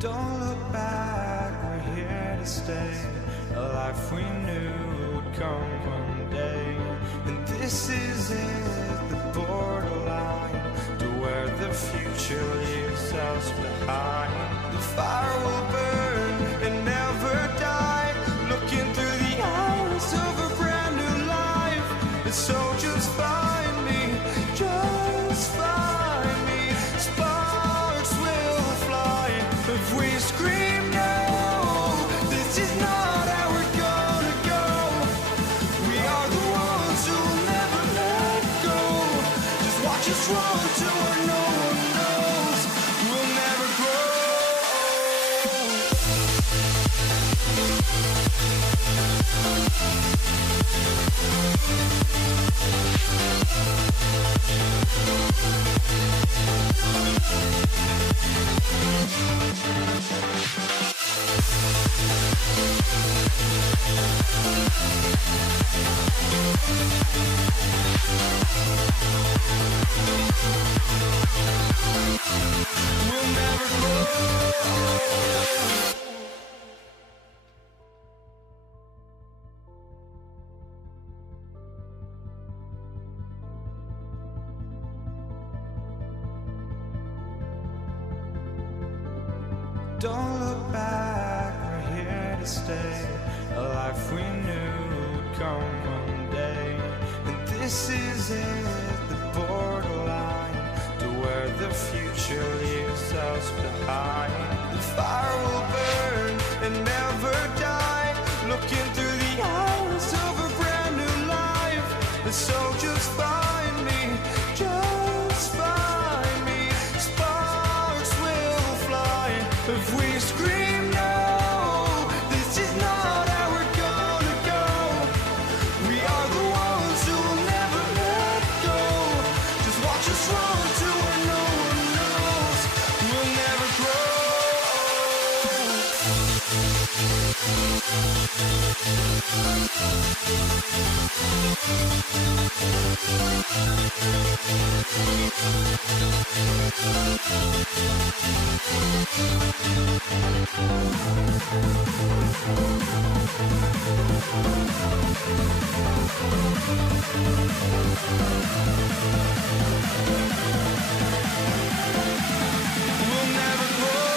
Don't look back, we're here to stay. A life we knew would come one day. And this is it, the borderline to where the future leaves us behind. The fire will burn and never die, looking through the eyes of a brand new life. And so just find me, just find me. Sparks will fly if we scream no. This is not how we're gonna go. We are the ones who'll never let go. Just watch us run to where no one knows. We'll never grow. We'll never grow. Don't look back, we're here to stay. A life we knew would come one day. And this is it, the borderline to where the future leaves us behind. The fire will burn and never die, looking through the eyes of a brand new life. And so just find me, just find me. Sparks will fly if we scream no. This is not how we're gonna go. We are the ones who'll never let go. Just watch us run to where no one knows. We'll never grow. We'll never grow. We'll never grow.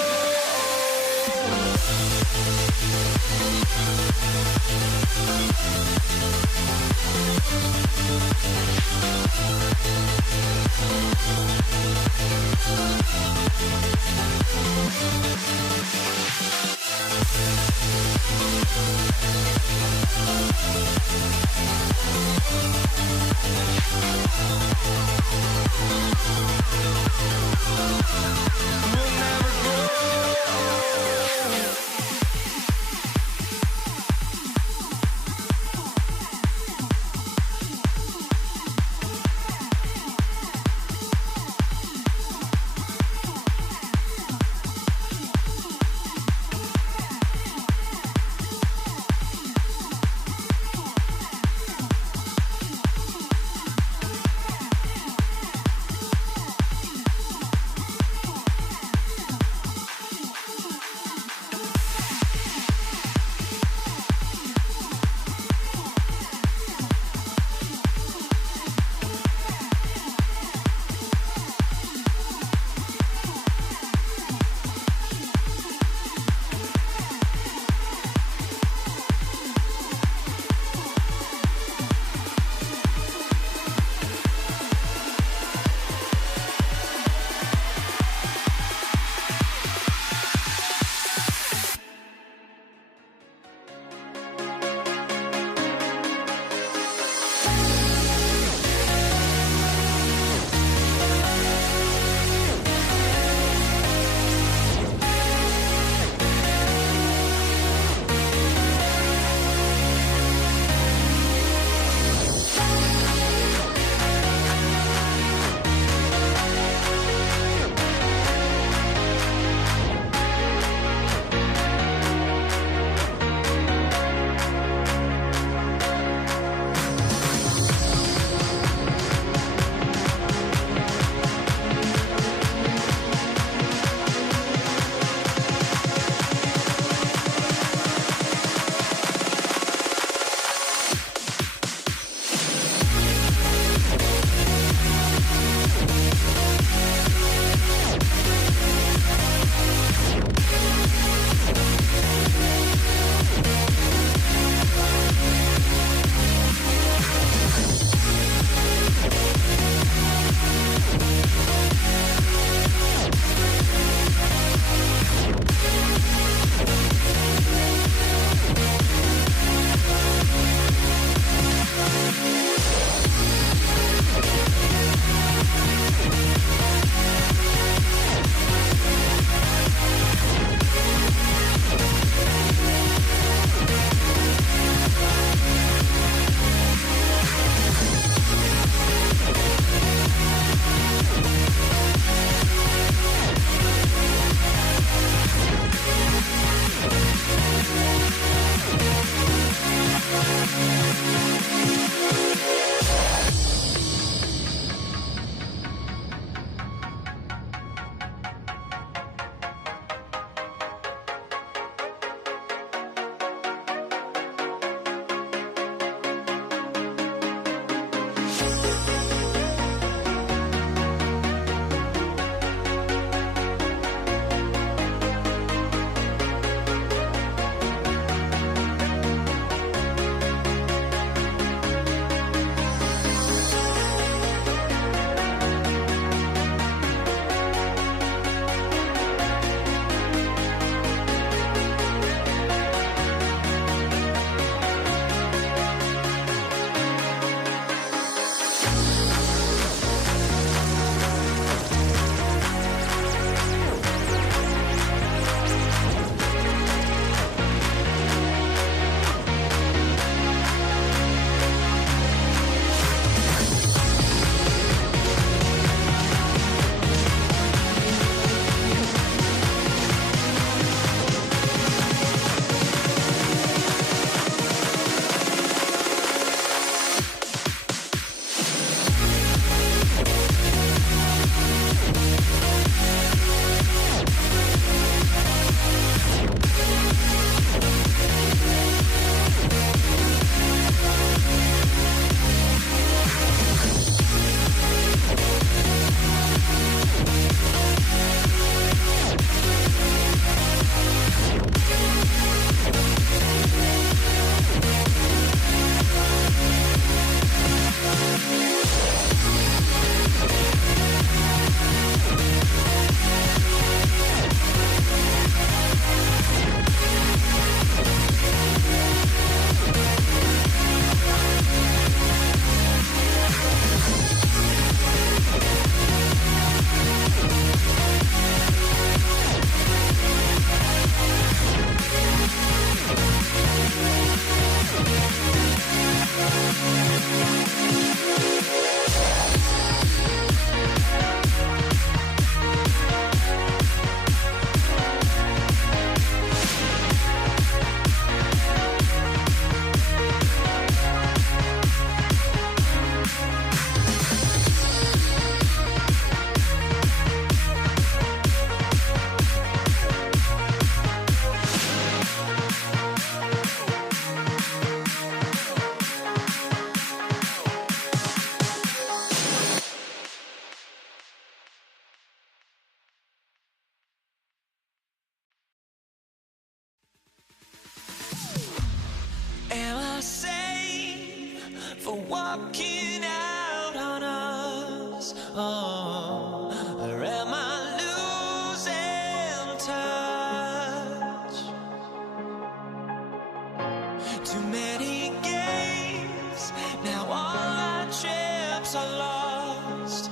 guess I lost.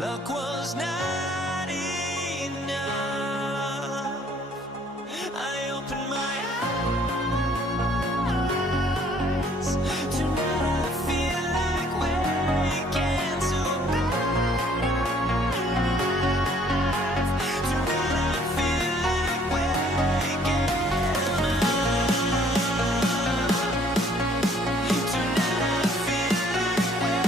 Luck was not enough. I opened my eyes. Tonight I feel like waking to life. Tonight I feel like waking up. Tonight I feel like waking up.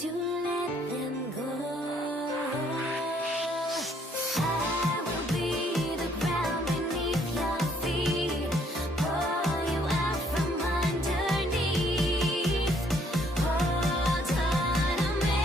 to let them go. I will be the ground beneath your feet, pull you out from underneath. Hold on to me.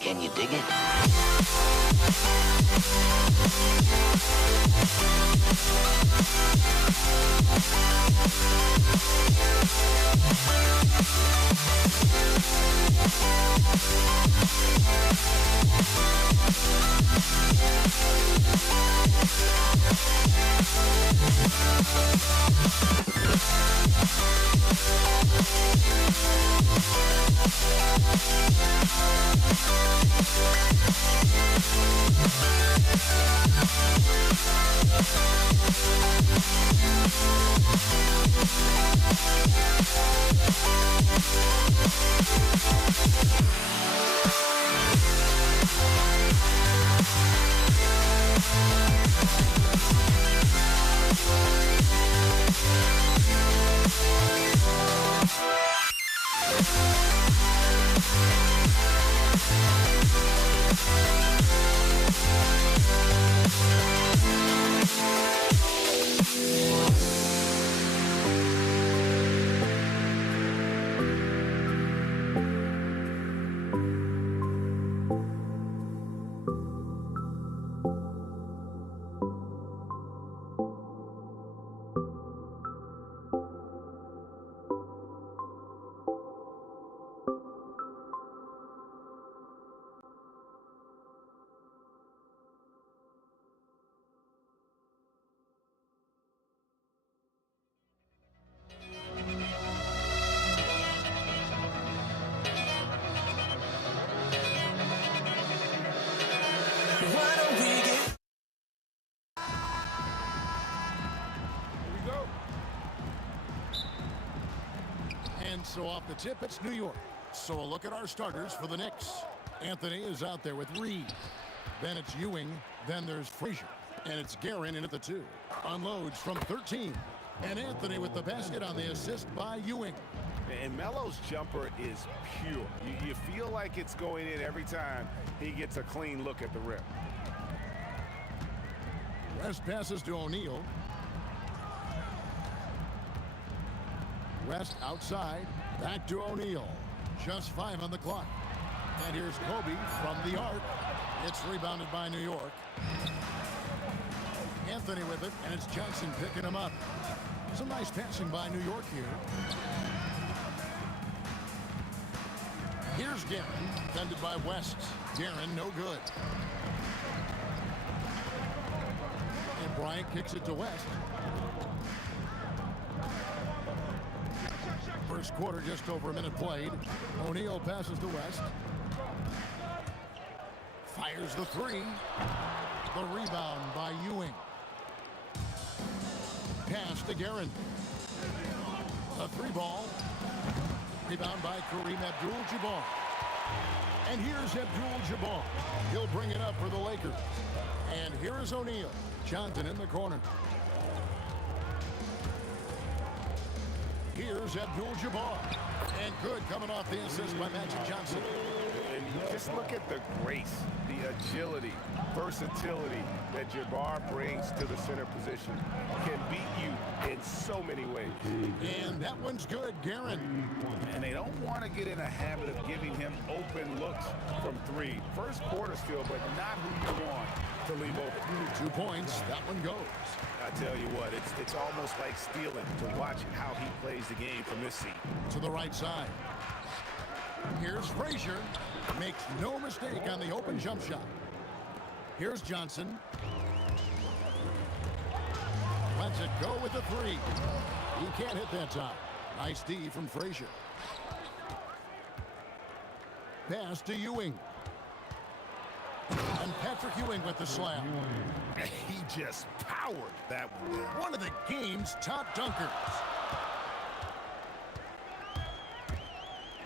Can you dig it? Why don't we get And so off the tip, it's New York. So a look at our starters for the Knicks. Anthony is out there with Reed. Then it's Ewing. Then there's Frazier. And it's Guerin in at the 2. Unloads from 13. And Anthony with the basket on the assist by Ewing. And Melo's jumper is pure. You feel like it's going in every time he gets a clean look at the rim. West passes to O'Neal. West outside. Back to O'Neal. Just 5 on the clock. And here's Kobe from the arc. It's rebounded by New York. Anthony with it, and it's Johnson picking him up. Some nice passing by New York here. Here's Guerin, defended by West. Guerin, no good. And Bryant kicks it to West. First quarter, just over a minute played. O'Neal passes to West. Fires the 3. The rebound by Ewing. Pass to Guerin. A 3 ball. Rebound by Kareem Abdul-Jabbar. And here's Abdul-Jabbar. He'll bring it up for the Lakers. And here is O'Neal. Johnson in the corner. Here's Here's Abdul-Jabbar. And good coming off the assist by Magic Johnson. And just look at the grace, the agility, versatility that Jabbar brings to the center position. Can beat you in so many ways. And that one's good, Guerin. And they don't want to get in a habit of giving him open looks from three. First quarter still, but not who you want to leave open. 2 points, that one goes. I tell you what, it's almost like stealing to watch how he plays the game from this seat. To the right side. Here's Frazier. Makes no mistake on the open jump shot. Here's Johnson. Lets it go with the three. He can't hit that time. Nice D from Frazier. Pass to Ewing. And Patrick Ewing with the slam. He just powered that one. One of the game's top dunkers.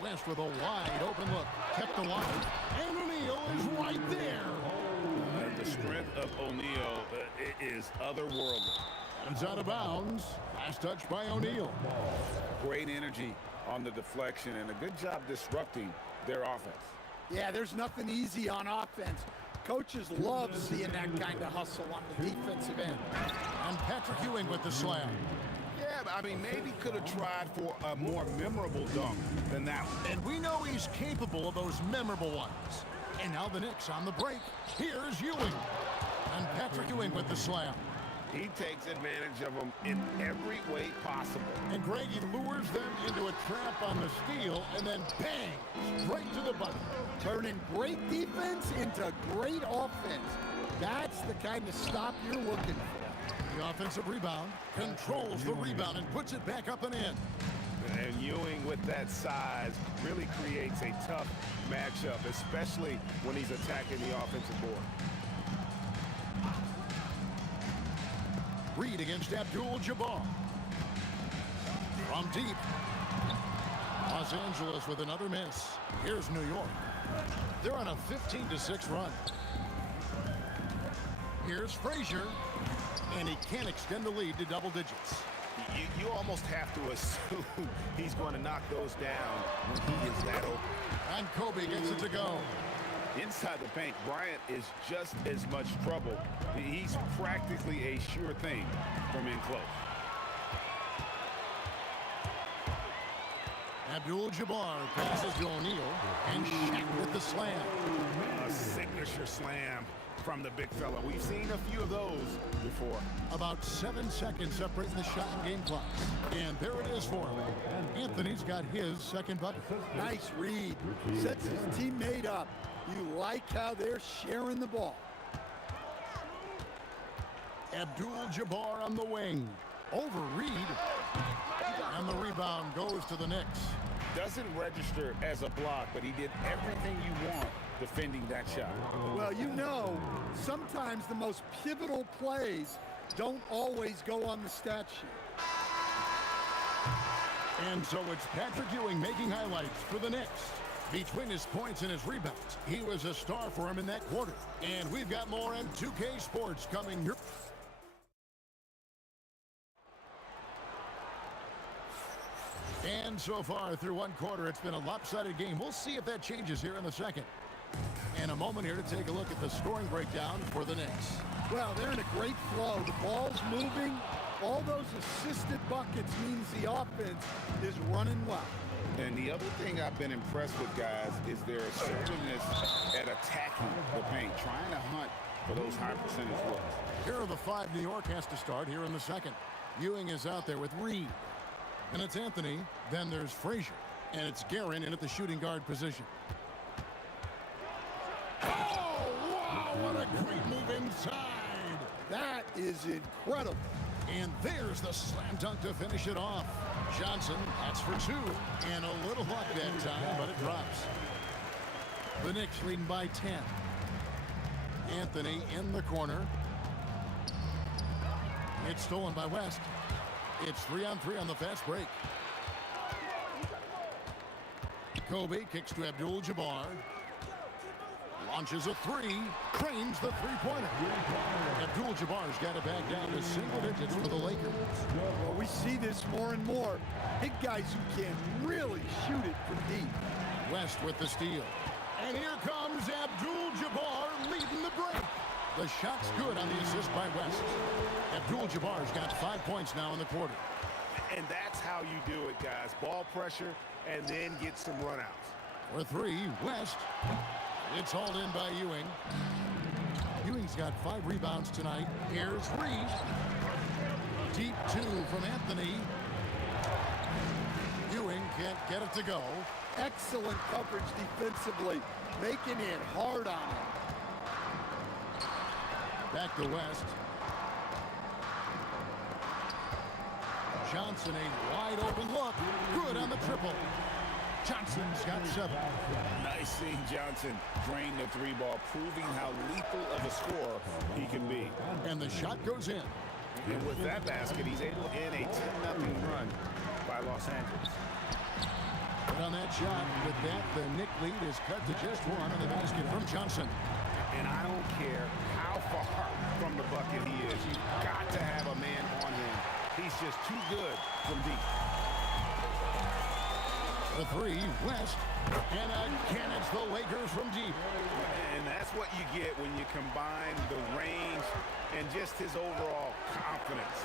West with a wide open look. Kept alive. And O'Neal is right there. The strength of O'Neal is otherworldly. It's out of bounds. Last touch by O'Neal. Great energy on the deflection and a good job disrupting their offense. Yeah, there's nothing easy on offense. Coaches love seeing that kind of hustle on the defensive end. And Patrick Ewing with the slam. Yeah, but I mean, maybe could have tried for a more memorable dunk than that one. And we know he's capable of those memorable ones. And now the Knicks on the break. Here's Ewing. And Patrick Ewing with the slam. He takes advantage of them in every way possible. And Greggy lures them into a trap on the steal, and then bang, straight to the bucket. Turning great defense into great offense. That's the kind of stop you're looking for. The offensive rebound, controls the rebound and puts it back up and in. And Ewing with that size really creates a tough matchup, especially when he's attacking the offensive board. Reed against Abdul-Jabbar. From deep. Los Angeles with another miss. Here's New York. They're on a 15-6 run. Here's Frazier. And he can't extend the lead to double digits. You almost have to assume he's going to knock those down when he is that open. And Kobe gets it to go. Inside the paint, Bryant is just as much trouble. He's practically a sure thing from in close. Abdul-Jabbar passes to O'Neal, and Shaq with the slam. A signature slam from the big fella. We've seen a few of those before. About 7 seconds separating the shot and game clock. And there it is for him. Anthony's got his second bucket. Nice read. Sets his teammate up. You like how they're sharing the ball. Abdul-Jabbar on the wing. Over Reed. And the rebound goes to the Knicks. Doesn't register as a block, but he did everything you want defending that shot. Well, you know, sometimes the most pivotal plays don't always go on the stat sheet. And so it's Patrick Ewing making highlights for the Knicks. Between his points and his rebounds, he was a star for him in that quarter. And we've got more on 2K Sports coming here. And so far through one quarter, it's been a lopsided game. We'll see if that changes here in the second. And a moment here to take a look at the scoring breakdown for the Knicks. Well, they're in a great flow. The ball's moving. All those assisted buckets means the offense is running well. And the other thing I've been impressed with, guys, is their assertiveness at attacking the paint, trying to hunt for those high percentage looks. Here are the 5 New York has to start here in the second. Ewing is out there with Reed. And it's Anthony. Then there's Frazier. And it's Guerin in at the shooting guard position. Oh, wow, what a great move inside. That is incredible. And there's the slam dunk to finish it off. Johnson, that's for 2. And a little luck that time, but it drops. The Knicks leading by 10. Anthony in the corner. It's stolen by West. It's 3-on-3 on the fast break. Kobe kicks to Abdul-Jabbar. Launches a three. Cranes the three-pointer. Abdul-Jabbar's got it back down to single digits for the Lakers. Well, we see this more and more. Big guys who can really shoot it from deep. West with the steal. And here comes Abdul-Jabbar leading the break. The shot's good on the assist by West. Abdul-Jabbar's got 5 points now in the quarter. And that's how you do it, guys. Ball pressure and then get some runouts. For three, West. It's hauled in by Ewing. Ewing's got 5 rebounds tonight. Here's Reed. Deep two from Anthony. Ewing can't get it to go. Excellent coverage defensively, making it hard on him. Back to West. Johnson, a wide open look. Good on the triple. Johnson's got 7. Nice seeing Johnson drain the three ball, proving how lethal of a scorer he can be. And the shot goes in. And with that basket, he's able to end a 10-0 run by Los Angeles. But on that shot, with that, the Knick lead is cut to just 1 on the basket from Johnson. And I don't care how far from the bucket he is. You've got to have a man on him. He's just too good from deep. The three, West. And again, it's the Lakers from deep. And that's what you get when you combine the range and just his overall confidence.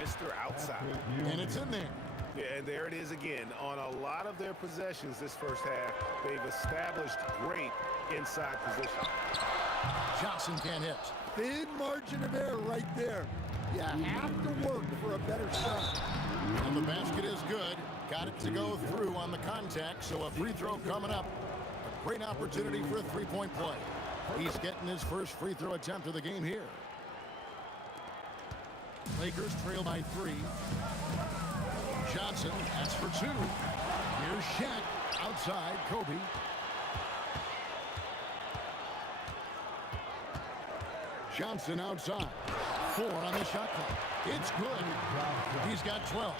Mr. Outside. And it's in there. Yeah, and there it is again. On a lot of their possessions this first half, they've established great inside position. Johnson can't hit. Thin margin of error right there. You have to work for a better shot. And the basket is good. Got it to go through on the contact, so a free throw coming up. A great opportunity for a three-point play. He's getting his first free throw attempt of the game here. Lakers trail by 3. Johnson, that's for 2. Here's Shaq, outside, Kobe. Johnson outside. 4 on the shot clock. It's good. He's got 12.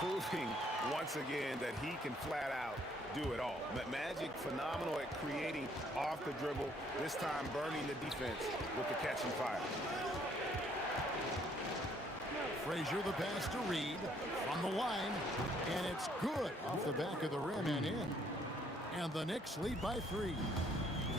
Proving once again that he can flat out do it all. Magic phenomenal at creating off the dribble, this time burning the defense with the catch and fire. Frazier the pass to Reed from the line, and it's good off the back of the rim and in. And the Knicks lead by 3.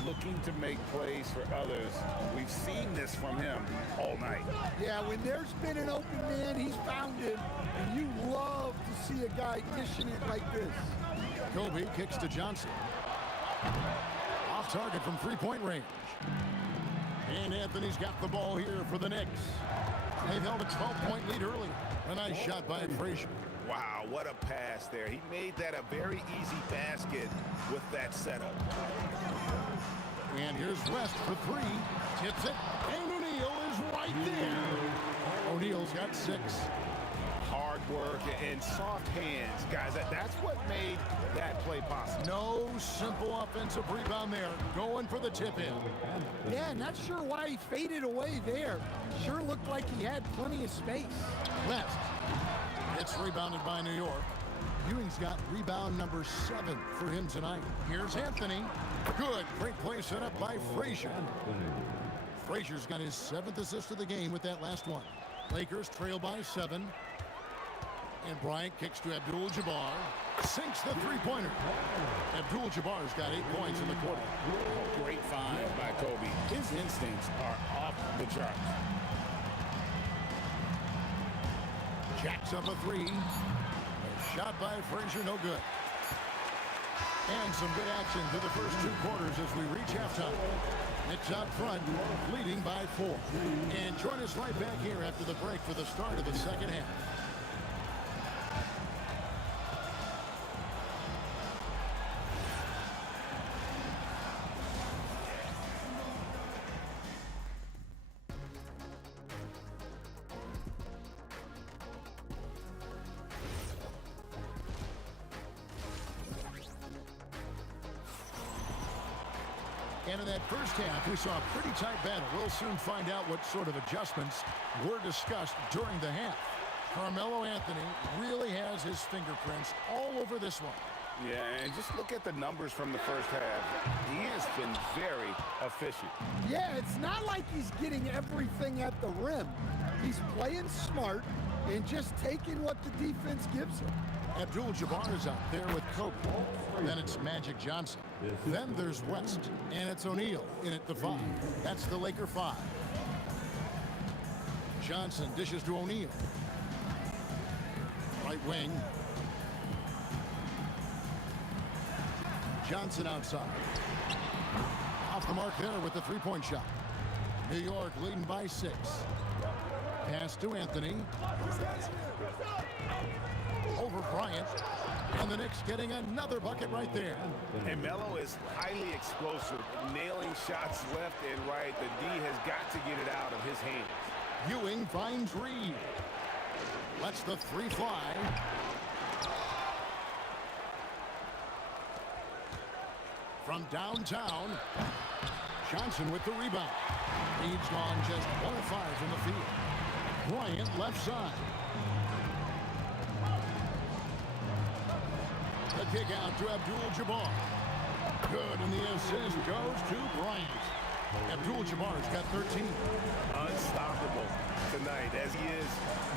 Looking to make plays for others. We've seen this from him all night. Yeah, when there's been an open man, he's found him, and you love to see a guy dishing it like this. Kobe kicks to Johnson. Off target from three-point range. And Anthony's got the ball here for the Knicks. They've held a 12-point lead early. A nice shot by Frazier. Wow, what a pass there. He made that a very easy basket with that setup. And here's West for 3. Tips it. And O'Neal is right there. O'Neal's got 6. Hard work and soft hands, guys. That's what made that play possible. No simple offensive rebound there. Going for the tip-in. Yeah, not sure why he faded away there. Sure looked like he had plenty of space. West. It's rebounded by New York. Ewing's got rebound number 7 for him tonight. Here's Anthony. Good. Great play set up by Frazier. Frazier's got his 7th assist of the game with that last one. Lakers trail by 7. And Bryant kicks to Abdul-Jabbar. Sinks the three-pointer. Abdul-Jabbar's got 8 points in the quarter. Great find by Kobe. His instincts are off the charts. Jacks up a 3. A shot by Frazier, no good. And some good action through the first 2 quarters as we reach halftime. Knicks out front, leading by 4. And join us right back here after the break for the start of the second half. And in that first half, we saw a pretty tight battle. We'll soon find out what sort of adjustments were discussed during the half. Carmelo Anthony really has his fingerprints all over this one. Yeah, and just look at the numbers from the first half. He has been very efficient. Yeah, it's not like he's getting everything at the rim. He's playing smart and just taking what the defense gives him. Abdul-Jabbar is out there with Kobe. Then it's Magic Johnson. Then there's West, and it's O'Neal in at the 5. That's the Laker 5. Johnson dishes to O'Neal. Right wing. Johnson outside. Off the mark there with the three-point shot. New York leading by 6. Pass to Anthony. Over Bryant. And the Knicks getting another bucket right there. And Melo is highly explosive, nailing shots left and right. The D has got to get it out of his hands. Ewing finds Reed. Lets the 3 fly. From downtown, Johnson with the rebound. Reed's gone just 1 of 5 from the field. Bryant left side. The kick out to Abdul-Jabbar. Good, and the assist goes to Bryant. Abdul-Jabbar's got 13. Unstoppable tonight, as he is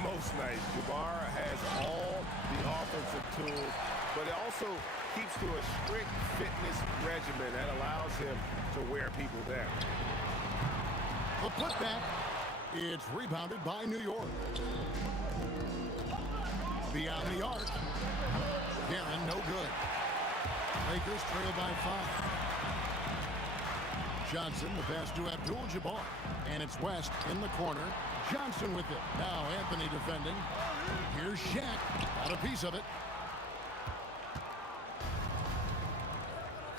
most nights. Jabbar has all the offensive tools, but it also keeps to a strict fitness regimen that allows him to wear people down. The putback. It's rebounded by New York. Beyond the arc. Guerin, no good. Lakers trail by 5. Johnson, the pass to Abdul-Jabbar. And it's West in the corner. Johnson with it. Now Anthony defending. Here's Shaq. Got a piece of it.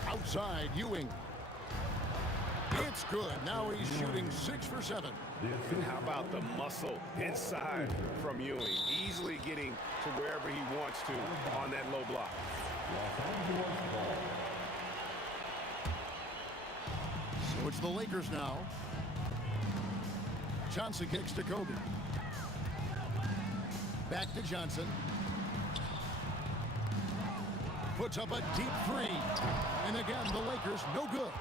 Outside, Ewing. It's good. Now he's shooting 6 for 7. And how about the muscle inside from Ewing? Easily getting to wherever he wants to on that low block. So it's the Lakers now. Johnson kicks to Kobe. Back to Johnson. Puts up a deep 3. And again, the Lakers no good.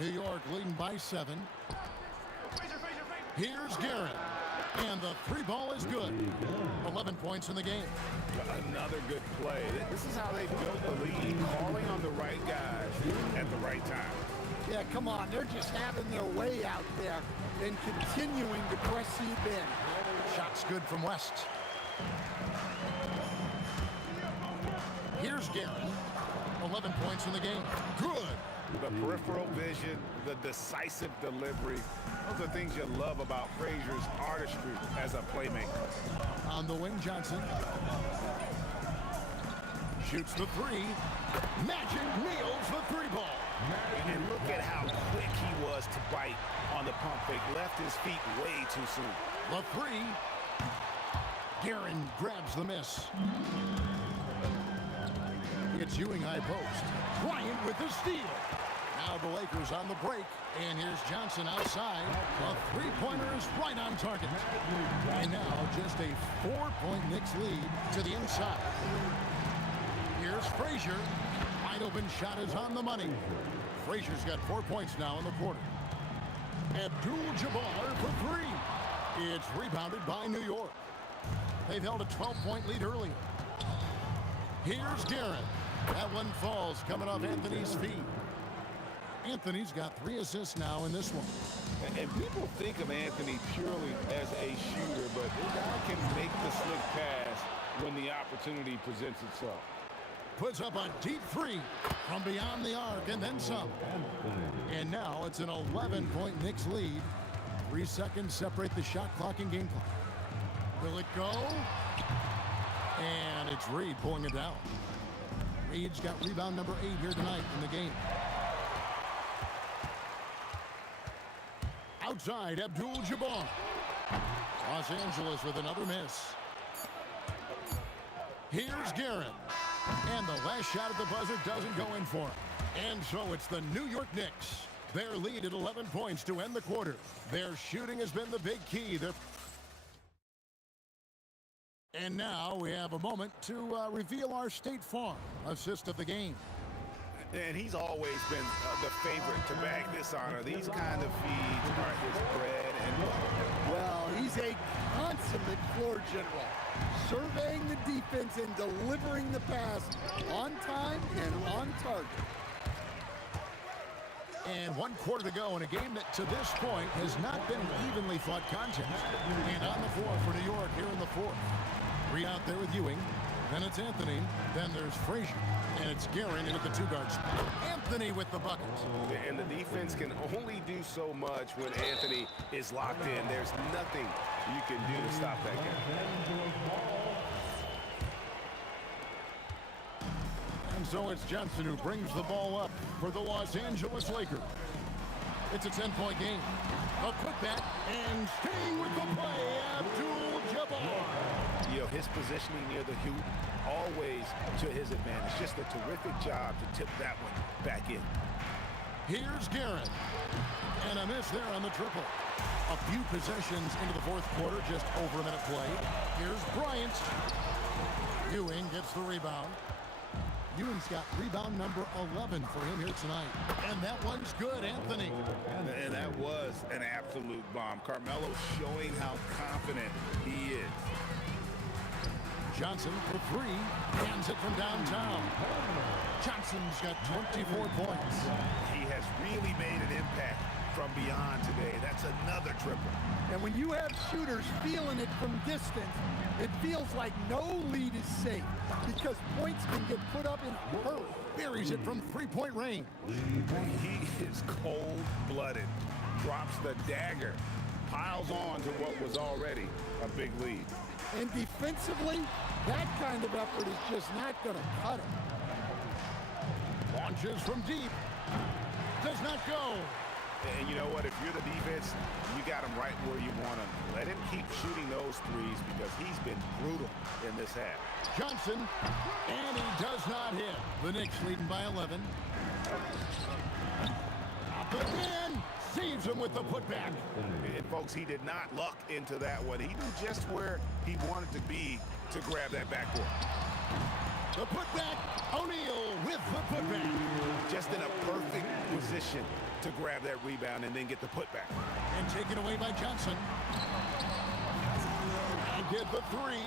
New York leading by 7. Here's Guerin. And the 3 ball is good. 11 points in the game. Another good play. This is how they built the lead, calling on the right guys at the right time. Yeah, come on. They're just having their way out there and continuing to press deep in. Shot's good from West. Here's Guerin. 11 points in the game. Good. The peripheral vision, the decisive delivery. Those are things you love about Frazier's artistry as a playmaker. On the wing, Johnson. Shoots the 3. Magic nails the 3 ball. And look at how quick he was to bite on the pump fake. Left his feet way too soon. The 3. Guerin grabs the miss. It's Ewing high post. Bryant with the steal. Now the Lakers on the break. And here's Johnson outside. A 3-pointer is right on target. And now just a 4-point Knicks lead to the inside. Here's Frazier. Wide open shot is on the money. Frazier's got 4 points now in the quarter. Abdul-Jabbar for 3. It's rebounded by New York. They've held a 12-point lead earlier. Here's Guerin. That one falls, coming off Anthony's feet. Anthony's got 3 assists now in this one. And people think of Anthony purely as a shooter, but the guy can make the slick pass when the opportunity presents itself. Puts up a deep 3 from beyond the arc and then some. And now it's an 11-point Knicks lead. 3 seconds separate the shot clock and game clock. Will it go? And it's Reed pulling it down. Reed's got rebound number 8 here tonight in the game. Outside, Abdul-Jabbar. Los Angeles with another miss. Here's Guerin. And the last shot at the buzzer doesn't go in for him. And so it's the New York Knicks. Their lead at 11 points to end the quarter. Their shooting has been the big key. They're And now we have a moment to reveal our State Farm assist of the game. And he's always been the favorite to bag this honor. These kind of feeds are his bread and butter. Well, he's a consummate floor general, surveying the defense and delivering the pass on time and on target. And 1 quarter to go in a game that to this point has not been an evenly fought contest. And on the floor for New York here in the fourth. Reed out there with Ewing. Then it's Anthony. Then there's Frazier. And it's Guerin in at the 2-guard spot. Anthony with the buckets. And the defense can only do so much when Anthony is locked in. There's nothing you can do to stop that guy. And so it's Johnson who brings the ball up for the Los Angeles Lakers. It's a 10-point game. A putback and staying with the play, Abdul-Jabbar. You know, his positioning near the hoop, always to his advantage. Just a terrific job to tip that one back in. Here's Guerin. And a miss there on the triple. A few possessions into the fourth quarter, just over a minute played. Here's Bryant. Ewing gets the rebound. Ewing's got rebound number 11 for him here tonight. And that one's good, Anthony. And that was an absolute bomb. Carmelo showing how confident he is. Johnson for three. Hands it from downtown. Johnson's got 24 points. He has really made an impact from beyond today. That's another triple. And when you have shooters feeling it from distance, it feels like no lead is safe because points can get put up in a hurry. Buries it from three-point range. He is cold-blooded. Drops the dagger. Piles on to what was already a big lead. And defensively, that kind of effort is just not going to cut it. Launches from deep. Does not go. And you know what? If you're the defense, you got him right where you want him. Let him keep shooting those threes because he's been brutal in this half. Johnson, and he does not hit. The Knicks leading by 11. Up again, saves him with the putback. And folks, he did not luck into that one. He knew just where he wanted to be to grab that backboard. The putback, O'Neal with the putback. Just in a perfect position to grab that rebound and then get the putback. And taken away by Johnson. And get the three.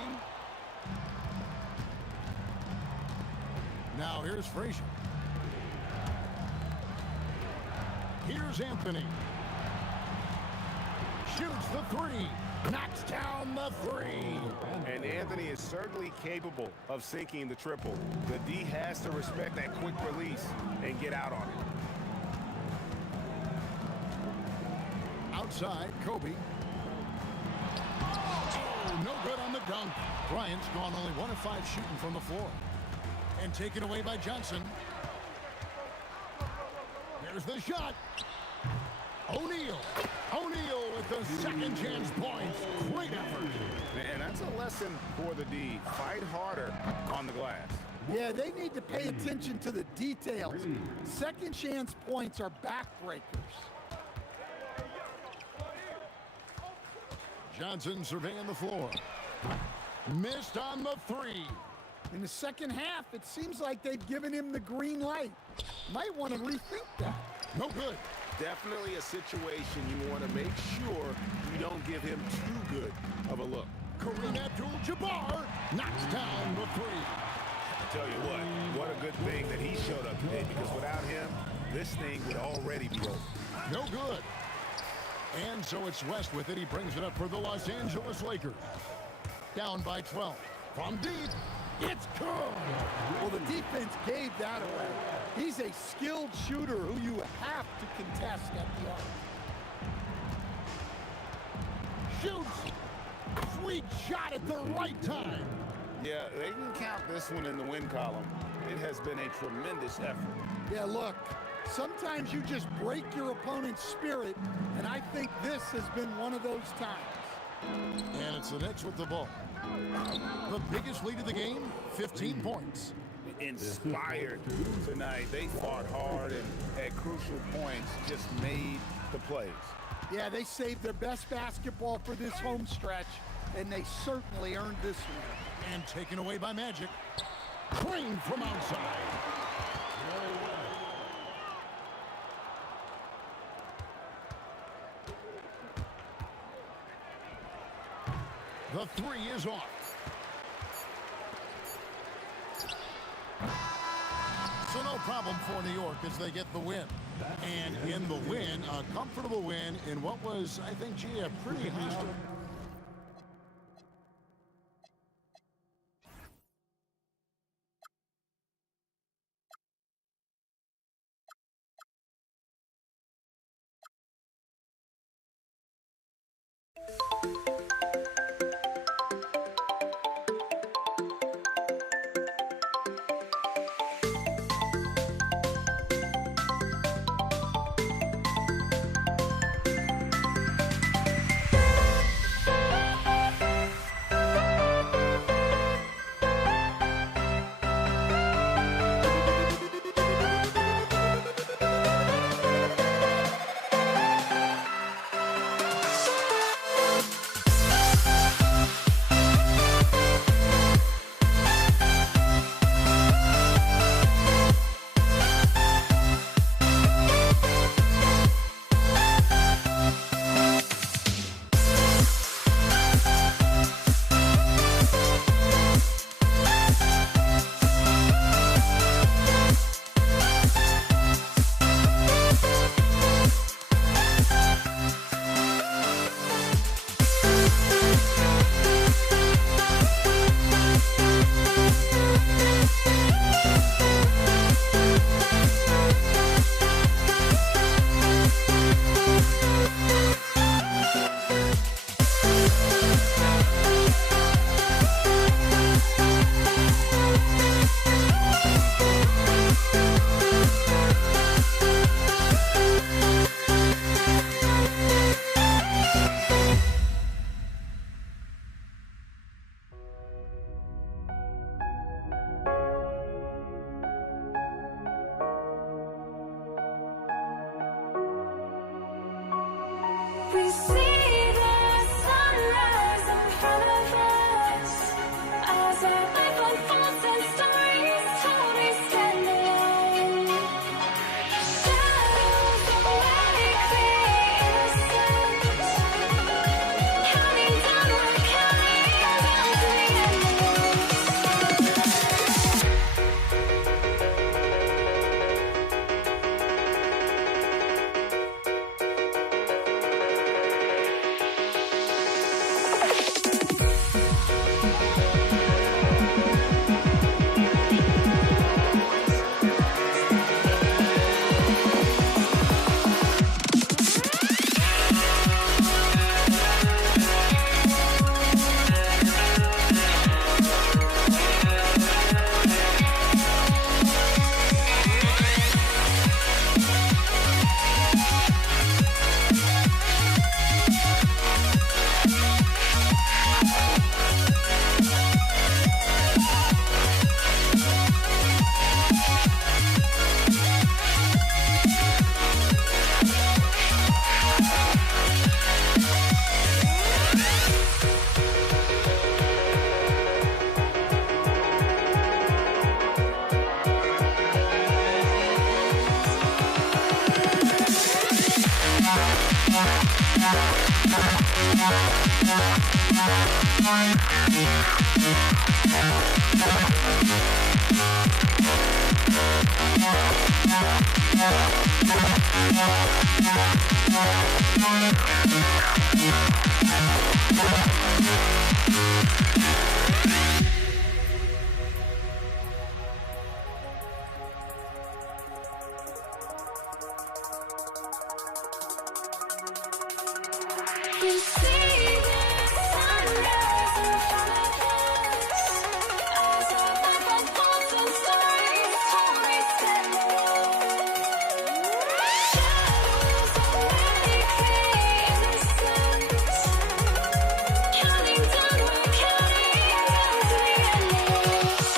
Now here's Frazier. Here's Anthony. Shoots the three. Knocks down the three. And Anthony is certainly capable of sinking the triple. The D has to respect that quick release and get out on it. Outside, Kobe. Oh, no good on the dunk. Bryant's gone only 1 of 5 shooting from the floor. And taken away by Johnson. There's the shot. O'Neal. O'Neal with the second chance points. Great effort. And that's a lesson for the D. Fight harder on the glass. Yeah, they need to pay attention to the details. Second chance points are backbreakers. Johnson surveying the floor. Missed on the three. In the second half, it seems like they've given him the green light. Might want to rethink that. No good. Definitely a situation you want to make sure you don't give him too good of a look. Kareem Abdul-Jabbar knocks down the three. I tell you what a good thing that he showed up today, because without him, this thing would already be over. No good. And so it's West with it. He brings it up for the Los Angeles Lakers. Down by 12. From deep, it's good. Well, the defense gave that away. He's a skilled shooter who you have to contest at the arc. Shoots. Sweet shot at the right time. Yeah, they can count this one in the win column. It has been a tremendous effort. Yeah, look, sometimes you just break your opponent's spirit, and I think this has been one of those times. And it's the Knicks with the ball. The biggest lead of the game, 15 points. Inspired tonight. They fought hard and at crucial points just made the plays. Yeah, they saved their best basketball for this home stretch. and they certainly earned this one. And taken away by Magic. Clean from outside. The three is off. So no problem for New York as they get the win. And in the win, a comfortable win in what was, I think, gee, a pretty hostile. We see the sunrise in front of us as our life unfolds and stories told. We stand alone. Shadows awake the innocent, counting down, we're counting down to the We see the sunrise in front of us as our life unfolds and stories told. We stand alone. Shadows awake the innocent, counting down, we're counting down to the endless.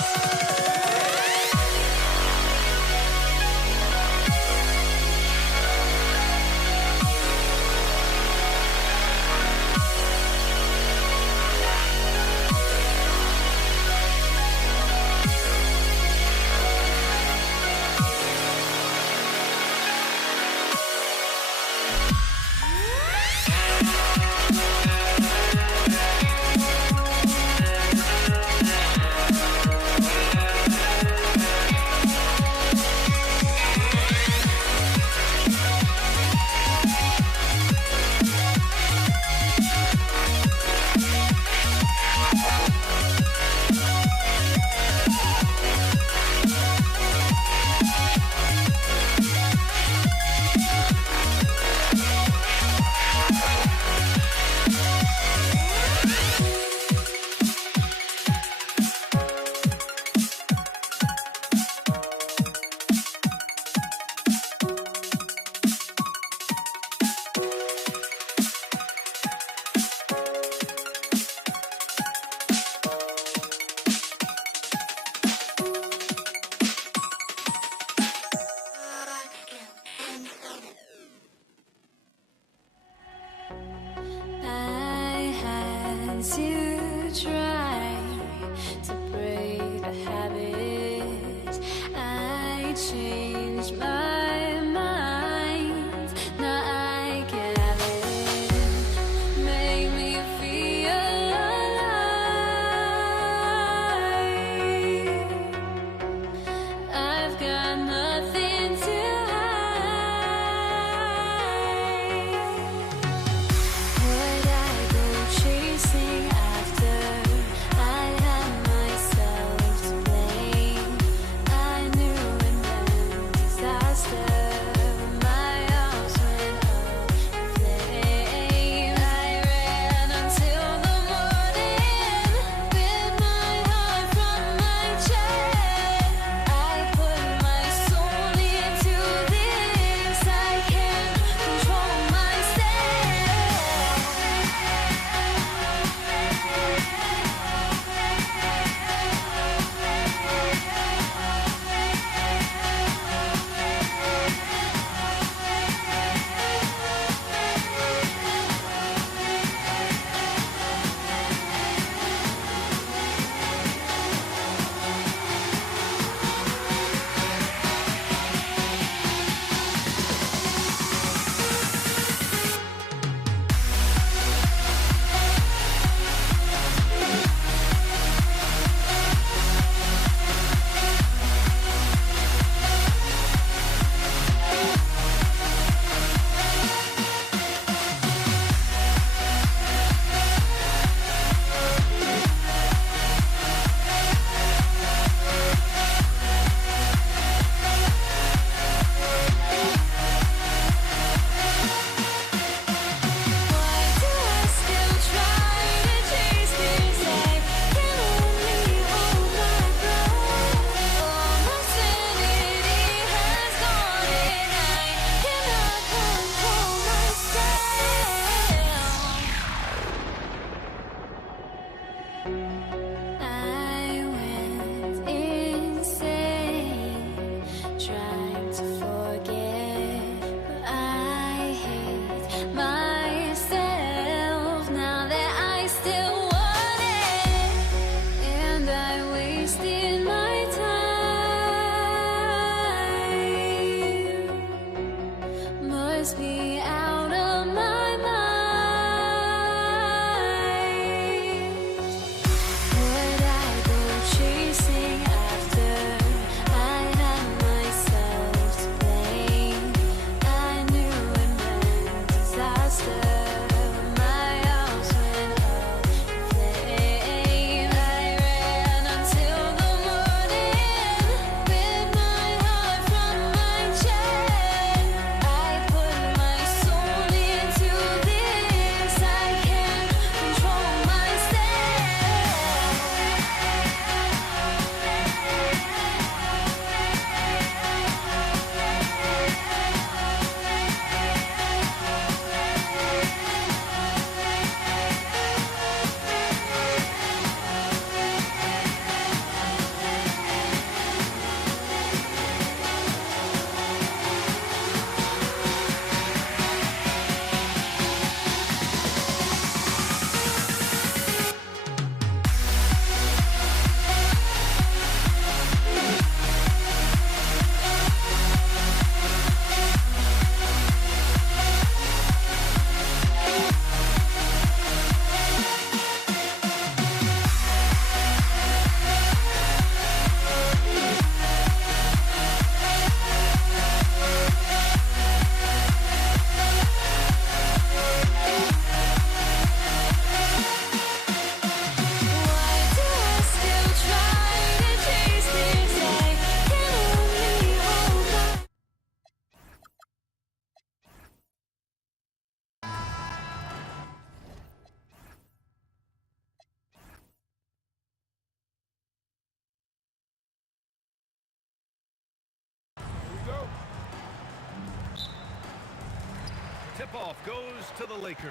tip-off goes to the Lakers.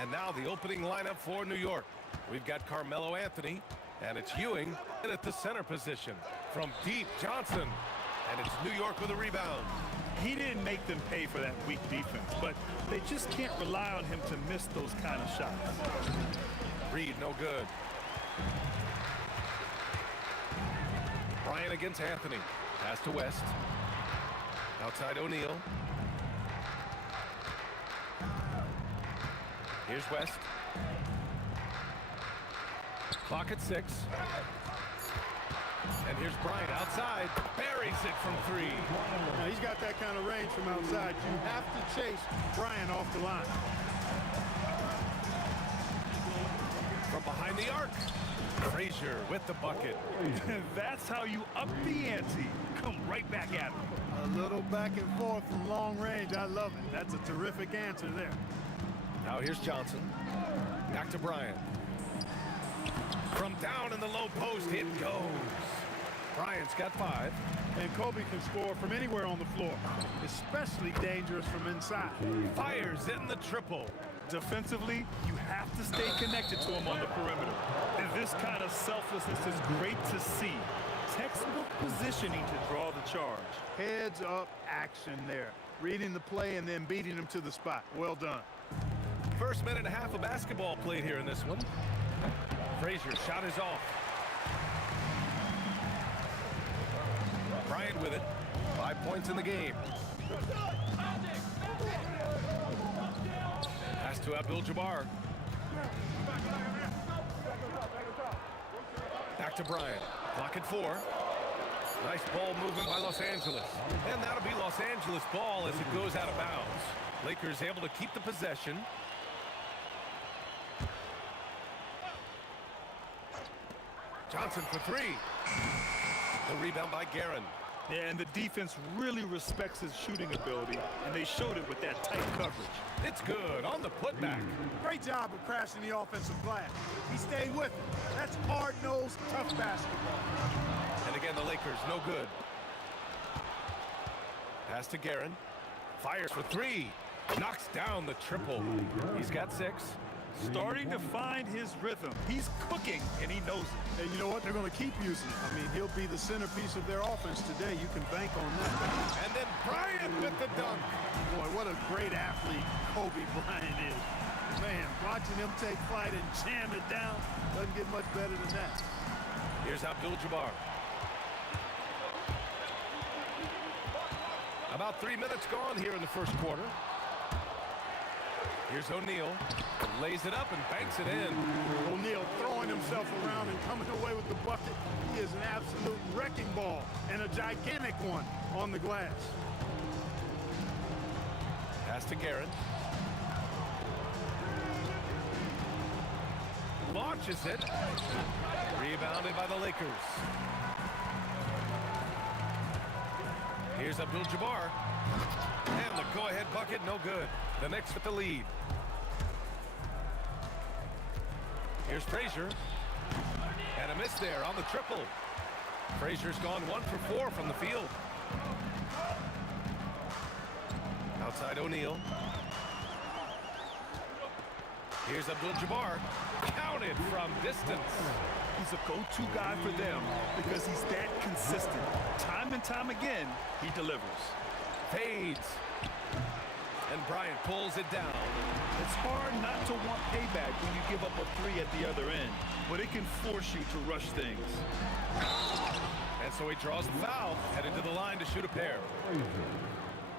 And now the opening lineup for New York. We've got Carmelo Anthony, and it's Ewing at the center position. From deep, Johnson, and it's New York with a rebound. He didn't make them pay for that weak defense, but they just can't rely on him to miss those kind of shots. Reed, no good. Bryant against Anthony. Pass to West. Outside O'Neal. Here's West. Clock at 6. And here's Bryant outside. Buries it from 3. Now, he's got that kind of range from outside. You have to chase Bryant off the line. From behind the arc. Frazier with the bucket. That's how you up the ante. Come right back at him. A little back and forth from long range. I love it. That's a terrific answer there. Now here's Johnson. Back to Bryant. From down in the low post, it goes. Bryant's got 5. And Kobe can score from anywhere on the floor, especially dangerous from inside. Fires in the triple. Defensively, you have to stay connected to him on the perimeter. And this kind of selflessness is great to see. Textbook positioning to draw the charge. Heads up action there. Reading the play and then beating him to the spot. Well done. First minute and a half of basketball played here in this one. Frazier shot is off. Bryant with it. 5 points in the game. Pass to Abdul-Jabbar. Back to Bryant. Clock at 4. Nice ball movement by Los Angeles. And that'll be Los Angeles ball as it goes out of bounds. Lakers able to keep the possession. Johnson for 3. The rebound by Guerin. Yeah, and the defense really respects his shooting ability, and they showed it with that tight coverage. It's good on the putback. Great job of crashing the offensive glass. He stayed with it. That's hard-nosed, tough basketball. And again, the Lakers, no good. Pass to Guerin. Fires for 3. Knocks down the triple. He's got 6. Starting to find his rhythm. He's cooking, and he knows it. And you know what? They're going to keep using it. I mean, he'll be the centerpiece of their offense today. You can bank on that. And then Bryant with the dunk. Boy, what a great athlete Kobe Bryant is. Man, watching him take flight and jam it down doesn't get much better than that. Here's Abdul-Jabbar. About 3 minutes gone here in the first quarter. Here's O'Neal. Lays it up and banks it in. O'Neal throwing himself around and coming away with the bucket. He is an absolute wrecking ball and a gigantic one on the glass. Pass to Guerin. Launches it. Rebounded by the Lakers. Here's Abdul-Jabbar. And the go-ahead bucket, no good. The Knicks with the lead. Here's Frazier. And a miss there on the triple. Frazier's gone 1 for 4 from the field. Outside O'Neal. Here's Abdul-Jabbar. Counted from distance. He's a go-to guy for them because he's that consistent. Time and time again, he delivers. Fades. And Bryant pulls it down. It's hard not to want payback when you give up a 3 at the other end, but it can force you to rush things. And so he draws the foul, headed to the line to shoot a pair.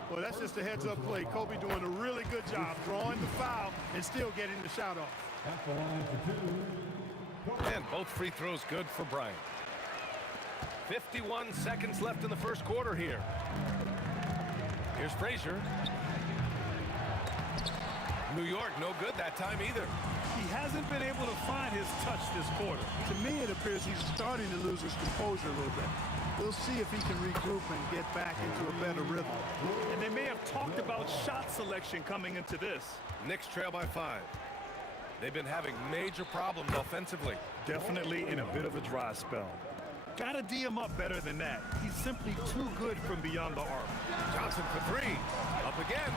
Well, that's just a heads-up play. Kobe doing a really good job drawing the foul and still getting the shot off. And both free throws good for Bryant. 51 seconds left in the first quarter here. Here's Frazier. New York, no good that time either. He hasn't been able to find his touch this quarter. To me, it appears he's starting to lose his composure a little bit. We'll see if he can regroup and get back into a better rhythm. And they may have talked about shot selection coming into this. Knicks trail by 5. They've been having major problems offensively. Definitely in a bit of a dry spell. Gotta D him up better than that. He's simply too good from beyond the arc. Johnson for three. Up again.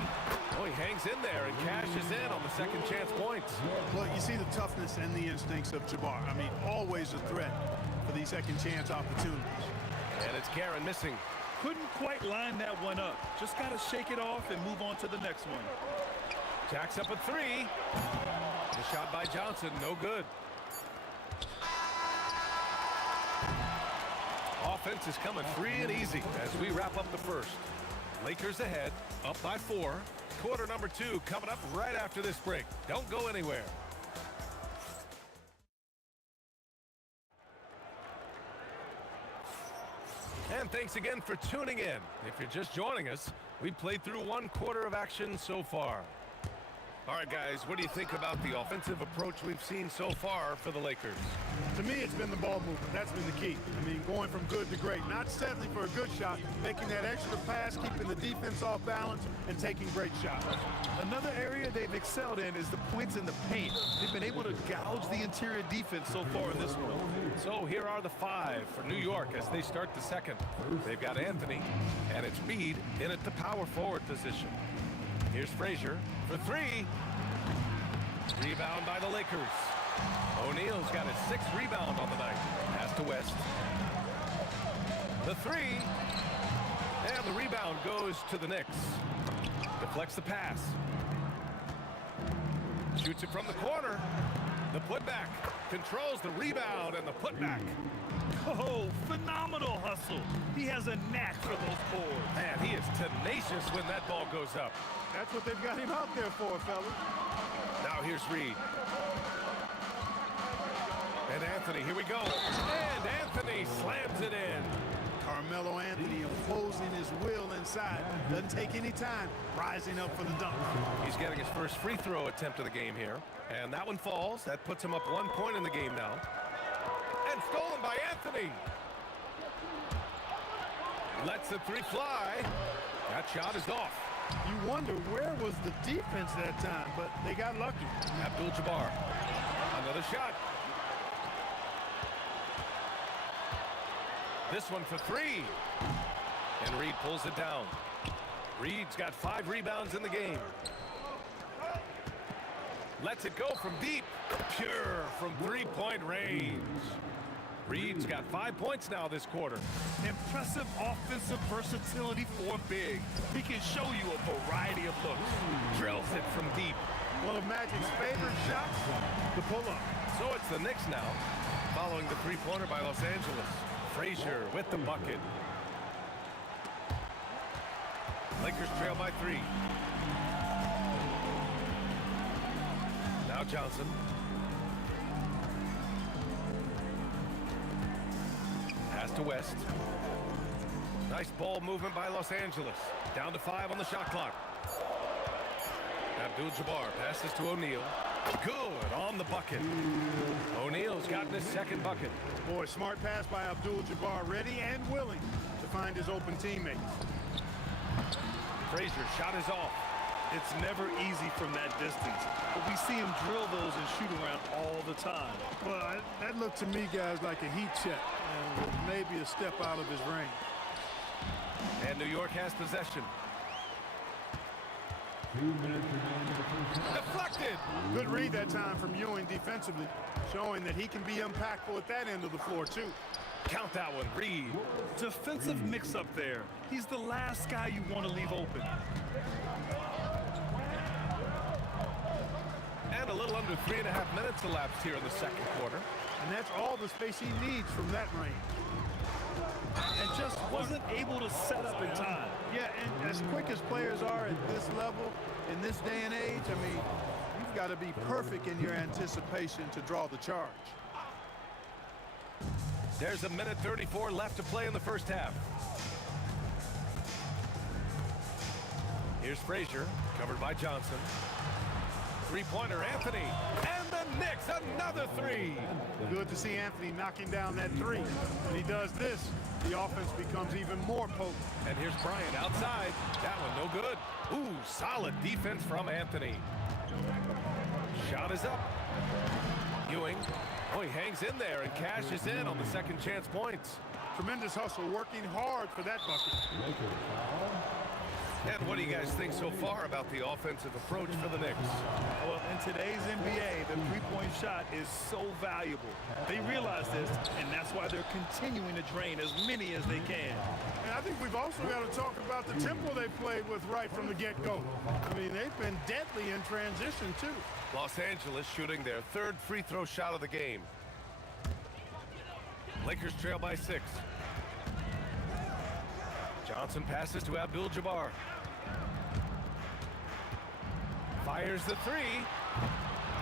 Oh, he hangs in there and cashes in on the second chance points. Look, you see the toughness and the instincts of Jabbar. I mean, always a threat for these second chance opportunities. And it's Guerin missing. Couldn't quite line that one up. Just gotta shake it off and move on to the next one. Jacks up a three. The shot by Johnson, no good. Offense is coming free and easy as we wrap up the first. Lakers ahead, up by 4. Quarter number 2 coming up right after this break. Don't go anywhere. And thanks again for tuning in. If you're just joining us, we played through 1 quarter of action so far. All right, guys, what do you think about the offensive approach we've seen so far for the Lakers? To me, it's been the ball movement. That's been the key. I mean, going from good to great. Not settling for a good shot, making that extra pass, keeping the defense off balance, and taking great shots. Another area they've excelled in is the points in the paint. They've been able to gouge the interior defense so far in this one. So here are the 5 for New York as they start the second. They've got Anthony, and it's Reed in at the power forward position. Here's Frazier for 3. Rebound by the Lakers. O'Neal's got his 6th rebound on the night. Pass to West. The 3. And the rebound goes to the Knicks. Deflects the pass. Shoots it from the corner. The putback. Controls the rebound and the putback. Oh, phenomenal hustle. He has a knack for those boards. Man, he is tenacious when that ball goes up. That's what they've got him out there for, fellas. Now here's Reed. And Anthony, here we go. And Anthony slams it in. Carmelo Anthony imposing his will inside. Doesn't take any time, rising up for the dunk. He's getting his first free throw attempt of the game here. And that one falls. That puts him up 1 point in the game now. And stolen by Anthony. Lets the 3 fly. That shot is off. You wonder where was the defense that time, but they got lucky. Abdul-Jabbar. Another shot. This one for 3. And Reed pulls it down. Reed's got 5 rebounds in the game. Lets it go from deep. Pure from 3-point range. Reed's got 5 points now this quarter. Impressive offensive versatility for big. He can show you a variety of looks. Drills it from deep. One of Magic's favorite shots, the pull-up. So it's the Knicks now, following the 3-pointer by Los Angeles. Frazier with the bucket. Lakers trail by 3. Now Johnson. Pass to West. Nice ball movement by Los Angeles. Down to 5 on the shot clock. Abdul-Jabbar passes to O'Neal. Good on the bucket. O'Neal's gotten his 2nd bucket. Boy, smart pass by Abdul-Jabbar, ready and willing to find his open teammates. Frazier shot is off. It's never easy from that distance, but we see him drill those and shoot around all the time. Well, that looked to me, guys, like a heat check, and maybe a step out of his range. And New York has possession. 2 minutes remaining in the first half. Deflected. Good read that time from Ewing defensively, showing that he can be impactful at that end of the floor, too. Count that one, Reed. Defensive mix-up there. He's the last guy you want to leave open. And a little under 3.5 minutes elapsed here in the second quarter. And that's all the space he needs from that range. And just wasn't able to set up in time. Yeah, and as quick as players are at this level, in this day and age, I mean, you've got to be perfect in your anticipation to draw the charge. There's 1:34 left to play in the first half. Here's Frazier, covered by Johnson. 3-pointer, Anthony. And the Knicks, another 3. Good to see Anthony knocking down that 3. When he does this, the offense becomes even more potent. And here's Bryant outside. That one no good. Ooh, solid defense from Anthony. Shot is up. Ewing Oh, he hangs in there and cashes in on the second chance points. Tremendous hustle, working hard for that bucket. And what do you guys think so far about the offensive approach for the Knicks? Well, in today's NBA, the three-point shot is so valuable. They realize this, and that's why they're continuing to drain as many as they can. And I think we've also got to talk about the tempo they played with right from the get-go. I mean, they've been deadly in transition, too. Los Angeles shooting their third free throw shot of the game. Lakers trail by 6. Johnson passes to Abdul-Jabbar. Fires the three.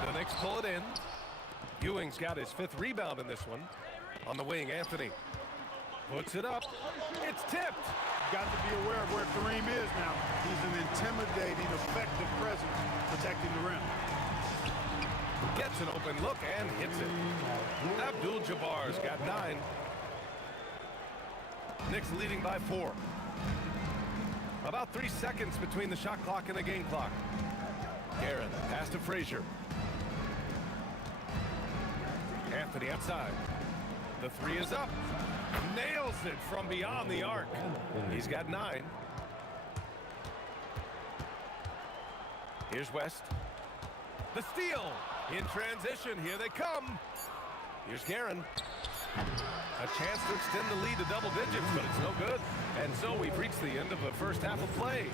The Knicks pull it in. Ewing's got his 5th rebound in this one. On the wing, Anthony puts it up. It's tipped. Got to be aware of where Kareem is now. He's an intimidating, effective presence protecting the rim. Gets an open look and hits it. Abdul-Jabbar's got 9. Knicks leading by 4. About 3 seconds between the shot clock and the game clock. Garrett pass to Frazier. Anthony outside. The 3 is up. Nails it from beyond the arc. He's got 9. Here's West. The steal. In transition. Here they come. Here's Guerin. A chance to extend the lead to double digits, but it's no good. And so we've reached the end of the first half of play.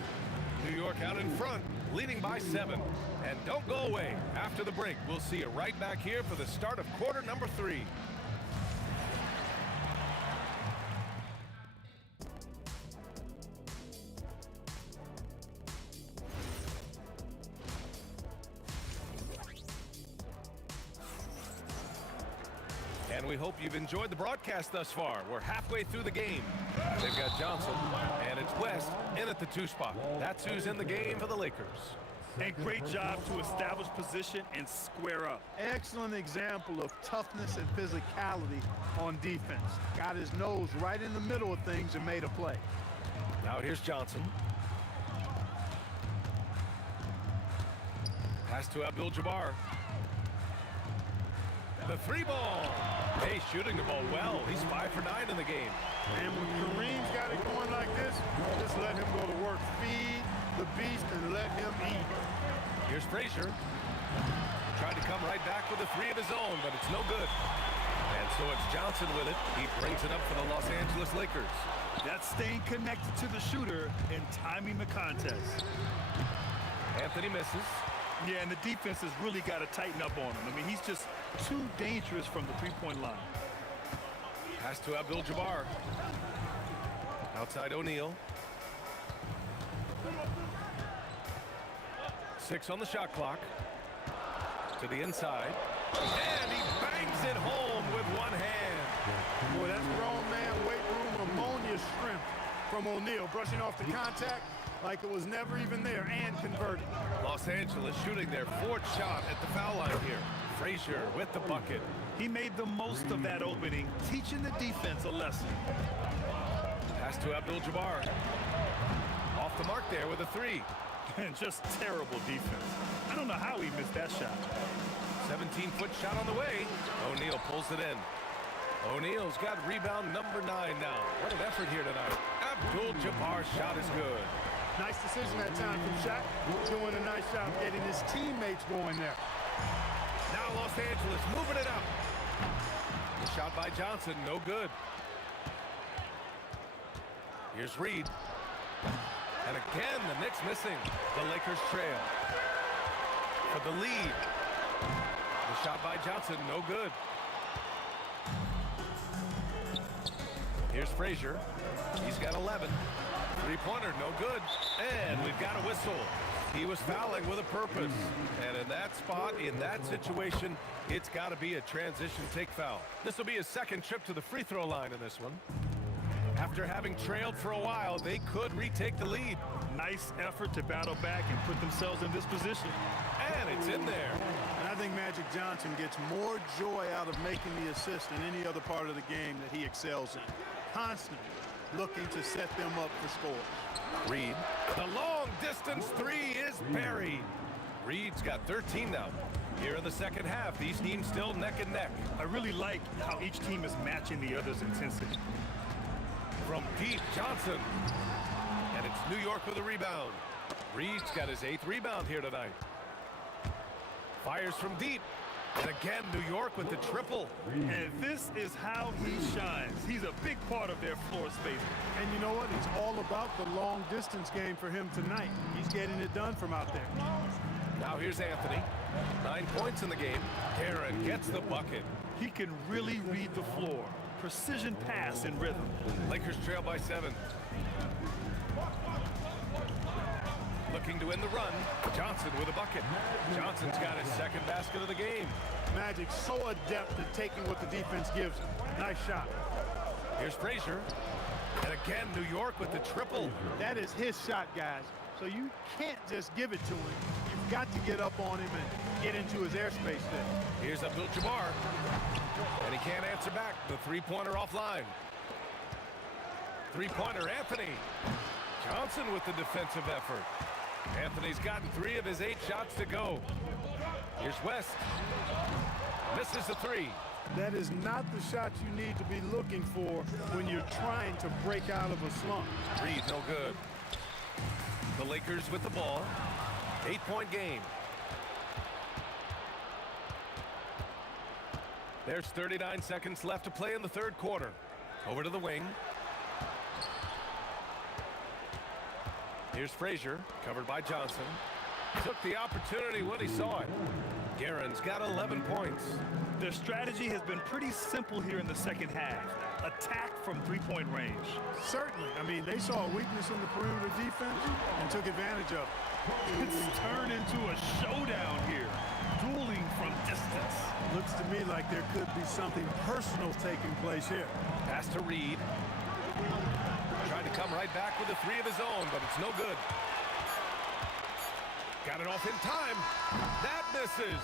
New York out in front, leading by 7. And don't go away. After the break, we'll see you right back here for the start of quarter number 3. And we hope you've enjoyed the broadcast thus far. We're halfway through the game. They've got Johnson, and it's West in at the 2 spot. That's who's in the game for the Lakers. And great job to establish position and square up. Excellent example of toughness and physicality on defense. Got his nose right in the middle of things and made a play. Now here's Johnson. Pass to Abdul-Jabbar. The 3 ball. Hey, shooting the ball well. He's 5 for 9 in the game. And when Kareem's got it going like this, just let him go to work. Feed the beast and let him eat. Here's Frazier. Tried to come right back with a 3 of his own, but it's no good. And so it's Johnson with it. He brings it up for the Los Angeles Lakers. That's staying connected to the shooter and timing the contest. Anthony misses. Yeah, and the defense has really got to tighten up on him. I mean, he's just too dangerous from the three-point line. Pass to Abdul-Jabbar. Outside O'Neal. 6 on the shot clock. To the inside. And he bangs it home with one hand. Boy, that's grown man weight room ammonia strength from O'Neal. Brushing off the contact like it was never even there and converting. Los Angeles shooting their 4th shot at the foul line here. Frazier with the bucket. He made the most of that opening, teaching the defense a lesson. Pass to Abdul-Jabbar. Off the mark there with a 3. And just terrible defense. I don't know how he missed that shot. 17-foot shot on the way. O'Neal pulls it in. O'Neal's got rebound number 9 now. What an effort here tonight. Abdul-Jabbar's shot is good. Nice decision that time from Shaq. Doing a nice job getting his teammates going there. Now Los Angeles moving it up. The shot by Johnson, no good. Here's Reed. And again, the Knicks missing. The Lakers trail. For the lead. The shot by Johnson, no good. Here's Frazier. He's got 11. 3-pointer, no good. And we've got a whistle. He was fouling with a purpose. And in that spot, in that situation, it's got to be a transition take foul. This will be his 2nd trip to the free throw line in this one. After having trailed for a while, they could retake the lead. Nice effort to battle back and put themselves in this position. And it's in there. And I think Magic Johnson gets more joy out of making the assist than any other part of the game that he excels in. Constantly looking to set them up for scores. Reed, the long distance 3 is buried. Reed's got 13 now. Here in the second half, these teams still neck and neck. I really like how each team is matching the other's intensity. From deep, Johnson. And it's New York with a rebound. Reed's got his 8th rebound here tonight. Fires from deep. And again, New York with the triple. And this is how he shines. He's a big part of their floor space. And you know what? It's all about the long distance game for him tonight. He's getting it done from out there. Now here's Anthony. 9 points in the game. Aaron gets the bucket. He can really read the floor. Precision pass and rhythm. Lakers trail by 7. Looking to end the run. Johnson with a bucket. Johnson's got his 2nd basket of the game. Magic so adept at taking what the defense gives him. Nice shot. Here's Frazier. And again, New York with the triple. That is his shot, guys. So you can't just give it to him. You've got to get up on him and get into his airspace there. Here's Abdul-Jabbar. And he can't answer back. The 3-pointer offline. 3-pointer, Anthony. Johnson with the defensive effort. Anthony's gotten 3 of his 8 shots to go. Here's West. Misses the 3. That is not the shot you need to be looking for when you're trying to break out of a slump. Reed, no good. The Lakers with the ball. 8-point game. There's 39 seconds left to play in the 3rd quarter. Over to the wing. Here's Frazier, covered by Johnson. Took the opportunity when he saw it. Guerin's got 11 points. Their strategy has been pretty simple here in the second half. Attack from 3-point range. Certainly. I mean, they saw a weakness in the perimeter defense and took advantage of it. It's turned into a showdown here. Dueling from distance. Looks to me like there could be something personal taking place here. Pass to Reed. Tried to come right back with a 3 of his own, but it's no good. Got it off in time. That misses.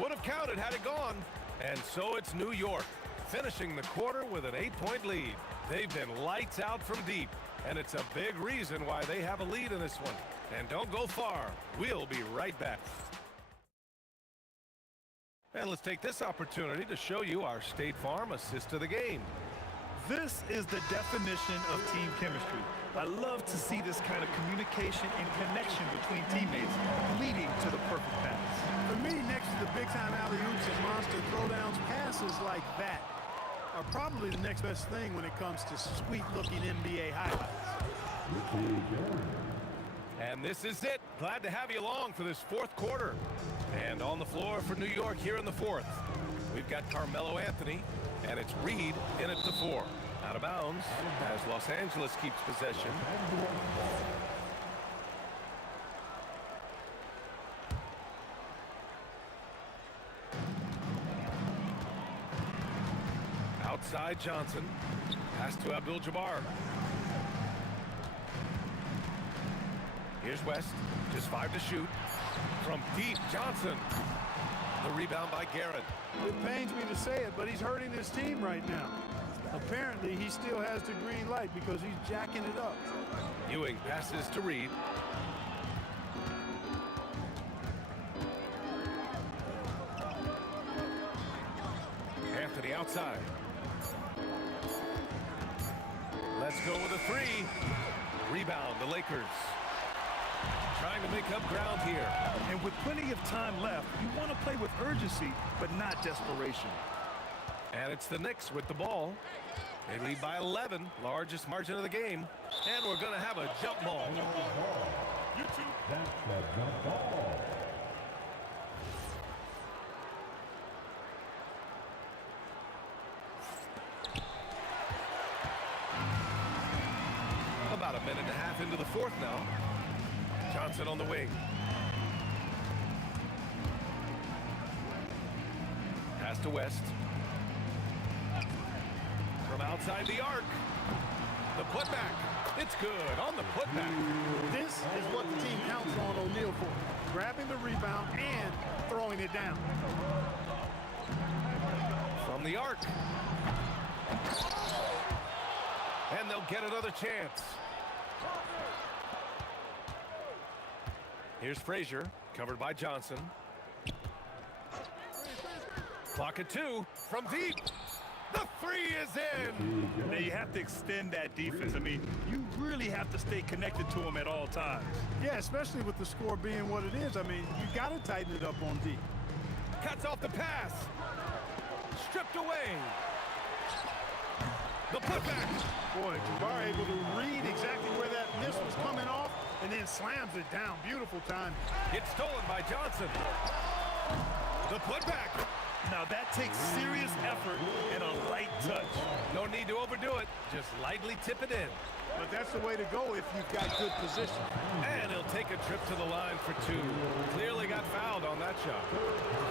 Would have counted had it gone. And so it's New York, finishing the quarter with an 8-point lead. They've been lights out from deep, and it's a big reason why they have a lead in this one. And don't go far. We'll be right back. And let's take this opportunity to show you our State Farm assist to the game. This is the definition of team chemistry. I love to see this kind of communication and connection between teammates leading to the perfect pass. For me, next to the big-time alley-oops and monster throwdowns, passes like that are probably the next best thing when it comes to sweet-looking NBA highlights. And this is it. Glad to have you along for this 4th quarter. And on the floor for New York here in the 4th, we've got Carmelo Anthony, and it's Reed in at the 4. Out of bounds as Los Angeles keeps possession. Outside Johnson. Pass to Abdul-Jabbar. Here's West. Just 5 to shoot. From deep, Johnson. The rebound by Garrett. It pains me to say it, but he's hurting his team right now. Apparently, he still has the green light because he's jacking it up. Ewing passes to Reed. Anthony outside. Let's go with a 3. Rebound, the Lakers. Trying to make up ground here. And with plenty of time left, you want to play with urgency, but not desperation. And it's the Knicks with the ball. They lead by 11, largest margin of the game. And we're going to have a jump ball. That's the jump ball. About a minute and a half into the 4th now. Johnson on the wing. Pass to West. From outside the arc. The putback. It's good on the putback. This is what the team counts on O'Neal for. Grabbing the rebound and throwing it down. From the arc. And they'll get another chance. Here's Frazier, covered by Johnson. Clock at 2 from deep. The three is in. Now you have to extend that defense. I mean, you really have to stay connected to them at all times. Yeah, especially with the score being what it is. I mean, you got to tighten it up on D. Cuts off the pass. Stripped away. The putback. Boy, Jabbar able to read exactly where that miss was coming off and then slams it down. Beautiful time. It's stolen by Johnson. The putback. Now that takes serious effort and a light touch. No need to overdo it. Just lightly tip it in. But that's the way to go if you've got good position. And he'll take a trip to the line for 2. Clearly got fouled on that shot.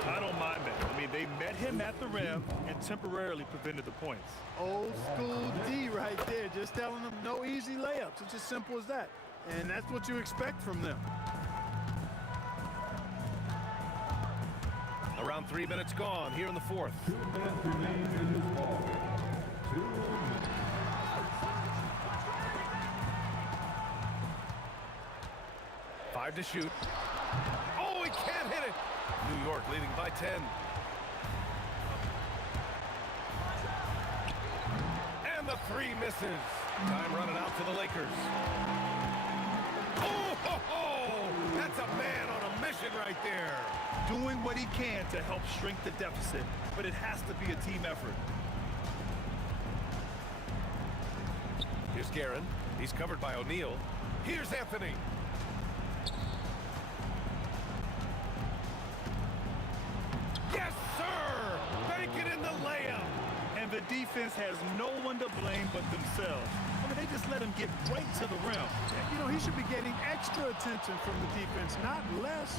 I don't mind that. I mean, they met him at the rim and temporarily prevented the points. Old school D right there. Just telling them no easy layups. It's as simple as that. And that's what you expect from them. Around 3 minutes gone here in the fourth. 2 minutes remain in this ball. 2 minutes. 5 to shoot. Oh, he can't hit it. New York leading by 10. And the 3 misses. Time running out for the Lakers. Oh, ho, ho! That's a man on a mission right there. Doing what he can to help shrink the deficit, but it has to be a team effort. Here's Guerin. He's covered by O'Neal. Here's Anthony. Yes, sir! Bank it in the layup. And the defense has no one to blame but themselves. I mean, they just let him get right to the rim. You know, he should be getting extra attention from the defense, not less.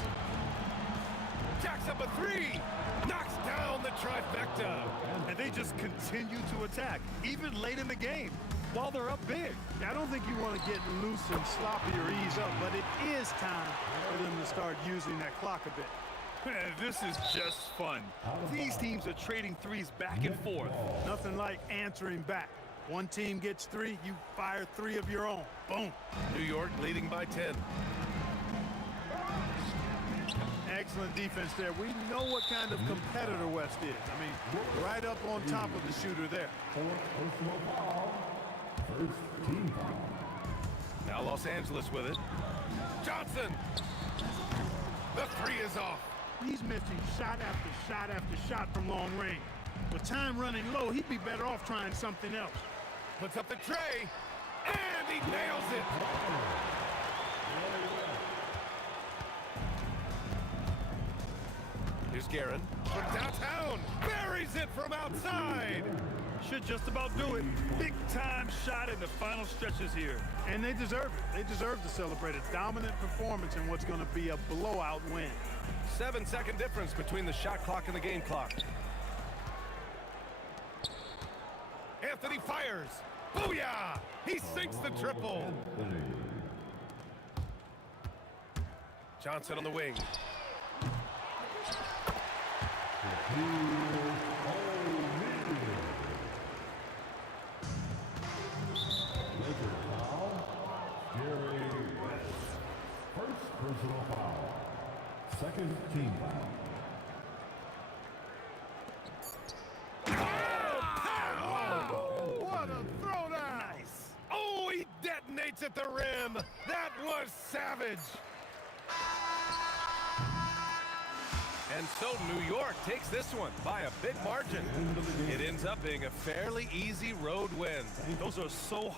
Jacks up a 3. Knocks down the trifecta. And they just continue to attack, even late in the game, while they're up big. I don't think you want to get loose and sloppy or ease up, but it is time for them to start using that clock a bit. Man, this is just fun. These teams are trading threes back and forth. Nothing like answering back. One team gets 3, you fire 3 of your own. Boom. New York leading by 10. Excellent defense there. We know what kind of competitor West is. I mean, right up on top of the shooter there. 4th personal foul. 1st team foul. Now Los Angeles with it. Johnson. The 3 is off. He's missing shot after shot after shot from long range. With time running low, he'd be better off trying something else. Puts up the tray. And he nails it. Here's Guerin from downtown. Buries it from outside. Should just about do it. Big time shot in the final stretches here. And they deserve it. They deserve to celebrate a dominant performance in what's going to be a blowout win. 7-second difference between the shot clock and the game clock. Anthony fires. Booyah! He sinks the triple. Johnson on the wing. First personal foul. 2nd team foul. What a throw nice! Oh, he detonates at the rim. That was savage. And so New York takes this one by a big margin. It ends up being a fairly easy road win. Those are so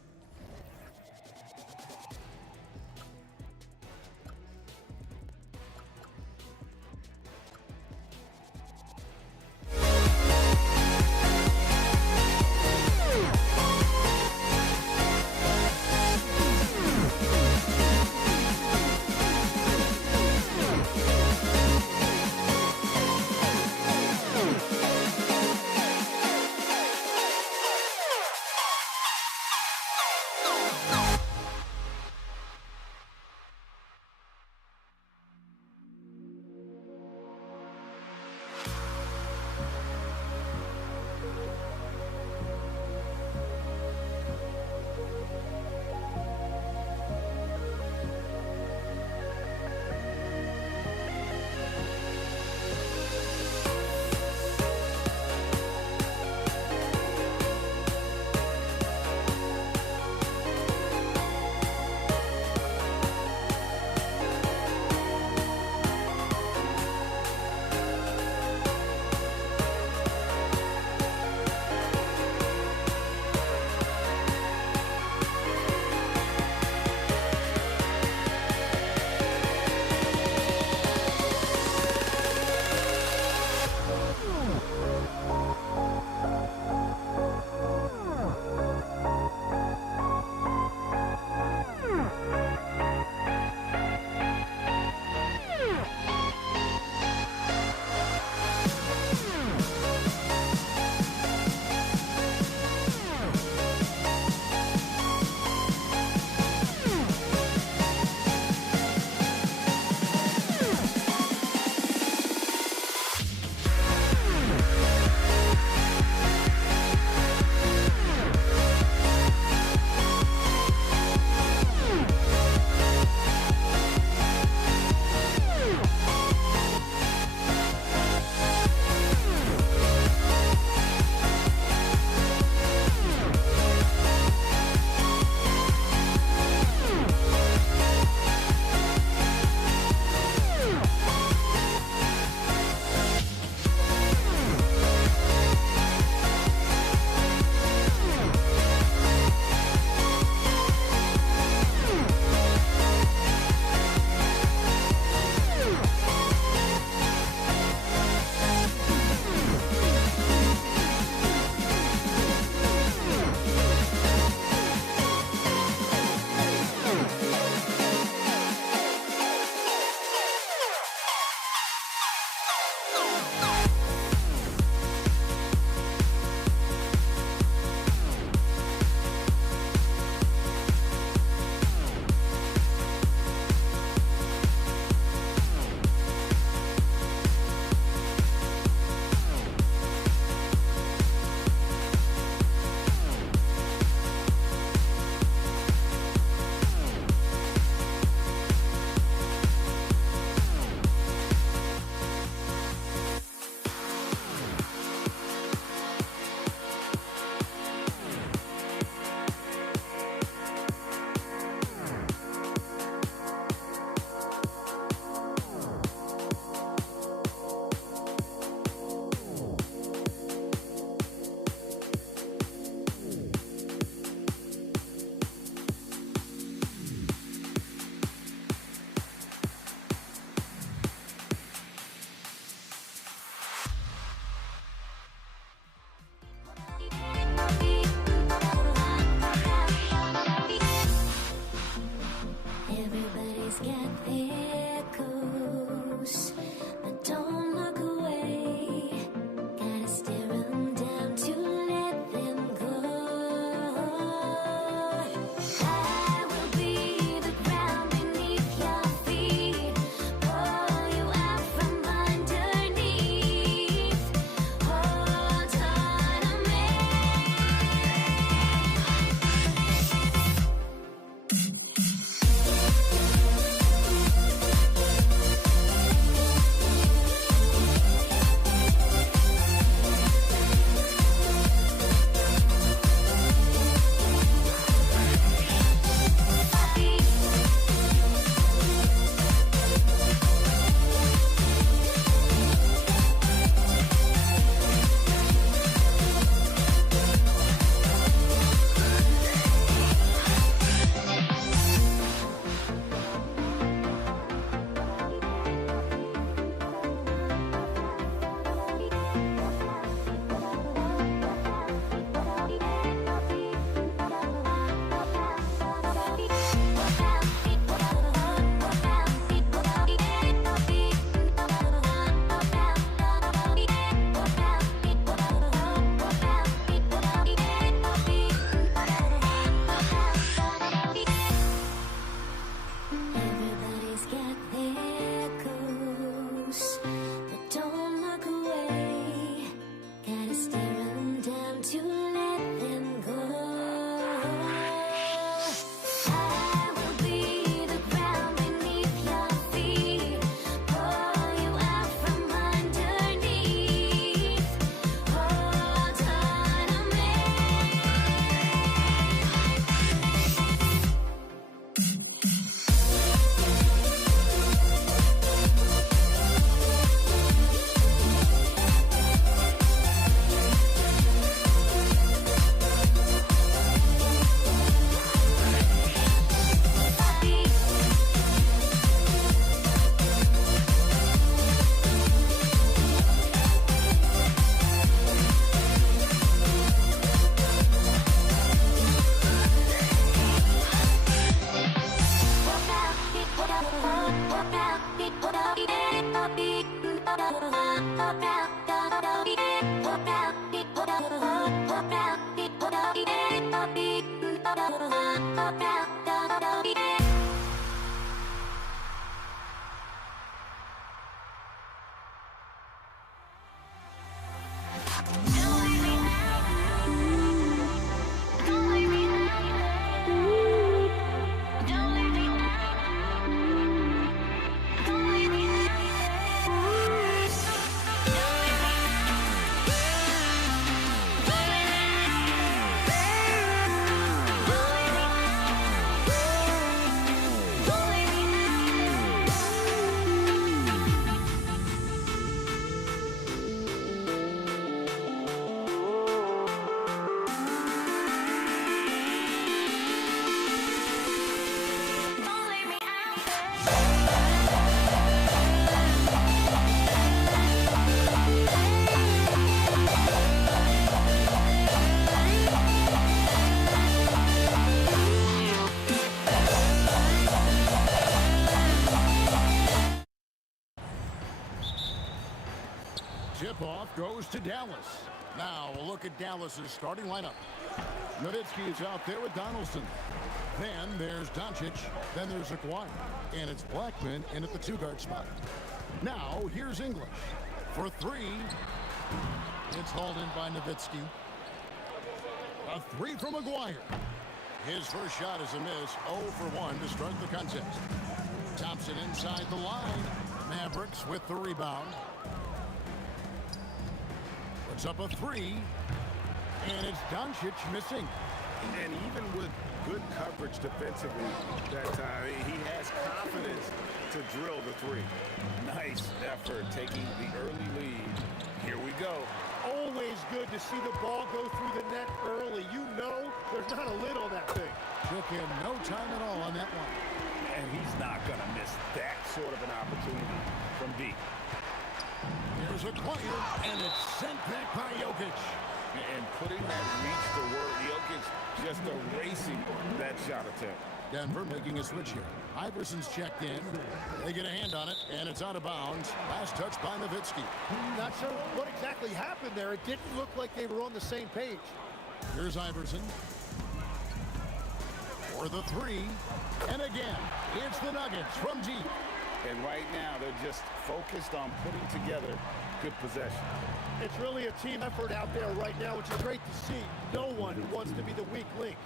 tip-off goes to Dallas. Now a look at Dallas's starting lineup. Nowitzki is out there with Donaldson. Then there's Doncic. Then there's Aguirre. And it's Blackman in at the two-guard spot. Now here's English. For three. It's hauled in by Nowitzki. A three from Aguirre. His first shot is a miss. 0 for 1 to start the contest. Thompson inside the line. Mavericks with the rebound. Puts up a three. And it's Doncic missing. And even with good coverage defensively that time, he has confidence to drill the three. Nice effort taking the early lead. Here we go. Always good to see the ball go through the net early. You know there's not a lid on that thing. Took him no time at all on that one. And he's not going to miss that sort of an opportunity from deep. Here's Aguirre, and it's sent back by Jokic. And putting that reach to work, Jokic just erasing that shot attempt. Denver making a switch here. Iverson's checked in. They get a hand on it, and it's out of bounds. Last touch by Nowitzki. Not sure what exactly happened there. It didn't look like they were on the same page. Here's Iverson. For the three. And again, it's the Nuggets from deep. And right now, they're just focused on putting together good possession. It's really a team effort out there right now, which is great to see. No one wants to be the weak link.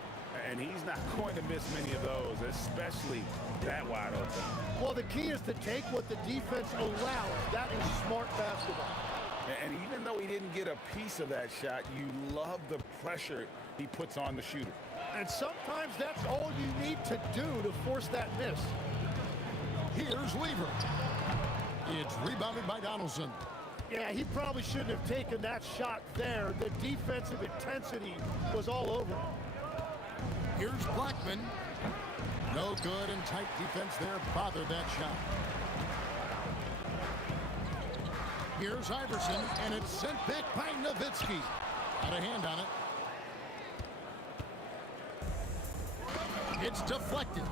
And he's not going to miss many of those, especially that wide open. Well, the key is to take what the defense allows. That is smart basketball. And even though he didn't get a piece of that shot, you love the pressure he puts on the shooter. And sometimes that's all you need to do to force that miss. Here's Lever. It's rebounded by Donaldson. Yeah, he probably shouldn't have taken that shot there. The defensive intensity was all over him. Here's Blackman. No good, and tight defense there bothered that shot. Here's Iverson, and it's sent back by Nowitzki. Got a hand on it. It's deflected.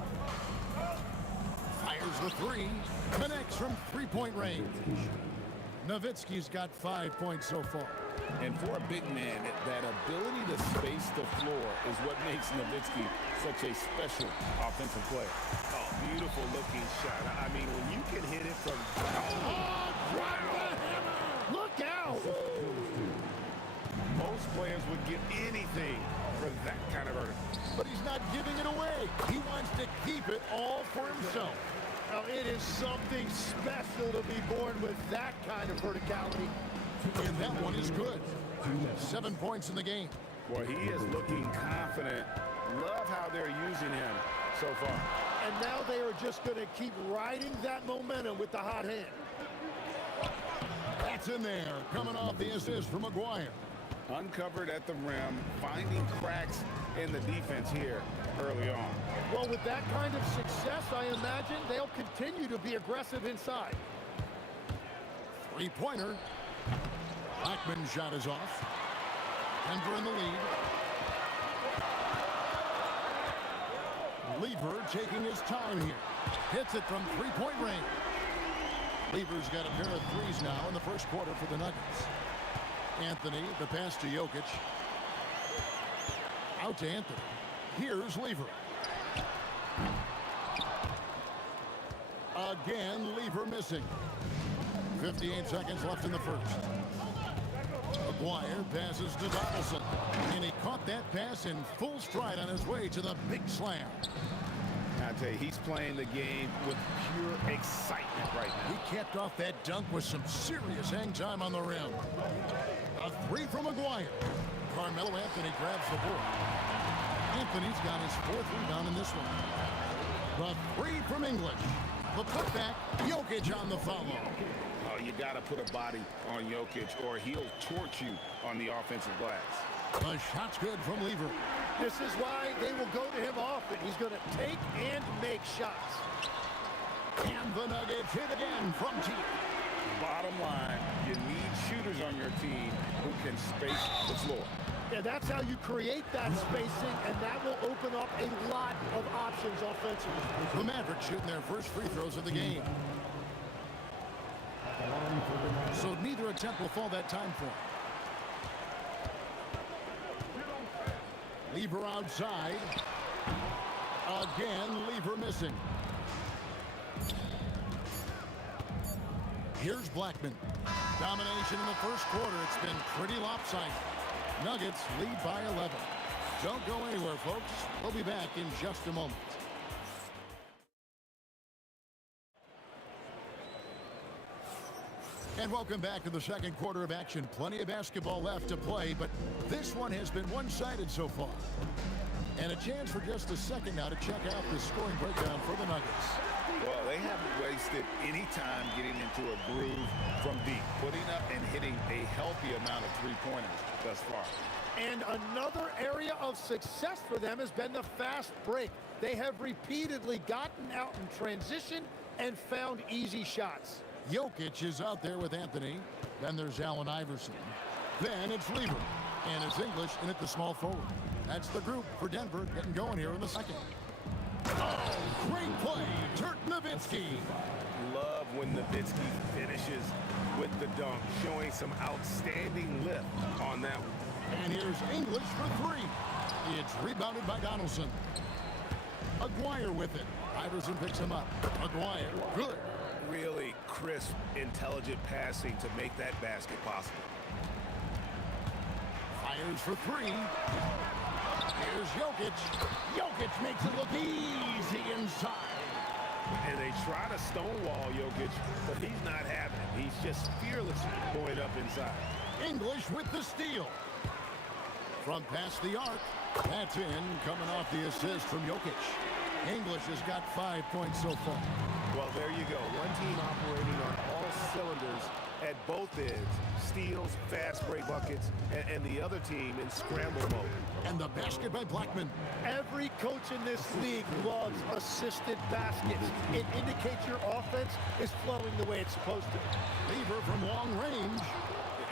Fires the three. Connects from three-point range. Nowitzki's got 5 points so far. And for a big man, that ability to space the floor is what makes Nowitzki such a special offensive player. Oh, beautiful looking shot. I mean, when you can hit it from... Oh, drop the hammer! Look out! Most players would give anything for that kind of vertical. But he's not giving it away. He wants to keep it all for himself. Now, it is something special to be born with that kind of verticality. And that one is good. 7 points in the game. Boy, he is looking confident. Love how they're using him so far. And now they are just going to keep riding that momentum with the hot hand. That's in there. Coming off the assist from Aguirre. Uncovered at the rim, finding cracks in the defense here early on. Well, with that kind of success, I imagine they'll continue to be aggressive inside. Three-pointer. Blackman's shot is off. Denver in the lead. Lever taking his time here. Hits it from three-point range. Lever's got a pair of threes now in the first quarter for the Nuggets. Anthony, the pass to Jokic. Out to Anthony. Here's Lever. Again, Lever missing. 58 seconds left in the first. Aguirre passes to Donaldson. And he caught that pass in full stride on his way to the big slam. I tell you, he's playing the game with pure excitement right now. He capped off that dunk with some serious hang time on the rim. A three from Aguirre. Carmelo Anthony grabs the board. Anthony's got his fourth rebound in this one. The three from English. The putback, Jokic on the follow. Oh, you got to put a body on Jokic or he'll torch you on the offensive glass. The shot's good from Lever. This is why they will go to him often. He's going to take and make shots. And the Nuggets hit again from deep. Bottom line, you need shooters on your team who can space the floor. Yeah, that's how you create that spacing, and that will open up a lot of options offensively. The Mavericks shooting their first free throws of the game. So neither attempt will fall that time for him. Lever outside. Again, Lever missing. Here's Blackman. Domination in the first quarter. It's been pretty lopsided. Nuggets lead by 11. Don't go anywhere, folks. We'll be back in just a moment. And welcome back to the second quarter of action. Plenty of basketball left to play, but this one has been one-sided so far. And a chance for just a second now to check out the scoring breakdown for the Nuggets. Well, they haven't wasted any time getting into a groove from deep, putting up and hitting a healthy amount of three-pointers thus far. And another area of success for them has been the fast break. They have repeatedly gotten out in transition and found easy shots. Jokic is out there with Anthony. Then there's Allen Iverson. Then it's Lever. And it's English in at the small forward. That's the group for Denver getting going here in the second. Oh, great play. Dirk Nowitzki. Love when Nowitzki finishes with the dunk, showing some outstanding lift on that one. And here's English for three. It's rebounded by Donaldson. Aguirre with it. Iverson picks him up. Aguirre, good. Really crisp, intelligent passing to make that basket possible. Fires for three. Here's Jokic. Jokic makes it look easy inside. And they try to stonewall Jokic, but he's not having it. He's just fearless going up inside. English with the steal. From past the arc. That's in, coming off the assist from Jokic. English has got 5 points so far. Well, there you go. One team operating on all cylinders at both ends. Steals, fast break buckets, and the other team in scramble mode. And the basket by Blackman. Every coach in this league loves assisted baskets. It indicates your offense is flowing the way it's supposed to. Lever from long range.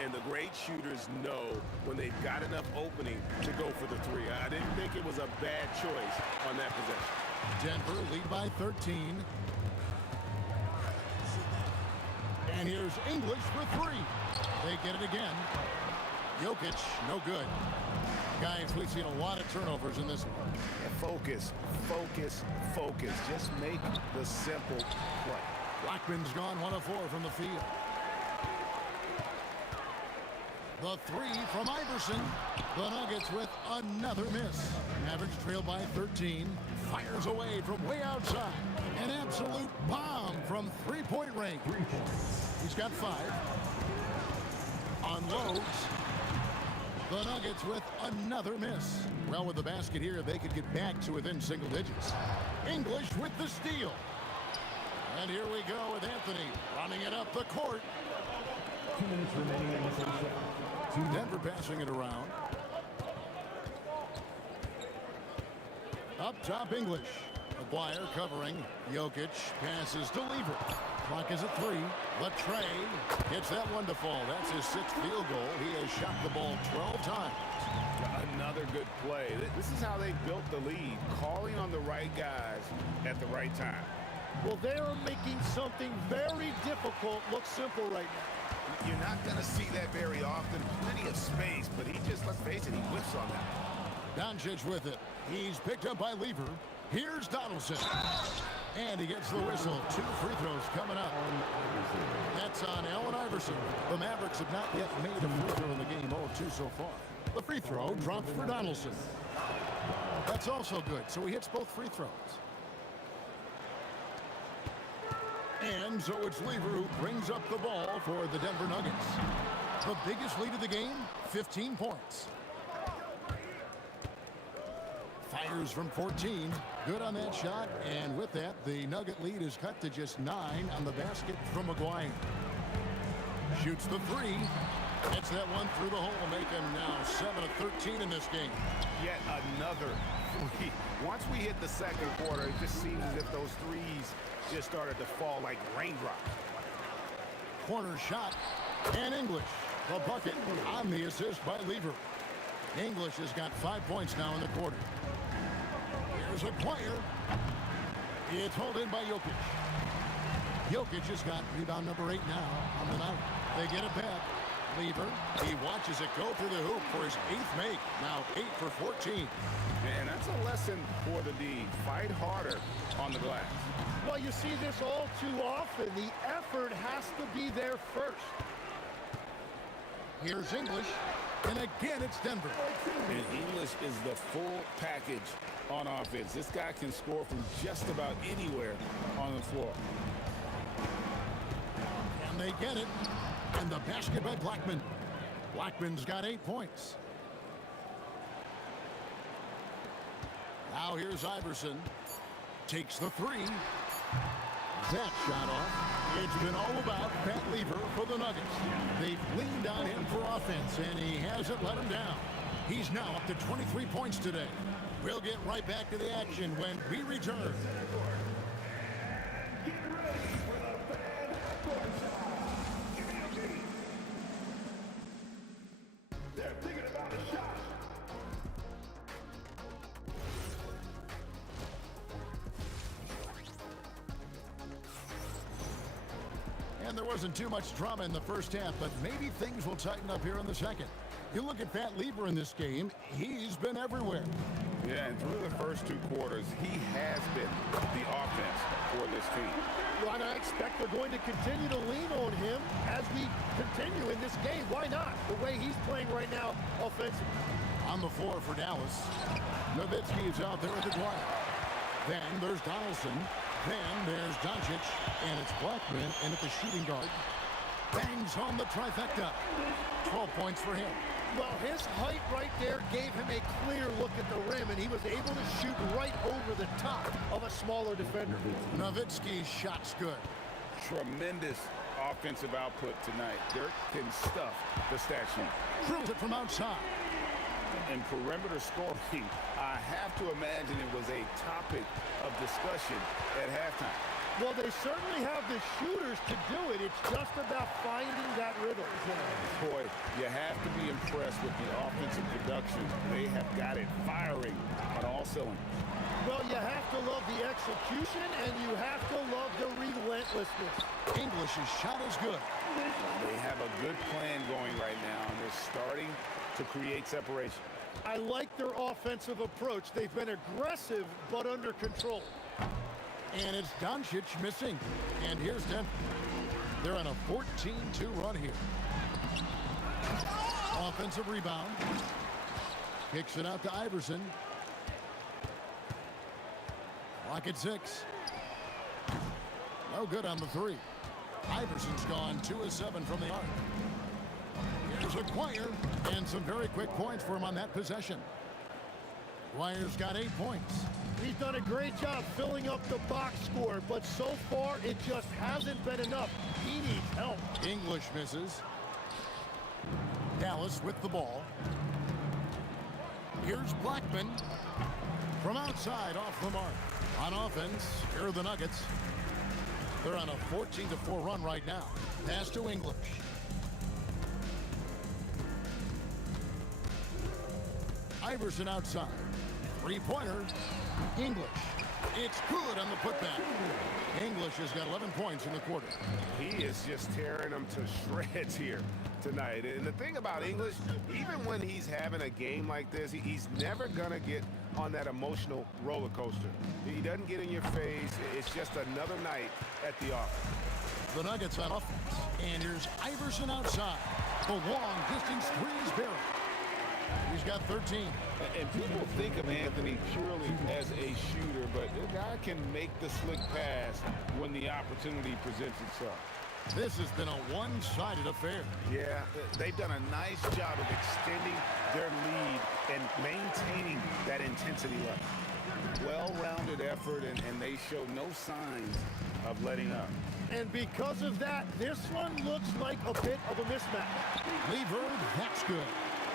And the great shooters know when they've got enough opening to go for the three. I didn't think it was a bad choice on that possession. Denver lead by 13. And here's English for three. They get it again. Jokic, no good. Guys, we've seen a lot of turnovers in this one. Focus, focus, focus. Just make the simple play. Blackman's gone 1 of 4 from the field. The three from Iverson. The Nuggets with another miss. Mavericks trail by 13. Fires away from way outside. An absolute bomb from three-point range. He's got 5. Unloads. The Nuggets with another miss. Well, with the basket here, they could get back to within single digits. English with the steal. And here we go with Anthony running it up the court. 2 minutes remaining in the first half. Denver passing it around. Up top, English. Aguirre covering. Jokic passes to Lever. Clock is at 3. Latrey gets that one to fall. That's his 6th field goal. He has shot the ball 12 times. Another good play. This is how they built the lead, calling on the right guys at the right time. Well, they are making something very difficult look simple right now. You're not going to see that very often. Plenty of space, but he just, let's face it, he whiffs on that. Doncic with it. He's picked up by Lever. Here's Donaldson. And he gets the whistle. 2 free throws coming up. That's on Allen Iverson. The Mavericks have not yet made a free throw in the game. 0-2 so far. The free throw drops for Donaldson. That's also good. So he hits both free throws. And so it's Lever who brings up the ball for the Denver Nuggets. The biggest lead of the game, 15 points. Fires from 14. Good on that shot. And with that, the Nugget lead is cut to just 9 on the basket from Aguirre. Shoots the 3. Gets that one through the hole, making now 7 of 13 in this game. Yet another 3. Once we hit the second quarter, it just seems as if those threes just started to fall like raindrops. Corner shot. And English. The bucket on the assist by Lever. English has got 5 points now in the quarter. Here's Aguirre. It's hauled in by Jokic. Jokic has got rebound number 8 now on the night. They get it back. Lever, he watches it go through the hoop for his 8th make. Now 8 for 14. And that's a lesson for the D. Fight harder on the glass. Well, you see this all too often. The effort has to be there first. Here's English, and again it's Denver. And English is the full package on offense. This guy can score from just about anywhere on the floor. And they get it. And the basket by Blackman. Blackman's got 8 points. Now here's Iverson. Takes the 3. That shot off. It's been all about Pat Lever for the Nuggets. They've leaned on him for offense, and he hasn't let him down. He's now up to 23 points today. We'll get right back to the action when we return. And there wasn't too much drama in the first half, but maybe things will tighten up here in the second. You look at Pat Lever in this game, he's been everywhere. Yeah, and through the first 2 quarters, he has been the offense for this team. Well, and I expect they're going to continue to lean on him as we continue in this game. Why not? The way he's playing right now offensively. On the floor for Dallas. Nowitzki is out there with the Dwyer. Then there's Donaldson. Then there's Doncic. And it's Blackman in at the shooting guard. Bangs home the trifecta. 12 points for him. Well, his height right there gave him a clear look at the rim, and he was able to shoot right over the top of a smaller defender. Nowitzki's shot's good. Tremendous offensive output tonight. Dirk can stuff the stat sheet. Drills it from outside. In perimeter scoring, I have to imagine it was a topic of discussion at halftime. Well, they certainly have the shooters to do it. It's just about finding that rhythm. Boy, you have to be impressed with the offensive production. They have got it firing on all cylinders. Well, you have to love the execution, and you have to love the relentlessness. English's shot is good. They have a good plan going right now, and they're starting to create separation. I like their offensive approach. They've been aggressive, but under control. And it's Doncic missing. And here's Denver. They're on a 14-2 run here. Offensive rebound. Kicks it out to Iverson. Clock at 6. No good on the 3. Iverson's gone 2 of 7 from the arc. Here's a Dwyer, and some very quick points for him on that possession. Dwyer's got 8 points. He's done a great job filling up the box score, but so far it just hasn't been enough. He needs help. English misses. Dallas with the ball. Here's Blackman from outside off the mark. On offense, here are the Nuggets. They're on a 14-4 run right now. Pass to English. Iverson outside. 3-pointer. English. It's good on the putback. English has got 11 points in the quarter. He is just tearing them to shreds here tonight. And the thing about English, even when he's having a game like this, he's never going to get on that emotional roller coaster. He doesn't get in your face. It's just another night at the office. The Nuggets on offense. And here's Iverson outside. The long-distance three is buried. He's got 13. And people think of Anthony purely as a shooter, but the guy can make the slick pass when the opportunity presents itself. This has been a one-sided affair. Yeah, they've done a nice job of extending their lead and maintaining that intensity level. Well-rounded effort, and they show no signs of letting up. And because of that, this one looks like a bit of a mismatch. Lever, that's good.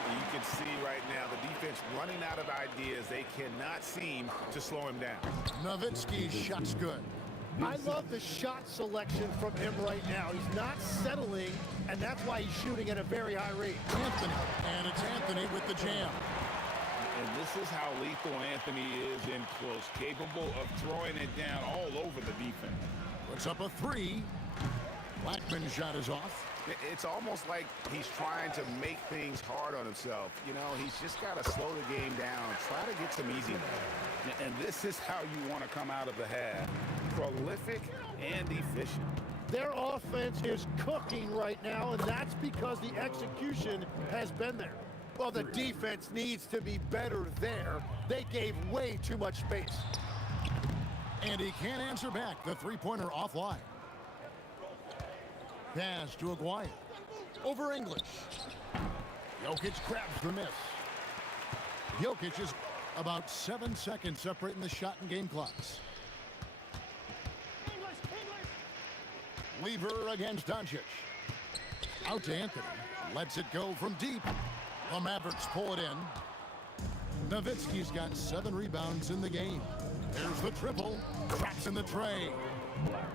You can see right now the defense running out of ideas. They cannot seem to slow him down. Nowitzki's shot's good. I love the shot selection from him right now. He's not settling, and that's why he's shooting at a very high rate. Anthony, and it's Anthony with the jam. And this This is how lethal Anthony is in close, capable of throwing it down all over the defense. Puts up a three. Blackman's shot is off. It's almost like he's trying to make things hard on himself. You know, he's just got to slow the game down, try to get some easy. And this is how you want to come out of the half. Prolific and efficient. Their offense is cooking right now, and that's because the execution has been there. Well, the defense needs to be better there. They gave way too much space. And he can't answer back. The three-pointer offline. Pass to Aguirre. Over English. Jokic grabs the miss. Jokic is about 7 seconds separating the shot and game clocks. Lever against Doncic. Out to Anthony. Lets it go from deep. The Mavericks pull it in. Nowitzki's got 7 rebounds in the game. There's the triple. Traps in the tray.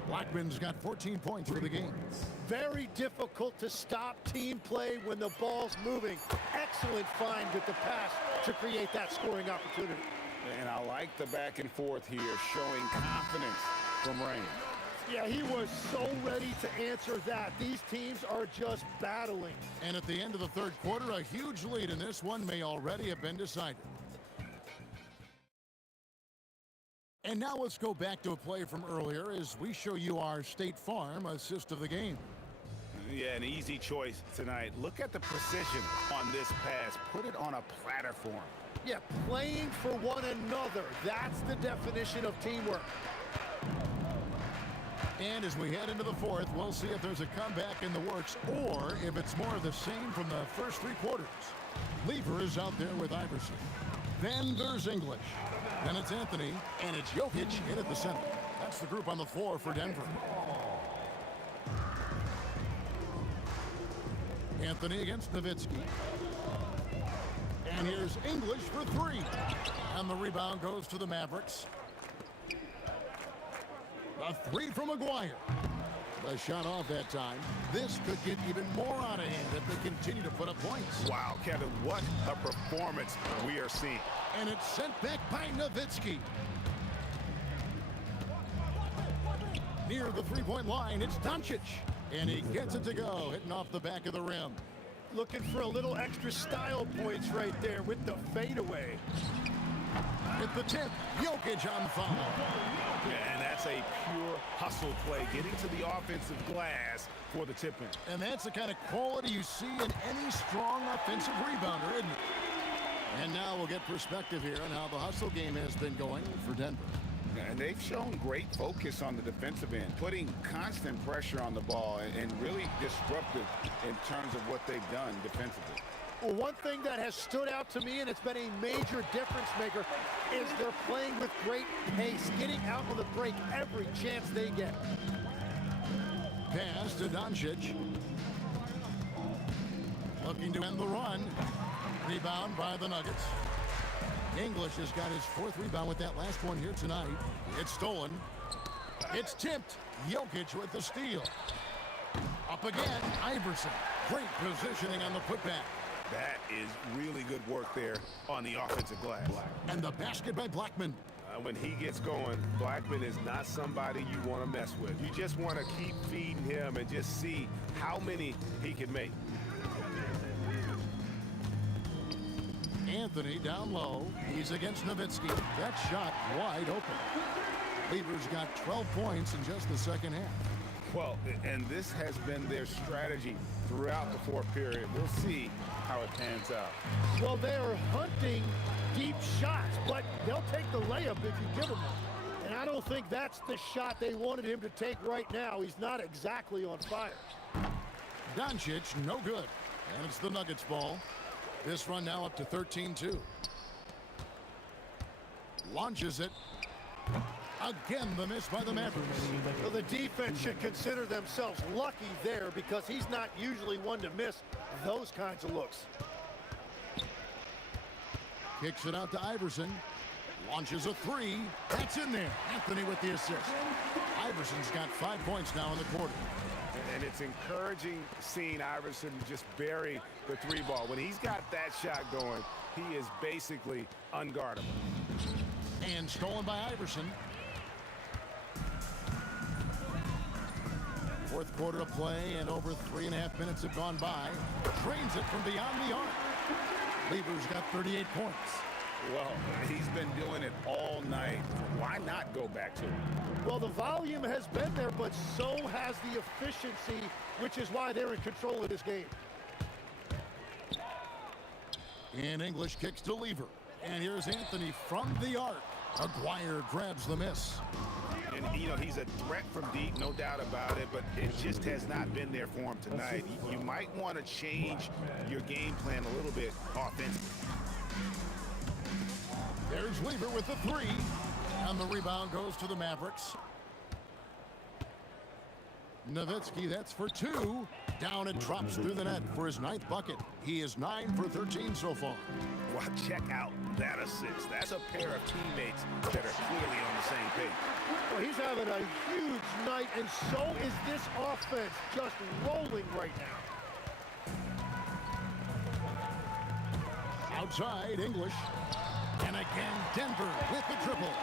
Blackman's got 14 points for the game. Very difficult to stop team play when the ball's moving. Excellent find with the pass to create that scoring opportunity. And I like the back and forth here, showing confidence from Rain. Yeah, he was so ready to answer that. These teams are just battling. And at the end of the third quarter, a huge lead in this one may already have been decided. And now let's go back to a play from earlier as we show you our State Farm assist of the game. Yeah, an easy choice tonight. Look at the precision on this pass. Put it on a platform. Yeah, playing for one another. That's the definition of teamwork. And as we head into the fourth, we'll see if there's a comeback in the works or if it's more of the same from the first 3 quarters. Lever is out there with Iverson. Then there's English. Then it's Anthony, and it's Jokic in at the center. That's the group on the floor for Denver. Anthony against Nowitzki. And here's English for 3. And the rebound goes to the Mavericks. A 3 from Aguirre. The shot off that time. This could get even more out of hand if they continue to put up points. Wow, Kevin, what a performance we are seeing. And it's sent back by Nowitzki. Near the three-point line, it's Doncic. And he gets it to go, hitting off the back of the rim. Looking for a little extra style points right there with the fadeaway. At the tip, Jokic on foul. Yeah, and that's a pure hustle play, getting to the offensive glass for the tip-in. And that's the kind of quality you see in any strong offensive rebounder, isn't it? And now we'll get perspective here on how the hustle game has been going for Denver. And they've shown great focus on the defensive end, putting constant pressure on the ball and really disruptive in terms of what they've done defensively. Well, one thing that has stood out to me, and it's been a major difference maker, is they're playing with great pace, getting out on the break every chance they get. Pass to Doncic. Looking to end the run. Rebound by the Nuggets. English has got his 4th rebound with that last one here tonight. It's stolen. It's tipped. Jokic with the steal. Up again, Iverson. Great positioning on the putback. That is really good work there on the offensive glass. And the basket by Blackman. When he gets going, Blackman is not somebody you want to mess with. You just want to keep feeding him and just see how many he can make. Anthony down low. He's against Nowitzki. That shot wide open. Lever's got 12 points in just the second half. Well, and this has been their strategy throughout the fourth period. We'll see how it pans out. Well, they're hunting deep shots, but they'll take the layup if you give them one. And I don't think that's the shot they wanted him to take right now. He's not exactly on fire. Doncic, no good. And it's the Nuggets ball. This run now up to 13-2. Launches it. Again, the miss by the Mavericks. Well, the defense should consider themselves lucky there because he's not usually one to miss those kinds of looks. Kicks it out to Iverson. Launches a 3. That's in there. Anthony with the assist. Iverson's got 5 points now in the quarter. And it's encouraging seeing Iverson just bury the three ball. When he's got that shot going, he is basically unguardable. And stolen by Iverson. Fourth quarter of play, and over 3.5 minutes have gone by. Drains it from beyond the arc. Lever's got 38 points. Well, he's been doing it all night. Why not go back to it? Well, the volume has been there, but so has the efficiency, which is why they're in control of this game. And English kicks to Lever. And here's Anthony from the arc. Aguirre grabs the miss. And, you know, he's a threat from deep, no doubt about it, but it just has not been there for him tonight. You might want to change your game plan a little bit offensively. There's Lever with the three. And the rebound goes to the Mavericks. Nowitzki, that's for two. Down it drops through the net for his 9th bucket. He is 9 for 13 so far. Well, check out that assist. That's a pair of teammates that are clearly on the same page. Well, he's having a huge night, and so is this offense, just rolling right now. Outside, English. And again, Denver with the triple.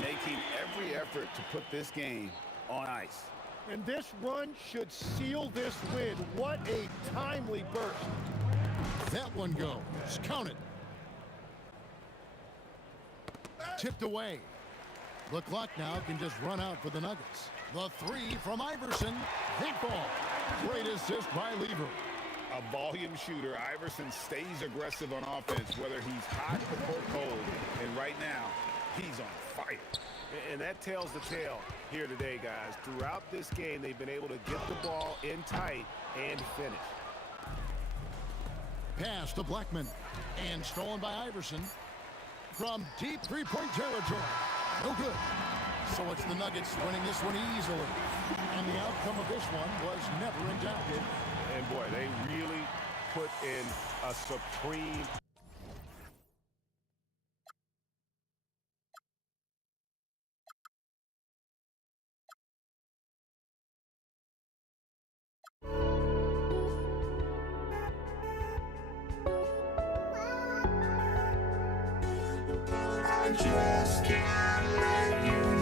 Making every effort to put this game on ice. And this run should seal this win. What a timely burst. That one goes. Count it. Tipped away. The clock now can just run out for the Nuggets. The three from Iverson. That ball. Great assist by Lever. A volume shooter, Iverson stays aggressive on offense, whether he's hot or cold. And right now, he's on fire. And that tells the tale here today, guys. Throughout this game, they've been able to get the ball in tight and finish. Pass to Blackman. And stolen by Iverson. From deep three-point territory. No good. So it's the Nuggets winning this one easily. And the outcome of this one was never in doubt. And boy, they really put in a supreme I just can't let you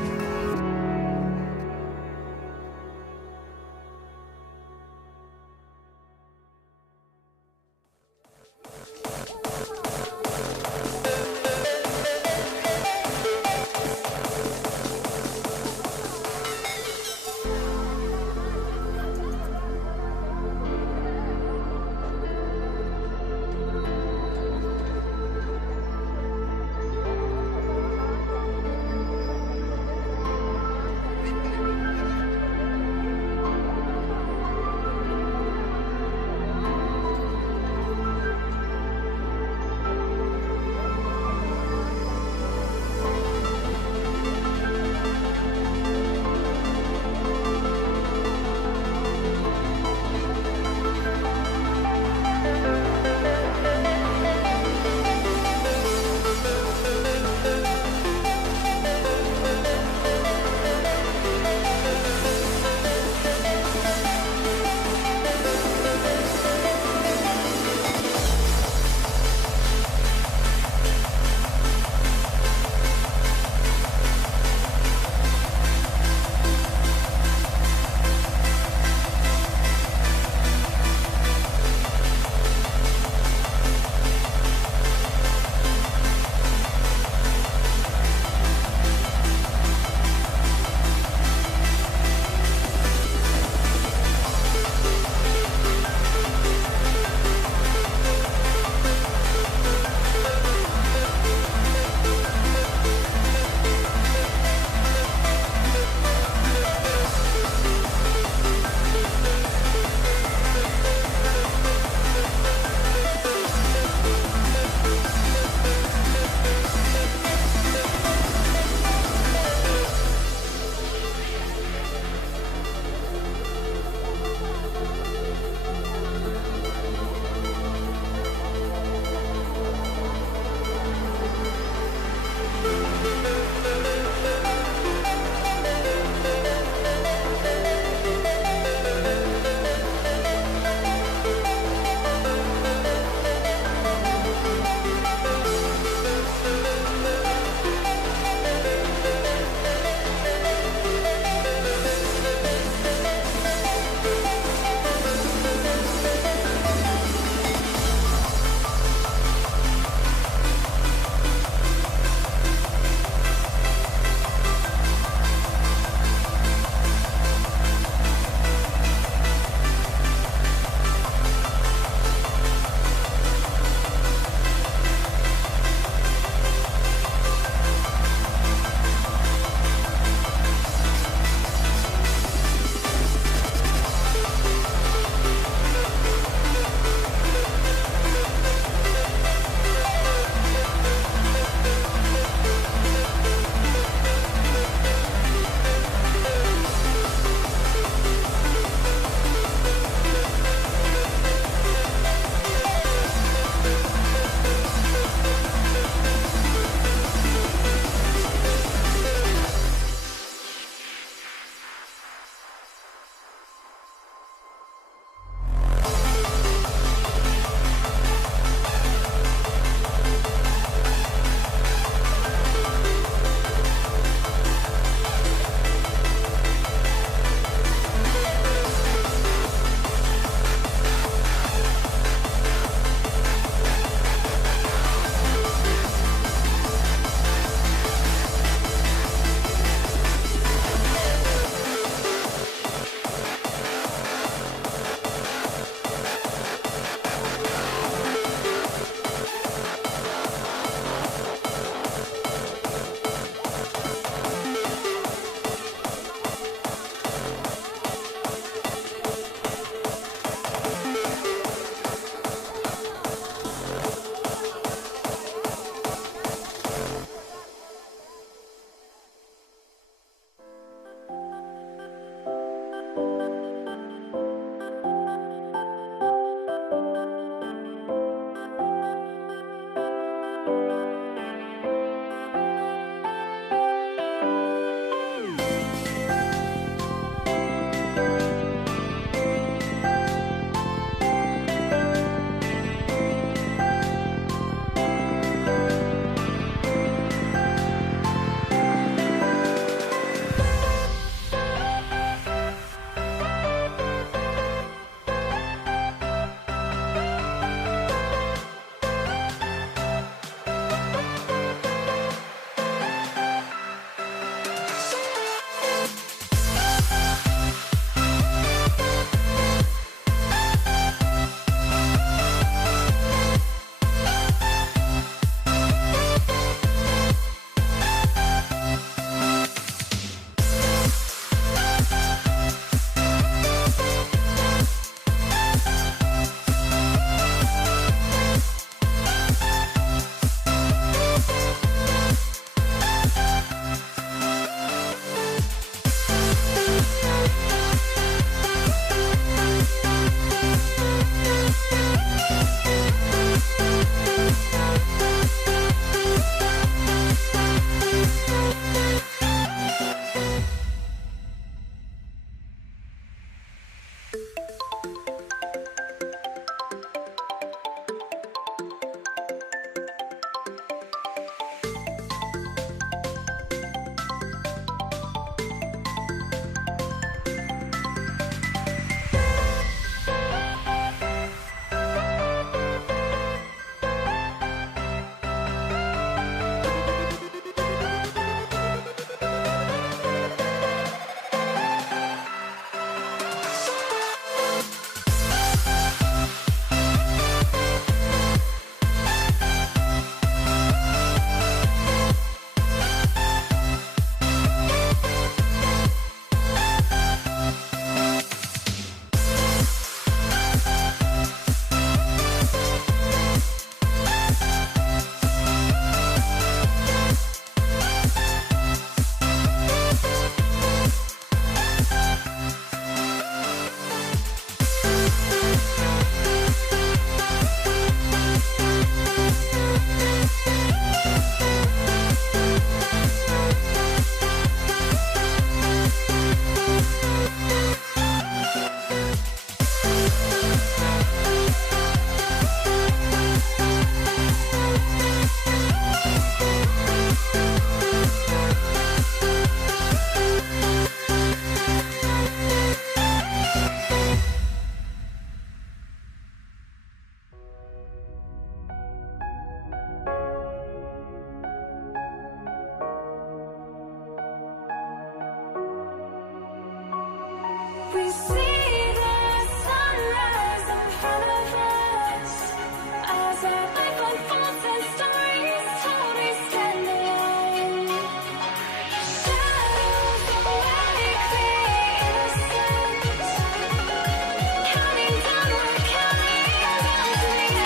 We see the sunrise in front of us. As our life unfolds and stories told, we stand alone. Shadows awake the innocent. Counting down, we're counting down to the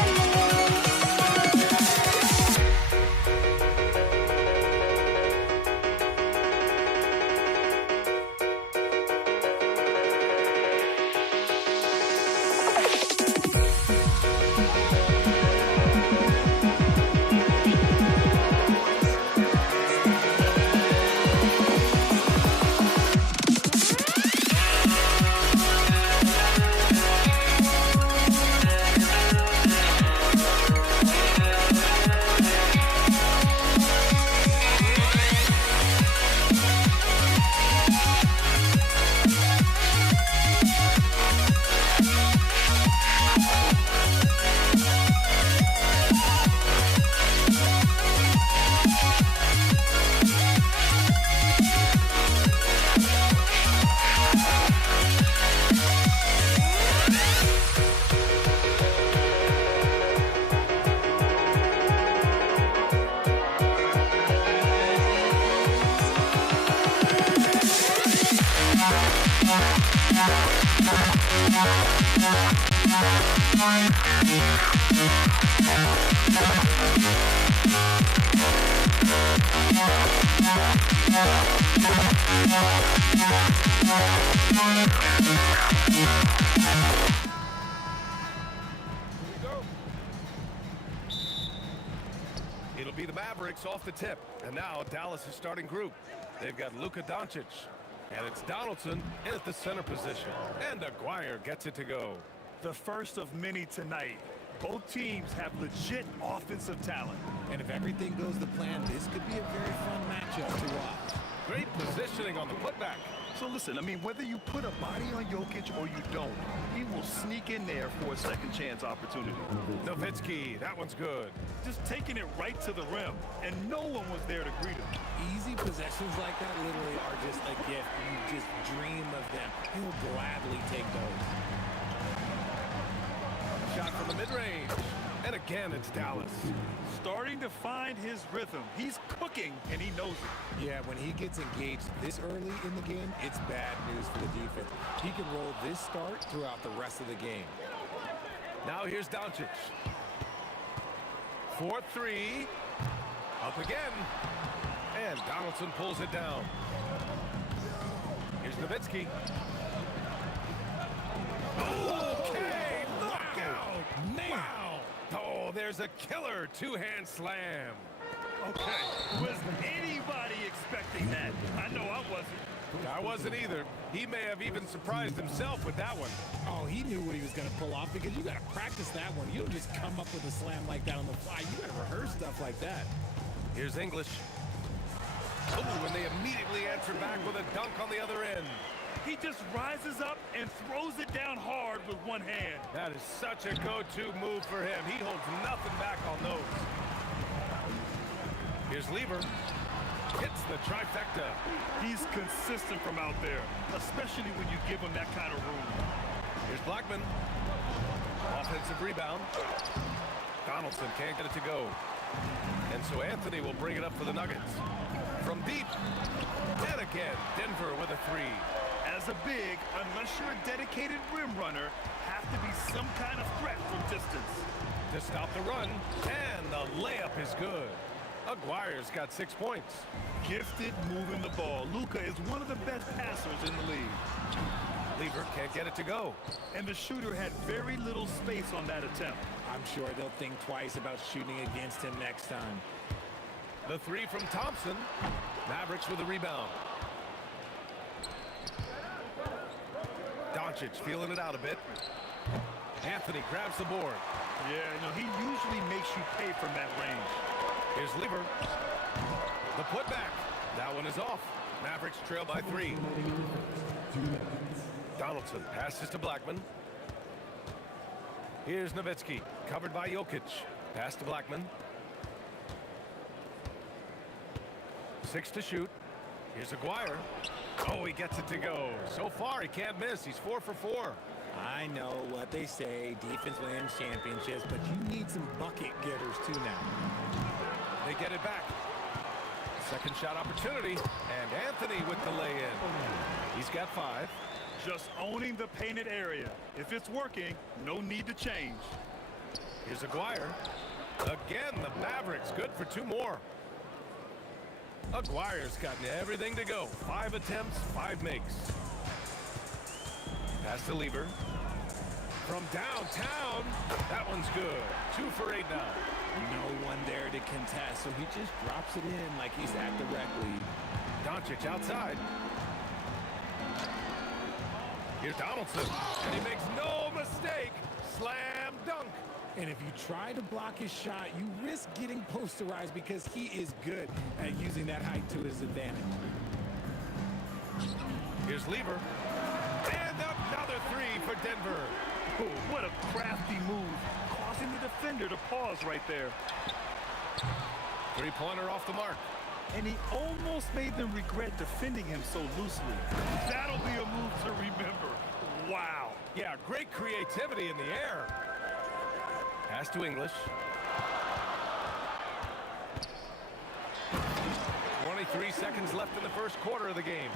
It'll be the Mavericks off the tip. And now Dallas' starting group. They've got Luka Doncic. And it's Donaldson in at the center position. And Aguirre gets it to go. The first of many tonight. Both teams have legit offensive talent. And if everything goes to plan, this could be a very fun matchup to watch. Great positioning on the putback. So listen, I mean, whether you put a body on Jokic or you don't, he will sneak in there for a second chance opportunity. Nowitzki, that one's good. Just taking it right to the rim, and no one was there to greet him. Easy possessions like that literally are just a gift. You just dream of them. He'll gladly take those. Shot from the mid-range. And again, it's Dallas. Starting to find his rhythm. He's cooking, and he knows it. Yeah, when he gets engaged this early in the game, it's bad news for the defense. He can roll this start throughout the rest of the game. Now here's Doncic. 4-3. Up again. And Donaldson pulls it down. Here's Nowitzki. Okay, knockout. Wow. Oh, there's a killer two-hand slam. Okay, was anybody expecting that? I know I wasn't. I wasn't either. He may have even surprised himself with that one. Oh, he knew what he was going to pull off because you got to practice that one. You don't just come up with a slam like that on the fly. You got to rehearse stuff like that. Here's English. Oh, and they immediately answer back with a dunk on the other end. He just rises up and throws it down hard with one hand. That is such a go-to move for him. He holds nothing back on those. Here's Lever. Hits the trifecta. He's consistent from out there, especially when you give him that kind of room. Here's Blackman. Offensive rebound. Donaldson can't get it to go. And so Anthony will bring it up for the Nuggets. From deep. And again, Denver with a three. As a big, unless you're a dedicated rim runner, have to be some kind of threat from distance. To stop the run, and the layup is good. Aguirre's got 6 points. Gifted moving the ball. Luka is one of the best passers in the league. Lever can't get it to go. And the shooter had very little space on that attempt. I'm sure they'll think twice about shooting against him next time. The three from Thompson. Mavericks with a rebound. Doncic feeling it out a bit. Anthony grabs the board. Yeah, he usually makes you pay from that range. Here's Lever. The putback. That one is off. Mavericks trail by 3. Donaldson passes to Blackman. Here's Nowitzki, covered by Jokic. Pass to Blackman. 6 to shoot. Here's Aguirre. Oh, he gets it to go. So far, he can't miss. He's 4 for 4. I know what they say, defense wins championships, but you need some bucket getters too now. They get it back. Second shot opportunity, and Anthony with the lay-in. He's got 5. Just owning the painted area. If it's working, no need to change. Here's Aguirre. Again, the Mavericks good for 2 more. Aguirre's gotten everything to go. 5 attempts, 5 makes. Pass to Lieber. From downtown, that one's good. 2 for 8 now. No one there to contest, so he just drops it in like he's at the rec league. Doncic outside. Here's Donaldson, and he makes no mistake. Slam dunk. And if you try to block his shot, you risk getting posterized because he is good at using that height to his advantage. Here's Lieber. And another 3 for Denver. Oh, what a crafty move. Causing the defender to pause right there. 3-pointer off the mark. And he almost made them regret defending him so loosely. That'll be a move to remember. Wow. Yeah, great creativity in the air. Pass to English. 23 seconds left in the first quarter of the game.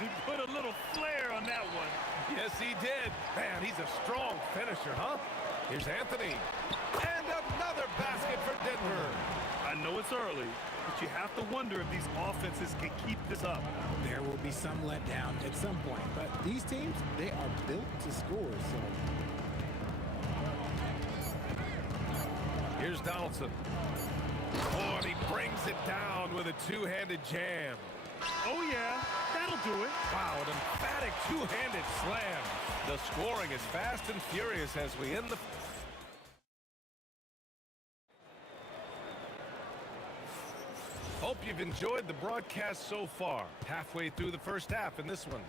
He put a little flair on that one. Yes, he did. Man, he's a strong finisher, huh? Here's Anthony. And another basket for Denver. I know it's early, but you have to wonder if these offenses can keep this up. There will be some letdown at some point, but these teams, they are built to score, so... Here's Donaldson. Oh, and he brings it down with a 2-handed jam. Oh, yeah, that'll do it. Wow, an emphatic 2-handed slam. The scoring is fast and furious as we end the... Hope you've enjoyed the broadcast so far. Halfway through the first half in this one.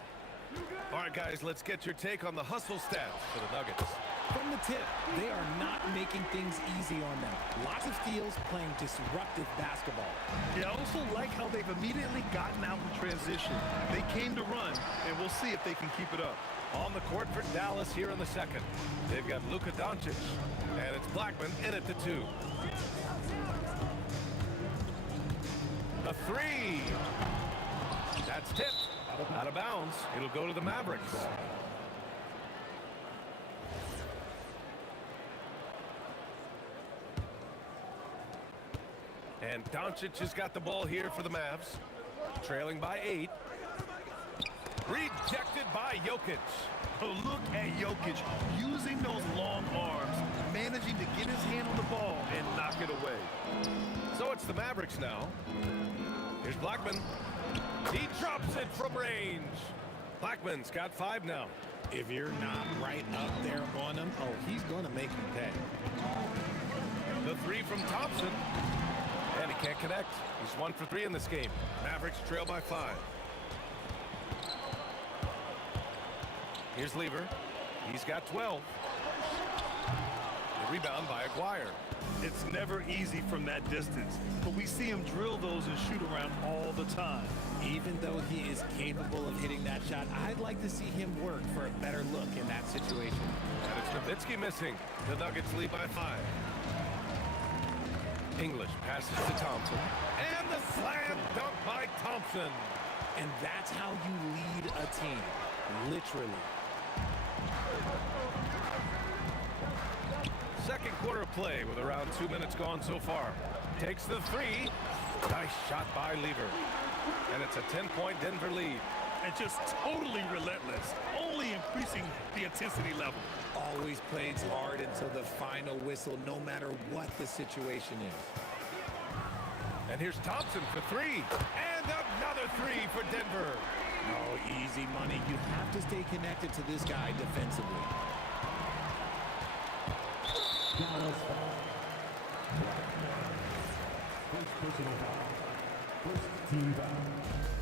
All right, guys, let's get your take on the hustle stats for the Nuggets. From the tip, they are not making things easy on them. Lots of steals, playing disruptive basketball. Yeah, I also like how they've immediately gotten out in transition. They came to run, and we'll see if they can keep it up. On the court for Dallas here in the second. They've got Luka Doncic, and it's Blackman in at the 2. A 3. That's tipped. Out of bounds. It'll go to the Mavericks. And Doncic has got the ball here for the Mavs. Trailing by 8. Rejected by Jokic. Oh, look at Jokic using those long arms, managing to get his hand on the ball and knock it away. So it's the Mavericks now. Here's Blackman. He drops it from range. Blackman's got 5 now. If you're not right up there on him, oh, he's going to make him pay. The 3 from Thompson. And he can't connect. He's 1 for 3 in this game. Mavericks trail by 5. Here's Lieber. He's got 12. The rebound by Aguirre. It's never easy from that distance, but we see him drill those and shoot around all the time. Even though he is capable of hitting that shot, I'd like to see him work for a better look in that situation. And it's Nowitzki missing. The Nuggets lead by 5. English passes to Thompson. And the slam dunk by Thompson. And that's how you lead a team, literally. Second quarter play with around 2 minutes gone so far. Takes the 3. Nice shot by Lieber. And it's a 10-point Denver lead. And just totally relentless, only increasing the intensity level. Always plays hard until the final whistle, no matter what the situation is. And here's Thompson for 3. And another 3 for Denver. Oh, easy money. You have to stay connected to this guy defensively.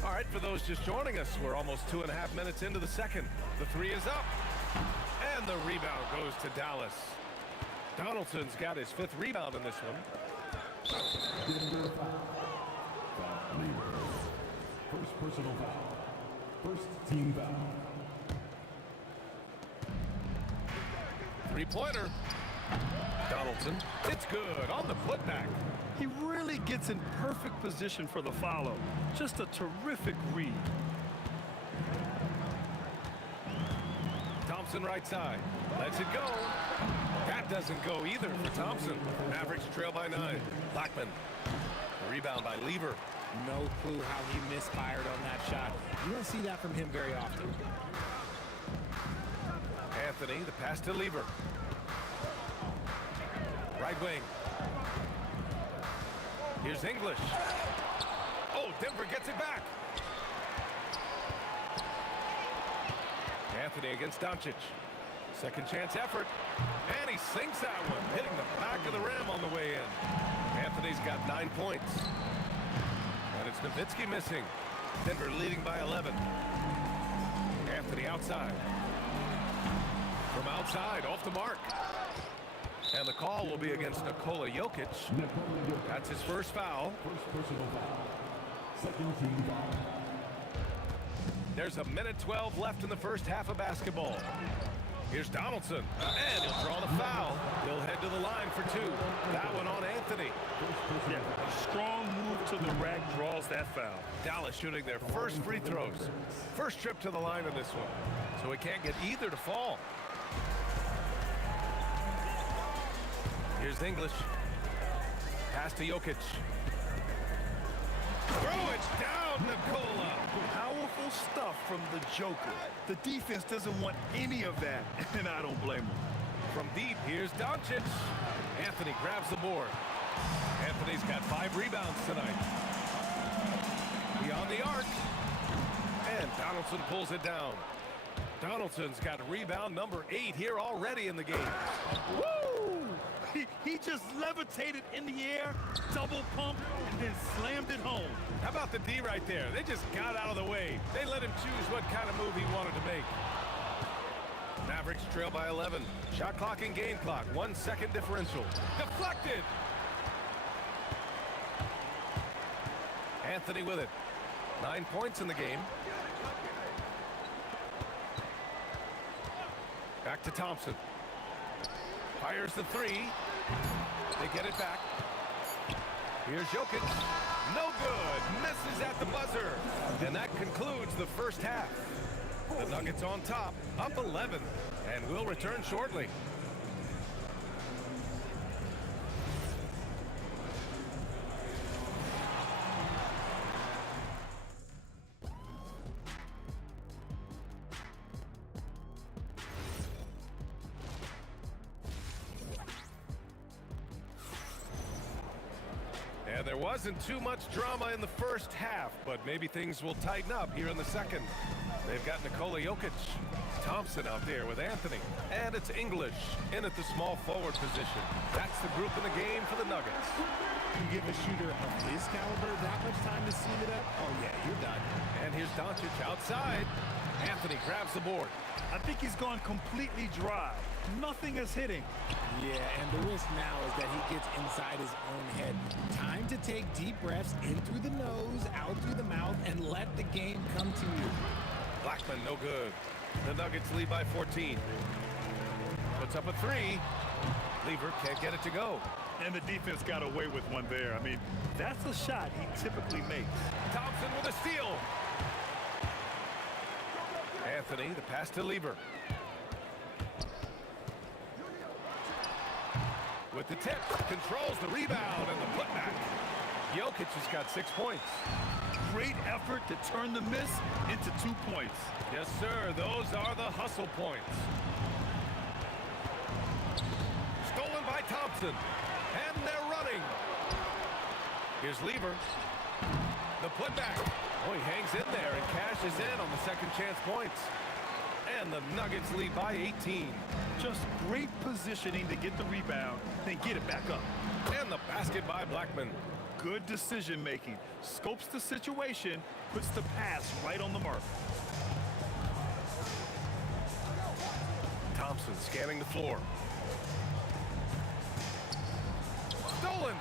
All right, for those just joining us, we're almost 2.5 minutes into the second. The 3 is up. And the rebound goes to Dallas. Donaldson's got his 5th rebound in this one. First personal foul. First team foul. Three-pointer. Donaldson. It's good on the putback. He really gets in perfect position for the follow. Just a terrific read. Thompson right side. Lets it go. That doesn't go either for Thompson. Mavericks trail by 9. Blackman. Rebound by Lever. No clue how he misfired on that shot. You don't see that from him very often. Anthony, the pass to Lever. Right wing. Here's English. Oh, Denver gets it back. Anthony against Doncic. Second chance effort. And he sinks that one, hitting the back of the rim on the way in. Anthony's got 9 points. And it's Nowitzki missing. Denver leading by 11. Anthony outside. From outside, off the mark. And the call will be against Nikola Jokic. That's his first foul. First personal foul. Second team foul. There's a minute 12 left in the first half of basketball. Here's Donaldson. And he'll draw the foul. He'll head to the line for 2. That one on Anthony. Yeah, a strong move to the rack draws that foul. Dallas shooting their first free throws. First trip to the line on this one. So he can't get either to fall. Here's English. Pass to Jokic. Throw it down, Nikola. Powerful stuff from the Joker. The defense doesn't want any of that, and I don't blame him. From deep, here's Doncic. Anthony grabs the board. Anthony's got 5 rebounds tonight. Beyond the arc. And Donaldson pulls it down. Donaldson's got rebound number 8 here already in the game. Woo! He just levitated in the air, double pump, and then slammed it home. How about the D right there? They just got out of the way. They let him choose what kind of move he wanted to make. Mavericks trail by 11. Shot clock and game clock. 1 second differential. Deflected. Anthony with it. 9 points in the game. Back to Thompson. Fires the 3. They get it back. Here's Jokic. No good. Misses at the buzzer. And that concludes the first half. The Nuggets on top, up 11, and we'll return shortly. And there wasn't too much drama in the first half, but maybe things will tighten up here in the second. They've got Nikola Jokic, Thompson out there with Anthony, and it's English in at the small forward position. That's the group in the game for the Nuggets. You give a shooter of his caliber that much time to seam it up, oh yeah, you're done. And here's Doncic outside. Anthony grabs the board. I think he's gone completely dry. Nothing is hitting. Yeah, and the risk now is that he gets inside his own head. Time to take deep breaths in through the nose, out through the mouth, and let the game come to you. Blackman, no good. The Nuggets lead by 14. Puts up a 3. Lever can't get it to go. And the defense got away with one there. I mean, that's a shot he typically makes. Thompson with a steal. Anthony, the pass to Lever. With the tip, controls the rebound and the putback. Jokic has got 6 points. Great effort to turn the miss into 2 points. Yes, sir. Those are the hustle points. Stolen by Thompson. And they're running. Here's Lever. The putback. Oh, he hangs in there and cashes in on the second chance points. And the Nuggets lead by 18. Just great positioning to get the rebound, then get it back up. And the basket by Blackman. Good decision making. Scopes the situation, puts the pass right on the mark. Thompson scanning the floor. Stolen.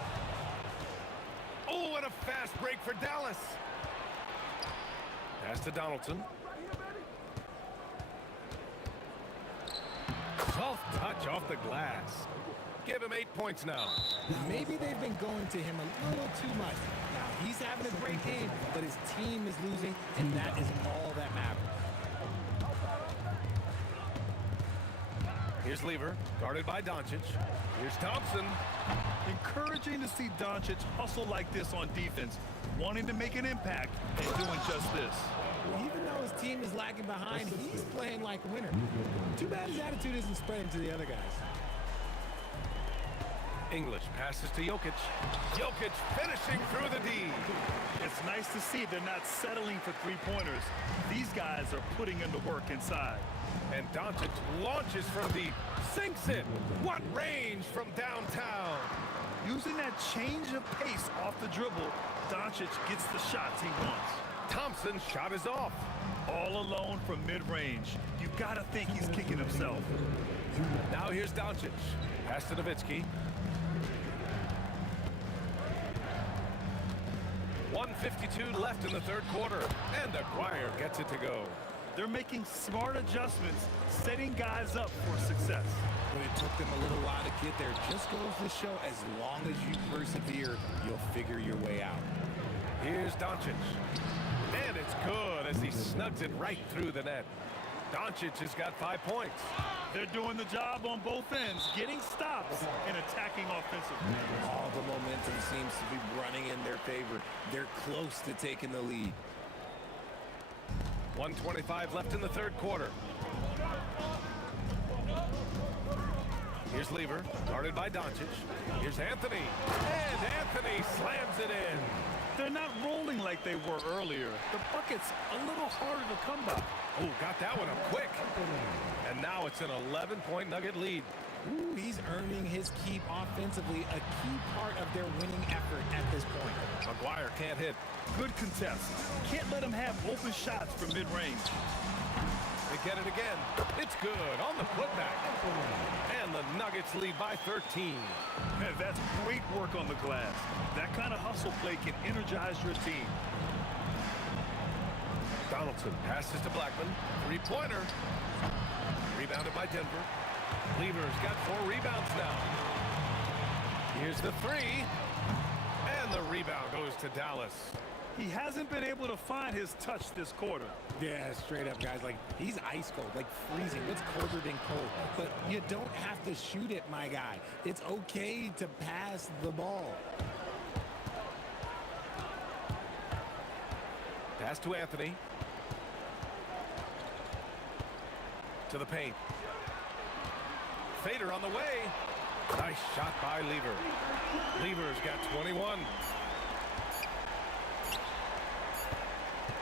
Oh, and a fast break for Dallas. Pass to Donaldson. Soft touch off the glass. Give him 8 points now. Maybe they've been going to him a little too much. Now, he's having a great game, but his team is losing, and that is all that matters. Here's Lever, guarded by Doncic. Here's Thompson. Encouraging to see Doncic hustle like this on defense, wanting to make an impact and doing just this. Even though his team is lagging behind, he's playing like a winner. Too bad his attitude isn't spreading to the other guys. English passes to Jokic. Jokic finishing through the D. It's nice to see they're not settling for three-pointers. These guys are putting in the work inside. And Doncic launches from deep. Sinks it. What range from downtown. Using that change of pace off the dribble, Doncic gets the shots he wants. Thompson's shot is off. All alone from mid-range. You gotta think he's kicking himself. Now here's Doncic. Pass to Nowitzki. 1:52 left in the third quarter, and Aguirre gets it to go. They're making smart adjustments, setting guys up for success. But it took them a little while to get there. Just goes to show, as long as you persevere, you'll figure your way out. Here's Doncic. And it's good as he snugs it right through the net. Doncic has got 5 points. They're doing the job on both ends, getting stops and attacking offensively. All the momentum seems to be running in their favor. They're close to taking the lead. 1:25 left in the third quarter. Here's Lever, guarded by Doncic. Here's Anthony, and Anthony slams it in. They're not rolling like they were earlier. The bucket's a little harder to come by. Oh, got that one up quick. And now it's an 11-point Nugget lead. Ooh, he's earning his keep offensively, a key part of their winning effort at this point. Aguirre can't hit. Good contest. Can't let him have open shots from mid-range. They get it again. It's good on the putback. And the Nuggets lead by 13. Man, that's great work on the glass. That kind of hustle play can energize your team. Donaldson passes to Blackman. Three-pointer. Rebounded by Denver. Lever's got 4 rebounds now. Here's the three. And the rebound goes to Dallas. He hasn't been able to find his touch this quarter. Yeah, straight up, guys. Like, he's ice cold, like freezing. What's colder than cold? But you don't have to shoot it, my guy. It's okay to pass the ball. Pass to Anthony. To the paint. Fader on the way. Nice shot by Lever. Lever's got 21.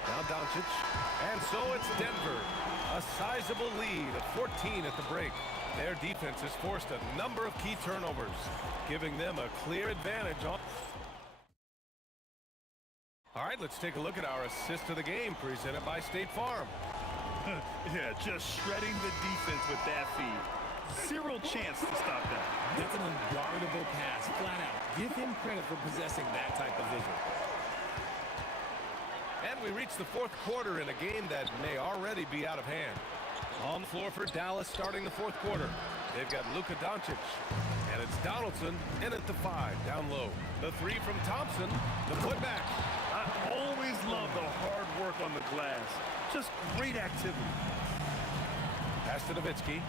Now Doncic. And so it's Denver. A sizable lead of 14 at the break. Their defense has forced a number of key turnovers, giving them a clear advantage on. All right, let's take a look at our assist of the game presented by State Farm. Yeah, just shredding the defense with that feed. Zero chance to stop that. That's an unguardable pass, flat out. Give him credit for possessing that type of vision. And we reach the fourth quarter in a game that may already be out of hand. On the floor for Dallas starting the fourth quarter. They've got Luka Doncic. And it's Donaldson in at the 5, down low. The three from Thompson, the putback. I always love the hard work on the glass. Just great activity. Pass to Nowitzki.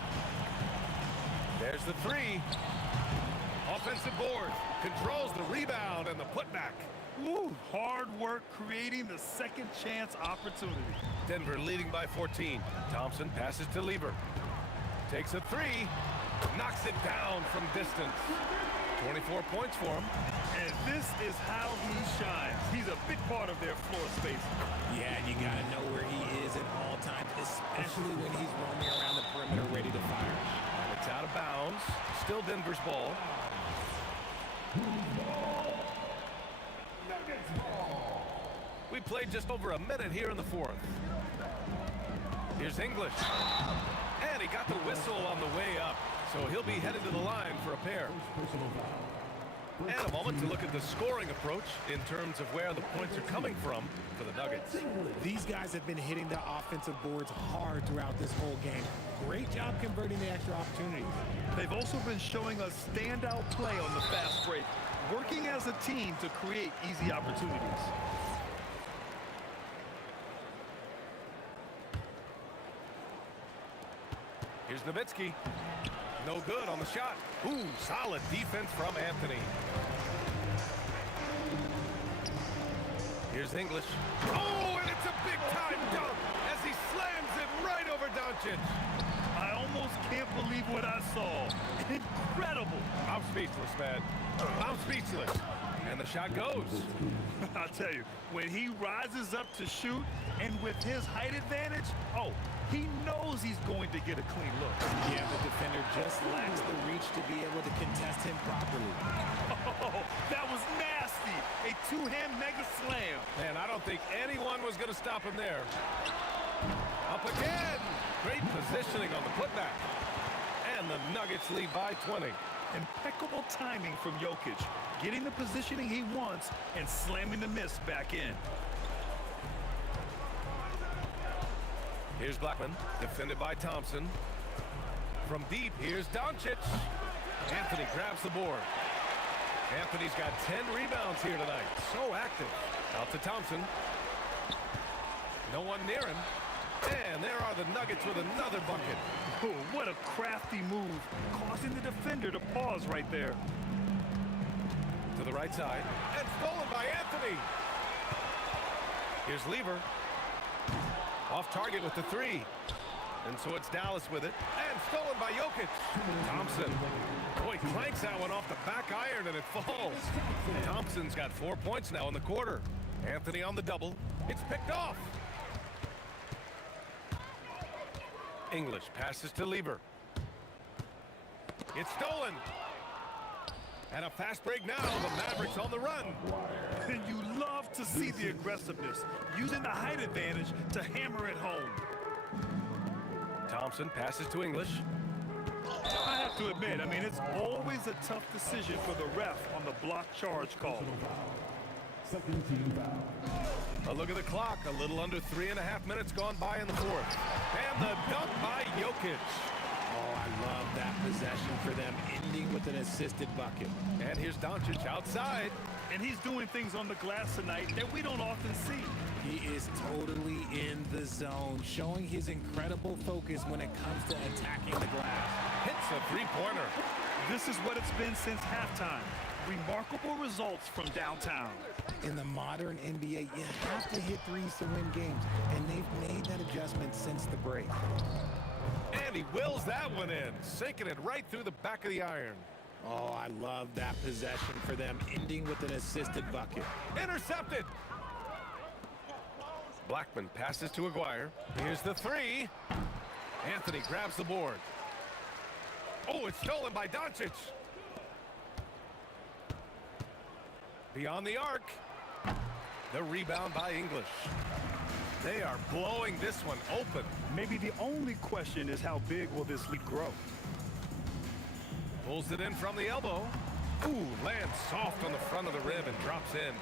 There's the three. Offensive board. Controls the rebound and the putback. Woo, hard work creating the second chance opportunity. Denver leading by 14. Thompson passes to Lever. Takes a three. Knocks it down from distance. 24 points for him. And this is how he shines. He's a big part of their floor space. Yeah, you got to know where he is at all times, especially when he's roaming around the perimeter ready to fire. And it's out of bounds. Still Denver's ball. We played just over a minute here in the fourth. Here's English. And he got the whistle on the way up. So he'll be headed to the line for a pair. And a moment to look at the scoring approach in terms of where the points are coming from for the Nuggets. These guys have been hitting the offensive boards hard throughout this whole game. Great job converting the extra opportunities. They've also been showing us standout play on the fast break, working as a team to create easy opportunities. Here's Nowitzki. No good on the shot. Ooh, solid defense from Anthony. Here's English. Oh, and it's a big-time dunk as he slams it right over Doncic. I almost can't believe what I saw. Incredible. I'm speechless, man. I'm speechless. And the shot goes. I'll tell you, when he rises up to shoot, and with his height advantage, oh, he knows he's going to get a clean look. Yeah, the defender just lacks the reach to be able to contest him properly. Oh, that was nasty. A two-hand mega slam. Man, I don't think anyone was going to stop him there. Up again. Great positioning on the putback. And the Nuggets lead by 20. Impeccable timing from Jokic, getting the positioning he wants and slamming the miss back in. Here's Blackman, defended by Thompson. From deep, here's Doncic. Anthony grabs the board. Anthony's got 10 rebounds here tonight. So active. Out to Thompson. No one near him. And there are the Nuggets with another bucket. Oh, what a crafty move, causing the defender to pause right there. To the right side. And stolen by Anthony. Here's Lever. Off target with the three. And so it's Dallas with it. And stolen by Jokic. Thompson. Oh, he clanks that one off the back iron and it falls. Thompson's got 4 points now in the quarter. Anthony on the double. It's picked off. English passes to Lever. It's stolen. And a fast break now. The Mavericks on the run. And you love to see the aggressiveness, using the height advantage to hammer it home. Thompson passes to English. I have to admit, I mean, it's always a tough decision for the ref on the block charge call. Second team foul. A look at the clock. A little under 3.5 minutes gone by in the fourth. And the dunk by Jokic. Oh, I love that possession for them, ending with an assisted bucket. And here's Doncic outside. And he's doing things on the glass tonight that we don't often see. He is totally in the zone, showing his incredible focus when it comes to attacking the glass. Hits a three-pointer. This is what it's been since halftime. Remarkable results from downtown. In the modern NBA, you have to hit threes to win games, and they've made that adjustment since the break. And he wills that one in, sinking it right through the back of the iron. Oh, I love that possession for them, ending with an assisted bucket. Intercepted. Blackman passes to Aguirre. Here's the three. Anthony grabs the board. Oh, it's stolen by Doncic. Beyond the arc. The rebound by English. They are blowing this one open. Maybe the only question is how big will this lead grow? Pulls it in from the elbow. Ooh, lands soft on the front of the rim and drops in.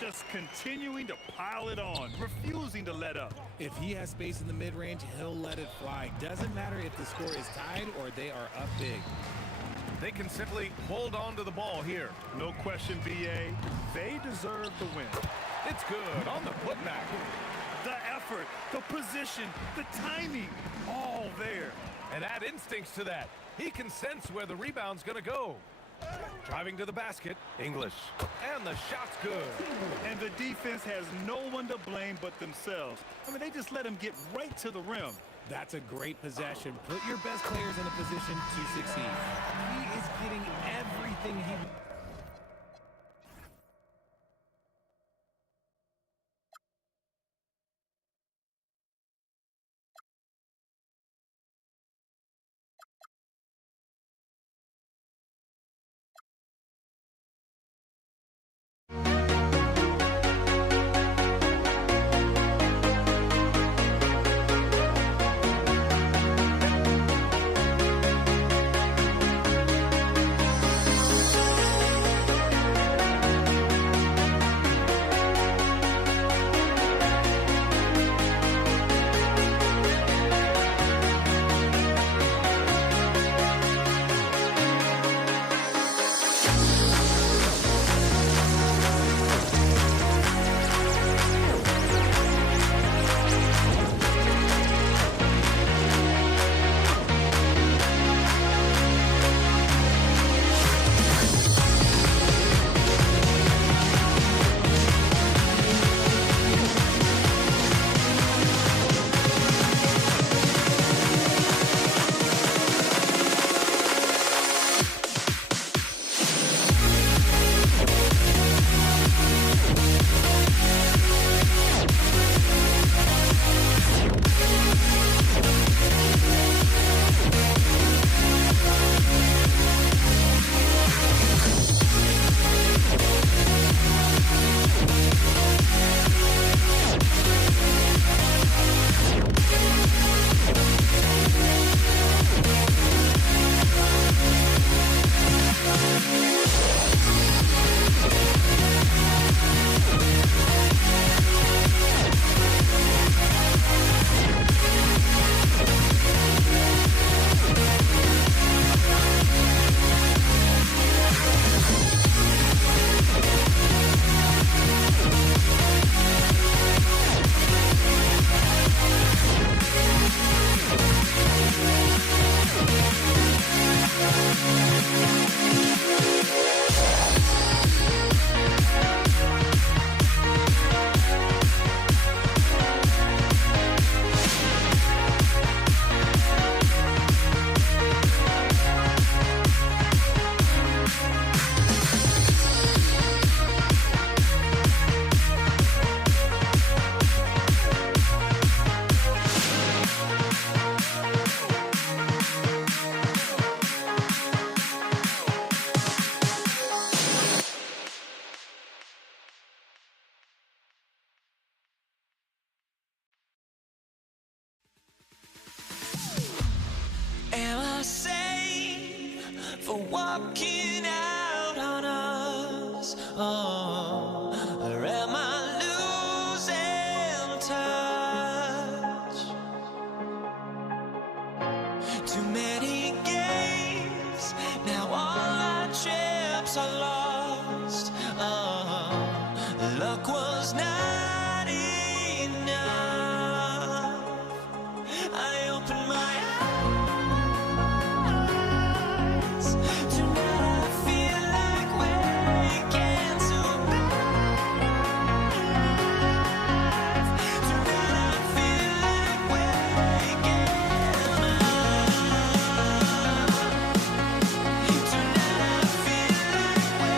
Just continuing to pile it on, refusing to let up. If he has space in the mid-range, he'll let it fly. Doesn't matter if the score is tied or they are up big. They can simply hold on to the ball here. No question, BA. They deserve the win. It's good on the putback. The effort, the position, the timing, all there. And add instincts to that. He can sense where the rebound's going to go. Driving to the basket, English. And the shot's good. And the defense has no one to blame but themselves. I mean, they just let him get right to the rim. That's a great possession. Put your best players in a position to succeed. He is getting everything he... walking out on us. Oh, or am I losing touch? Too many games, now all our chips are lost. Oh, luck was not enough. I opened my eyes. Tonight I feel like waking to life. Tonight I feel like waking up. Tonight I feel like waking up.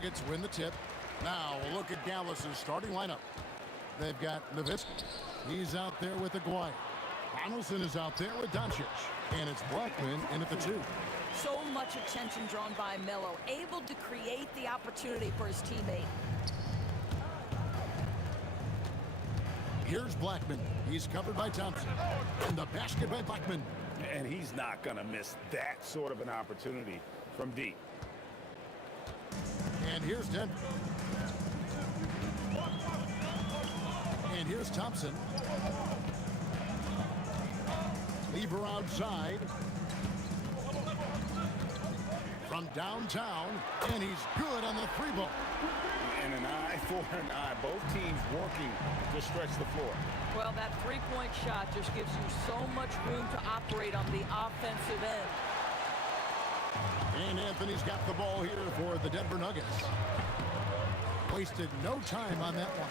Nuggets win the tip. Now we'll look at Dallas's starting lineup. They've got Nowitzki. He's out there with Aguirre. Donaldson is out there with Doncic. And it's Blackman in at the 2. So much attention drawn by Melo, able to create the opportunity for his teammate. Here's Blackman. He's covered by Thompson. And the basket by Blackman. And he's not going to miss that sort of an opportunity from deep. And here's Denver. And here's Thompson. Lever outside. From downtown. And he's good on the 3-ball. And an eye for an eye. Both teams working to stretch the floor. Well, that three-point shot just gives you so much room to operate on the offensive end. And Anthony's got the ball here for the Denver Nuggets. Wasted no time on that one.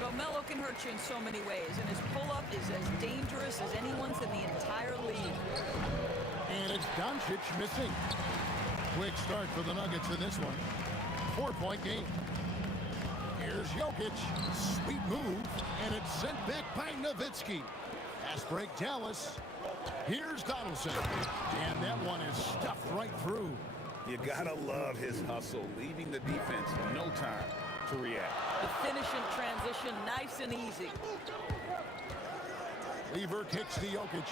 But Melo can hurt you in so many ways, and his pull-up is as dangerous as anyone's in the entire league. And it's Doncic missing. Quick start for the Nuggets in this one. 4-point game. Here's Jokic. Sweet move. And it's sent back by Nowitzki. Pass break Dallas. Here's Donaldson. And that one is stuffed right through. You gotta love his hustle, leaving the defense no time to react. The finish in transition, nice and easy. Lever kicks to Jokic.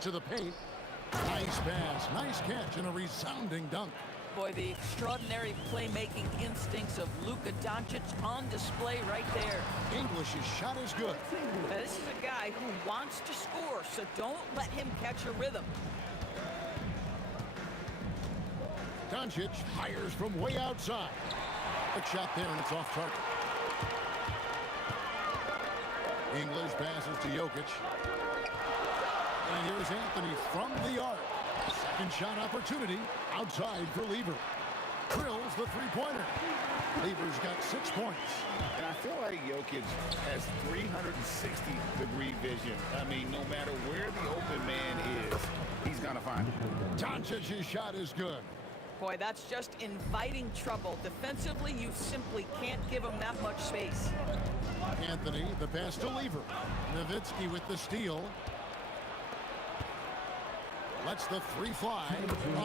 To the paint. Nice pass, nice catch, and a resounding dunk. Boy, the extraordinary playmaking instincts of Luka Doncic on display right there. English's shot is good. Now, this is a guy who wants to score, so don't let him catch a rhythm. Doncic fires from way outside. Good shot there, and it's off target. English passes to Jokic. And here's Anthony from the arc. Second shot opportunity outside for Lever. Drills the three-pointer. Lever's got 6 points. And I feel like Jokic has 360-degree vision. I mean, no matter where the open man is, he's going to find it. Doncic's shot is good. Boy, that's just inviting trouble. Defensively, you simply can't give him that much space. Anthony, the pass to Lever. Nowitzki with the steal. Lets the 3 fly.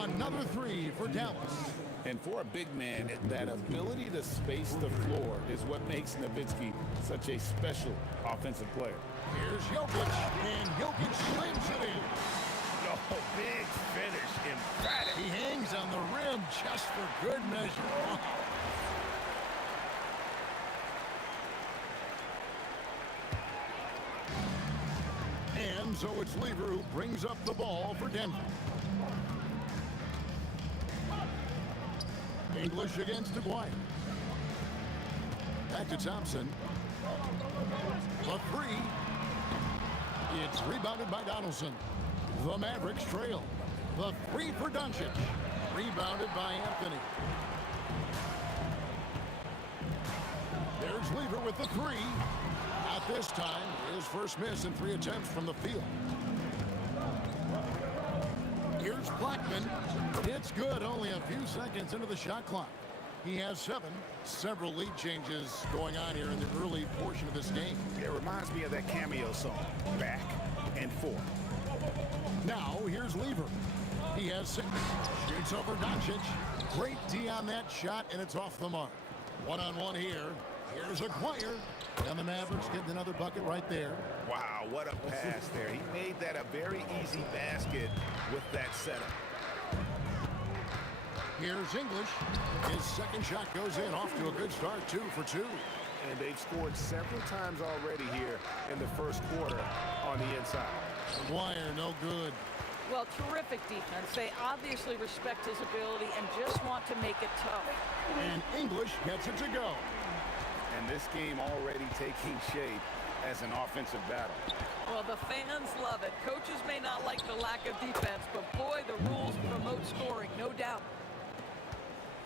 Another 3 for Dallas. And for a big man, that ability to space the floor is what makes Nowitzki such a special offensive player. Here's Jokic, and Jokic slams it in. Oh, big finish, emphatic. He hangs on the rim just for good measure. And so it's Lever who brings up the ball for Denver. English against Aguirre. Back to Thompson. The 3. It's rebounded by Donaldson. The Mavericks trail. The 3 for Doncic. Rebounded by Anthony. There's Lever with the 3. Not this time. His first miss in 3 attempts from the field. Here's Blackman. It's good, only a few seconds into the shot clock. He has 7. Several lead changes going on here in the early portion of this game. It reminds me of that cameo song, Back and Forth. Now, here's Lever. He has 6. Shoots over Doncic. Great D on that shot, and it's off the mark. One-on-one here. Here's Aguirre. And the Mavericks getting another bucket right there. Wow, what a pass there. He made that a very easy basket with that setup. Here's English. His second shot goes in, off to a good start, 2 for 2. And they've scored several times already here in the first quarter on the inside. Aguirre, no good. Well, terrific defense. They obviously respect his ability and just want to make it tough. And English gets it to go. And this game already taking shape as an offensive battle. Well, the fans love it. Coaches may not like the lack of defense, but boy, the rules promote scoring, no doubt.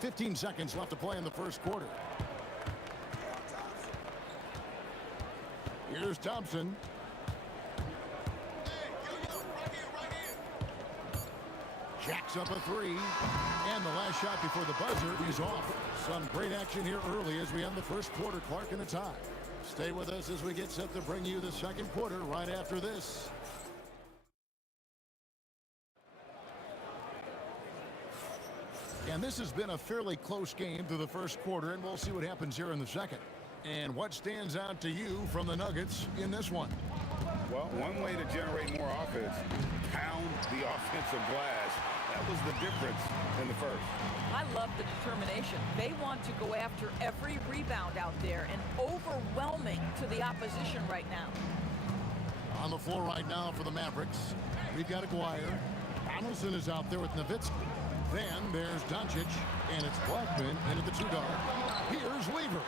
15 seconds left to play in the first quarter. Here's Thompson. Jacks up a three. And the last shot before the buzzer is off. Some great action here early as we end the first quarter. Clark in a tie. Stay with us as we get set to bring you the second quarter right after this. And this has been a fairly close game through the first quarter, and we'll see what happens here in the second. And what stands out to you from the Nuggets in this one? Well, one way to generate more offense, pound the offensive glass. That was the difference in the first. I love the determination. They want to go after every rebound out there and overwhelming to the opposition right now. On the floor right now for the Mavericks, we've got Aguirre. Donaldson is out there with Nowitzki. Then there's Doncic, and it's Blackman into the two-guard. Here's Weaver,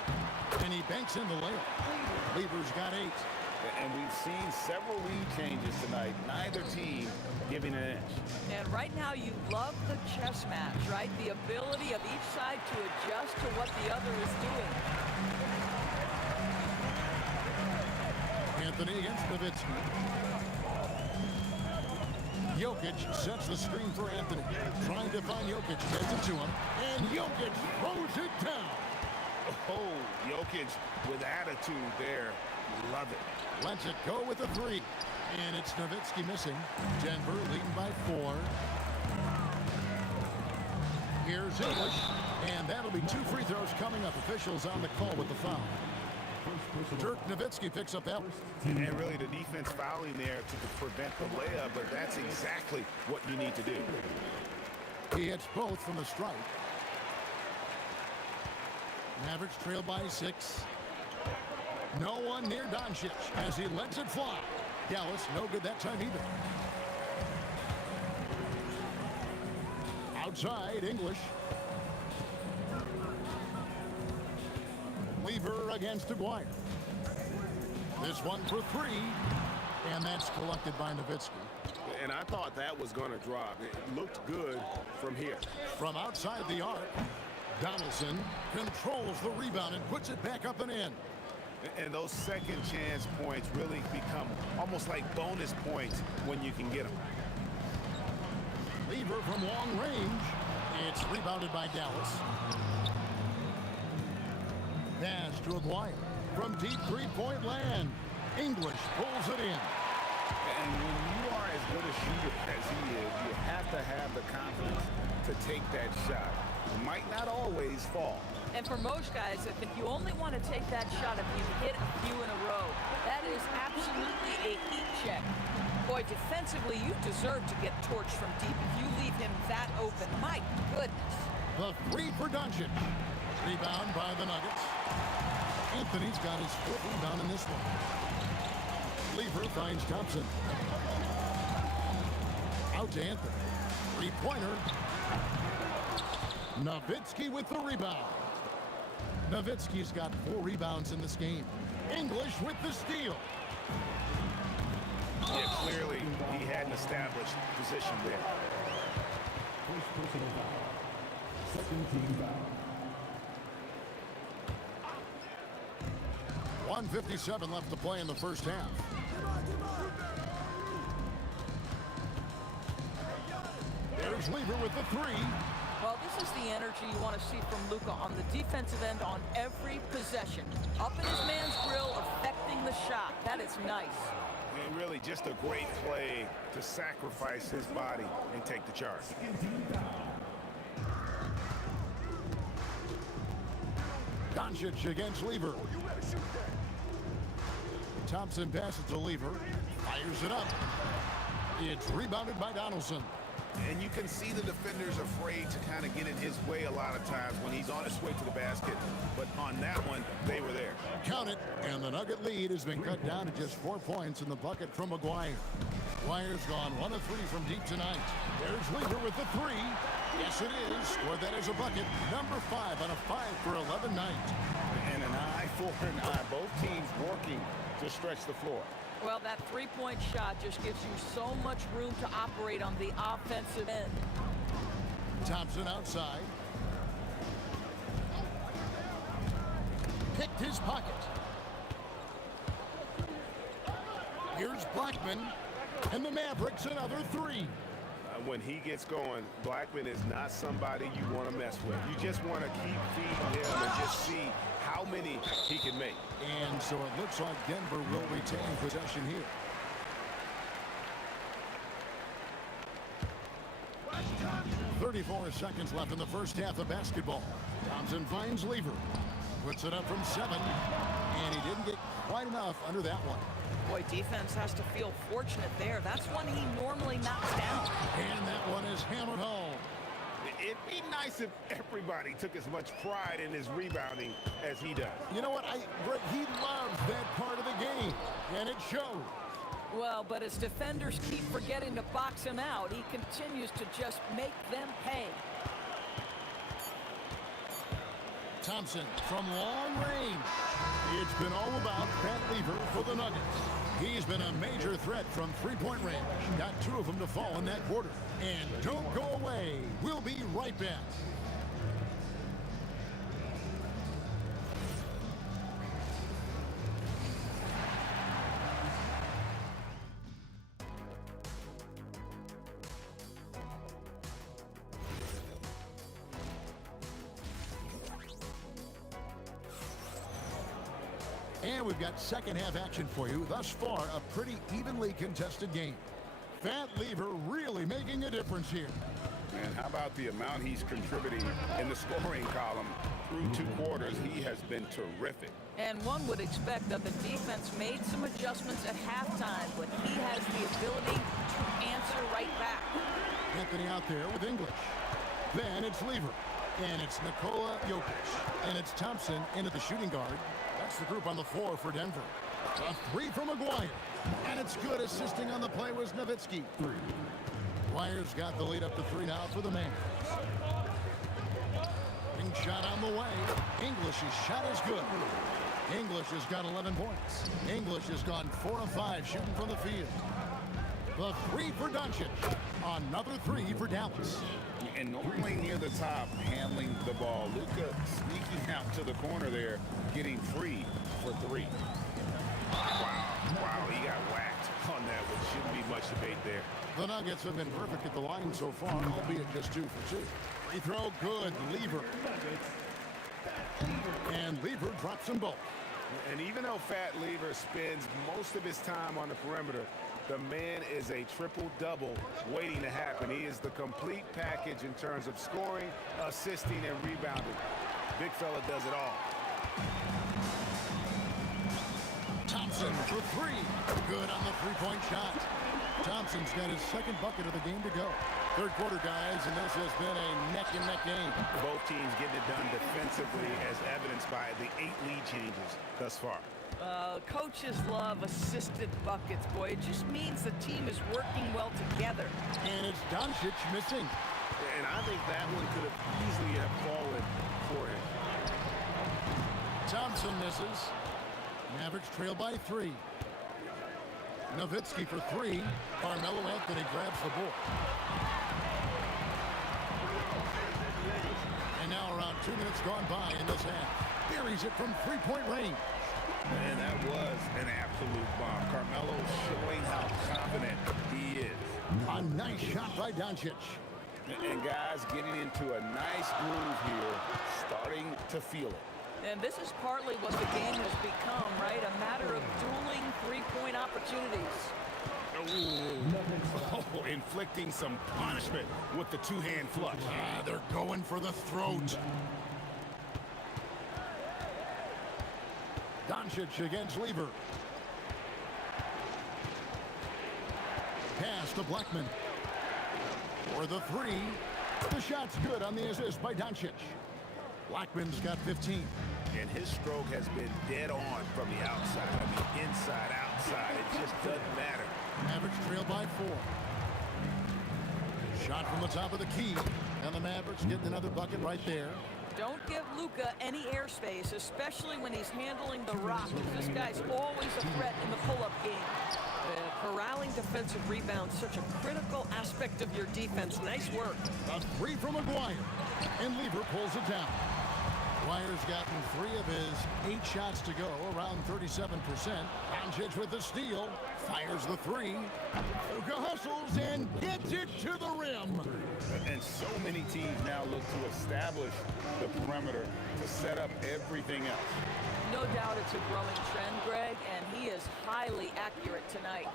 and he banks in the layup. Weaver's got 8. And we've seen several lead changes tonight. Neither team giving an inch. And right now you love the chess match, right? The ability of each side to adjust to what the other is doing. Anthony against Nowitzki. Jokic sets the screen for Anthony. Trying to find Jokic. Gets it to him. And Jokic throws it down. Oh, Jokic with attitude there. Love it. Lets it go with a 3. And it's Nowitzki missing. Denver leading by 4. Here's English. And that'll be 2 free throws coming up. Officials on the call with the foul. Dirk Nowitzki picks up that. And really the defense fouling there to prevent the layup, but that's exactly what you need to do. He hits both from the strike. Mavericks trail by 6. No one near Doncic as he lets it fly. Dallas no good that time either. Outside, English. Weaver against Aguirre. This one for 3. And that's collected by Nowitzki. And I thought that was going to drop. It looked good from here. From outside the arc, Donaldson controls the rebound and puts it back up and in. And those second chance points really become almost like bonus points when you can get them. Weaver from long range. It's rebounded by Dallas. Pass to Aguirre from deep three-point land. English pulls it in. And when you are as good a shooter as he is, you have to have the confidence to take that shot. It might not always fall. And for most guys, if you only want to take that shot if you hit a few in a row, that is absolutely a heat check. Boy, defensively, you deserve to get torched from deep if you leave him that open. My goodness. The 3 for Doncic. Rebound by the Nuggets. Anthony's got his 4th rebound in this one. Lever finds Thompson. Out to Anthony. 3-pointer. Nowitzki with the rebound. Nowitzki's got 4 rebounds in this game. English with the steal. Yeah, clearly he had an established position there. First personal foul. Second team foul. 1:57 left to play in the first half. There's Weaver with the 3. Well, this is the energy you want to see from Luka on the defensive end on every possession. Up in his man's grill, affecting the shot. That is nice. And really just a great play to sacrifice his body and take the charge. Doncic against Lever. Thompson passes to Lever. Fires it up. It's rebounded by Donaldson. And you can see the defender's afraid to kind of get in his way a lot of times when he's on his way to the basket. But on that one, they were there. Count it, and the Nugget lead has been cut down to just 4 points in the bucket from Aguirre. Aguirre's gone 1 of 3 from deep tonight. There's Lever with the 3. Yes, it is. Scored that as a bucket. Number 5 on a 5 for 11 night. And an eye for an eye. Both teams working to stretch the floor. Well, that 3-point shot just gives you so much room to operate on the offensive end. Thompson outside. Picked his pocket. Here's Blackman. And the Mavericks another 3. When he gets going, Blackman is not somebody you want to mess with. You just want to keep feeding him and just see how many he can make. And so it looks like Denver will retain possession here. .34 seconds left in the first half of basketball. Thompson finds Lever. Puts it up from 7. And he didn't get quite enough under that one. Boy, defense has to feel fortunate there. That's one he normally knocks down. And that one is hammered home. It'd be nice if everybody took as much pride in his rebounding as he does. You know what? He loves that part of the game, and it shows. Well, but as defenders keep forgetting to box him out, he continues to just make them pay. Thompson from long range. It's been all about Pat Lever for the Nuggets. He's been a major threat from three-point range. Got 2 of them to fall in that quarter. And don't go away. We'll be right back. And we've got second half action for you. Thus far, a pretty evenly contested game. Pat Lever really making a difference here. And how about the amount he's contributing in the scoring column through 2 quarters? He has been terrific. And one would expect that the defense made some adjustments at halftime, but he has the ability to answer right back. Anthony out there with English. Then it's Lever. And it's Nikola Jokic. And it's Thompson into the shooting guard. That's the group on the floor for Denver. A 3 from McGuire. And it's good. Assisting on the play was Nowitzki. McGuire's got the lead up to 3 now for the man. Big shot on the way. English's shot is good. English has got 11 points. English has gone 4 of 5 shooting from the field. The 3 for Doncic. Another 3 for Dallas. And normally near the top, handling the ball. Luka sneaking out to the corner there, getting free for 3. Wow, he got whacked on that one. Shouldn't be much debate there. The Nuggets have been perfect at the line so far, albeit just 2 for 2. Free throw good, Lever. And Lever drops them both. And even though Fat Lever spends most of his time on the perimeter, the man is a triple-double waiting to happen. He is the complete package in terms of scoring, assisting, and rebounding. Big fella does it all. Thompson for 3. Good on the 3-point shot. Thompson's got his second bucket of the game to go. Third quarter, guys, and this has been a neck-and-neck game. Both teams getting it done defensively, as evidenced by the 8 lead changes thus far. Coaches love assisted buckets, boy. It just means the team is working well together. And it's Doncic missing. And I think that one could have easily have fallen for him. Thompson misses. Mavericks trail by 3. Nowitzki for 3. Carmelo Anthony grabs the board. And now around 2 minutes gone by in this half. Buries it from 3-point range. And that was an absolute bomb. Carmelo showing how confident he is. A nice shot by Doncic. And guys getting into a nice groove here, starting to feel it. And this is partly what the game has become, right? A matter of dueling 3-point opportunities. Oh, inflicting some punishment with the 2-hand flush. They're going for the throat. Doncic against Lever. Pass to Blackman. For the 3. The shot's good on the assist by Doncic. Blackman's got 15. And his stroke has been dead on from the outside. I mean, inside, outside. It just doesn't matter. Mavericks trail by 4. Shot from the top of the key. And the Mavericks getting another bucket right there. Don't give Luka any airspace, especially when he's handling the rock. This guy's always a threat in the pull-up game. Corralling defensive rebounds, such a critical aspect of your defense. Nice work. A 3 from McGuire. And Lever pulls it down. Maguire's gotten 3 of his 8 shots to go, around 37%. Doncic with the steal, fires the 3. Luka hustles and gets it to the rim. And so many teams now look to establish the perimeter to set up everything else. No doubt it's a growing trend, Greg, and he is highly accurate tonight.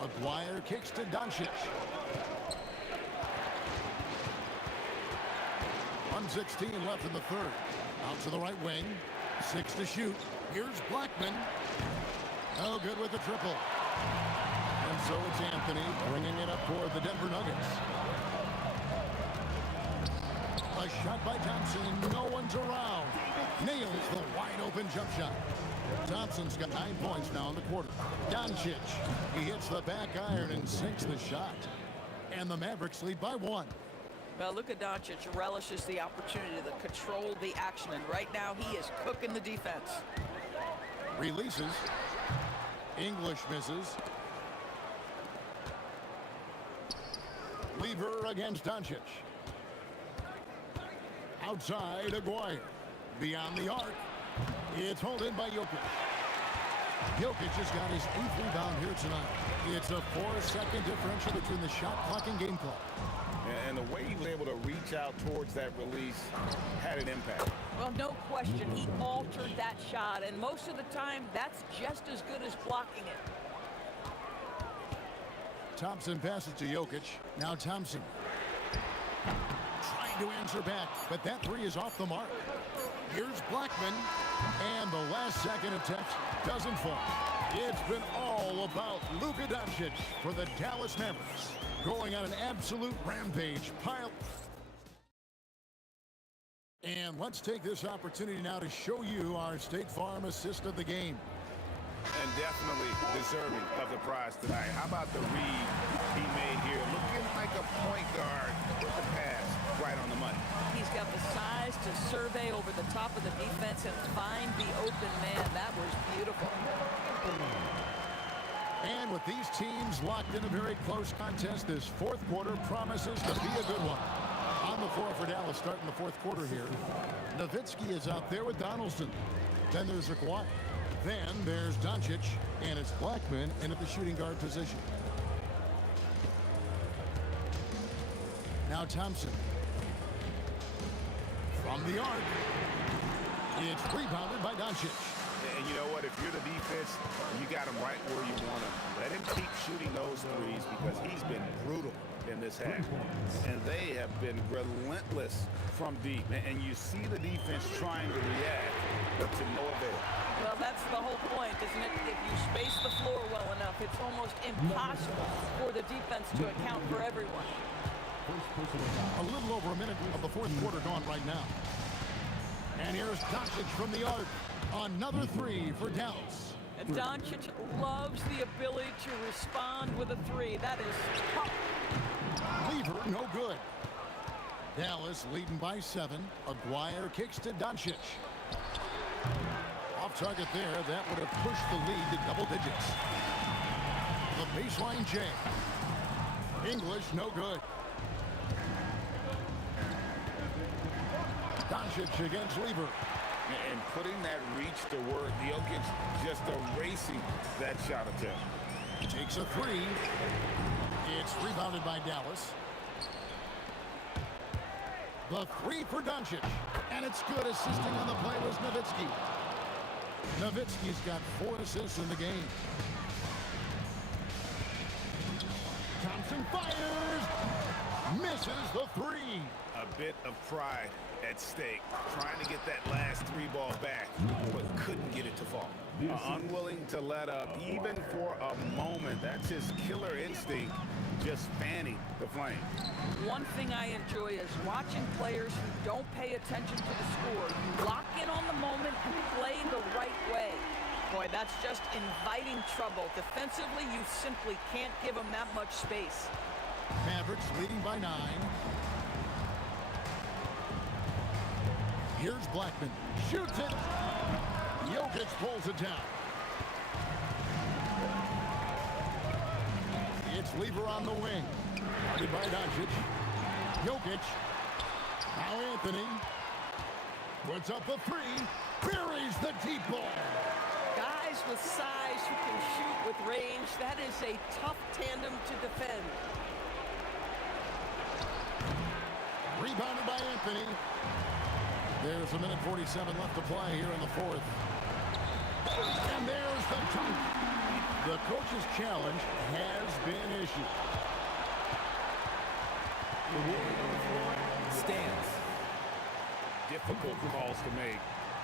Maguire kicks to Doncic. 1:16 left in the third. Out to the right wing. 6 to shoot. Here's Blackman. Oh, good with the triple. And so it's Anthony bringing it up for the Denver Nuggets. A shot by Thompson. No one's around. Nails the wide open jump shot. Thompson's got 9 points now in the quarter. Doncic. He hits the back iron and sinks the shot. And the Mavericks lead by 1. Well, Luka Doncic relishes the opportunity to control the action, and right now he is cooking the defense. Releases. English misses. Lever against Doncic. Outside, Aguirre. Beyond the arc. It's hauled in by Jokic. Jokic has got his 8th rebound here tonight. It's a 4-second differential between the shot clock and game clock. And the way he was able to reach out towards that release had an impact. Well, no question, he altered that shot, and most of the time, that's just as good as blocking it. Thompson passes to Jokic. Now Thompson. Trying to answer back, but that 3 is off the mark. Here's Blackman, and the last second attempt doesn't fall. It's been all about Luka Doncic for the Dallas Mavericks, going on an absolute rampage. And let's take this opportunity now to show you our State Farm assist of the game. And definitely deserving of the prize tonight. How about the read he made here? Looking like a point guard with the pass right on the money. He's got the size to survey over the top of the defense and find the open man. That was beautiful. And with these teams locked in a very close contest, this 4th quarter promises to be a good one. On the floor for Dallas starting the 4th quarter here. Nowitzki is out there with Donaldson. Then there's Aguirre. Then there's Doncic, and it's Blackman in at the shooting guard position. Now Thompson. From the arc. It's rebounded by Doncic. And you know what? If you're the defense, you got him right where you want him. Let him keep shooting those threes because he's been brutal in this half. And they have been relentless from deep. And you see the defense trying to react, but to no avail. Well, that's the whole point, isn't it? If you space the floor well enough, it's almost impossible for the defense to account for everyone. A little over a minute of the 4th quarter gone right now. And here's Doncic from the arc. Another 3 for Dallas. And Doncic loves the ability to respond with a 3. That is tough. Lever, no good. Dallas leading by 7. Aguirre kicks to Doncic. Off target there. That would have pushed the lead to double digits. The baseline J. English, no good. Doncic against Lever. And putting that reach to work, Jokic just erasing that shot attempt. Takes a 3. It's rebounded by Dallas. The 3 for Doncic. And it's good. Assisting on the play was Nowitzki. Nowitzki's got 4 assists in the game. Thompson fires. Misses the 3. A bit of pride at stake, trying to get that last 3 ball back, but couldn't get it to fall. Unwilling to let up, even for a moment. That's his killer instinct, just fanning the flame. One thing I enjoy is watching players who don't pay attention to the score. You lock in on the moment and play the right way. Boy, that's just inviting trouble. Defensively, you simply can't give them that much space. Mavericks leading by 9. Here's Blackman. Shoots it. Jokic pulls it down. It's Lever on the wing. Guarded by Doncic. Jokic Now Anthony puts up the three, buries the deep ball. Guys with size who can shoot with range, that is a tough tandem to defend. Rebounded by Anthony. There's a minute 47 left to play here in the fourth. And there's the dunk. The coach's challenge has been issued. Stands. Difficult calls to make.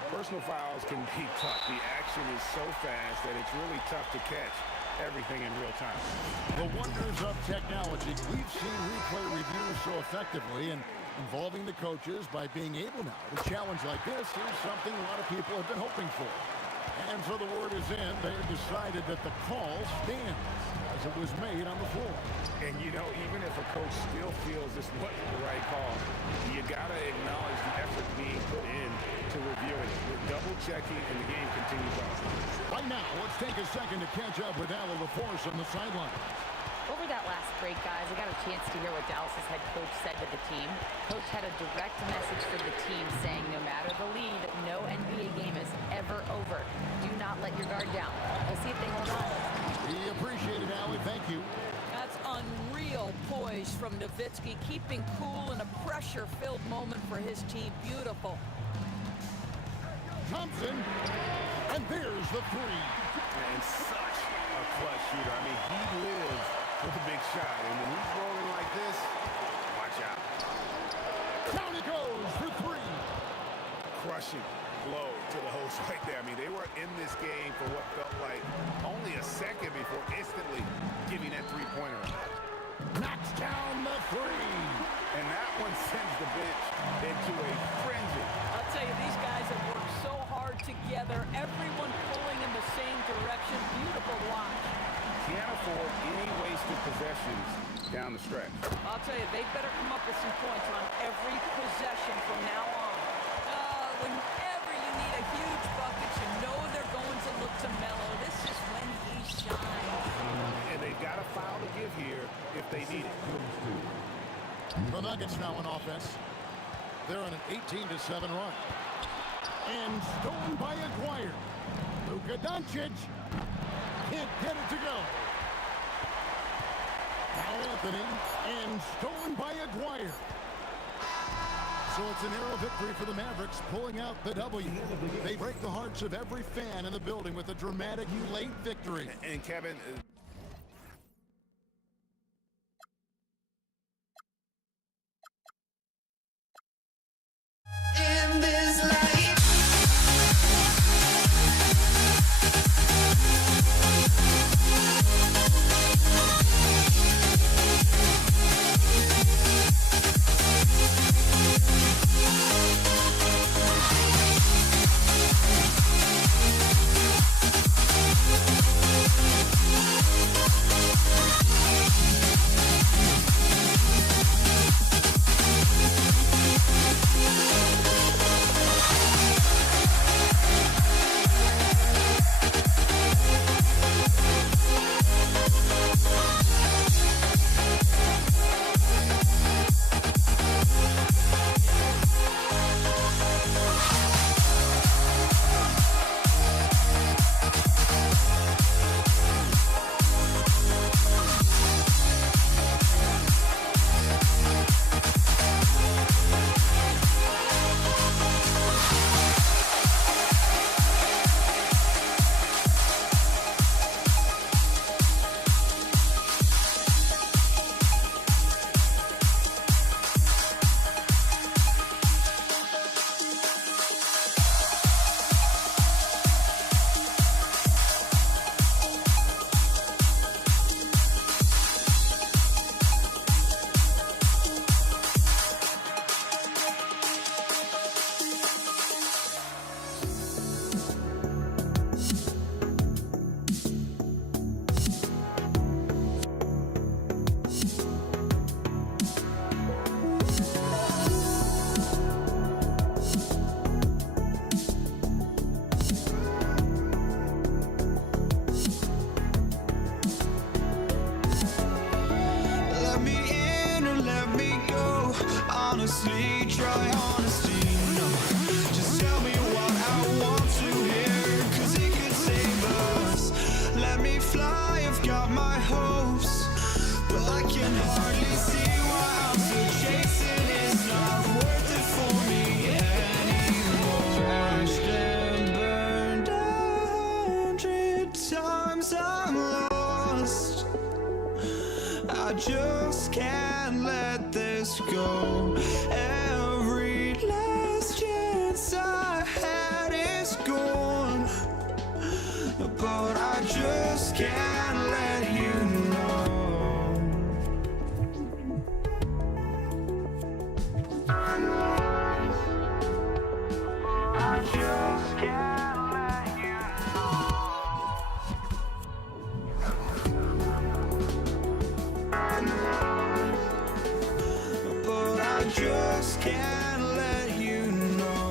Personal fouls can be tough. The action is so fast that it's really tough to catch everything in real time. The wonders of technology. We've seen replay reviews so effectively and involving the coaches by being able now to challenge like this is something a lot of people have been hoping for. And so the word is in. They have decided that the call stands as it was made on the floor. And, you know, even if a coach still feels this wasn't the right call, you got to acknowledge the effort being put in to reviewing it. We're double-checking, and the game continues on. Right now, let's take a second to catch up with Al LaForce on the sideline. Over that last break, guys, I got a chance to hear what Dallas's head coach said to the team. Coach had a direct message for the team saying no matter the lead, no NBA game is ever over. Do not let your guard down. We'll see if they hold on. We appreciate it, Allie. Thank you. That's unreal poise from Nowitzki, keeping cool in a pressure-filled moment for his team. Beautiful. Thompson, and there's the three. And such a clutch shooter. I mean, he lives with a big shot, and when he's rolling like this, watch out. Down it goes for three. Crushing blow to the host right there. I mean, they were in this game for what felt like only a second before instantly giving that three-pointer. Knocks down the three. And that one sends the bench into a frenzy. I'll tell you, these guys have worked so hard together, everyone pulling in the same direction. Beautiful watch. Can't afford any wasted possessions down the stretch. I'll tell you, they better come up with some points on every possession from now on. Whenever you need a huge bucket, you know they're going to look to Melo. This is when he shines. And they've got a foul to give here if they need it. The Nuggets now on offense. They're on an 18-7 run. And stolen by Aguirre. Luka Doncic can't get it to go. Now Anthony, and stolen by Aguirre. So it's an arrow victory for the Mavericks, pulling out the W. They break the hearts of every fan in the building with a dramatic late victory. And Kevin... In this life. can hardly see why I'm still chasing. It's not worth it for me anymore. Crashed and burned 100 times. I'm lost. I just can't let this go. Every last chance I had is gone, but I just can't let you know. I just can't let you know. But I just can't let you know.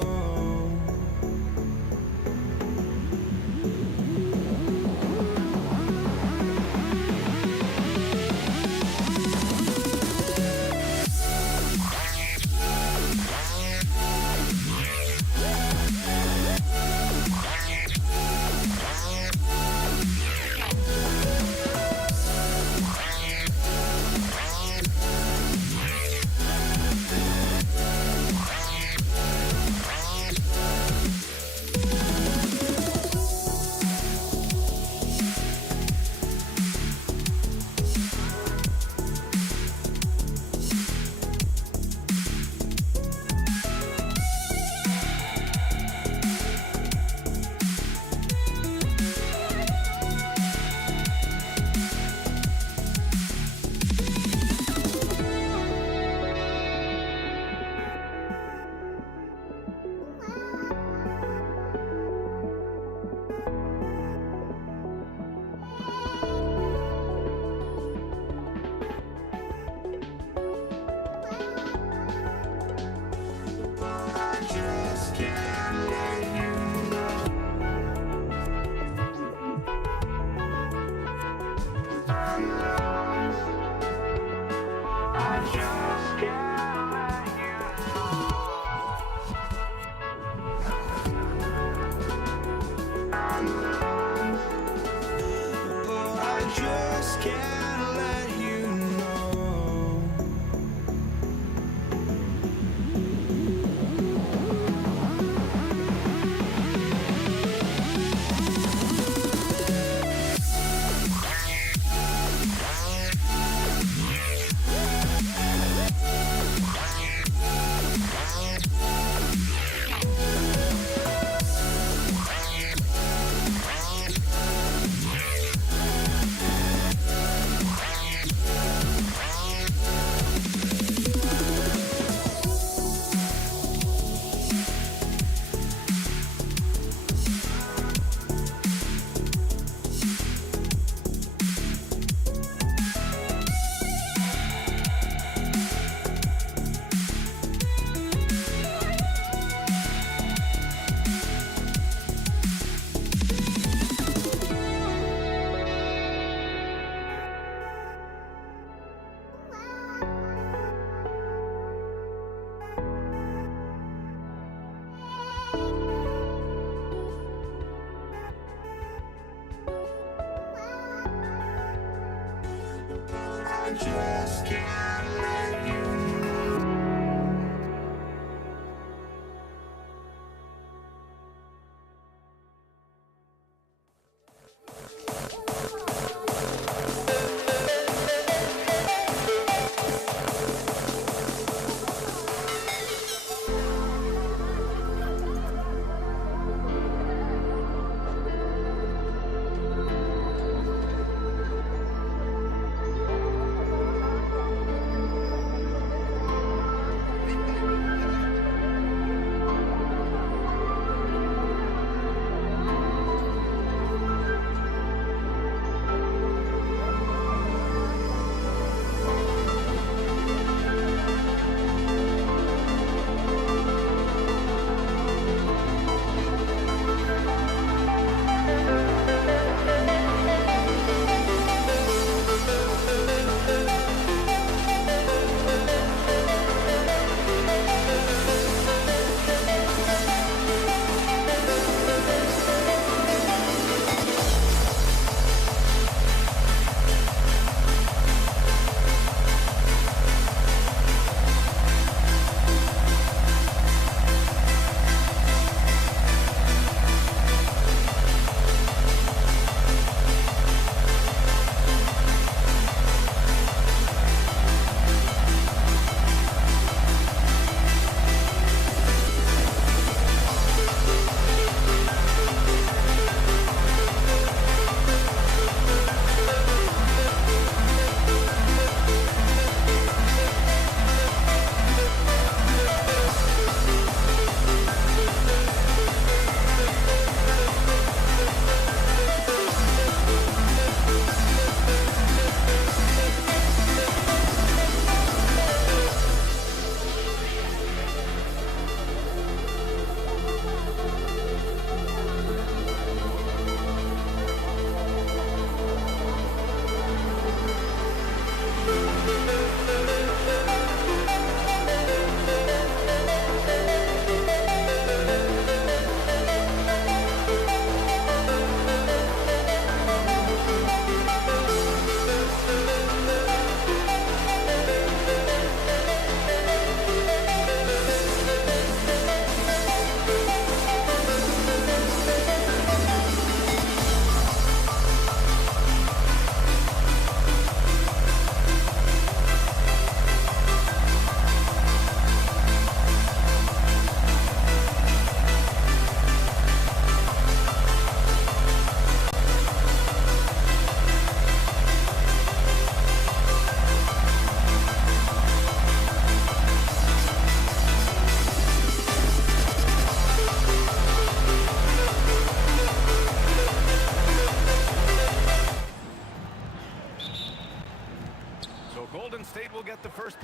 just can't let you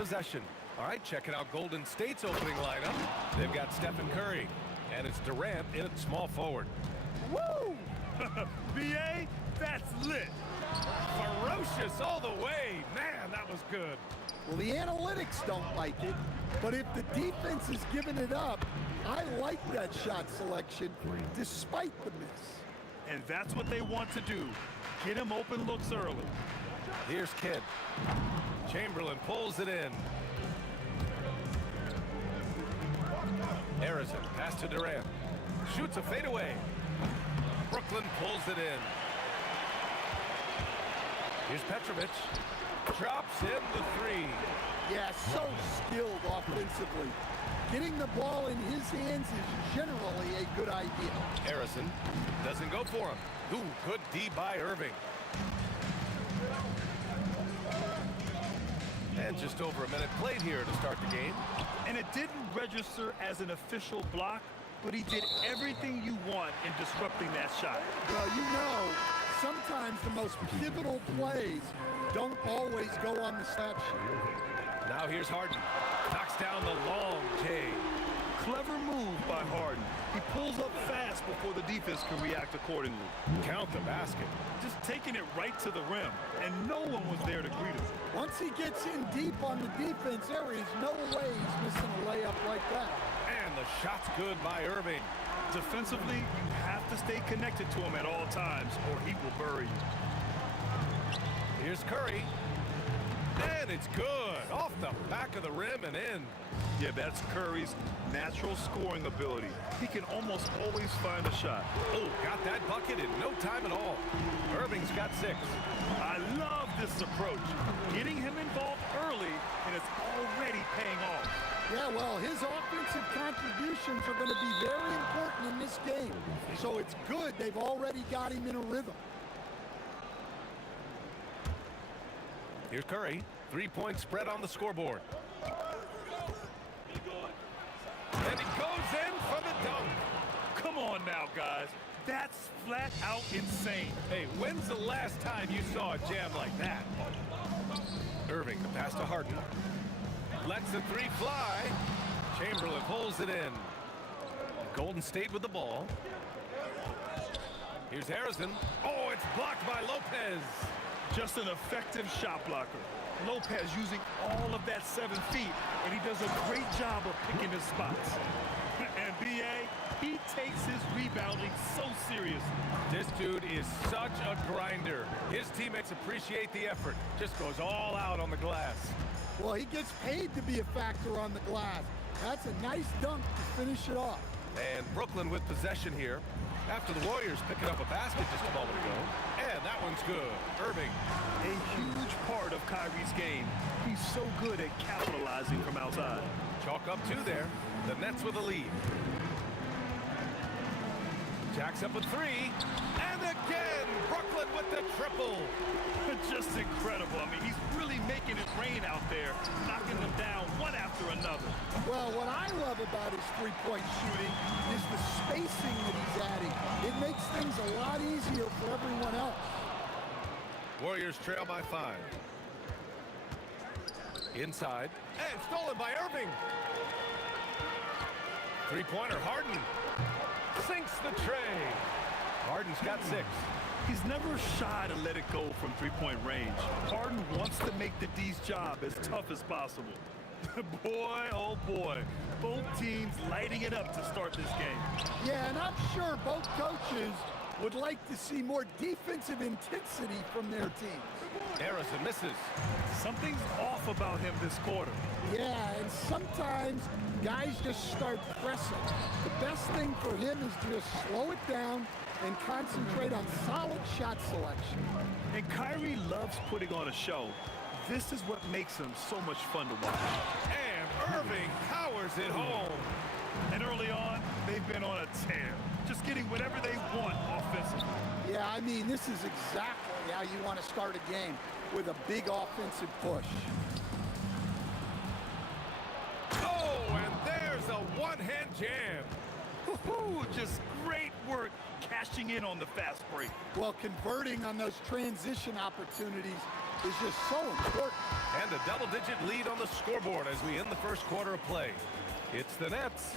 possession. All right, checking out Golden State's opening lineup. They've got Stephen Curry, and it's Durant in at small forward. Woo! BA, that's lit. Ferocious all the way. Man, that was good. Well, the analytics don't like it, but if the defense is giving it up, I like that shot selection despite the miss. And that's what they want to do. Get him open looks early. Here's Kidd. Chamberlain pulls it in. Harrison, pass to Durant. Shoots a fadeaway. Brooklyn pulls it in. Here's Petrovic. Drops in the three. Yeah, so skilled offensively. Getting the ball in his hands is generally a good idea. Harrison doesn't go for him. Ooh, good D by Irving. And just over a minute played here to start the game. And it didn't register as an official block, but he did everything you want in disrupting that shot. Well, you know, sometimes the most pivotal plays don't always go on the stat sheet. Now here's Harden. Knocks down the long J. Clever move by Harden. He pulls up fast before the defense can react accordingly. Count the basket. Just taking it right to the rim, and no one was there to greet him. Once he gets in deep on the defense, there is no way he's missing a layup like that. And the shot's good by Irving. Defensively, you have to stay connected to him at all times, or he will bury you. Here's Curry. And it's good. Off the back of the rim and in. Yeah, that's Curry's natural scoring ability. He can almost always find a shot. Oh, got that bucket in no time at all. Irving's got 6. I love this approach. Getting him involved early, and it's already paying off. Yeah, well, his offensive contributions are going to be very important in this game. So it's good they've already got him in a rhythm. Here's Curry. 3-point spread on the scoreboard. And he goes in for the dunk. Come on now, guys. That's flat out insane. Hey, when's the last time you saw a jam like that? Irving, the pass to Harden. Lets the 3 fly. Chamberlain pulls it in. Golden State with the ball. Here's Harrison. Oh, it's blocked by Lopez. Just an effective shot blocker. Lopez using all of that 7 feet, and he does a great job of picking his spots. And B.A., he takes his rebounding so seriously. This dude is such a grinder. His teammates appreciate the effort. Just goes all out on the glass. Well, he gets paid to be a factor on the glass. That's a nice dunk to finish it off. And Brooklyn with possession here after the Warriors picking up a basket just a moment ago. And that one's good. Irving. A huge part of Kyrie's game. He's so good at capitalizing from outside. Chalk up 2 there. The Nets with a lead. Jacks up a 3. And again, Brooklyn with the triple. Just incredible. I mean, he's really making it rain out there, knocking them down one after another. Well, what I love about his three-point shooting is the spacing that he's adding. It makes things a lot easier for everyone else. Warriors trail by 5. Inside. And stolen by Irving. 3-pointer, Harden. Sinks the tray. Harden's got 6. He's never shy to let it go from three-point range. Harden wants to make the D's job as tough as possible. Boy, oh boy. Both teams lighting it up to start this game. Yeah, and I'm sure both coaches would like to see more defensive intensity from their teams. Harrison misses. Something's off about him this quarter. Yeah, and sometimes guys just start pressing. The best thing for him is to just slow it down and concentrate on solid shot selection. And Kyrie loves putting on a show. This is what makes him so much fun to watch. And Irving powers it home. And early on, they've been on a tear. Just getting whatever they want offensively. Yeah, I mean, this is exactly how you want to start a game, with a big offensive push. Oh, and there's a one-hand jam. Woo-hoo, just great work cashing in on the fast break. Well, converting on those transition opportunities is just so important. And a double-digit lead on the scoreboard as we end the first quarter of play. It's the Nets.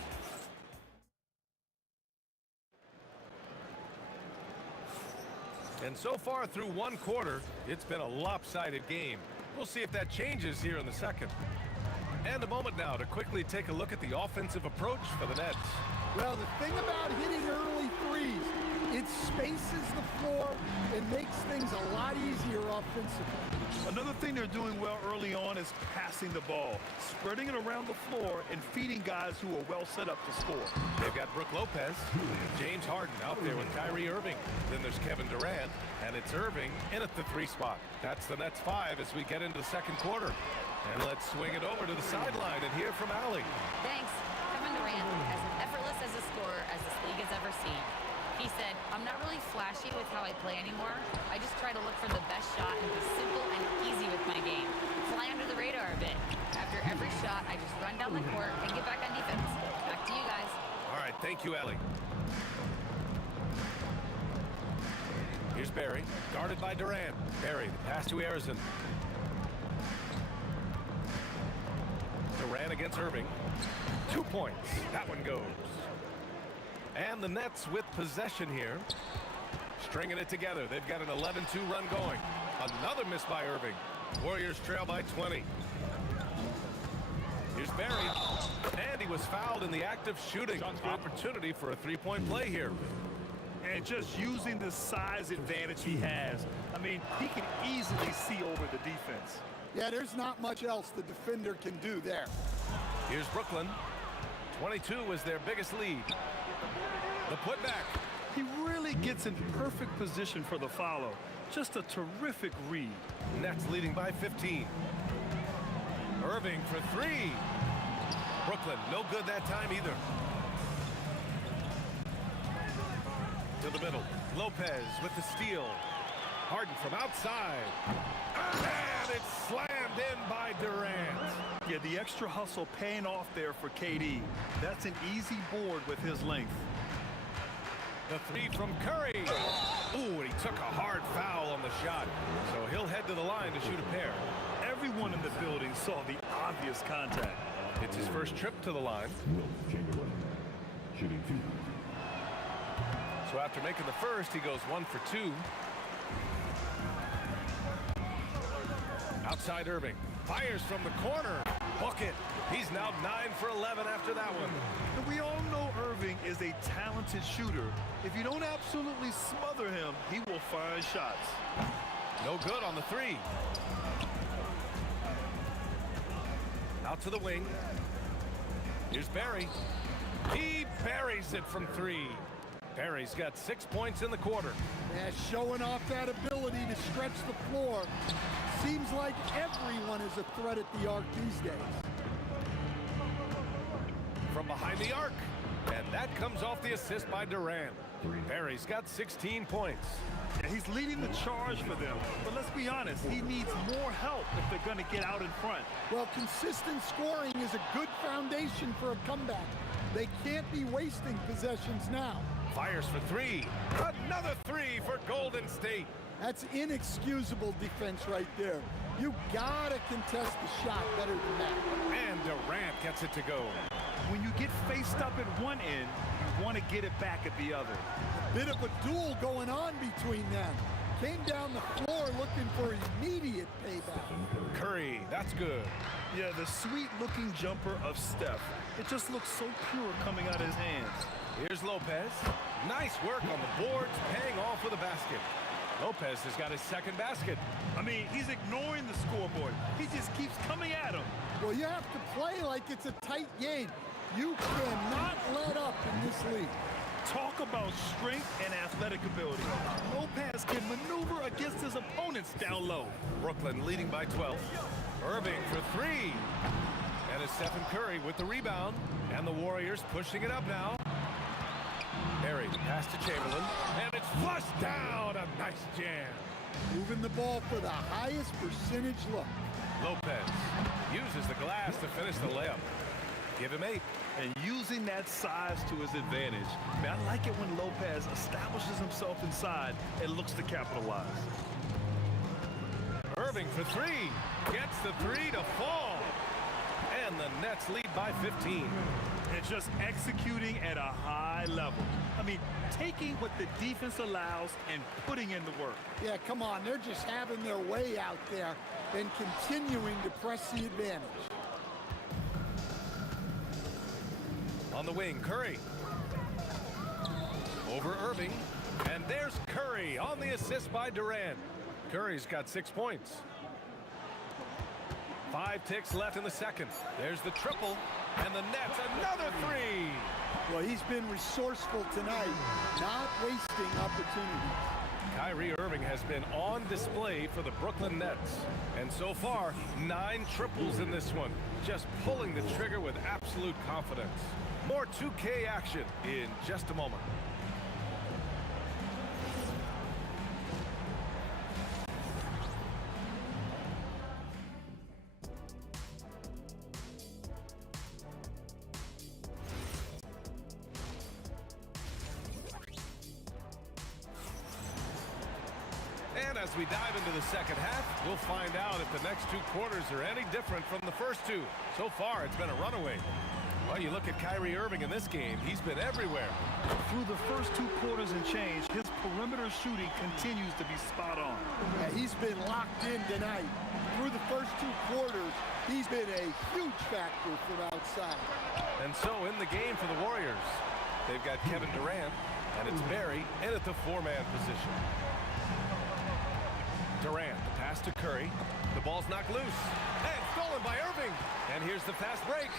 And so far through one quarter, it's been a lopsided game. We'll see if that changes here in the second. And a moment now to quickly take a look at the offensive approach for the Nets. Well, the thing about hitting early threes, it spaces the floor and makes things a lot easier offensively. Another thing they're doing well early on is passing the ball, spreading it around the floor and feeding guys who are well set up to score. They've got Brook Lopez, James Harden out there with Kyrie Irving. Then there's Kevin Durant, and it's Irving in at the 3 spot. That's the Nets 5 as we get into the second quarter. And let's swing it over to the sideline and hear from Allie. Thanks. Kevin Durant, as effortless as a scorer as this league has ever seen. He said, I'm not really flashy with how I play anymore. I just try to look for the best shot and be simple and easy with my game. Fly under the radar a bit. After every shot, I just run down the court and get back on defense. Back to you guys. All right, thank you, Allie. Here's Barry, guarded by Durant. Barry, the pass to Harrison. Durant against Irving. 2 points. That one goes. And the Nets with possession here. Stringing it together. They've got an 11-2 run going. Another miss by Irving. Warriors trail by 20. Here's Barry. And he was fouled in the act of shooting. Opportunity for a three-point play here. And just using the size advantage he has. I mean, he can easily see over the defense. Yeah, there's not much else the defender can do there. Here's Brooklyn. 22 was their biggest lead. The putback. He really gets in perfect position for the follow. Just a terrific read. Nets leading by 15. Irving for 3. Brooklyn, no good that time either. To the middle. Lopez with the steal. Harden from outside. And it's slammed in by Durant. Yeah, the extra hustle paying off there for KD. That's an easy board with his length. The 3 from Curry. Ooh, and he took a hard foul on the shot. So he'll head to the line to shoot a pair. Everyone in the building saw the obvious contact. It's his first trip to the line. Shooting 2. So after making the first, he goes 1 for 2. Outside Irving. Fires from the corner. Bucket. He's now 9 for 11 after that one. And we all know Irving is a talented shooter. If you don't absolutely smother him, he will find shots. No good on the 3. Out to the wing. Here's Barry. He buries it from 3. Barry's got 6 points in the quarter. Yeah, showing off that ability to stretch the floor. Seems like everyone is a threat at the arc these days. From behind the arc. And that comes off the assist by Durant. Barry's got 16 points. Yeah, he's leading the charge for them. But let's be honest, he needs more help if they're going to get out in front. Well, consistent scoring is a good foundation for a comeback. They can't be wasting possessions now. Fires for 3. Another 3 for Golden State. That's inexcusable defense right there. You gotta contest the shot better than that. And Durant gets it to go. When you get faced up at one end, you want to get it back at the other. A bit of a duel going on between them. Came down the floor looking for immediate payback. Curry, that's good. Yeah, the sweet-looking jumper of Steph. It just looks so pure coming out of his hands. Here's Lopez. Nice work on the boards, paying off with a basket. Lopez has got his second basket. I mean, he's ignoring the scoreboard. He just keeps coming at him. Well, you have to play like it's a tight game. You cannot let up in this league. Talk about strength and athletic ability. Lopez can maneuver against his opponents down low. Brooklyn leading by 12. Irving for 3. And it's Stephen Curry with the rebound. And the Warriors pushing it up now. Barry, pass to Chamberlain. And it's flushed down. A nice jam. Moving the ball for the highest percentage look. Lopez uses the glass to finish the layup. Give him 8. And using that size to his advantage. Man, I like it when Lopez establishes himself inside and looks to capitalize. Irving Irving for three. Gets the three to fall. And the Nets lead by 15. And just executing at a high level. I mean, taking what the defense allows and putting in the work. Yeah, come on. They're just having their way out there and continuing to press the advantage. On the wing, Curry. Over Irving. And there's Curry on the assist by Durant. Curry's got 6 points. 5 ticks left in the second. There's the triple. And the Nets, another three. Well, he's been resourceful tonight, not wasting opportunities. Kyrie Irving has been on display for the Brooklyn Nets. And so far, 9 triples in this one. Just pulling the trigger with absolute confidence. More 2K action in just a moment. And as we dive into the second half, we'll find out if the next 2 quarters are any different from the first 2. So far, it's been a runaway. Well, you look at Kyrie Irving in this game, he's been everywhere. Through the first 2 quarters and change, his perimeter shooting continues to be spot on. Yeah, he's been locked in tonight. Through the first 2 quarters, he's been a huge factor from outside. And so in the game for the Warriors, they've got Kevin Durant, and it's Barry in at the 4-man position. Durant, the pass to Curry. The ball's knocked loose. And stolen by Irving. And here's the fast break.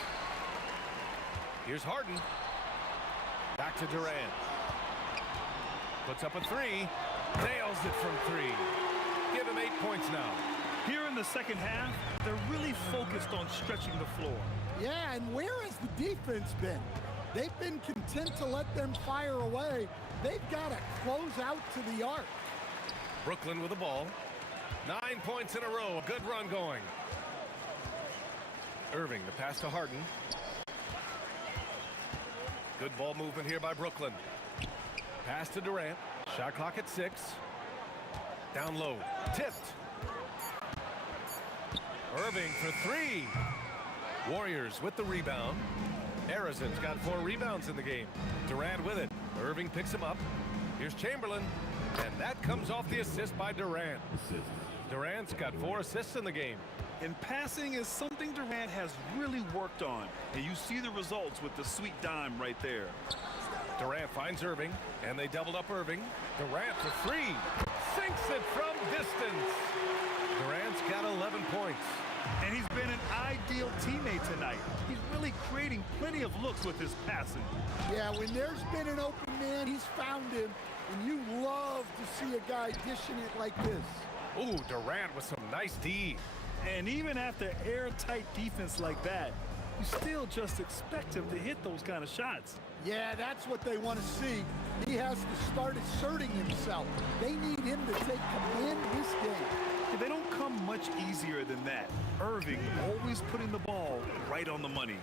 Here's Harden. Back to Durant. Puts up a 3. Nails it from 3. Give him 8 points now. Here in the second half, they're really focused on stretching the floor. Yeah, and where has the defense been? They've been content to let them fire away. They've got to close out to the arc. Brooklyn with the ball. 9 points in a row. A good run going. Irving, the pass to Harden. Good ball movement here by Brooklyn. Pass to Durant. Shot clock at 6. Down low. Tipped. Irving for 3. Warriors with the rebound. Arizon's got 4 rebounds in the game. Durant with it. Irving picks him up. Here's Chamberlain. And that comes off the assist by Durant. Durant's got 4 assists in the game. And passing is something Durant has really worked on. And you see the results with the sweet dime right there. Durant finds Irving, and they doubled up Irving. Durant for 3. Sinks it from distance. Durant's got 11 points. And he's been an ideal teammate tonight. He's really creating plenty of looks with his passing. Yeah, when there's been an open man, he's found him. And you love to see a guy dishing it like this. Ooh, Durant with some nice D. And even after airtight defense like that, you still just expect him to hit those kind of shots. Yeah, that's what they want to see. He has to start asserting himself. They need him to take command of this game. They don't come much easier than that. Irving always putting the ball right on the money.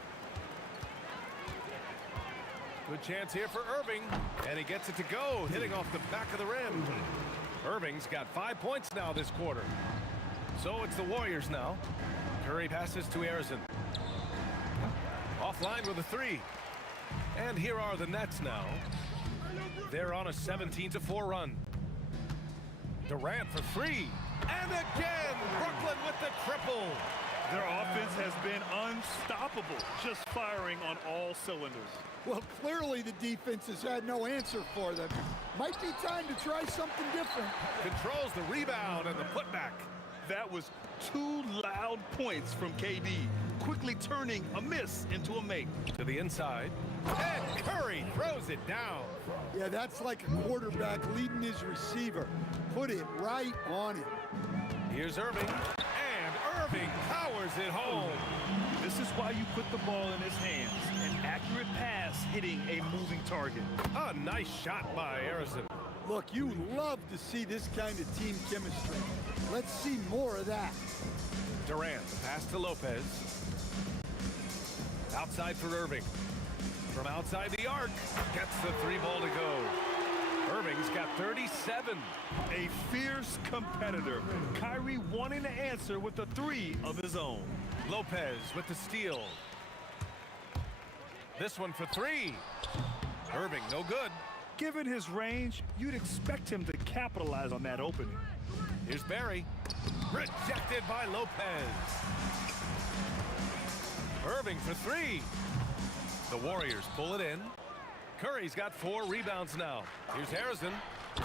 Good chance here for Irving, and he gets it to go, hitting off the back of the rim. Irving's got 5 points now this quarter. So it's the Warriors now. Curry passes to Arizon. Offline with a 3. And here are the Nets now. They're on a 17-4 run. Durant for 3. And again, Brooklyn with the triple. Their offense has been unstoppable, just firing on all cylinders. Well, clearly the defense has had no answer for them. Might be time to try something different. Controls the rebound and the putback. That was 2 loud points from KD, quickly turning a miss into a make. To the inside, and Curry throws it down. Yeah, that's like a quarterback leading his receiver. Put it right on him. Here's Irving, and Irving powers it home. This is why you put the ball in his hands. An accurate pass hitting a moving target. A nice shot by Arizon. Look, you love to see this kind of team chemistry. Let's see more of that. Durant, pass to Lopez. Outside for Irving. From outside the arc, gets the 3 ball to go. Irving's got 37. A fierce competitor. Kyrie wanting to answer with a three of his own. Lopez with the steal. This one for three. Irving, no good. Given his range, you'd expect him to capitalize on that opening. Here's Barry. Rejected by Lopez. Irving for three. The Warriors pull it in. Curry's got 4 rebounds now. Here's Harrison.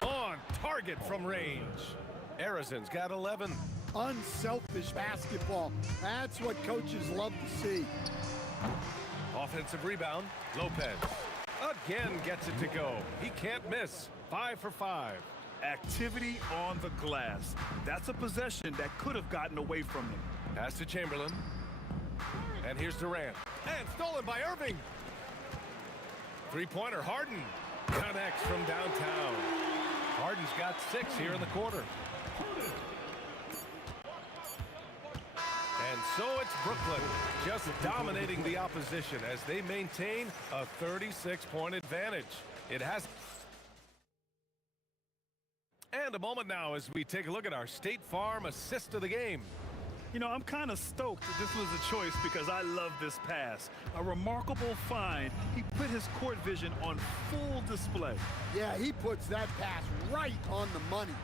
On target from range. Harrison's got 11. Unselfish basketball. That's what coaches love to see. Offensive rebound. Lopez again gets it to go. He can't miss. 5 for 5. Activity on the glass. That's a possession that could have gotten away from him. Pass to Chamberlain. And here's Durant. And stolen by Irving. Three-pointer, Harden. Connects from downtown. Harden's got 6 here in the quarter. And so it's Brooklyn just dominating the opposition as they maintain a 36-point advantage. It has. And a moment now as we take a look at our State Farm assist of the game. You know, I'm kind of stoked that this was a choice because I love this pass. A remarkable find. He put his court vision on full display. Yeah, he puts that pass right on the money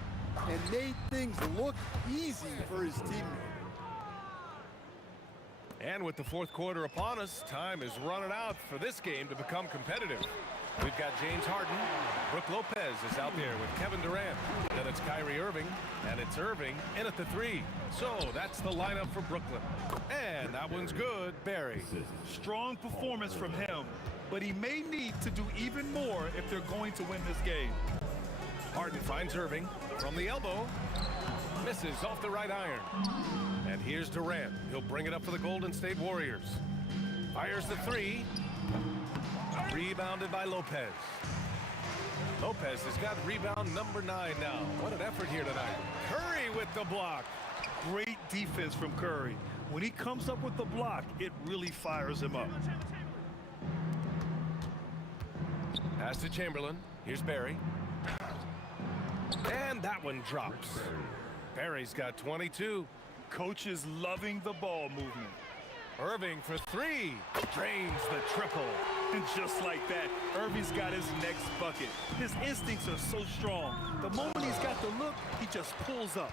and made things look easy for his teammate. And with the fourth quarter upon us, time is running out for this game to become competitive. We've got James Harden. Brook Lopez is out there with Kevin Durant. Then it's Kyrie Irving, and it's Irving in at the 3. So that's the lineup for Brooklyn. And that one's good, Barry. Strong performance from him, but he may need to do even more if they're going to win this game. Harden finds Irving from the elbow. Misses off the right iron. And here's Durant. He'll bring it up for the Golden State Warriors. Fires the 3. Rebounded by Lopez. Lopez has got rebound number 9 now. What an effort here tonight. Curry with the block. Great defense from Curry. When he comes up with the block, it really fires him up. Pass to Chamberlain. Here's Barry. And that one drops. Barry's got 22. Coach is loving the ball movement. Irving for 3. Drains the triple. And just like that, Irving's got his next bucket. His instincts are so strong. The moment he's got the look, he just pulls up.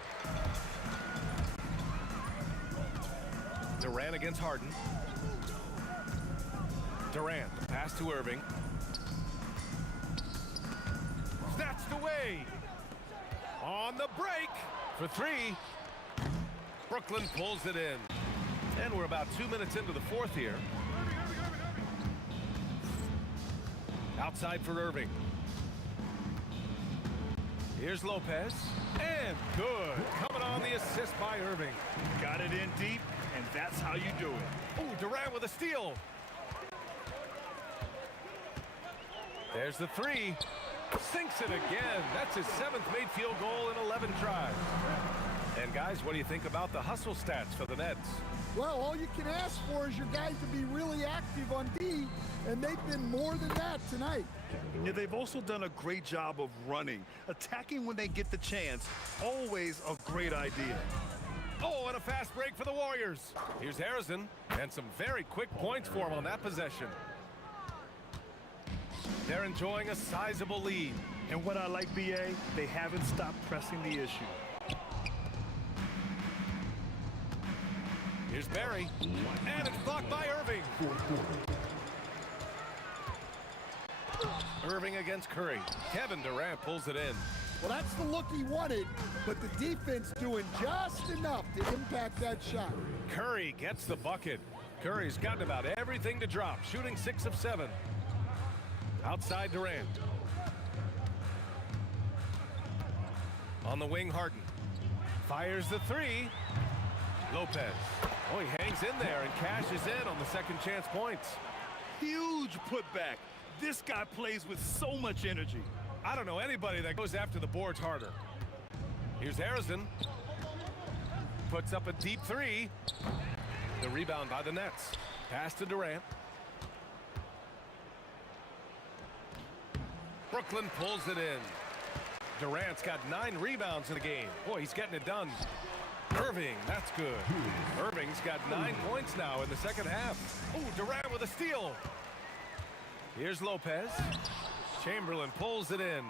Durant against Harden. Durant, pass to Irving. Snatched away. On the break for 3. Brooklyn pulls it in. And we're about 2 minutes into the fourth here. Outside for Irving. Here's Lopez. And good. Coming on the assist by Irving. Got it in deep, and that's how you do it. Oh, Durant with a steal. There's the 3. Sinks it again. That's his 7th made field goal in 11 tries. And guys, what do you think about the hustle stats for the Nets? Well, all you can ask for is your guys to be really active on D, and they've been more than that tonight. Yeah, they've also done a great job of running. Attacking when they get the chance, always a great idea. Oh, and a fast break for the Warriors. Here's Harrison, and some very quick points for him on that possession. They're enjoying a sizable lead. And what I like, BA, they haven't stopped pressing the issue. Here's Barry, and it's blocked by Irving. Irving against Curry. Kevin Durant pulls it in. Well, that's the look he wanted, but the defense doing just enough to impact that shot. Curry gets the bucket. Curry's gotten about everything to drop, shooting 6 of 7. Outside Durant. On the wing, Harden. Fires the 3. Lopez. Oh, he hangs in there and cashes in on the second chance points. Huge putback. This guy plays with so much energy. I don't know anybody that goes after the boards harder. Here's Harrison. Puts up a deep 3. The rebound by the Nets. Pass to Durant. Brooklyn pulls it in. Durant's got 9 rebounds in the game. Boy, he's getting it done. Irving, that's good. Irving's got 9 points now in the second half. Oh, Durant with a steal. Here's Lopez. Chamberlain pulls it in.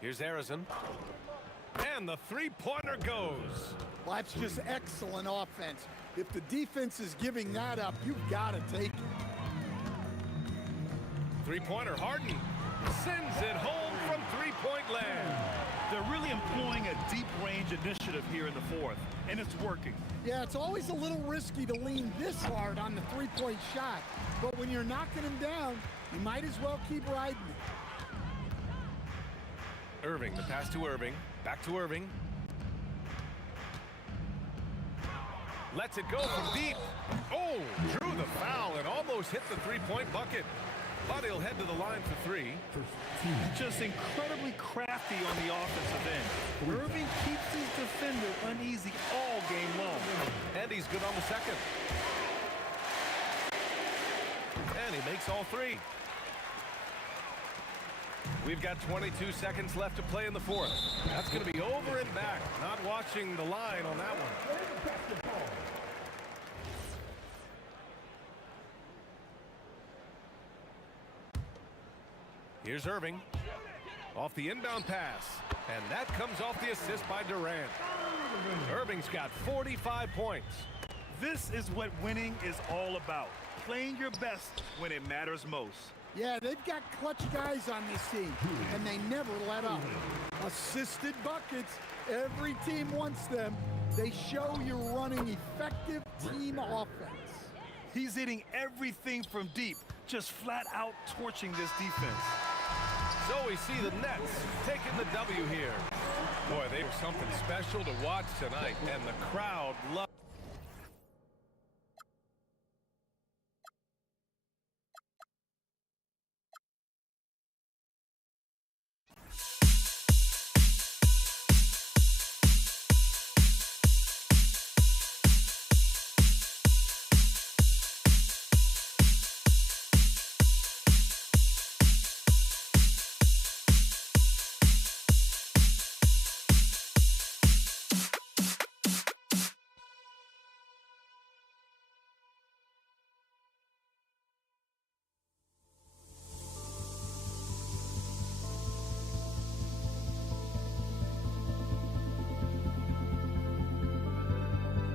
Here's Harrison. And the three-pointer goes. Well, that's just excellent offense. If the defense is giving that up, you've got to take it. Three-pointer, Harden sends it home from three-point land. They're really employing a deep-range initiative here in the fourth, and it's working. Yeah, it's always a little risky to lean this hard on the three-point shot, but when you're knocking him down, you might as well keep riding it. Irving, the pass to Irving. Back to Irving. Lets it go from deep. Oh, drew the foul and almost hit the three-point bucket. But he'll head to the line for 3. Just incredibly crafty on the offensive end. Irving keeps his defender uneasy all game long. And he's good on the second. And he makes all 3. We've got 22 seconds left to play in the fourth. That's going to be over and back. Not watching the line on that one. Here's Irving. Off the inbound pass. And that comes off the assist by Durant. Irving's got 45 points. This is what winning is all about. Playing your best when it matters most. Yeah, they've got clutch guys on this team, and they never let up. Assisted buckets, every team wants them. They show you're running effective team offense. He's hitting everything from deep, just flat out torching this defense. So we see the Nets taking the W here. Boy, they were something special to watch tonight, and the crowd loved.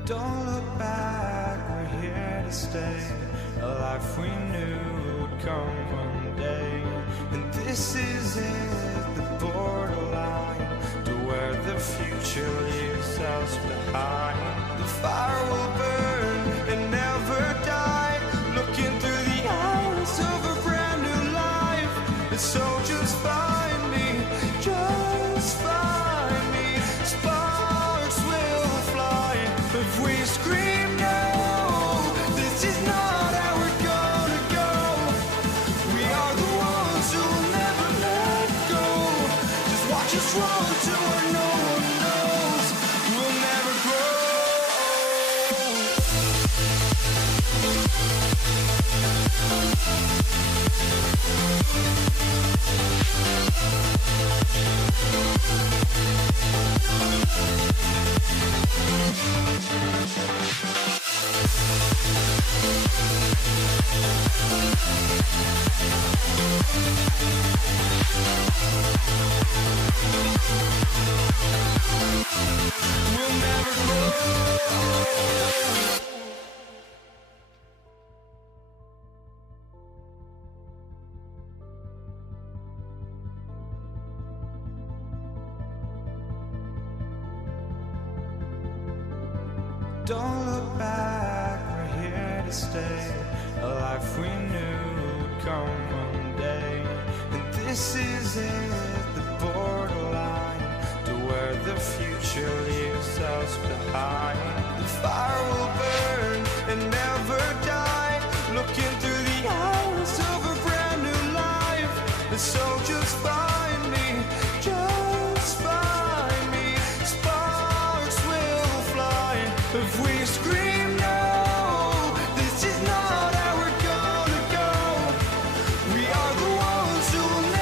Don't look back, we're here to stay. A life we knew would come one day. And this is it, the borderline to where the future leaves us behind. The fire will burn and never die. Looking through the eyes of a brand new life. And so just find me, just find me. Sparks will fly if we scream no. This is not how we're gonna go. We are the ones who will never let go. Just watch us run to where no one knows. We'll never grow. We'll never grow. Don't look back, we're here to stay. A life we knew would come one day. And this is it, the borderline to where the future leaves us behind. The fire will burn and never die. Looking through the eyes of a brand new life. And so just find me, just find me. Sparks will fly if we scream no. This is not how we're gonna go. We are the ones who will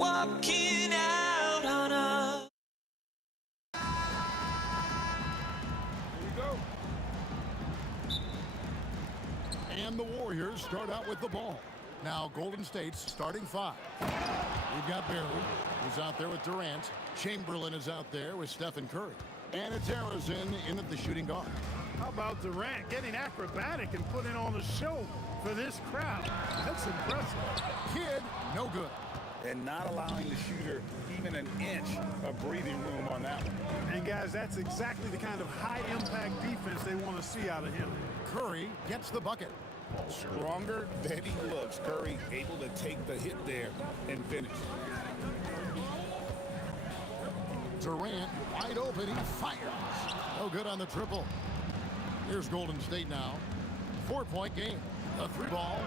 walking out on us. Here we go. And the Warriors start out with the ball. Now Golden State's starting five. We've got Barry, who's out there with Durant. Chamberlain is out there with Stephen Curry. And it's Harrison in at the shooting guard. How about Durant getting acrobatic and putting on a show for this crowd? That's impressive. Kid, no good. And not allowing the shooter even an inch of breathing room on that one. And guys, that's exactly the kind of high-impact defense they want to see out of him. Curry gets the bucket. Stronger than he looks. Curry able to take the hit there and finish. Durant wide open, he fires. No good on the triple. Here's Golden State now. 4-point game. A three ball.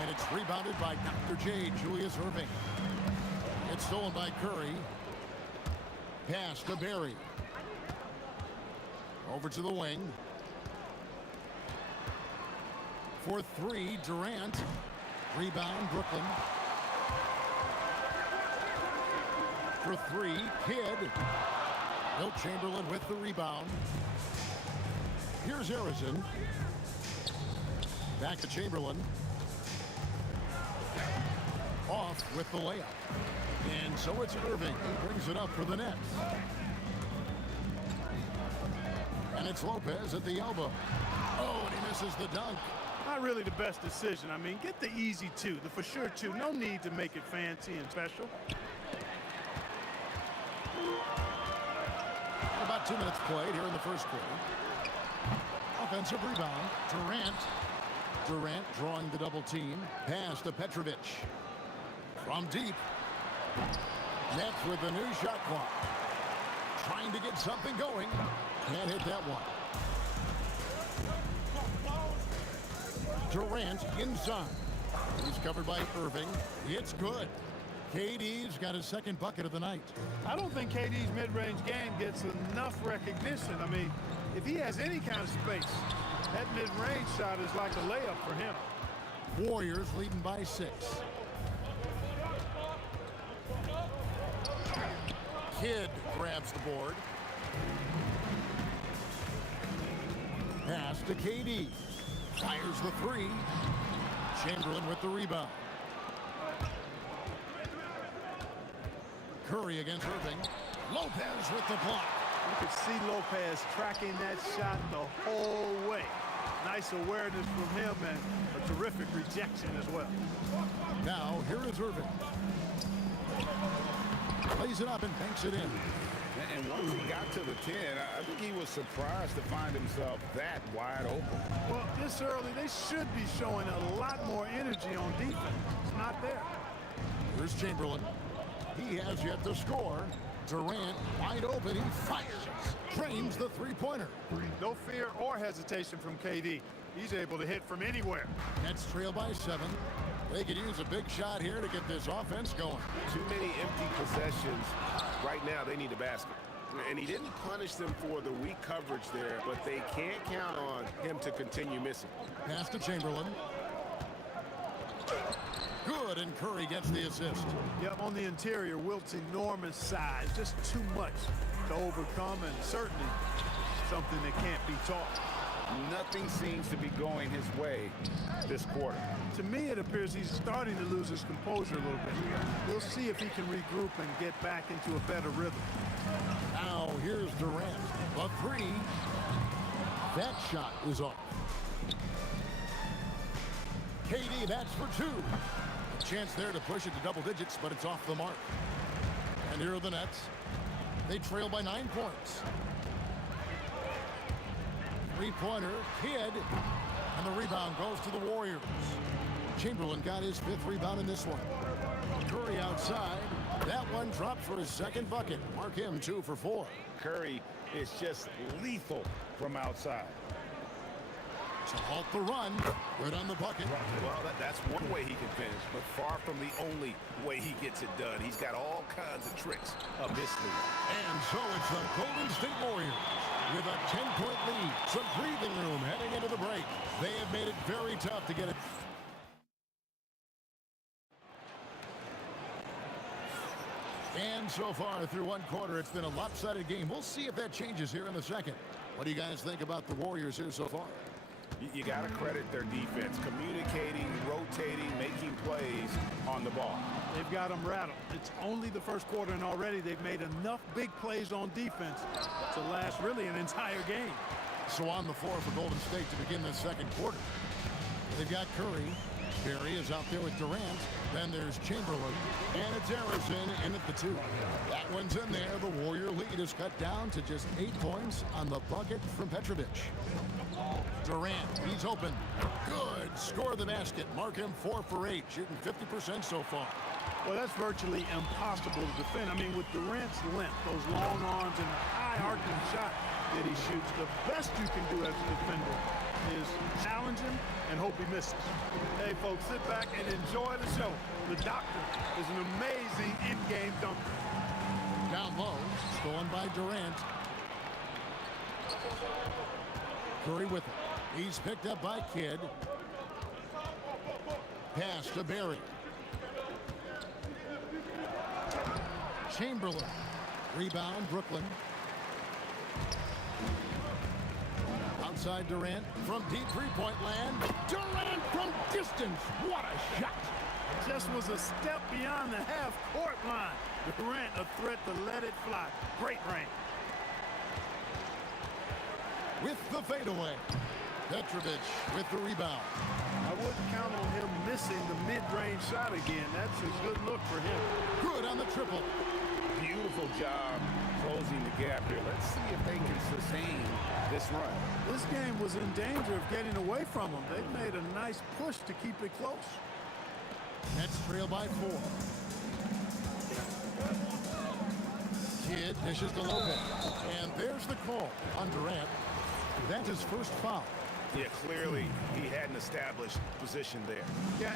And it's rebounded by Dr. J, Julius Erving. It's stolen by Curry. Pass to Barry. Over to the wing. For three, Durant. Rebound, Brooklyn. For three, Kidd. Wilt Chamberlain with the rebound. Here's Harrison. Back to Chamberlain. Off with the layup. And so it's Irving who brings it up for the Nets. And it's Lopez at the elbow. Oh, and he misses the dunk. Not really the best decision. I mean, get the easy two, the for sure two. No need to make it fancy and special. About 2 minutes played here in the first quarter. Offensive rebound. Durant drawing the double team. Pass to Petrovic. From deep. Nets with the new shot clock. Trying to get something going. Can't hit that one. Durant inside. He's covered by Irving. It's good. KD's got his second bucket of the night. I don't think KD's mid-range game gets enough recognition. I mean, if he has any kind of space, that mid-range shot is like a layup for him. Warriors leading by 6. Kidd grabs the board. Pass to KD. Fires the three. Chamberlain with the rebound. Curry against Irving. Lopez with the block. You could see Lopez tracking that shot the whole way. Nice awareness from him and a terrific rejection as well. Now, here is Irving. Plays it up and banks it in. And once he got to the 10, I think he was surprised to find himself that wide open. Well, this early, they should be showing a lot more energy on defense. It's not there. Here's Chamberlain. He has yet to score. Durant wide open. He fires. Trains the three-pointer. No fear or hesitation from KD. He's able to hit from anywhere. Nets trail by 7. They could use a big shot here to get this offense going. Too many empty possessions. Right now, they need a basket. And he didn't punish them for the weak coverage there, but they can't count on him to continue missing. Pass to Chamberlain. Good, and Curry gets the assist. Yep, on the interior, Wilt's enormous size. Just too much to overcome, and certainly something that can't be taught. Nothing seems to be going his way this quarter. To me, it appears he's starting to lose his composure a little bit. We'll see if he can regroup and get back into a better rhythm. Now, here's Durant. A three. That shot is off. KD, that's for 2. A chance there to push it to double digits, but it's off the mark. And here are the Nets. They trail by 9 points. Three-pointer, Kidd, and the rebound goes to the Warriors. Chamberlain got his 5th rebound in this one. Curry outside. That one dropped for his second bucket. Mark him 2 for 4. Curry is just lethal from outside. To halt the run, good on the bucket. Well, that's one way he can finish, but far from the only way he gets it done. He's got all kinds of tricks up his sleeve. And so it's the Golden State Warriors with a 10-point lead. Some breathing room heading into the break. They have made it very tough to get it. And so far through one quarter, it's been a lopsided game. We'll see if that changes here in the second. What do you guys think about the Warriors here so far? You got to credit their defense, communicating, rotating, making plays on the ball. They've got them rattled. It's only the first quarter, and already they've made enough big plays on defense to last really an entire game. So on the floor for Golden State to begin the second quarter. They've got Curry. Barry is out there with Durant. Then there's Chamberlain. And it's Harrison in at the 2. That one's in there. The Warrior lead is cut down to just 8 points on the bucket from Petrovic. Durant, he's open. Good. Score the basket. Mark him 4 for 8, shooting 50% so far. Well, that's virtually impossible to defend. I mean, with Durant's length, those long arms, and the high arcing shot that he shoots, the best you can do as a defender is challenge him and hope he misses. Hey, folks, sit back and enjoy the show. The Doctor is an amazing in-game dunker. Down low, stolen by Durant. Curry with it. He's picked up by Kidd. Pass to Barry. Chamberlain. Rebound, Brooklyn. Outside Durant from deep three-point land. Durant from distance. What a shot. Just was a step beyond the half-court line. Durant a threat to let it fly. Great range. With the fadeaway. Petrovic with the rebound. I wouldn't count on him missing the mid-range shot again. That's a good look for him. Good on the triple. Beautiful job closing the gap here. Let's see if they can sustain this run. This game was in danger of getting away from them. They made a nice push to keep it close. Nets trail by 4. Kidd dishes to Lopez. And there's the call on Durant. That's his first foul. Yeah, clearly he hadn't established position there. Yeah,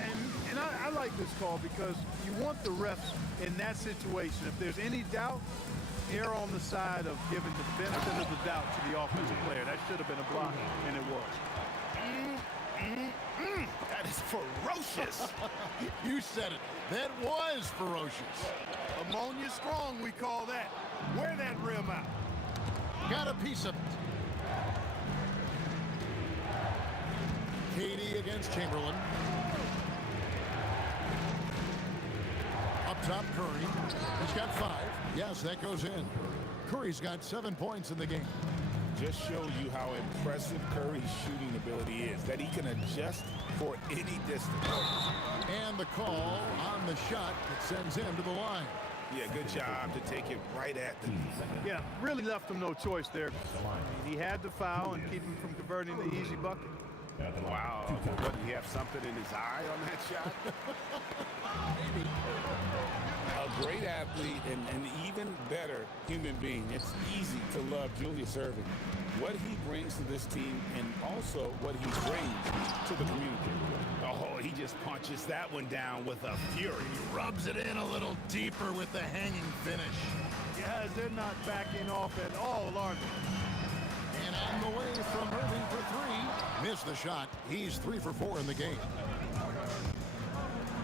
and I like this call because you want the refs in that situation. If there's any doubt, err on the side of giving the benefit of the doubt to the offensive player. That should have been a block, and it was. That is ferocious. You said it. That was ferocious. Ammonia strong, we call that. Wear that rim out. Got a piece of it. KD against Chamberlain. Up top, Curry. He's got 5. Yes, that goes in. Curry's got 7 points in the game. Just shows you how impressive Curry's shooting ability is, that he can adjust for any distance. And the call on the shot that sends him to the line. Yeah, good job to take it right at the defense. Yeah, really left him no choice there. I mean, he had to foul and keep him from converting the easy bucket. Wow, what, did he have something in his eye on that shot? Maybe. A great athlete and an even better human being. It's easy to love Julius Erving. What he brings to this team and also what he brings to the community. Oh, he just punches that one down with a fury. He rubs it in a little deeper with the hanging finish. Guys, they're not backing off at all, are they? And on the way from Irving for 3. Missed the shot. He's 3 for 4 in the game.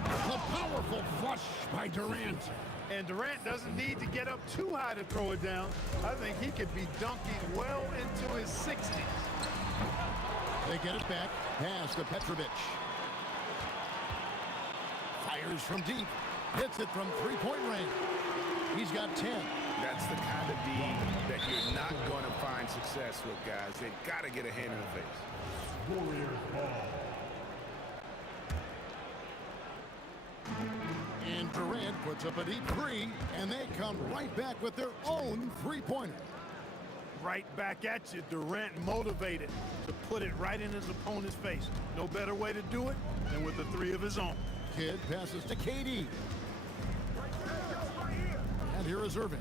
The powerful flush by Durant. And Durant doesn't need to get up too high to throw it down. I think he could be dunking well into his 60s. They get it back. Pass to Petrovic. Fires from deep. Hits it from three-point range. He's got 10. That's the kind of D that you're not going to find success with, guys. They've got to get a hand in the face. Warriors ball. And Durant puts up a deep 3, and they come right back with their own three-pointer. Right back at you, Durant motivated to put it right in his opponent's face. No better way to do it than with the 3 of his own. Kidd passes to KD. And here is Irving.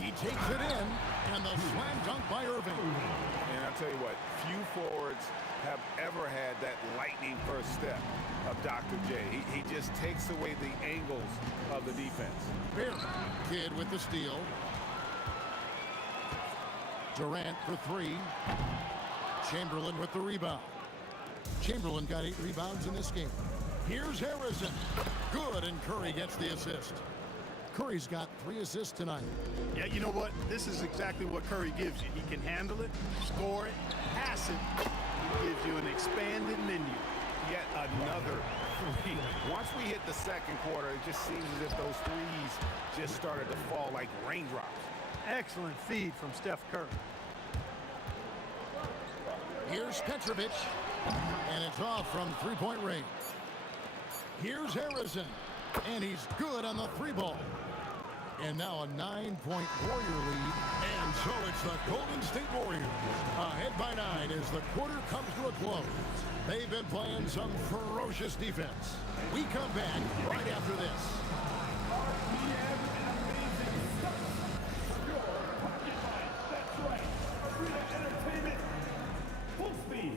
He takes it in, and the slam dunk by Irving. And I'll tell you what, few forwards have ever had that lightning first step of Dr. J. He just takes away the angles of the defense. Barry. Kidd with the steal. Durant for 3. Chamberlain with the rebound. Chamberlain got 8 rebounds in this game. Here's Harrison. Good, and Curry gets the assist. Curry's got 3 assists tonight. Yeah, you know what? This is exactly what Curry gives you. He can handle it, score it, pass it. He gives you an expanded menu. Yet another three. Once we hit the second quarter, it just seems as if those threes just started to fall like raindrops. Excellent feed from Steph Curry. Here's Petrovic, and it's off from three-point range. Here's Harrison, and he's good on the 3-ball. And now a 9-point Warrior lead, and so it's the Golden State Warriors ahead by 9 as the quarter comes to a close. They've been playing some ferocious defense. We come back right after this. That's right. Arena Entertainment. Full speed.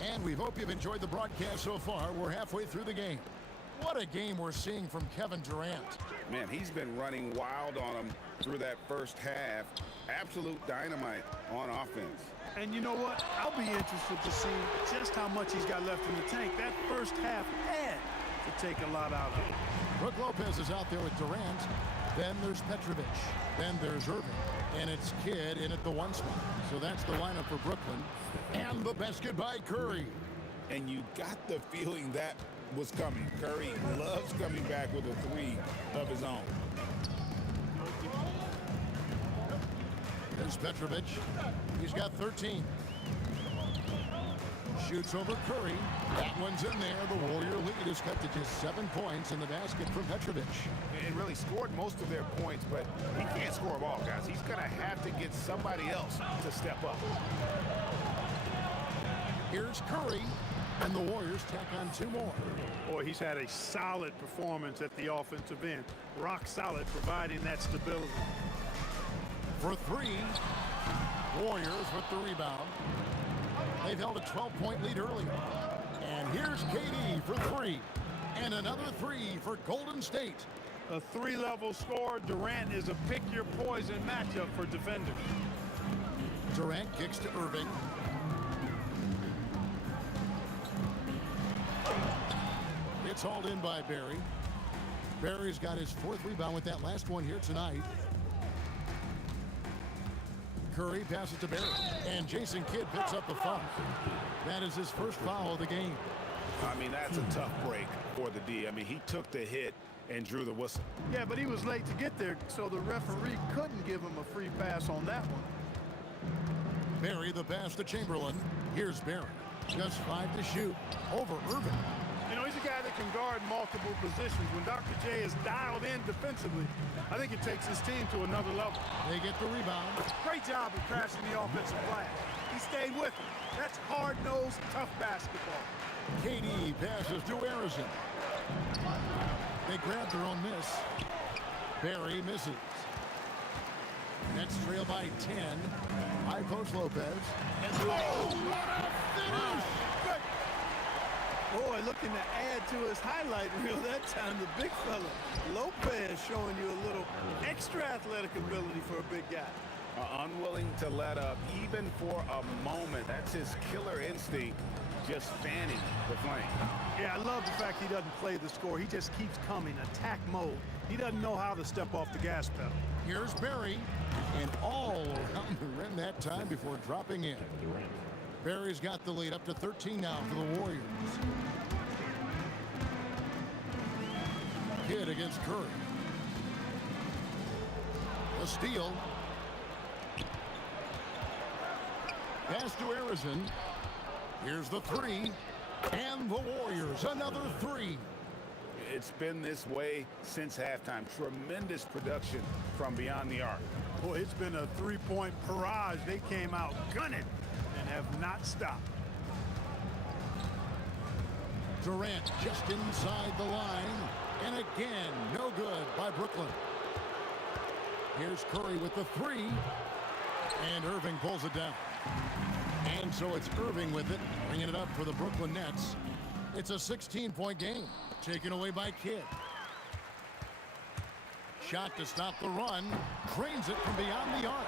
And we hope you've enjoyed the broadcast so far. We're halfway through the game. What a game we're seeing from Kevin Durant. Man, he's been running wild on him through that first half. Absolute dynamite on offense. And you know what? I'll be interested to see just how much he's got left in the tank. That first half had to take a lot out of it. Brook Lopez is out there with Durant. Then there's Petrovic. Then there's Irving. And it's Kidd in at the 1 spot. So that's the lineup for Brooklyn. And the basket by Curry. And you got the feeling that was coming. Curry loves coming back with a 3 of his own. There's Petrovic. He's got 13. Shoots over Curry. That one's in there. The Warrior lead is cut to just 7 points in the basket from Petrovic. And really scored most of their points, but he can't score them all, guys. He's going to have to get somebody else to step up. Here's Curry, and the Warriors tack on 2 more. Boy, he's had a solid performance at the offensive end. Rock solid, providing that stability. For 3, Warriors with the rebound. They've held a 12-point lead early. And here's KD for 3. And another 3 for Golden State. A 3-level score. Durant is a pick-your-poison matchup for defenders. Durant kicks to Irving. It's hauled in by Barry. Barry's got his 4th rebound with that last one here tonight. Curry passes to Barry, and Jason Kidd picks up the foul. That is his first foul of the game. I mean, that's a tough break for the D. I mean, he took the hit and drew the whistle. Yeah, but he was late to get there, so the referee couldn't give him a free pass on that one. Barry the pass to Chamberlain. Here's Barry. Just 5 to shoot over Irving. You know, he's a guy that can guard multiple positions. When Dr. J is dialed in defensively, I think it takes his team to another level. They get the rebound. Great job of crashing the offensive glass. He stayed with him. That's hard-nosed, tough basketball. KD passes to Harrison. They grab their own miss. Barry misses. Nets trail by 10. High post Lopez. And oh, what a finish! Boy, looking to add to his highlight reel that time, the big fella. Lopez showing you a little extra athletic ability for a big guy. Unwilling to let up, even for a moment. That's his killer instinct, just fanning the flame. Yeah, I love the fact he doesn't play the score. He just keeps coming, attack mode. He doesn't know how to step off the gas pedal. Here's Barry, and all around the rim that time before dropping in. Barry's got the lead up to 13 now for the Warriors. Kidd against Curry. A steal. Pass to Harrison. Here's the 3. And the Warriors, another 3. It's been this way since halftime. Tremendous production from beyond the arc. Boy, it's been a 3-point barrage. They came out gunning and have not stopped. Durant just inside the line. And again, no good by Brooklyn. Here's Curry with the 3. And Irving pulls it down. And so it's Irving with it, bringing it up for the Brooklyn Nets. It's a 16-point game, taken away by Kidd. shot to stop the run. Drains it from beyond the arc.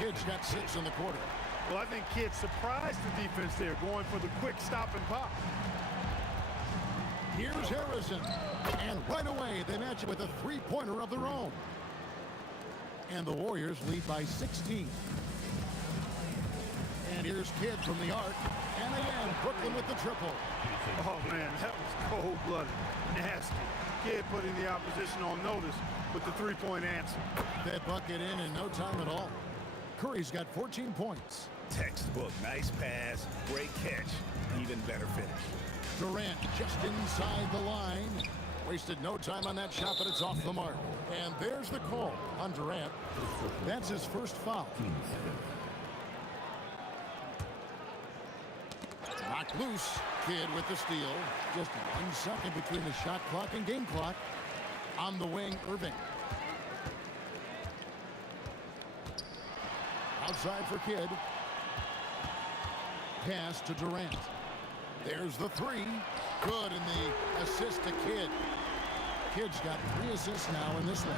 Kidd's got 6 in the quarter. Well, I think Kidd surprised the defense there, going for the quick stop and pop. Here's Harrison. And right away, they match it with a three-pointer of their own. And the Warriors lead by 16. And here's Kidd from the arc. And again, Brooklyn with the triple. Oh, man, that was cold-blooded. Nasty. Kidd putting the opposition on notice with the three-point answer. That bucket in no time at all. Curry's got 14 points. Textbook, nice pass, great catch, even better finish. Durant just inside the line. Wasted no time on that shot, but it's off the mark. And there's the call on Durant. That's his first foul. Knocked loose. Kidd with the steal. Just 1 second between the shot clock and game clock. On the wing, Irving. Outside for Kidd. Pass to Durant. There's the three. Good, and the assist to Kidd. Kidd's got 3 assists now in this one.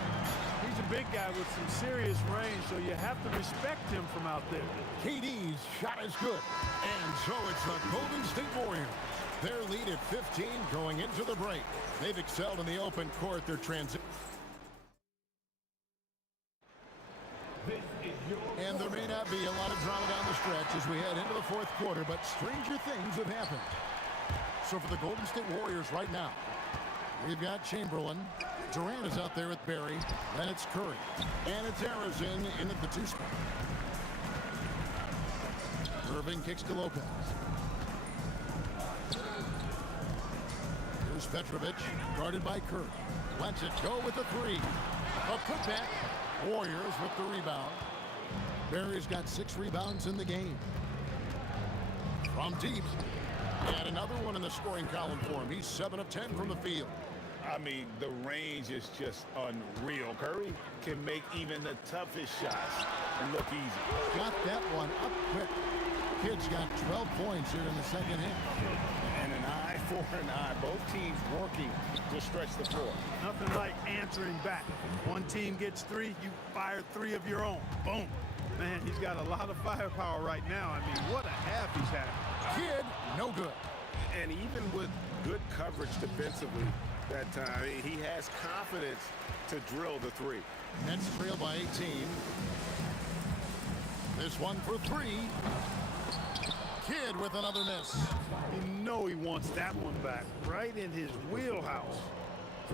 He's a big guy with some serious range, so you have to respect him from out there. KD's shot is good. And so it's the Golden State Warriors. Their lead at 15 going into the break. They've excelled in the open court. Their transition. And there may not be a lot of drama down the stretch as we head into the fourth quarter, but stranger things have happened. So for the Golden State Warriors right now, we've got Chamberlain. Durant is out there with Barry. Then it's Curry. And it's Harrison in at the 2 spot. Irving kicks to Lopez. Here's Petrovic, guarded by Curry. Lets it go with the 3. A putback. Warriors with the rebound. Barry's got 6 rebounds in the game. From deep. And another one in the scoring column for him. He's 7 of 10 from the field. I mean, the range is just unreal. Curry can make even the toughest shots look easy. Got that one up quick. Kidd's got 12 points here in the second half. And an eye for an eye. Both teams working to stretch the floor. Nothing like answering back. One team gets 3, you fire 3 of your own. Boom. Man, he's got a lot of firepower right now. I mean, what a half he's had. Kidd, no good. And even with good coverage defensively that time, he has confidence to drill the 3. Nets trail by 18. This one for 3. Kidd with another miss. You know he wants that one back, right in his wheelhouse.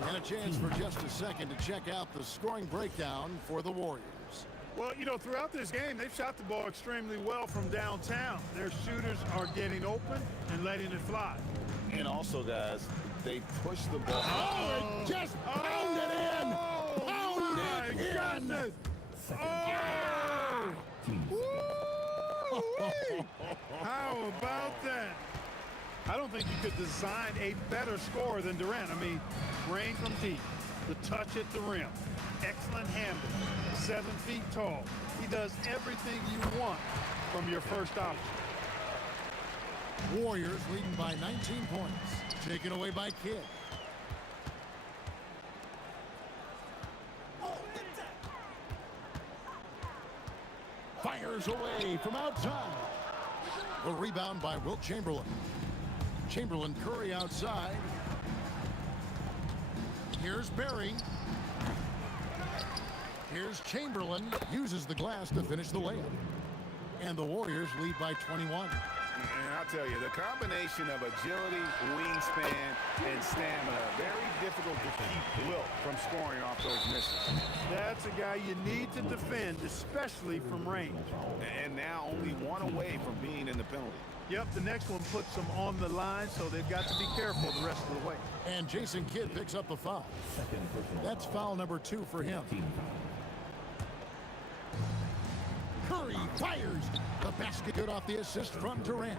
And a chance for just a second to check out the scoring breakdown for the Warriors. Well, you know, throughout this game, they've shot the ball extremely well from downtown. Their shooters are getting open and letting it fly. And also, guys, they push the ball. Oh, it just pounded in! Pounded in! Goodness! Oh! Woo-wee! How about that? I don't think you could design a better scorer than Durant. I mean, range from deep, the touch at the rim, excellent handle, 7 feet tall. He does everything you want from your first option. Warriors leading by 19 points. Taken away by Kidd. Fires away from outside. A rebound by Wilt Chamberlain. Chamberlain, Curry outside. Here's Barry. Here's Chamberlain. Uses the glass to finish the layup. And the Warriors lead by 21. And I'll tell you, the combination of agility, wingspan, and stamina, very difficult to keep Wilt from scoring off those misses. That's a guy you need to defend, especially from range. And now only 1 away from being in the penalty. Yep, the next one puts them on the line, so they've got to be careful the rest of the way. And Jason Kidd picks up the foul. That's foul number 2 for him. Curry fires. The basket good off the assist from Durant.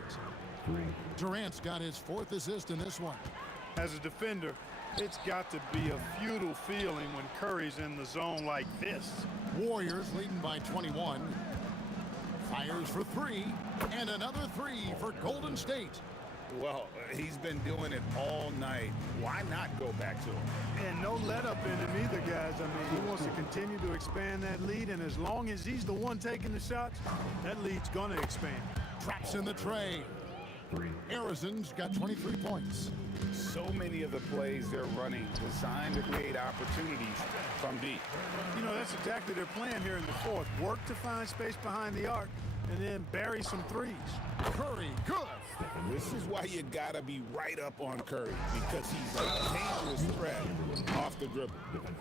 Durant's got his 4th assist in this one. As a defender, it's got to be a futile feeling when Curry's in the zone like this. Warriors leading by 21. Fires for 3. And another 3 for Golden State. Well, he's been doing it all night. Why not go back to him? And no let up in him either, guys. I mean, he wants to continue to expand that lead, and as long as he's the one taking the shots, that lead's going to expand. Traps in the tray. Arizon's got 23 points. So many of the plays they're running designed to create opportunities from deep. You know, that's exactly their plan here in the fourth. Work to find space behind the arc and then bury some threes. Curry, good. This is why you gotta be right up on Curry, because he's a dangerous threat off the dribble.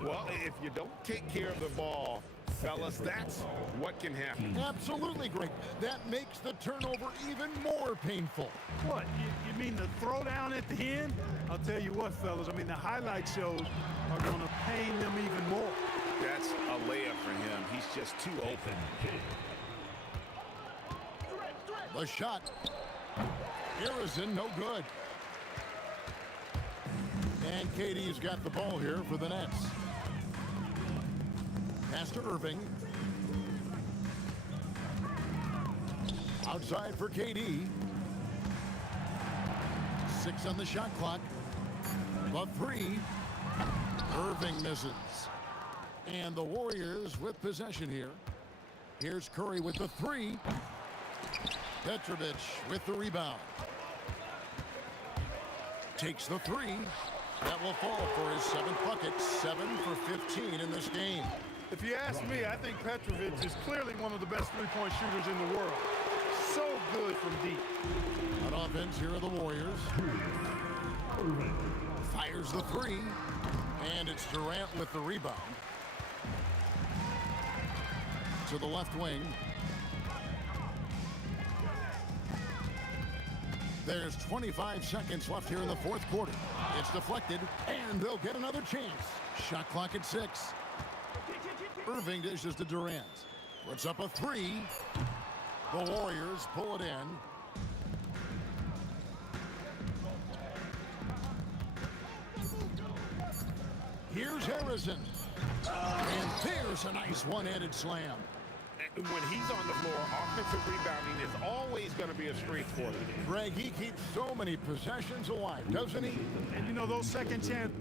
Well, if you don't take care of the ball, fellas, that's what can happen. Absolutely, Greg. That makes the turnover even more painful. What, you mean the throwdown at the end? I'll tell you what, fellas, I mean, the highlight shows are going to pain them even more. That's a layup for him. He's just too open. The shot. Arizon, no good. And KD's got the ball here for the Nets. Pass to Irving. Outside for KD. 6 on the shot clock. The 3. Irving misses. And the Warriors with possession here. Here's Curry with the 3. Petrovic with the rebound. Takes the 3. That will fall for his 7th bucket. 7 for 15 in this game. If you ask me, I think Petrovic is clearly one of the best three-point shooters in the world. So good from deep. On offense, here are the Warriors. Fires the 3. And it's Durant with the rebound. To the left wing. There's 25 seconds left here in the fourth quarter. It's deflected, and they'll get another chance. Shot clock at 6. Irving dishes to Durant. Puts up a 3. The Warriors pull it in. Here's Harrison. And there's a nice one-handed slam. When he's on the floor, offensive rebounding is always going to be a strength for him. Greg, he keeps so many possessions alive, doesn't he? And you know, those second chance.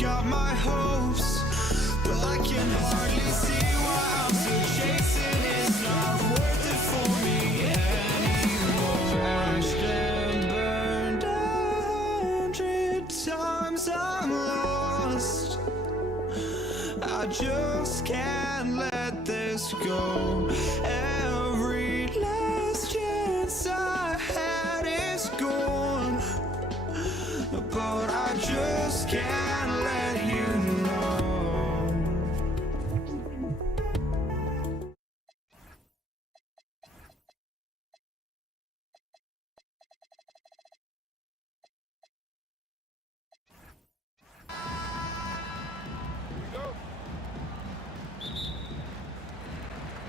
got my hopes, but I can hardly see why I'm still chasing. It's not worth it for me anymore. Crashed and burned 100 times, I'm lost. I just can't let this go. Every last chance I had is gone, but I just can't let you know.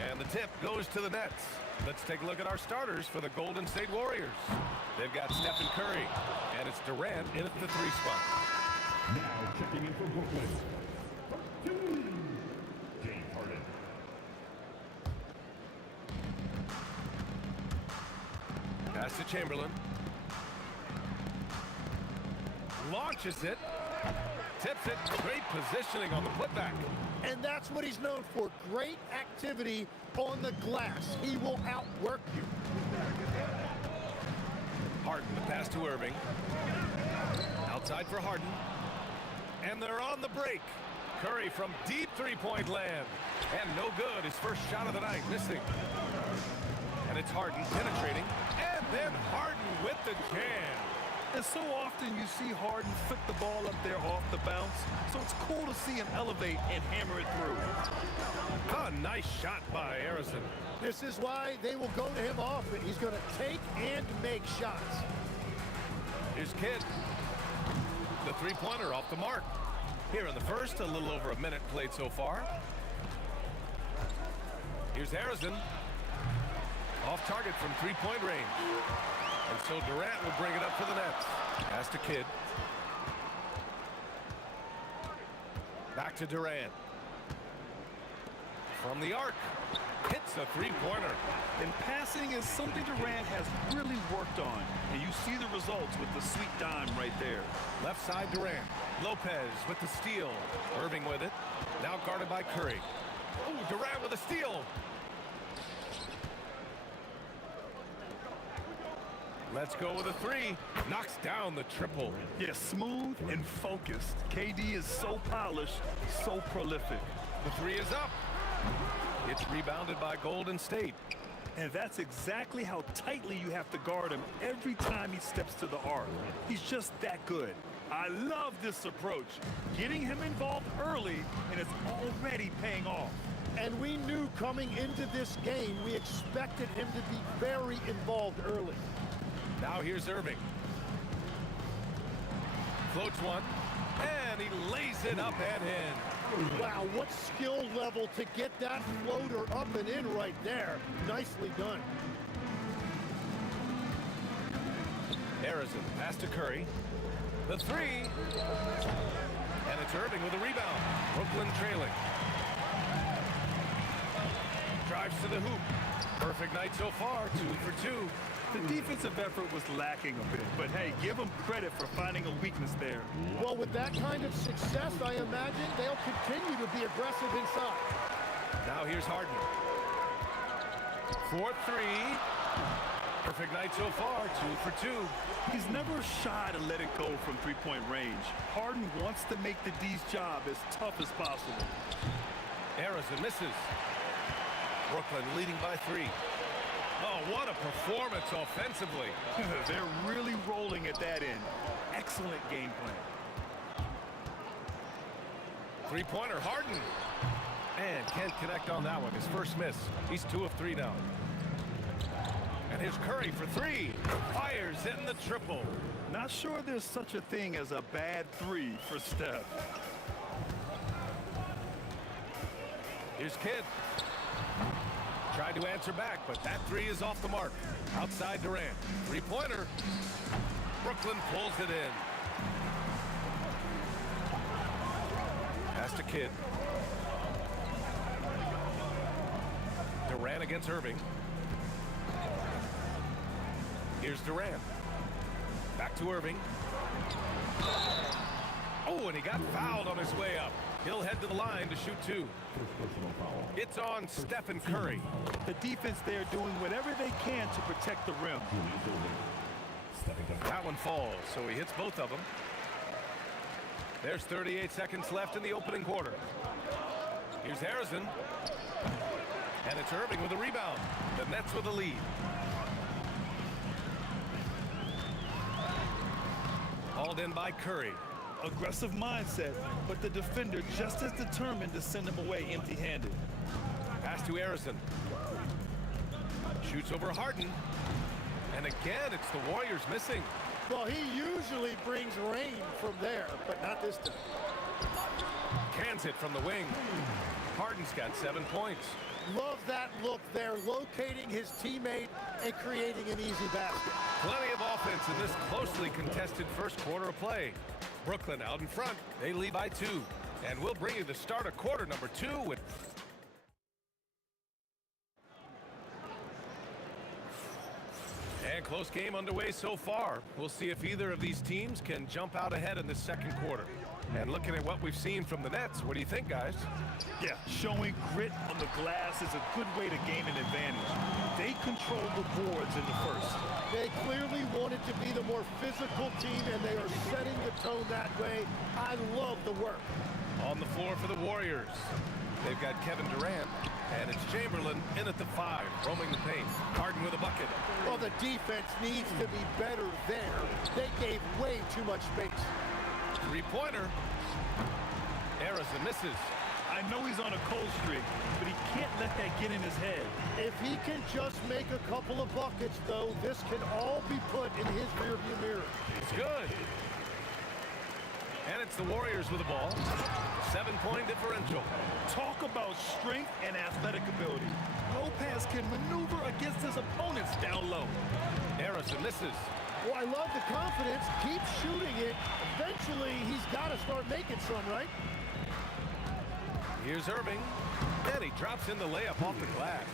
And the tip goes to the Nets. Let's take a look at our starters for the Golden State Warriors. They've got Stephen Curry, and it's Durant in at the 3 spot. Now checking in for Brooklyn. James Harden. Pass to Chamberlain. Launches it. Tips it. Great positioning on the putback. And that's what he's known for. Great activity on the glass. He will outwork you. Harden, the pass to Irving. Outside for Harden. And they're on the break. Curry from deep three-point land. And no good. His first shot of the night, missing. And it's Harden penetrating. And then Harden with the jam. And so often you see Harden flick the ball up there off the bounce, so it's cool to see him elevate and hammer it through. A nice shot by Harrison. This is why they will go to him often. He's going to take and make shots. Here's Kidd. The three-pointer off the mark. Here in the first, a little over a minute played so far. Here's Harrison. Off target from three-point range. And so Durant will bring it up for the Nets. Pass to Kidd. Back to Durant. From the arc. Hits a three-pointer. And passing is something Durant has really worked on. And you see the results with the sweet dime right there. Left side Durant. Lopez with the steal. Irving with it. Now guarded by Curry. Oh, Durant with a steal. Let's go with a three. Knocks down the triple. Yeah, smooth and focused. KD is so polished, so prolific. The three is up. It's rebounded by Golden State. And that's exactly how tightly you have to guard him every time he steps to the arc. He's just that good. I love this approach. Getting him involved early, and it's already paying off. And we knew coming into this game, we expected him to be very involved early. Now here's Irving. Floats one, and he lays it up and in. Wow, what skill level to get that floater up and in right there. Nicely done. Harrison, pass to Curry. The three. And it's Irving with a rebound. Brooklyn trailing. Drives to the hoop. Perfect night so far, 2 for 2. The defensive effort was lacking a bit, but hey, give them credit for finding a weakness there. Well, with that kind of success, I imagine they'll continue to be aggressive inside. Now here's Harden. 4-3. Perfect night so far, 2 for 2. He's never shy to let it go from three-point range. Harden wants to make the D's job as tough as possible. Harrison misses. Brooklyn leading by 3. Oh, what a performance offensively. They're really rolling at that end. Excellent game plan. Three-pointer, Harden. And can't connect on that one. His first miss. He's 2 of 3 now. And here's Curry for 3. Fires in the triple. Not sure there's such a thing as a bad 3 for Steph. Here's Kidd. Tried to answer back, but that 3 is off the mark. Outside Durant. Three-pointer. Brooklyn pulls it in. Pass to Kidd. Durant against Irving. Here's Durant. Back to Irving. Oh, and he got fouled on his way up. He'll head to the line to shoot 2. It's on Stephen Curry. The defense there doing whatever they can to protect the rim. That one falls, so he hits both of them. There's 38 seconds left in the opening quarter. Here's Harrison. And it's Irving with a rebound. The Nets with a lead. Hauled in by Curry. Aggressive mindset, but the defender just as determined to send him away empty-handed. Pass to Harrison. Shoots over Harden. And again, it's the Warriors missing. Well, he usually brings rain from there, but not this time. Cans it from the wing. Harden's got 7 points. Love that look there, locating his teammate and creating an easy basket. Plenty of offense in this closely contested first quarter of play. Brooklyn out in front. They lead by 2. And we'll bring you the start of quarter number 2 with... And close game underway so far. We'll see if either of these teams can jump out ahead in the second quarter. And looking at what we've seen from the Nets, what do you think, guys? Yeah, showing grit on the glass is a good way to gain an advantage. They control the boards in the first. They clearly wanted to be the more physical team, and they are setting the tone that way. I love the work. On the floor for the Warriors. They've got Kevin Durant, and it's Chamberlain in at the 5, roaming the paint. Harden with a bucket. Well, the defense needs to be better there. They gave way too much space. Three-pointer. Harrison misses. I know he's on a cold streak, but he can't let that get in his head. If he can just make a couple of buckets, though, this can all be put in his rearview mirror. It's good. And it's the Warriors with the ball. 7-point differential. Talk about strength and athletic ability. Lopez can maneuver against his opponents down low. Harrison misses. Well, I love the confidence. Keep shooting it. Eventually, he's got to start making some, right? Here's Irving. And he drops in the layup off the glass.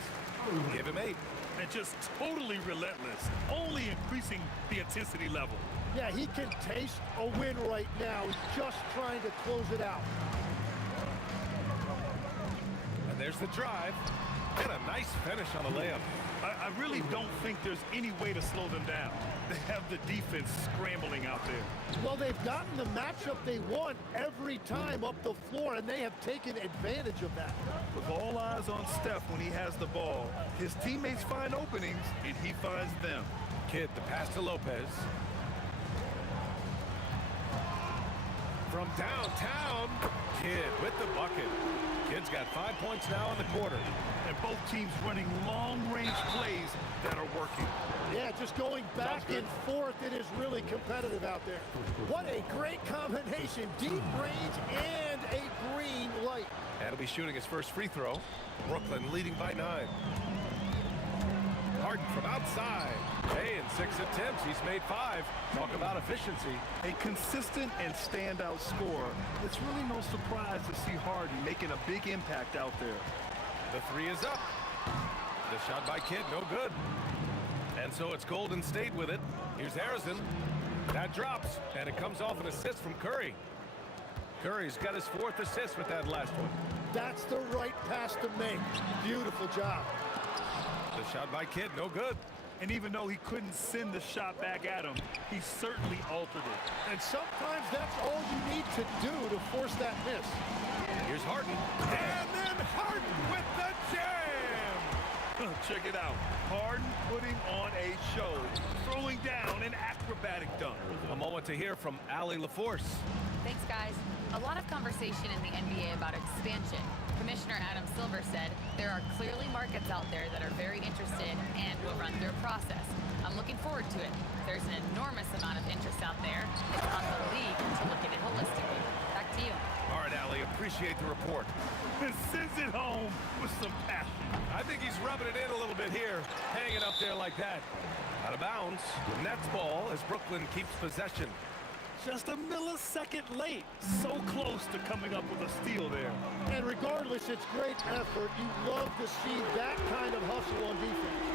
Give him 8. And just totally relentless, only increasing the intensity level. Yeah, he can taste a win right now. He's just trying to close it out. And there's the drive. And a nice finish on the layup. I really don't think there's any way to slow them down. They have the defense scrambling out there. Well, they've gotten the matchup they want every time up the floor, and they have taken advantage of that. With all eyes on Steph when he has the ball, his teammates find openings, and he finds them. Kidd, the pass to Lopez. From downtown, Kidd with the bucket. Kidd's got 5 points now in the quarter. And both teams running long-range plays that are working. Yeah, just going back and forth, it is really competitive out there. What a great combination. Deep range and a green light. And he'll be shooting his first free throw. Brooklyn leading by 9. Harden from outside. Hey, in 6 attempts, he's made 5. Talk about efficiency. A consistent and standout scorer. It's really no surprise to see Harden making a big impact out there. The 3 is up. The shot by Kidd, no good. And so it's Golden State with it. Here's Harrison. That drops, and it comes off an assist from Curry. Curry's got his 4th assist with that last one. That's the right pass to make. Beautiful job. The shot by Kidd, no good. And even though he couldn't send the shot back at him, he certainly altered it. And sometimes that's all you need to do to force that miss. Here's Harden. And then Harden with the jam! Check it out. Harden putting on a show, throwing down an acrobatic dunk. A moment to hear from Allie LaForce. Thanks, guys. A lot of conversation in the NBA about expansion. Commissioner Adam Silver said there are clearly markets out there that are very interested and will run their process. I'm looking forward to it. There's an enormous amount of interest out there. It's on the league to look at it holistically. Back to you. All right, Allie, appreciate the report. And sends it home with some passion. I think he's rubbing it in a little bit here, hanging up there like that. Out of bounds. Nets ball as Brooklyn keeps possession. Just a millisecond late. So close to coming up with a steal there. And regardless, it's great effort. You love to see that kind of hustle on defense.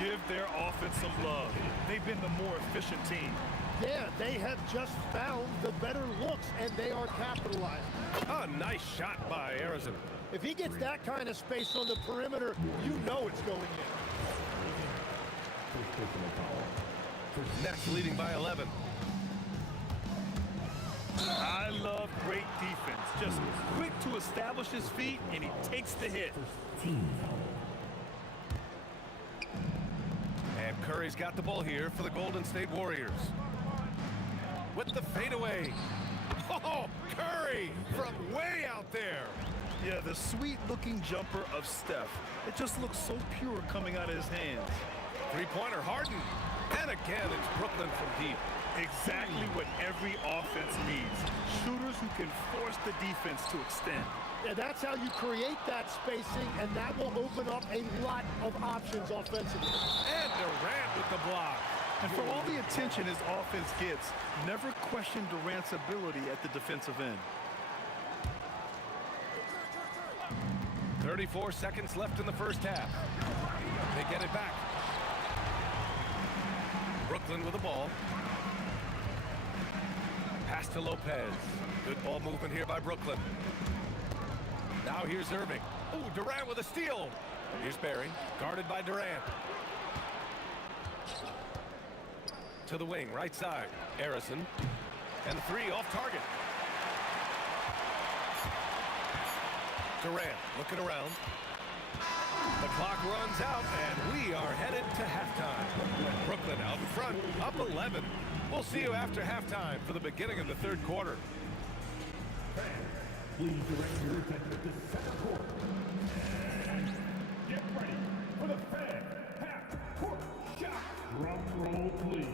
You give their offense some love. They've been the more efficient team. Yeah, they have just found the better looks, and they are capitalizing. A nice shot by Harrison. If he gets that kind of space on the perimeter, you know it's going in. Nets leading by 11. I love great defense. Just quick to establish his feet, and he takes the hit. And Curry's got the ball here for the Golden State Warriors. With the fadeaway. Oh, Curry from way out there. Yeah, the sweet-looking jumper of Steph. It just looks so pure coming out of his hands. Three-pointer Harden. And again, it's Brooklyn from deep. Exactly what every offense needs. Shooters who can force the defense to extend. Yeah, that's how you create that spacing, and that will open up a lot of options offensively. And Durant with the block. And for all the attention his offense gets, never question Durant's ability at the defensive end. 34 seconds left in the first half. They get it back. Brooklyn with the ball. Pass to Lopez. Good ball movement here by Brooklyn. Now here's Irving. Oh, Durant with a steal. Here's Barry, guarded by Durant. To the wing, right side. Harrison. And three off target. Durant looking around. The clock runs out, and we are headed to halftime. Brooklyn out in front, up 11. We'll see you after halftime for the beginning of the third quarter. Please direct your attention to the second quarter. And get ready for the fan half-court shot. Drum roll, please.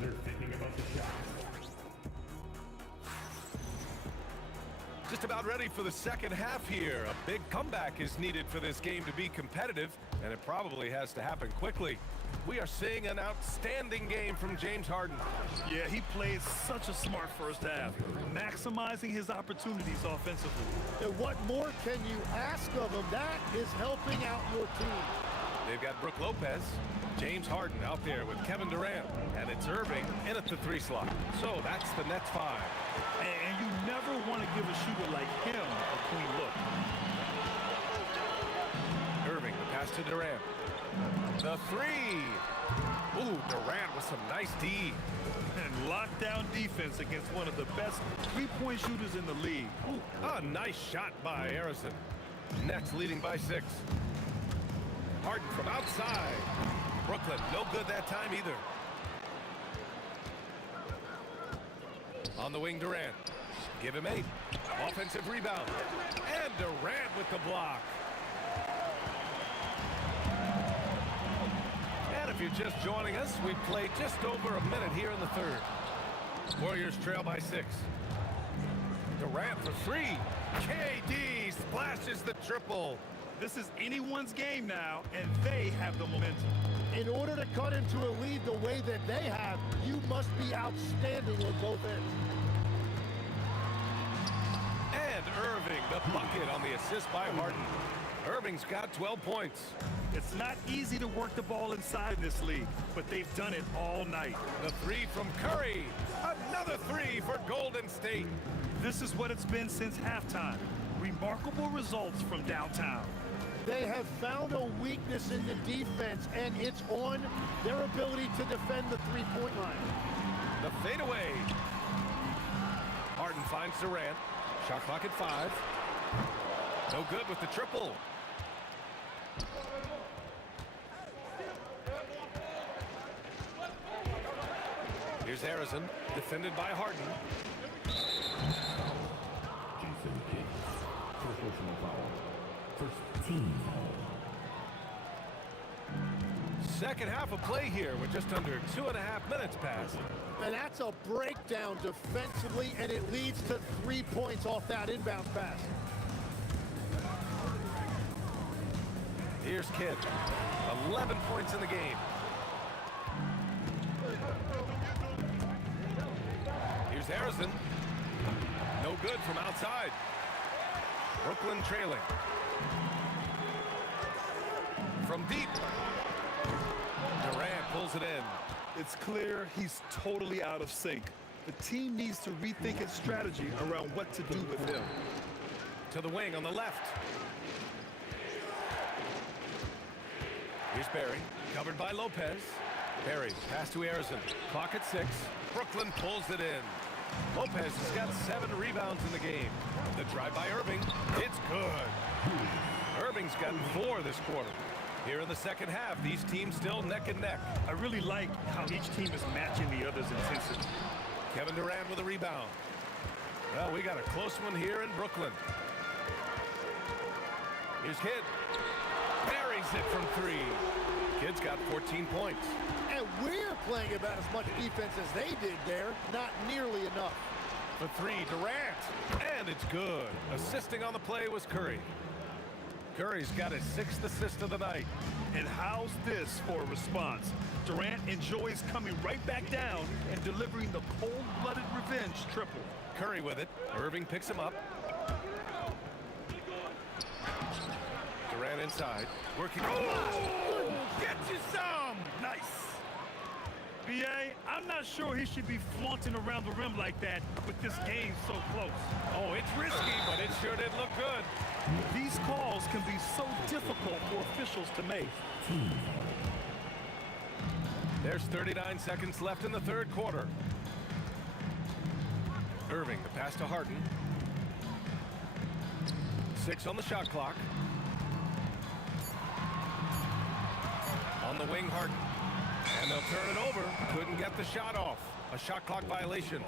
They're thinking about the shot. Just about ready for the second half here. A big comeback is needed for this game to be competitive, and it probably has to happen quickly. We are seeing an outstanding game from James Harden. Yeah, he played such a smart first half, maximizing his opportunities offensively. And what more can you ask of him? That is helping out your team. They've got Brook Lopez, James Harden out there with Kevin Durant, and it's Irving in at the three slot. So that's the Nets 5. And you never want to give a shooter like him a clean look. Irving, the pass to Durant. The three. Ooh, Durant with some nice D. And lockdown defense against one of the best three-point shooters in the league. Ooh, a nice shot by Harrison. Nets leading by 6. Harden from outside. Brooklyn, no good that time either. On the wing, Durant. Give him 8. Offensive rebound. And Durant with the block. And if you're just joining us, we've played just over a minute here in the third. Warriors trail by 6. Durant for 3. KD splashes the triple. This is anyone's game now, and they have the momentum. In order to cut into a lead the way that they have, you must be outstanding on both ends. And Irving, the bucket on the assist by Harden. Irving's got 12 points. It's not easy to work the ball inside this league, but they've done it all night. The 3 from Curry. Another 3 for Golden State. This is what it's been since halftime. Remarkable results from downtown. They have found a weakness in the defense, and it's on their ability to defend the three-point line. The fadeaway. Harden finds Durant. Shot clock at 5. No good with the triple. Here's Harrison, defended by Harden. Jason Kidd. First personal foul. First team foul. Second half of play here with just under 2.5 minutes passed. And that's a breakdown defensively, and it leads to 3 points off that inbound pass. Here's Kidd. 11 points in the game. Here's Harrison. No good from outside. Brooklyn trailing. From deep. Durant pulls it in. It's clear he's totally out of sync. The team needs to rethink its strategy around what to do with him. To the wing on the left. Here's Barry, covered by Lopez. Barry, pass to Arizon. Clock at 6. Brooklyn pulls it in. Lopez has got 7 rebounds in the game. The drive by Irving. It's good. Irving's gotten 4 this quarter. Here in the second half, these teams still neck and neck. I really like how each team is matching the other's intensity. Kevin Durant with a rebound. Well, we got a close one here in Brooklyn. Here's Kidd. Buries it from 3. Kidd's got 14 points. And we're playing about as much defense as they did there. Not nearly enough. For 3, Durant. And it's good. Assisting on the play was Curry. Curry's got his 6th assist of the night. And how's this for a response? Durant enjoys coming right back down and delivering the cold-blooded revenge triple. Curry with it. Irving picks him up. Durant inside. Working. Oh! Get you some! Nice. B.A., I'm not sure he should be flaunting around the rim like that with this game so close. Oh, it's risky, but it sure did look good. These calls can be so difficult for officials to make. There's 39 seconds left in the third quarter. Irving, the pass to Harden. 6 on the shot clock. On the wing, Harden. And they'll turn it over. Couldn't get the shot off. A shot clock violation.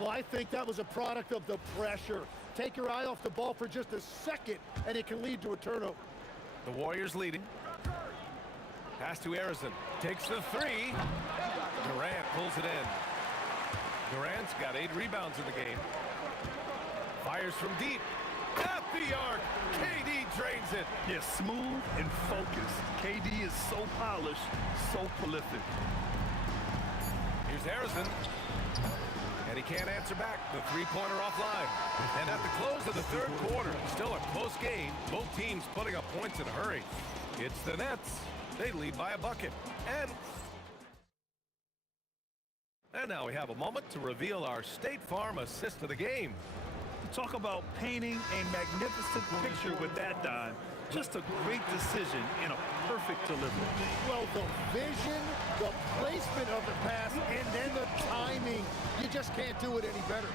Well, I think that was a product of the pressure. Take your eye off the ball for just a second, and it can lead to a turnover. The Warriors leading. Pass to Arizon. Takes the 3. Durant pulls it in. Durant's got 8 rebounds in the game. Fires from deep. At the arc. KD drains it. Yeah, smooth and focused. KD is so polished, so prolific. Here's Arizon. And he can't answer back. The 3-pointer offline. And at the close of the third quarter, still a close game. Both teams putting up points in a hurry. It's the Nets. They lead by a bucket. And now we have a moment to reveal our State Farm assist of the game. Talk about painting a magnificent picture with that dime. Just a great decision and a perfect delivery. Well, the vision, the placement of the pass, and then the timing. You just can't do it any better.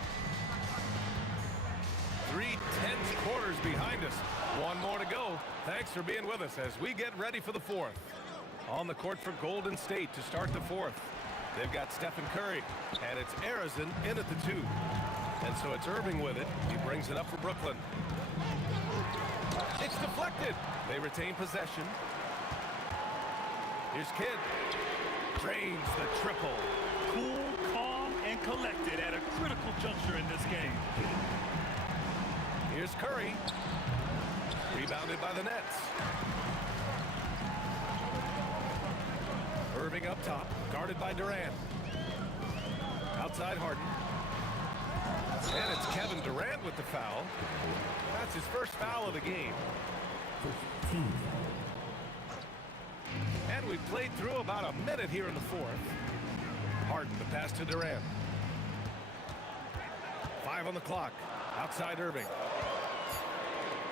3 tense quarters behind us. 1 more to go. Thanks for being with us as we get ready for the 4th. On the court for Golden State to start the 4th. They've got Stephen Curry, and it's Arizon in at the 2. And so it's Irving with it. He brings it up for Brooklyn. It's deflected. They retain possession. Here's Kidd. Drains the triple. Cool, calm, and collected at a critical juncture in this game. Here's Curry. Rebounded by the Nets. Irving up top, guarded by Durant. Outside Harden. And it's Kevin Durant with the foul. That's his first foul of the game. And we've played through about a minute here in the 4th. Harden, the pass to Durant. 5 on the clock. Outside Irving.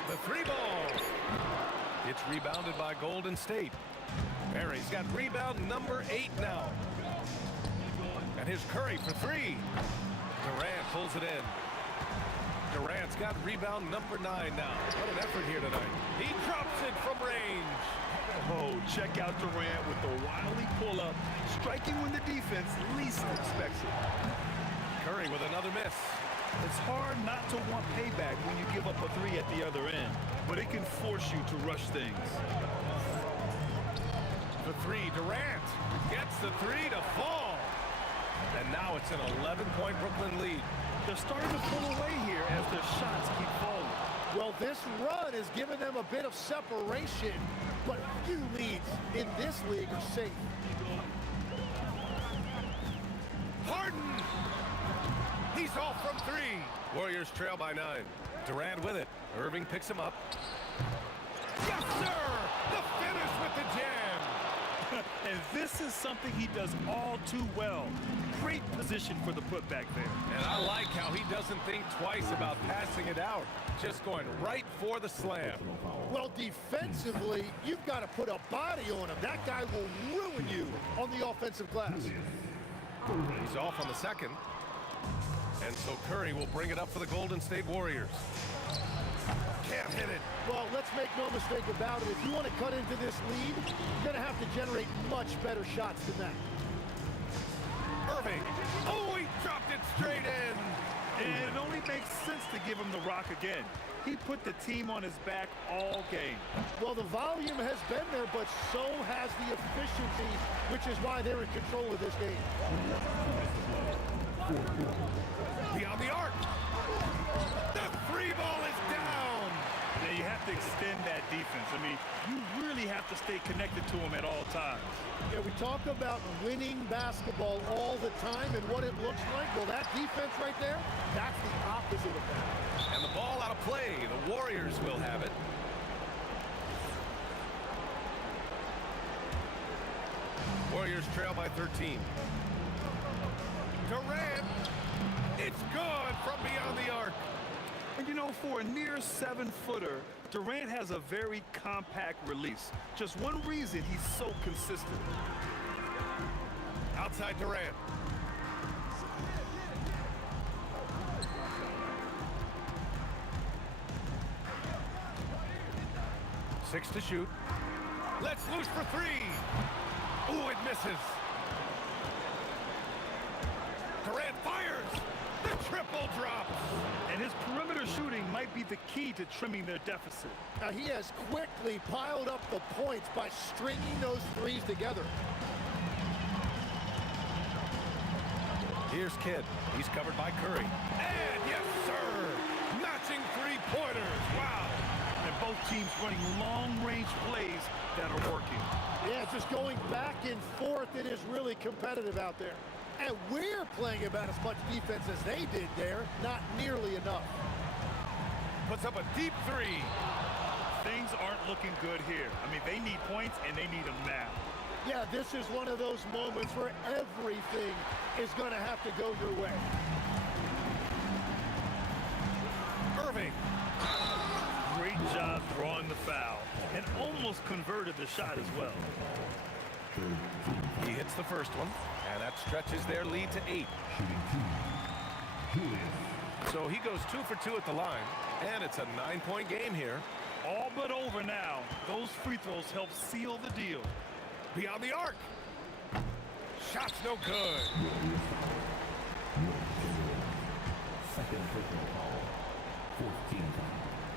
The 3 ball. It's rebounded by Golden State. Barry's got rebound number 8 now. And here's Curry for 3. Durant pulls it in. Durant's got rebound number 9 now. What an effort here tonight. He drops it from range. Oh, check out Durant with the wily pull-up, striking when the defense least expects it. Curry with another miss. It's hard not to want payback when you give up a 3 at the other end, but it can force you to rush things. The 3, Durant gets the 3 to fall. And now it's an 11-point Brooklyn lead. They're starting to pull away here as their shots keep falling. Well, this run has given them a bit of separation, but few leads in this league are safe. Harden! He's off from 3. Warriors trail by 9. Durant with it. Irving picks him up. Yes, sir! The finish with the jam! And this is something he does all too well. Great position for the putback there. And I like how he doesn't think twice about passing it out. Just going right for the slam. Well, defensively, you've got to put a body on him. That guy will ruin you on the offensive glass. He's off on the second. And so Curry will bring it up for the Golden State Warriors. Can't hit it. Well, let's make no mistake about it. If you want to cut into this lead, you're going to have to generate much better shots than that. Irving. Oh, he dropped it straight in. And it only makes sense to give him the rock again. He put the team on his back all game. Well, the volume has been there, but so has the efficiency, which is why they're in control of this game. Beyond the arc. The three ball is down. Yeah, you have to extend that defense. I mean, you really have to stay connected to him at all times. Yeah, we talk about winning basketball all the time and what it looks like. Well, that defense right there, that's the opposite of that. And the ball out of play. The Warriors will have it. Warriors trail by 13. Durant. It's good from beyond the arc. And you know, for a near 7-footer, Durant has a very compact release. Just one reason he's so consistent. Outside Durant. Six to shoot. Let's loose for three. Ooh, it misses. Durant fires. The triple drops. And his perimeter shooting might be the key to trimming their deficit. Now, he has quickly piled up the points by stringing those threes together. Here's Kidd. He's covered by Curry. And yes, sir. Matching three-pointers. Wow. And both teams running long-range plays that are working. Yeah, just going back and forth. It is really competitive out there. And we're playing about as much defense as they did there. Not nearly enough. Puts up a deep three. Things aren't looking good here. I mean, they need points, and they need them now. Yeah, this is one of those moments where everything is going to have to go your way. Irving. Great job drawing the foul, and almost converted the shot as well. He hits the first one, and that stretches their lead to 8. So he goes 2 for 2 at the line, and it's a 9-point game here. All but over now. Those free throws help seal the deal. Beyond the arc. Shot's no good.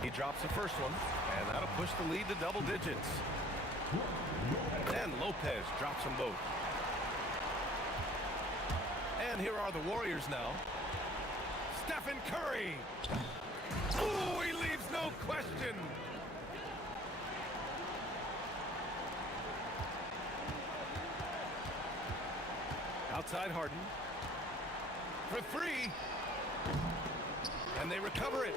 He drops the first one, and that'll push the lead to double digits. And Lopez drops them both. And here are the Warriors now. Stephen Curry. Ooh, he leaves no question. Outside Harden. For three. And they recover it.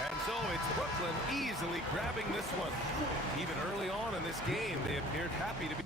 And so it's Brooklyn easily grabbing this one. Even early on in this game, they appeared happy to be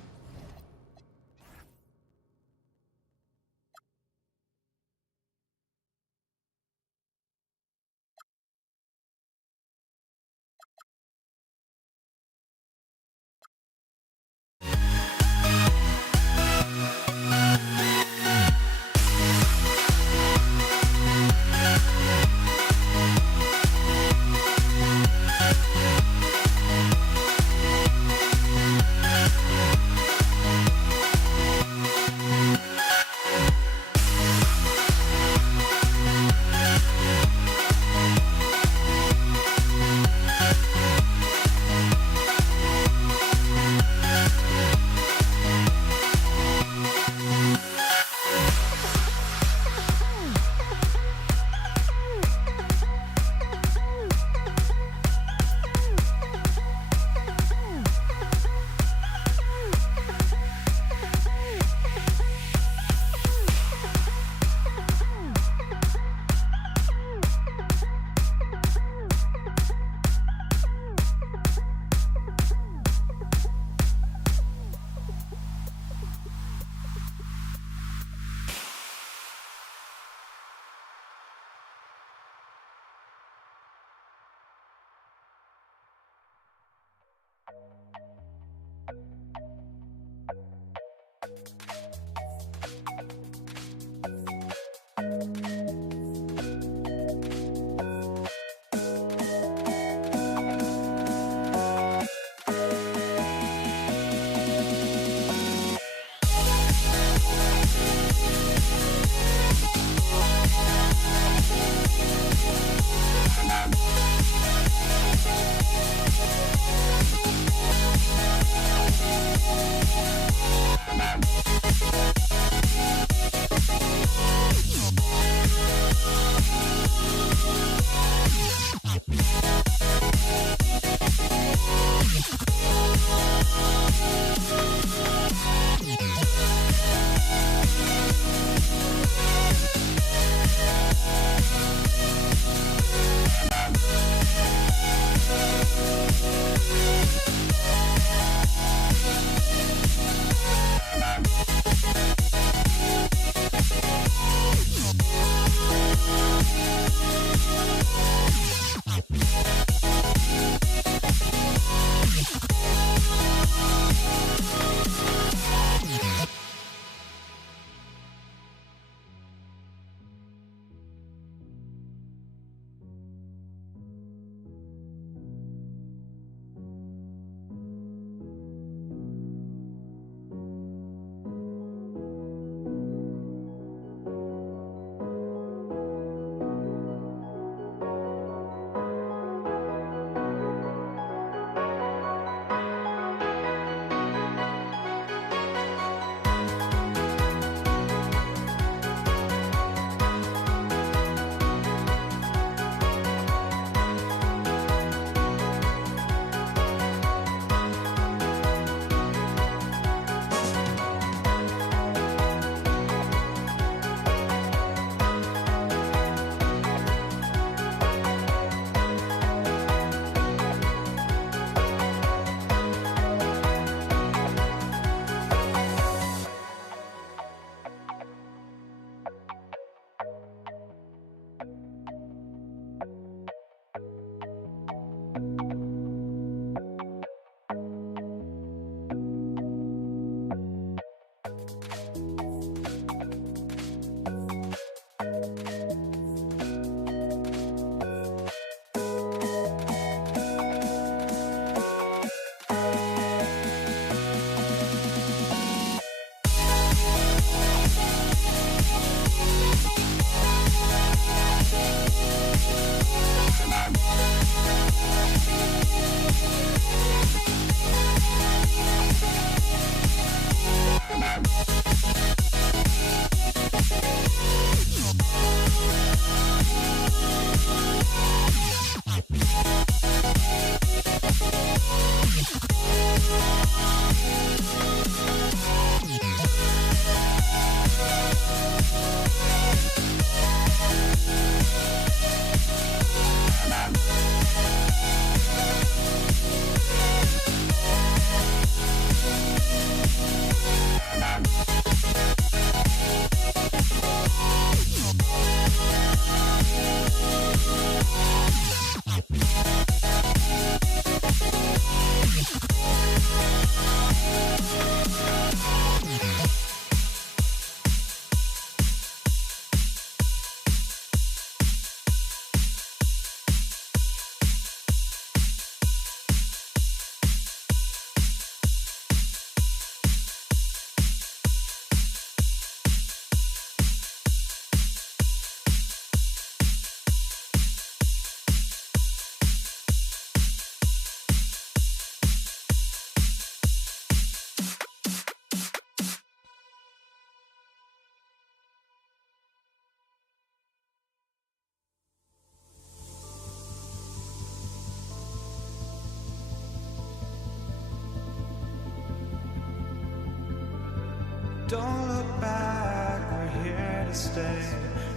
Don't look back, we're here to stay.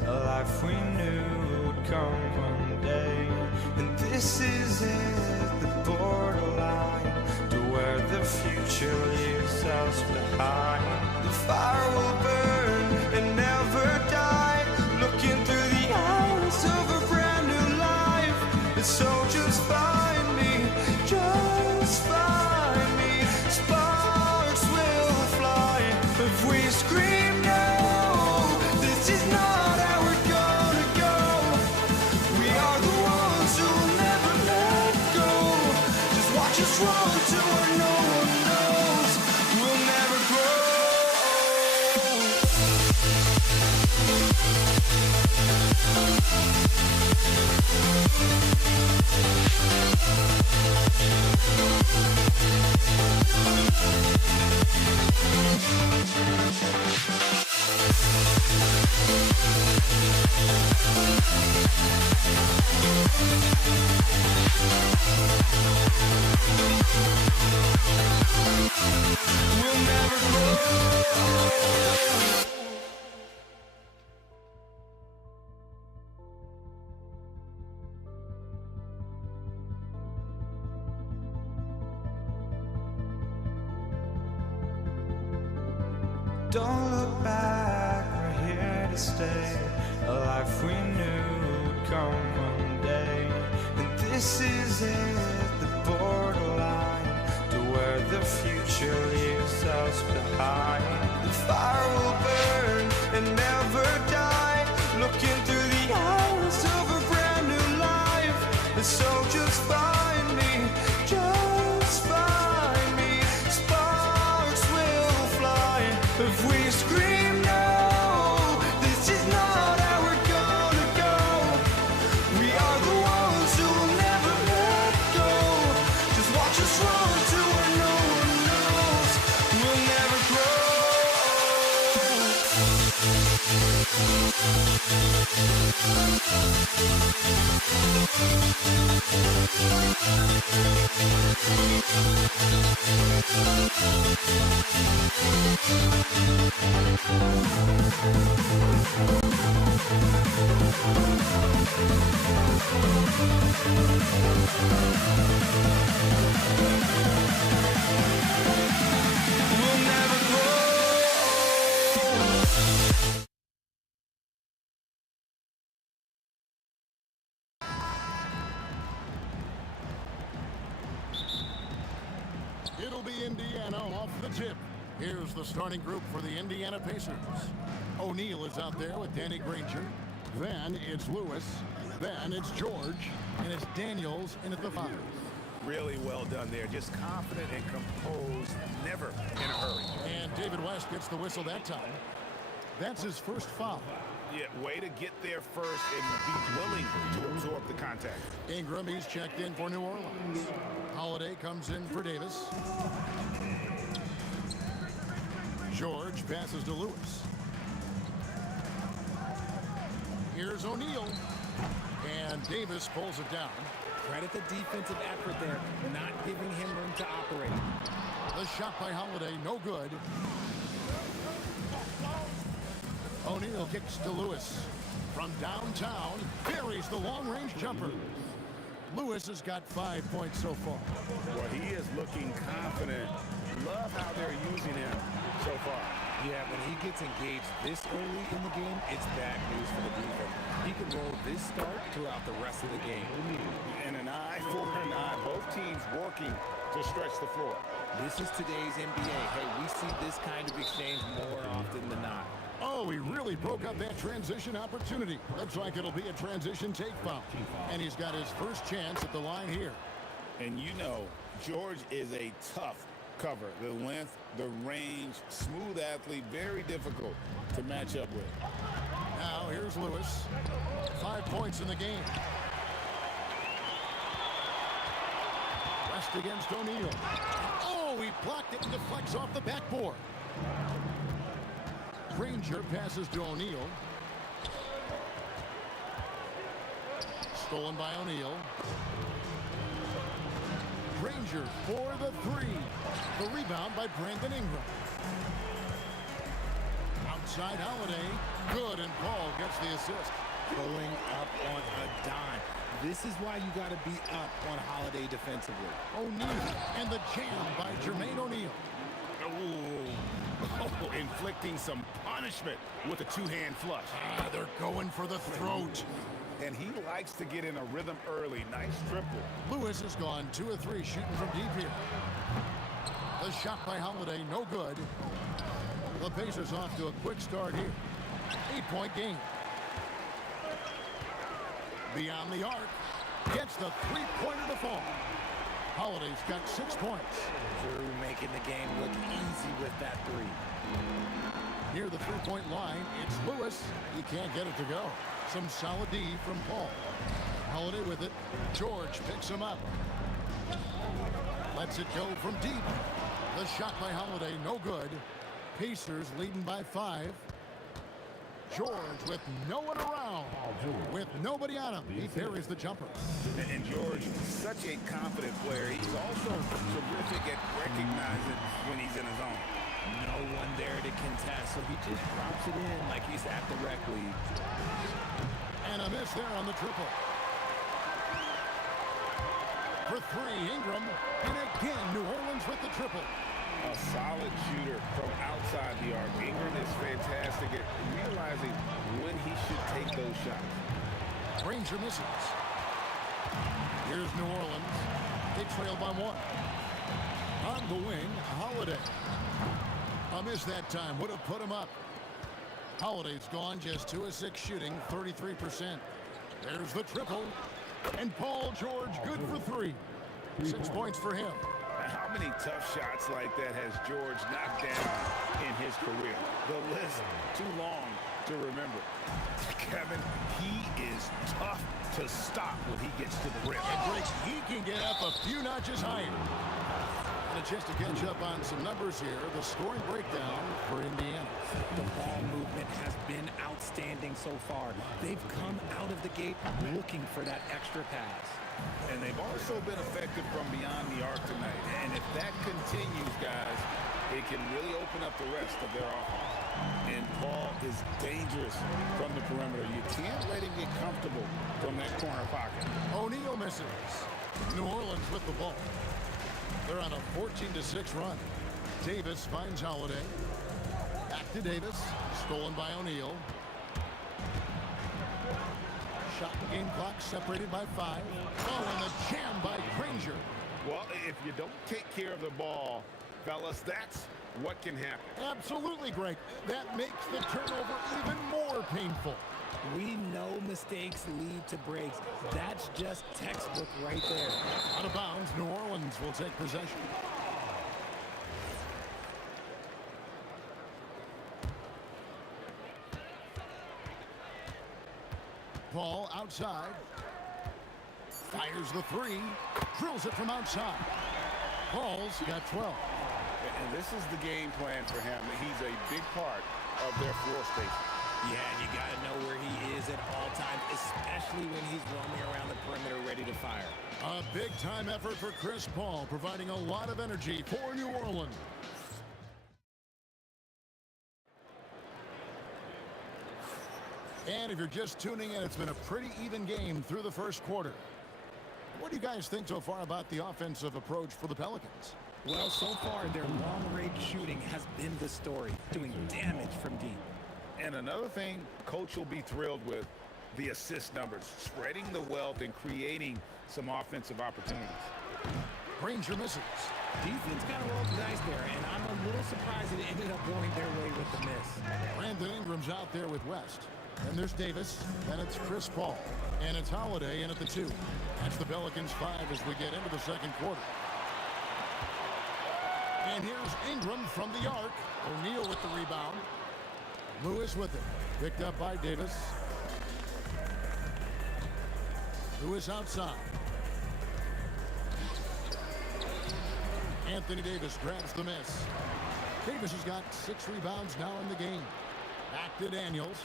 A life we knew would come one day. And this is it, the borderline to where the future leaves us behind. The fire will burn and never die, looking through the eyes of a brand new life. And so just find me, just find me. Sparks will fly if we scream no. This is not how we're gonna go. We are the ones who will never let go. Just watch us run to where no one knows. We'll never grow. We'll never grow. Don't look back, we're here to stay. A life we knew would come one day. And this is it, the borderline to where the future leaves us behind. The fire will burn and never die, looking through the eyes of a brand new life. And so just find me, just find me. Sparks will fly if we scream no. This is not how we're gonna go. We are the ones who will never let go. Just watch us run to where no one knows. We'll never grow. We'll never grow. It'll be Indiana off the tip. Here's the starting group for the Indiana Pacers. O'Neal is out there with Danny Granger. Then it's Lewis. Then it's George. And it's Daniels in at the 5. Really well done there. Just confident and composed, never in a hurry. And David West gets the whistle that time. That's his first foul. Yeah, way to get there first and be willing to absorb the contact. Ingram, he's checked in for New Orleans. Holiday comes in for Davis. George passes to Lewis. Here's O'Neal. And Davis pulls it down. Credit the defensive effort there, not giving him room to operate. The shot by Holiday, no good. O'Neal kicks to Lewis. From downtown, buries the long-range jumper. Lewis has got 5 points so far. Well, he is looking confident. Love how they're using him so far. Yeah, when he gets engaged this early in the game, it's bad news for the defense. He can roll this start throughout the rest of the game. And an eye for an eye. Both teams working to stretch the floor. This is today's NBA. Hey, we see this kind of exchange more often than not. Oh, he really broke up that transition opportunity. Looks like it'll be a transition take foul. And he's got his first chance at the line here. And you know, George is a tough cover. The length, the range, smooth athlete, very difficult to match up with. Now here's Lewis. 5 points in the game. West against O'Neal. Oh, he blocked it and deflects off the backboard. Granger passes to O'Neal. Stolen by O'Neal. Granger for the 3. The rebound by Brandon Ingram. Outside Holiday. Good, and Paul gets the assist. Going up on a dime. This is why you got to be up on Holiday defensively. O'Neal, and the jam by Jermaine O'Neal. Oh, inflicting some punishment with a two-hand flush. They're going for the throat. And he likes to get in a rhythm early. Nice triple. Lewis has gone 2 of 3 shooting from deep here. The shot by Holiday, no good. The Pacers off to a quick start here. 8-point game. Beyond the arc. Gets the three-pointer to fall. Holiday's got 6 points. Drew making the game look easy with that three. Near the three-point line, it's Lewis. He can't get it to go. Some solid D from Paul. Holiday with it. George picks him up. Lets it go from deep. The shot by Holiday, no good. Pacers leading by 5. George with no one around. With nobody on him, he parries the jumper. And George, such a confident player. He's also terrific at recognizing when he's in his own. No one there to contest, so he just drops it in like he's at the rec league. And a miss there on the triple. For 3, Ingram. And again, New Orleans with the triple. A solid shooter from outside the arc. Ingram is fantastic at realizing when he should take those shots. Granger misses. Here's New Orleans. They trail by 1. On the wing, Holiday. A miss that time. Would have put him up. Holiday's gone just 2 of 6 shooting, 33%. There's the triple. And Paul George good for 3. 6 points for him. How many tough shots like that has George knocked down in his career? The list too long to remember. Kevin, he is tough to stop when he gets to the rim. He can get up a few notches higher. And a chance to catch up on some numbers here. The scoring breakdown for Indiana. The ball movement has been outstanding so far. They've come out of the gate looking for that extra pass. And they've also been effective from beyond the arc tonight. And if that continues, guys, it can really open up the rest of their offense. And Paul is dangerous from the perimeter. You can't let him get comfortable from that corner pocket. O'Neal misses. New Orleans with the ball. They're on a 14-6 run. Davis finds Holiday. Back to Davis. Stolen by O'Neal. Shot game clock separated by 5. Oh, and the jam by Granger. Well, if you don't take care of the ball, fellas, that's what can happen. Absolutely, Greg. That makes the turnover even more painful. We know mistakes lead to breaks. That's just textbook right there. Out of bounds, New Orleans will take possession. Paul outside. Fires the 3. Drills it from outside. Paul's got 12. And this is the game plan for him. He's a big part of their floor spacing. Yeah, and you got to know where he is at all times, especially when he's roaming around the perimeter ready to fire. A big-time effort for Chris Paul, providing a lot of energy for New Orleans. And if you're just tuning in, it's been a pretty even game through the first quarter. What do you guys think so far about the offensive approach for the Pelicans? Well, so far, their long-range shooting has been the story, doing damage from deep. And another thing Coach will be thrilled with, the assist numbers, spreading the wealth and creating some offensive opportunities. Granger misses. Defense kind of rolled the dice there, and I'm a little surprised it ended up going their way with the miss. Brandon Ingram's out there with West. And there's Davis, and it's Chris Paul. And it's Holiday in at the 2. That's the Pelicans 5 as we get into the second quarter. And here's Ingram from the arc. O'Neal with the rebound. Lewis with it. Picked up by Davis. Lewis outside. Anthony Davis grabs the miss. Davis has got 6 rebounds now in the game. Back to Daniels.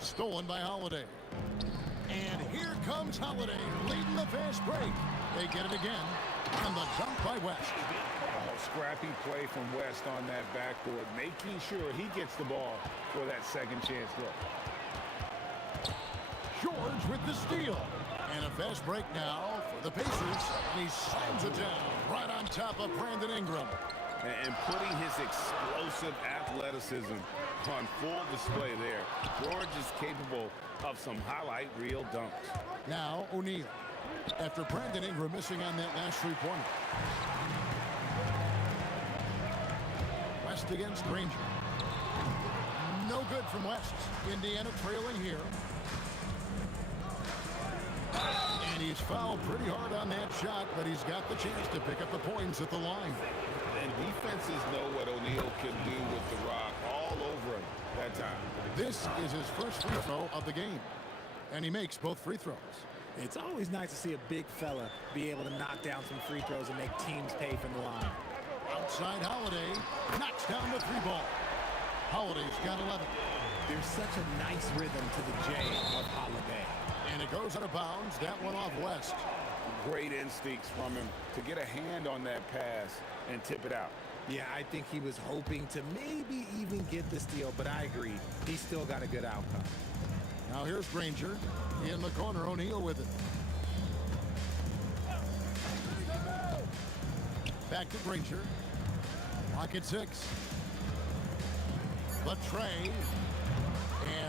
Stolen by Holiday. And here comes Holiday leading the fast break. They get it again. And the dunk by West. Scrappy play from West on that backboard, making sure he gets the ball for that second chance look. George with the steal. And a fast break now for the Pacers. And he slams it down right on top of Brandon Ingram. And putting his explosive athleticism on full display there. George is capable of some highlight reel dunks. Now O'Neal. After Brandon Ingram missing on that last three-pointer. West against Granger. No good from West. Indiana trailing here. And he's fouled pretty hard on that shot, but he's got the chance to pick up the points at the line. And defenses know what O'Neal can do with the rock all over him that time. This is his first free throw of the game. And he makes both free throws. It's always nice to see a big fella be able to knock down some free throws and make teams pay from the line. Outside Holiday knocks down the three ball. Holiday's got 11. There's such a nice rhythm to the J of Holiday. And it goes out of bounds. That one off West. Great instincts from him to get a hand on that pass and tip it out. Yeah, I think he was hoping to maybe even get the steal, but I agree. He still got a good outcome. Now here's Granger. In the corner, O'Neal with it. Back to Granger. Lock at 6. The tray.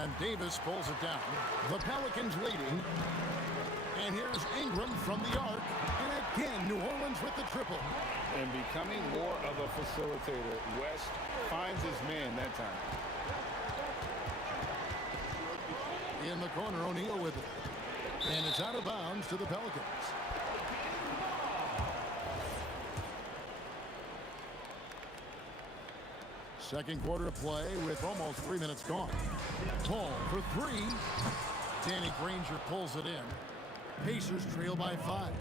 And Davis pulls it down. The Pelicans leading. And here's Ingram from the arc. And again, New Orleans with the triple. And becoming more of a facilitator, West finds his man that time. In the corner, O'Neal with it. And it's out of bounds to the Pelicans. Second quarter of play with almost 3 minutes gone. Paul for three. Danny Granger pulls it in. Pacers trail by 5.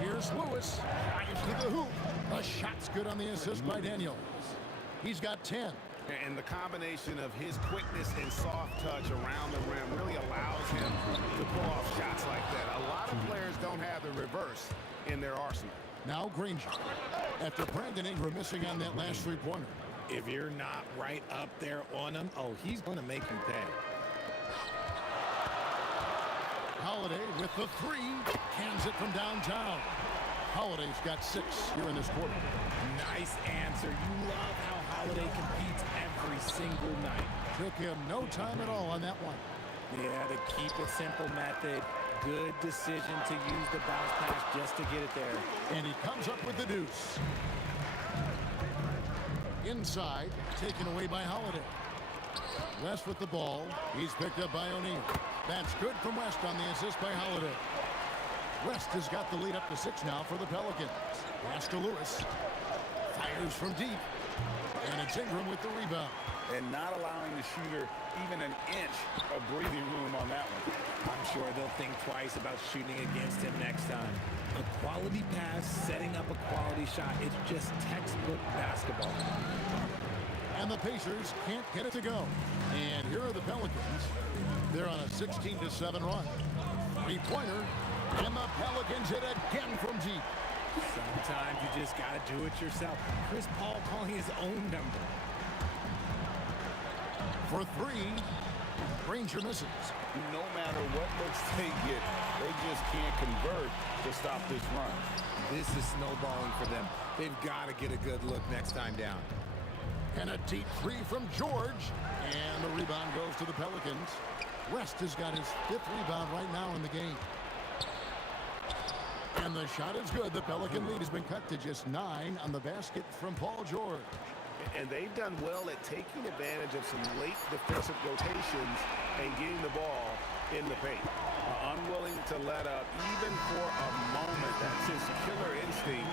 Here's Lewis. To the hoop. A shot's good on the assist by Daniels. He's got 10. And the combination of his quickness and soft touch around the rim really allows him to pull off shots like that. A lot of players don't have the reverse in their arsenal. Now Granger. After Brandon Ingram missing on that last three-pointer. If you're not right up there on him, oh, he's going to make you pay. Holiday with the three. Cans it from downtown. Holiday's got 6 here in this quarter. Nice answer. You love how Holiday competes every single night. Took him no time at all on that one. Yeah, the keep it simple method. Good decision to use the bounce pass just to get it there. And he comes up with the deuce. Inside, taken away by Holiday. West with the ball. He's picked up by O'Neal. That's good from West on the assist by Holiday. West has got the lead up to 6 now for the Pelicans. Pass to Lewis. Fires from deep. And it's Ingram with the rebound. And not allowing the shooter even an inch of breathing room on that one. I'm sure they'll think twice about shooting against him next time. A quality pass, setting up a quality shot. It's just textbook basketball. And the Pacers can't get it to go. And here are the Pelicans. They're on a 16-7 run. Three-pointer. And the Pelicans hit again from deep. Sometimes you just got to do it yourself. Chris Paul calling his own number. For 3, Granger misses. No matter what looks they get, they just can't convert to stop this run. This is snowballing for them. They've got to get a good look next time down. And a deep 3 from George. And the rebound goes to the Pelicans. West has got his 5th rebound right now in the game. And the shot is good. The Pelican lead has been cut to just 9 on the basket from Paul George. And they've done well at taking advantage of some late defensive rotations and getting the ball in the paint. Unwilling to let up even for a moment. That's his killer instinct,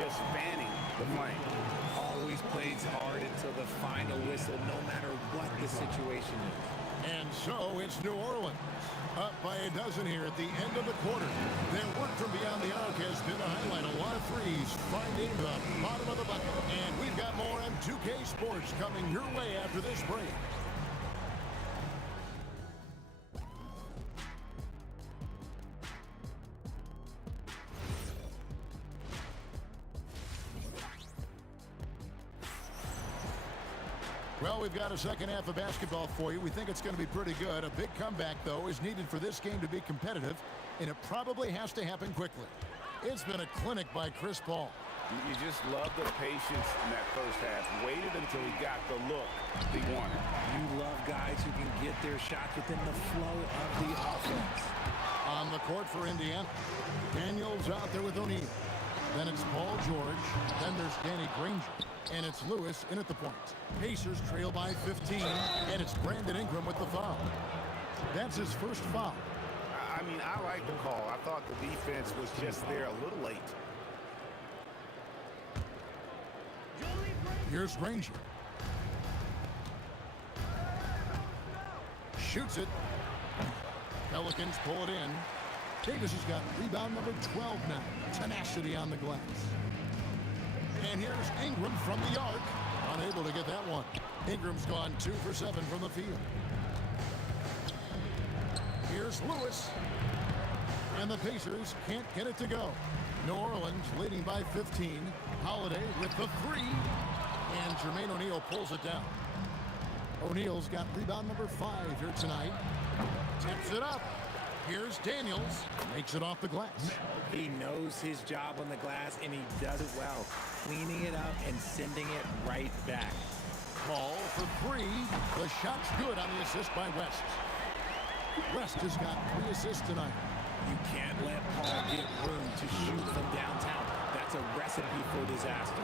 just fanning the flame. Always plays hard until the final whistle, no matter what the situation is. And so it's New Orleans. Up by a dozen here at the end of the quarter. Their work from beyond the arc has been to highlight a lot of threes, finding the bottom of the bucket. And we've got more M2K Sports coming your way after this break. Well, we've got a second half of basketball for you. We think it's going to be pretty good. A big comeback, though, is needed for this game to be competitive, and it probably has to happen quickly. It's been a clinic by Chris Paul. You just love the patience in that first half. Waited until he got the look he wanted. You love guys who can get their shot within the flow of the offense. On the court for Indiana, Daniels out there with O'Neal. Then it's Paul George. Then there's Danny Granger. And it's Lewis in at the point. Pacers trail by 15, and it's Brandon Ingram with the foul. That's his first foul. I mean, I like the call. I thought the defense was just there a little late. Here's Granger. Shoots it. Pelicans pull it in. Davis has got rebound number 12 now. Tenacity on the glass. And here's Ingram from the arc. Unable to get that one. Ingram's gone 2 for 7 from the field. Here's Lewis. And the Pacers can't get it to go. New Orleans leading by 15. Holiday with the 3. And Jermaine O'Neal pulls it down. O'Neal's got rebound number 5 here tonight. Tips it up. Here's Daniels. Makes it off the glass. He knows his job on the glass, and he does it well. Cleaning it up and sending it right back. Paul for 3. The shot's good on the assist by West. West has got 3 assists tonight. You can't let Paul get room to shoot from downtown. That's a recipe for disaster.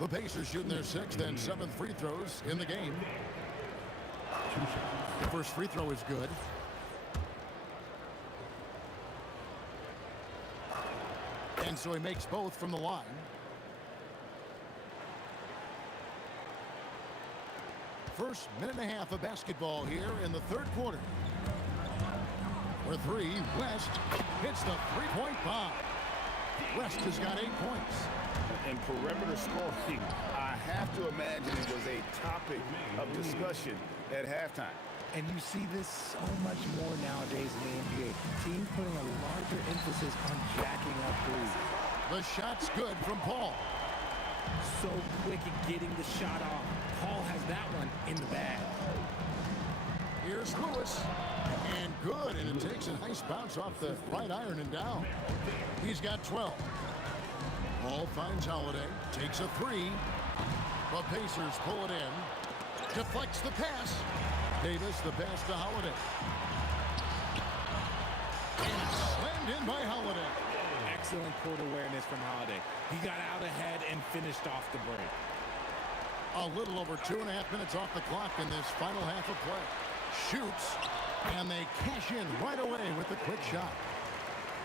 The Pacers shooting their 6th and 7th free throws in the game. The first free throw is good. And so he makes both from the line. First minute and a half of basketball here in the third quarter. For 3, West hits the three-point bomb. West has got 8 points. And perimeter scoring, I have to imagine it was a topic of discussion at halftime. And you see this so much more nowadays in the NBA. Teams putting a larger emphasis on jacking up threes. The shot's good from Paul. So quick at getting the shot off. Paul has that one in the bag. Here's Lewis. And good, and it takes a nice bounce off the right iron and down. He's got 12. Paul finds Holiday, takes a 3. The Pacers pull it in. Deflects the pass. Davis, the pass to Holiday. And it's slammed in by Holiday. Excellent court awareness from Holiday. He got out ahead and finished off the break. A little over 2.5 minutes off the clock in this final half of play. Shoots, and they cash in right away with the quick shot.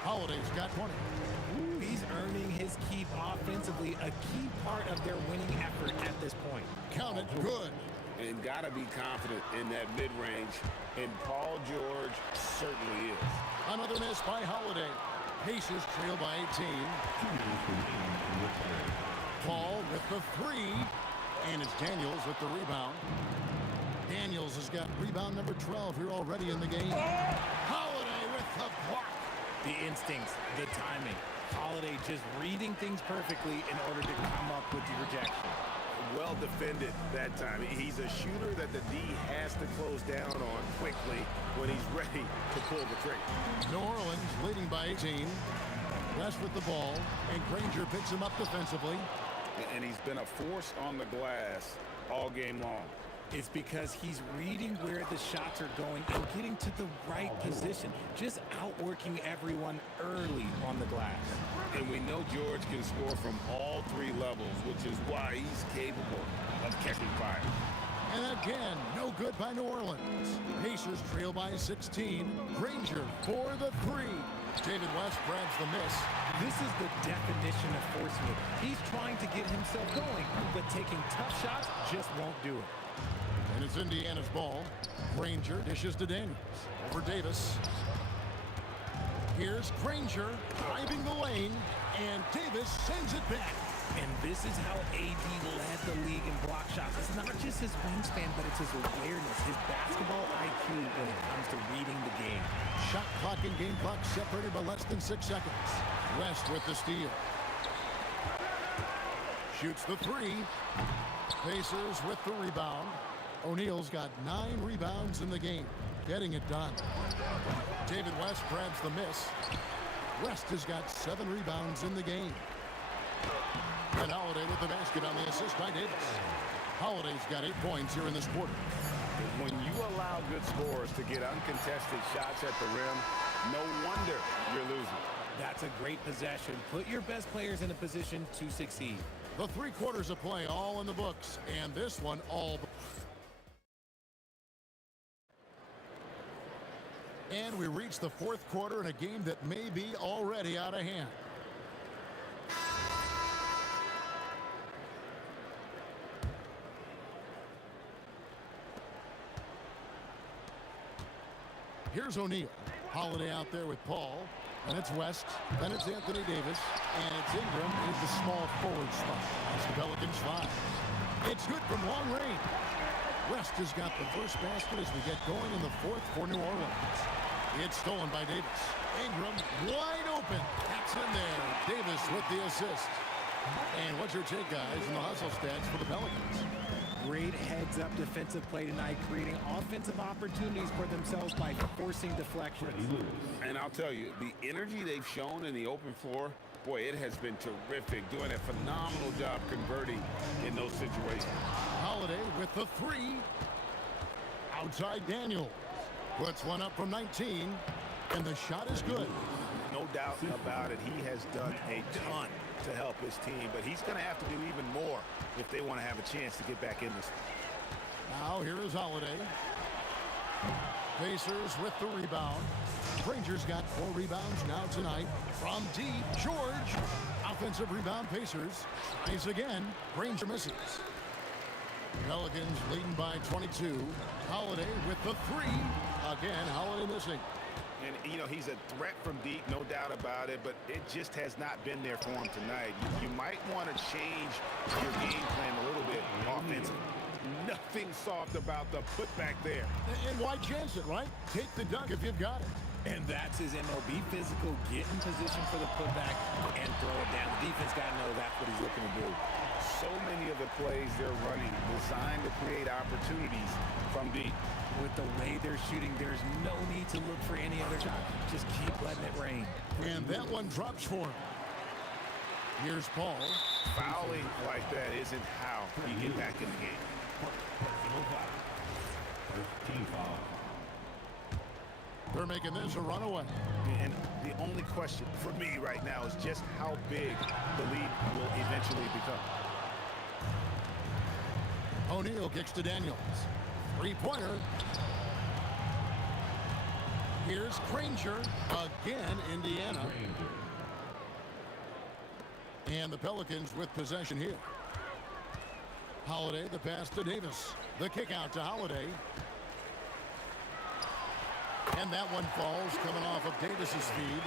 Holiday's got 20. He's earning his keep offensively, a key part of their winning effort at this point. Count it, good. And got to be confident in that mid-range, and Paul George certainly is. Another miss by Holiday. Pacers trail by 18. Paul with the 3, and it's Daniels with the rebound. Daniels has got rebound number 12 here already in the game. Holiday with the block. The instincts, the timing. Holiday just reading things perfectly in order to come up with the rejection. Well defended that time. He's a shooter that the D has to close down on quickly when he's ready to pull the trigger. New Orleans leading by 18. West with the ball, and Granger picks him up defensively. And he's been a force on the glass all game long. It's because he's reading where the shots are going and getting to the right position, just outworking everyone early on the glass. And we know George can score from all 3 levels, which is why he's capable of catching fire. And again, no good by New Orleans. Pacers trail by 16. Granger for the 3. David West grabs the miss. This is the definition of forcing it. He's trying to get himself going, but taking tough shots just won't do it. And it's Indiana's ball. Granger dishes to Daniels. Over Davis. Here's Granger driving the lane, and Davis sends it back. And this is how AD led the league in block shots. It's not just his wingspan, but it's his awareness, his basketball IQ when it comes to reading the game. Shot clock and game clock separated by less than 6 seconds. West with the steal. Shoots the three. Pacers with the rebound. O'Neal's got 9 rebounds in the game, getting it done. David West grabs the miss. West has got 7 rebounds in the game. And Holiday with the basket on the assist by Davis. Holiday's got 8 points here in this quarter. When you allow good scorers to get uncontested shots at the rim, no wonder you're losing. That's a great possession. Put your best players in a position to succeed. The 3 quarters of play all in the books, and this one all. And we reach the 4th quarter in a game that may be already out of hand. Here's O'Neal. Holiday out there with Paul. And it's West. Then it's Anthony Davis. And it's Ingram in the small forward spot. As the Pelicans 5. It's good from long range. West has got the first basket as we get going in the 4th for New Orleans. It's stolen by Davis. Ingram wide open. That's in there. Davis with the assist. And what's your take, guys, in the hustle stats for the Pelicans? Great heads-up defensive play tonight, creating offensive opportunities for themselves by forcing deflections. And I'll tell you, the energy they've shown in the open floor, boy, it has been terrific, doing a phenomenal job converting in those situations. Holiday with the 3. Outside Daniels. Puts one up from 19, and the shot is good. No doubt about it. He has done a ton to help his team, but he's going to have to do even more if they want to have a chance to get back in this. Now here is Holiday. Pacers with the rebound. Granger's got 4 rebounds now tonight. From deep, George. Offensive rebound, Pacers. Tries again. Granger misses. Pelicans leading by 22. Holiday with the 3. Again, Holiday missing. And, you know, he's a threat from deep, no doubt about it, but it just has not been there for him tonight. You might want to change your game plan a little bit offensively. Nothing soft about the putback there. And why chance it, right? Take the dunk if you've got it. And that's his MO. Be physical, get in position for the putback, and throw it down. The defense got to know that's what he's looking to do. So many of the plays they're running designed to create opportunities from deep. With the way they're shooting, there's no need to look for any other shot. Just keep letting it rain. And that one drops for him. Here's Paul. Fouling like that isn't how you get back in the game. They're making this a runaway. And the only question for me right now is just how big the lead will eventually become. O'Neal kicks to Daniels. 3-pointer. Here's Granger. Again, Indiana. And the Pelicans with possession here. Holiday, the pass to Davis. The kick out to Holiday. And that one falls, coming off of Davis's feed.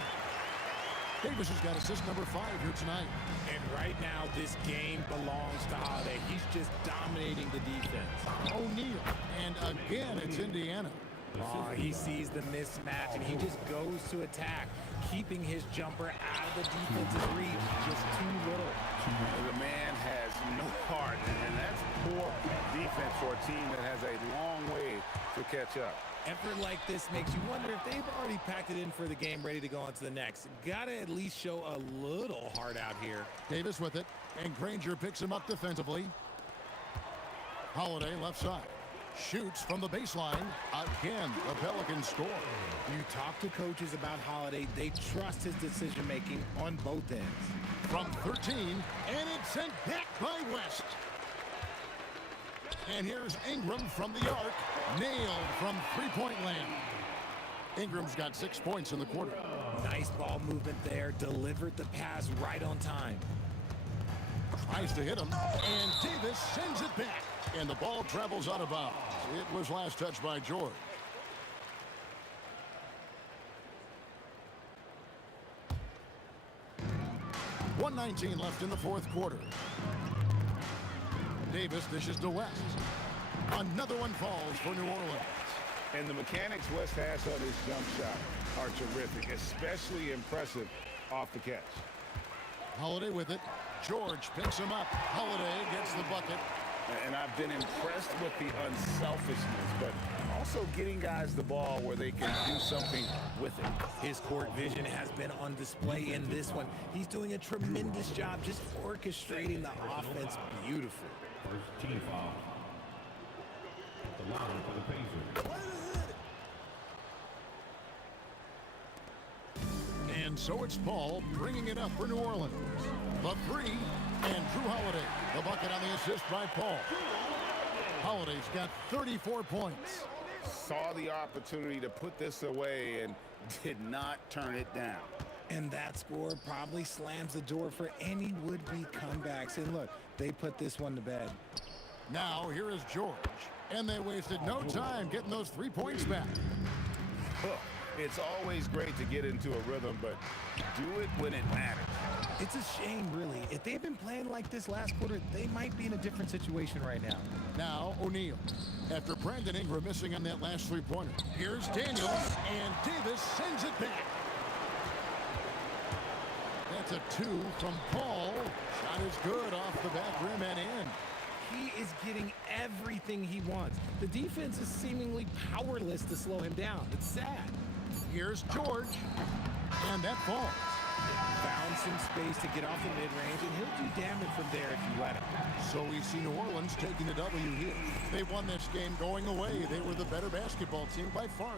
Davis has got assist number 5 here tonight. And right now, this game belongs to Holiday. He's just dominating the defense. O'Neal. And again, it's Indiana. He sees the mismatch, and he just goes to attack, keeping his jumper out of the defense's reach. Just too little. The man has no heart, and that's poor defense for a team that has a long way to catch up. Effort like this makes you wonder if they've already packed it in for the game, ready to go on to the next. Gotta at least show a little heart out here. Davis with it, and Granger picks him up defensively. Holiday left side. Shoots from the baseline. Again, the Pelicans score. You talk to coaches about Holiday, they trust his decision-making on both ends. From 13, and it's sent back by West. And here's Ingram from the arc. Nailed from three-point land. Ingram's got 6 points in the quarter. Nice ball movement there. Delivered the pass right on time. Tries to hit him, and Davis sends it back. And the ball travels out of bounds. It was last touched by George. .119 left in the 4th quarter. Davis dishes to West. Another one falls for New Orleans. And the mechanics West has on his jump shot are terrific, especially impressive off the catch. Holiday with it. George picks him up. Holiday gets the bucket. And I've been impressed with the unselfishness, but also getting guys the ball where they can do something with it. His court vision has been on display in this one. He's doing a tremendous job just orchestrating the offense beautifully. First team foul. At the line for the Pacers. And so it's Paul bringing it up for New Orleans. The three, and Drew Holiday. The bucket on the assist by Paul. Holiday's got 34 points. Saw the opportunity to put this away and did not turn it down. And that score probably slams the door for any would-be comebacks. And look, they put this one to bed. Now here is George. And they wasted no time getting those 3 points back. It's always great to get into a rhythm, but do it when it matters. It's a shame, really. If they've been playing like this last quarter, they might be in a different situation right now. Now O'Neal. After Brandon Ingram missing on that last three-pointer. Here's Daniels, and Davis sends it back. That's a 2 from Paul. Shot is good off the back rim and in. He is getting everything he wants. The defense is seemingly powerless to slow him down. It's sad. Here's George, and that falls. Found some space to get off the mid-range, and he'll do damage from there if you let him. So we see New Orleans taking the W here. They won this game going away. They were the better basketball team by far.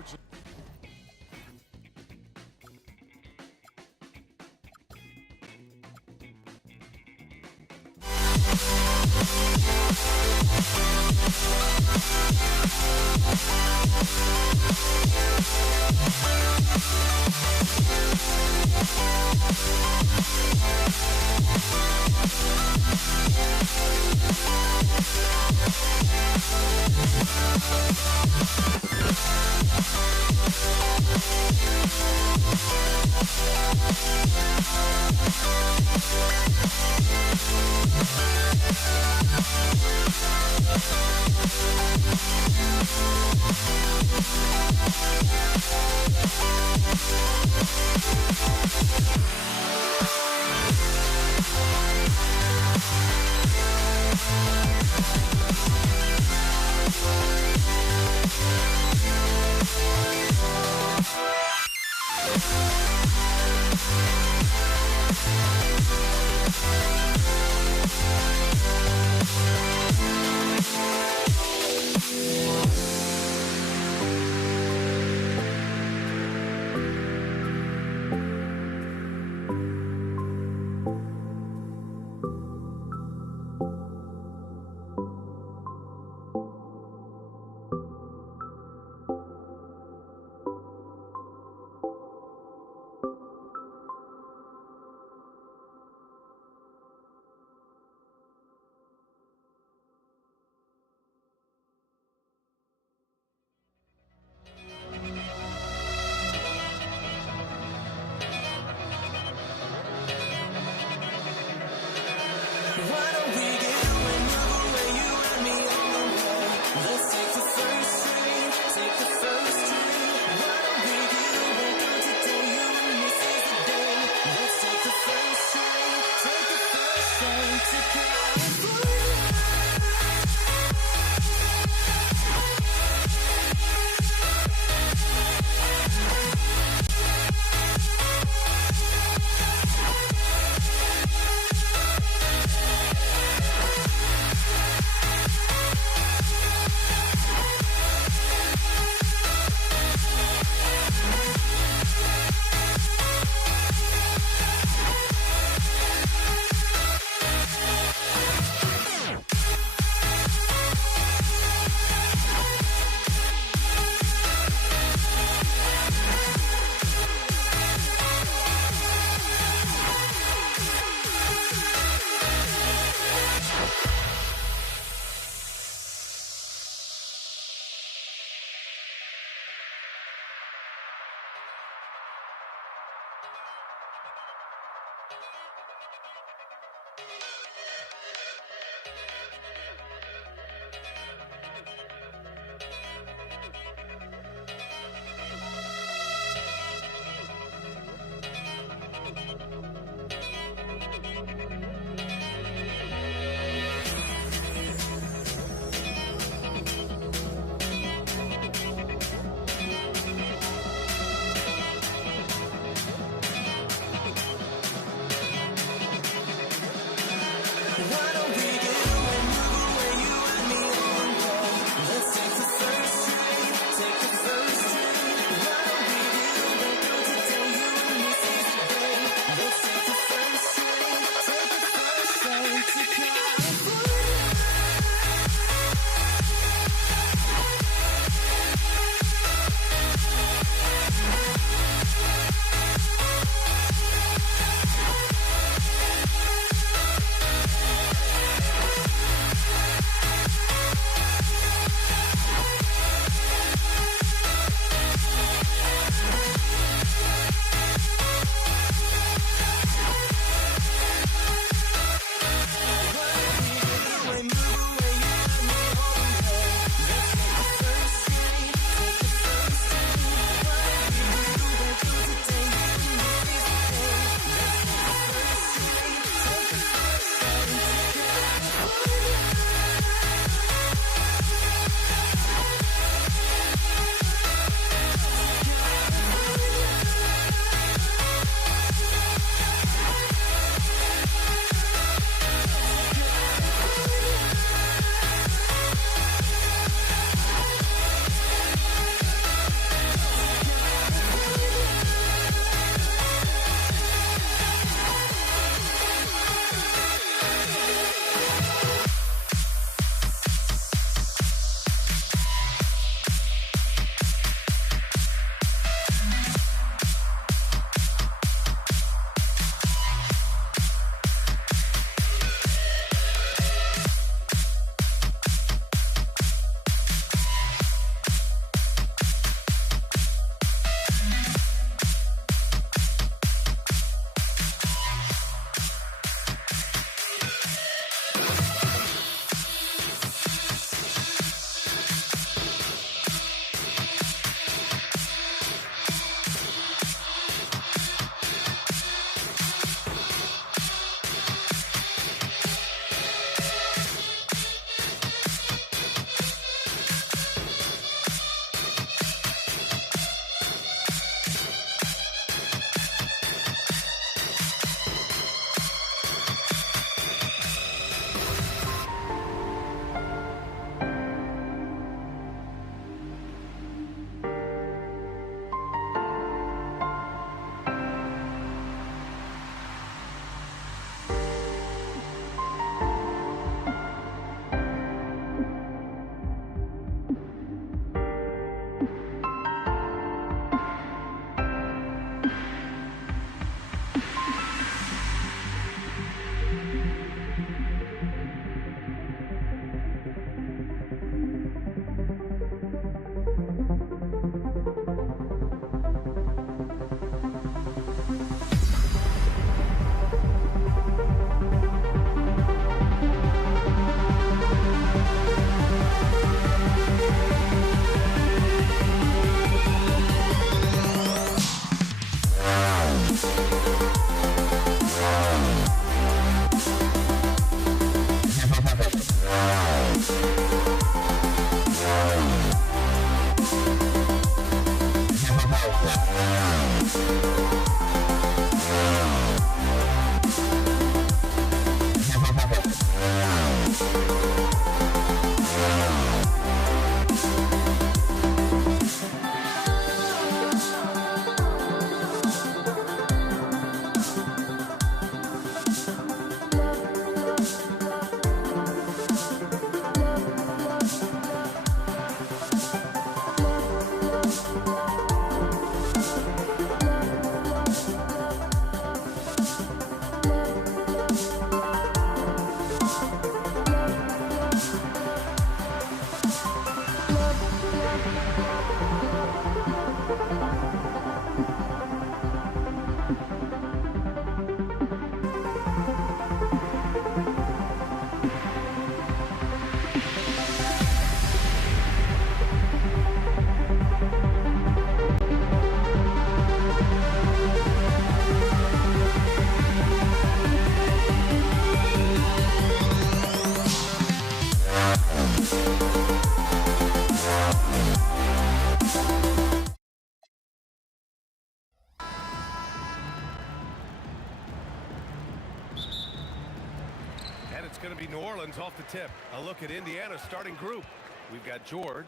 going to be New Orleans off the tip. A look at Indiana's starting group. We've got George,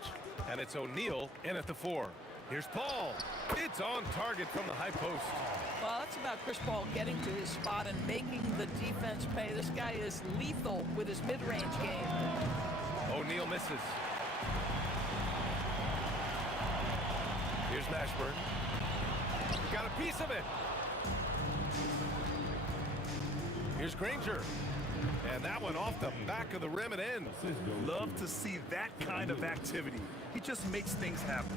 and it's O'Neal in at the 4. Here's Paul. It's on target from the high post. Well, that's about Chris Paul getting to his spot and making the defense pay. This guy is lethal with his mid-range game. O'Neal misses. Here's Mashburn. He got a piece of it. Here's Granger. And that one off the back of the rim and in. Love to see that kind of activity. He just makes things happen.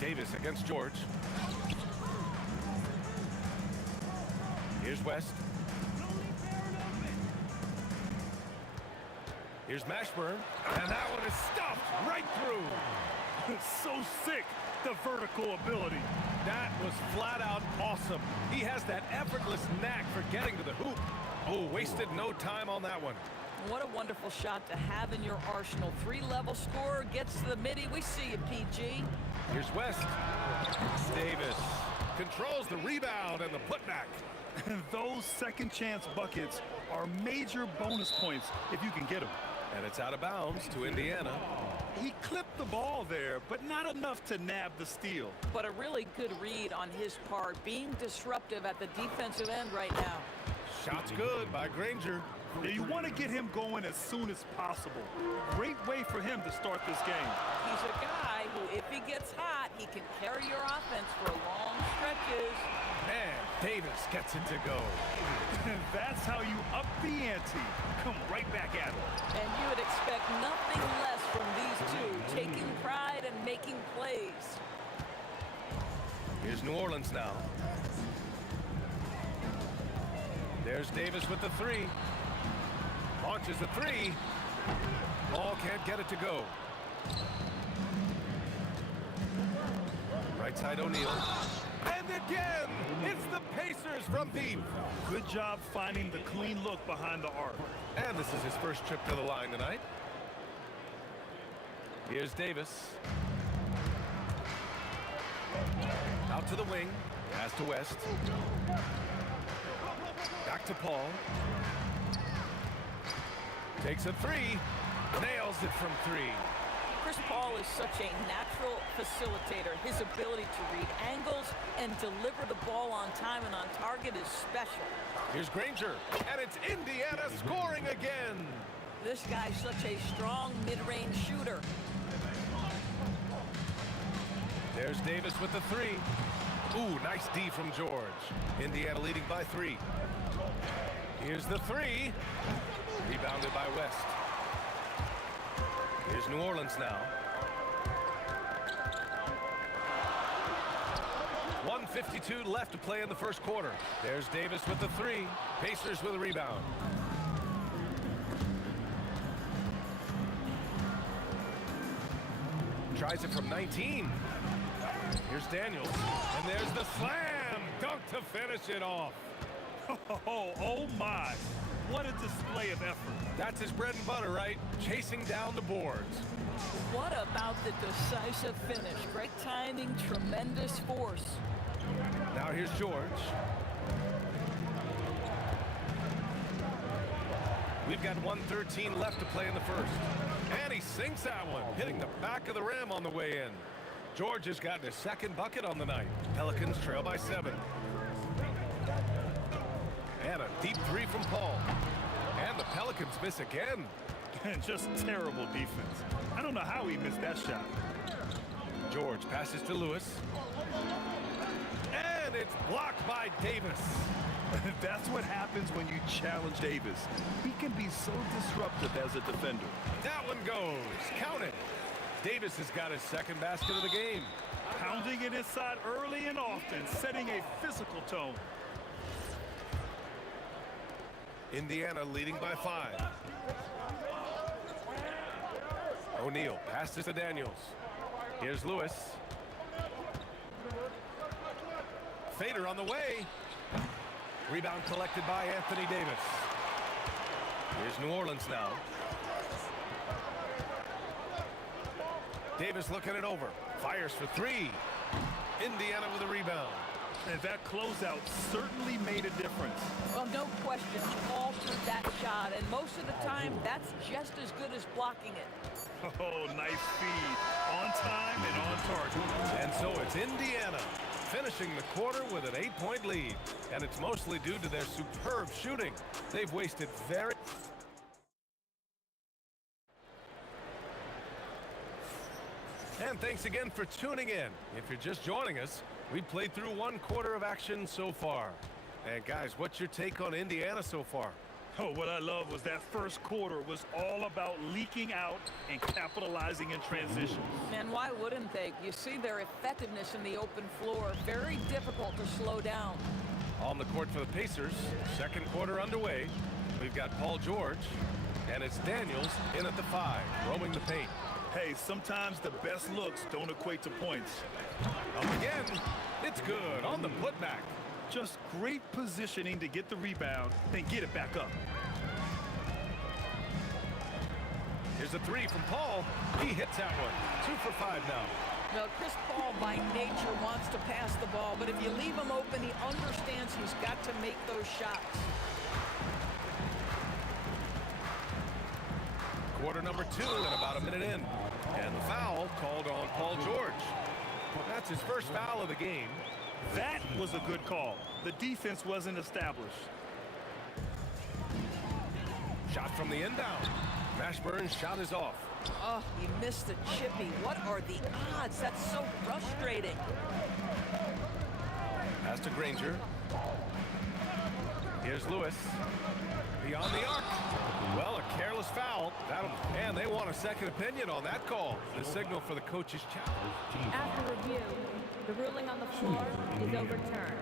Davis against George. Here's West. Here's Mashburn. And that one is stuffed right through. So sick, the vertical ability. That was flat out awesome. He has that effortless knack for getting to the hoop. Oh, wasted no time on that one. What a wonderful shot to have in your arsenal. 3-level scorer, gets to the midi. We see you, PG. Here's West. Davis controls the rebound and the putback. Those second chance buckets are major bonus points if you can get them. And it's out of bounds to Indiana. He clipped the ball there, but not enough to nab the steal. But a really good read on his part, being disruptive at the defensive end right now. Shot's good by Granger. Yeah, you want to get him going as soon as possible. Great way for him to start this game. He's a guy who, if he gets hot, he can carry your offense for long stretches. Man, Davis gets it to go. That's how you up the ante. Come right back at him. And you would expect nothing less from these two, taking pride and making plays. Here's New Orleans now. There's Davis with the 3. Launches the 3. Ball can't get it to go. Right side O'Neal. And again, it's the Pacers from deep. Good job finding the clean look behind the arc. And this is his first trip to the line tonight. Here's Davis. Out to the wing. Pass to West. Back to Paul. Takes a 3. Nails it from 3. Chris Paul is such a natural facilitator. His ability to read angles and deliver the ball on time and on target is special. Here's Granger, and it's Indiana scoring again. This guy's such a strong mid-range shooter. There's Davis with the 3. Ooh, nice D from George. Indiana leading by 3. Here's the 3. Rebounded by West. Here's New Orleans now. 1:52 left to play in the first quarter. There's Davis with the 3. Pacers with a rebound. Tries it from 19. Here's Daniels. And there's the slam dunk to finish it off. Oh my. What a display of effort. That's his bread and butter, right? Chasing down the boards. What about the decisive finish? Great timing, tremendous force. Now here's George. We've got 1:13 left to play in the first. And he sinks that one, hitting the back of the rim on the way in. George has gotten his second bucket on the night. Pelicans trail by 7. And a deep 3 from Paul. And the Pelicans miss again. Just terrible defense. I don't know how he missed that shot. George passes to Lewis. And it's blocked by Davis. That's what happens when you challenge Davis. He can be so disruptive as a defender. That one goes. Count it. Davis has got his second basket of the game. Pounding it inside early and often, setting a physical tone. Indiana leading by 5. O'Neal passes to Daniels. Here's Lewis. Fader on the way. Rebound collected by Anthony Davis. Here's New Orleans now. Davis looking it over. Fires for 3. Indiana with a rebound. And that closeout certainly made a difference. Well, no question, he altered that shot, and most of the time, that's just as good as blocking it. Oh, nice feed. On time and on target. And so it's Indiana finishing the quarter with an 8-point lead. And it's mostly due to their superb shooting. They've wasted very... And thanks again for tuning in. If you're just joining us, we've played through one quarter of action so far. And guys, what's your take on Indiana so far? Oh, what I love was that first quarter was all about leaking out and capitalizing in transition. And why wouldn't they? You see their effectiveness in the open floor. Very difficult to slow down. On the court for the Pacers, second quarter underway. We've got Paul George, and it's Daniels in at the 5, roaming the paint. Hey, sometimes the best looks don't equate to points. Up again. It's good on the putback. Just great positioning to get the rebound, then get it back up. Here's a 3 from Paul. He hits that one. 2 for 5 now. Now, Chris Paul by nature wants to pass the ball, but if you leave him open, he understands he's got to make those shots. Quarter number 2 and about a minute in. And the foul called on Paul George. That's his first foul of the game. That was a good call. The defense wasn't established. Shot from the inbound. Mashburn's shot is off. Oh, he missed the chippy. What are the odds? That's so frustrating. Pass to Granger. Here's Lewis. Beyond the arc. Well, a careless foul. And they want a second opinion on that call. The signal for the coach's challenge. After review, the ruling on the floor is overturned.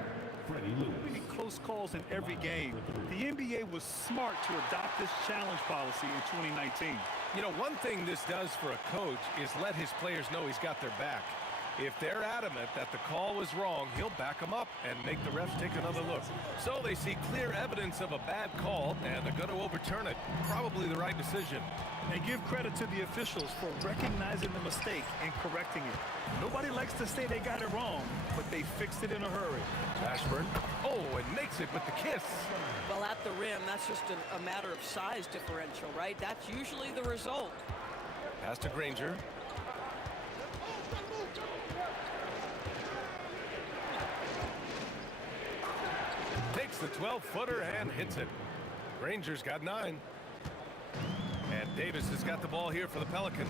Many close calls in every game. The NBA was smart to adopt this challenge policy in 2019. You know, one thing this does for a coach is let his players know he's got their back. If they're adamant that the call was wrong, he'll back them up and make the refs take another look. So they see clear evidence of a bad call, and they're going to overturn it. Probably the right decision. And give credit to the officials for recognizing the mistake and correcting it. Nobody likes to say they got it wrong, but they fixed it in a hurry. Mashburn. Oh, and makes it with the kiss. Well, at the rim, that's just a matter of size differential, right? That's usually the result. Pass to Granger. Takes the 12-footer and hits it. Granger's got 9. And Davis has got the ball here for the Pelicans.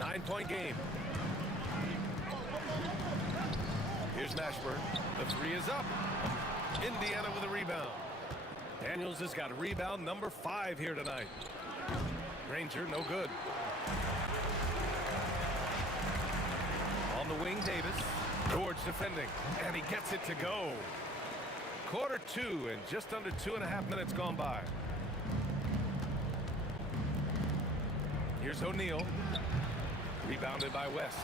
9-point game. Here's Mashburn. The 3 is up. Indiana with a rebound. Daniels has got a rebound number 5 here tonight. Granger, no good. On the wing, Davis. George defending. And he gets it to go. Quarter 2 and just under 2.5 minutes gone by. Here's O'Neal. Rebounded by West.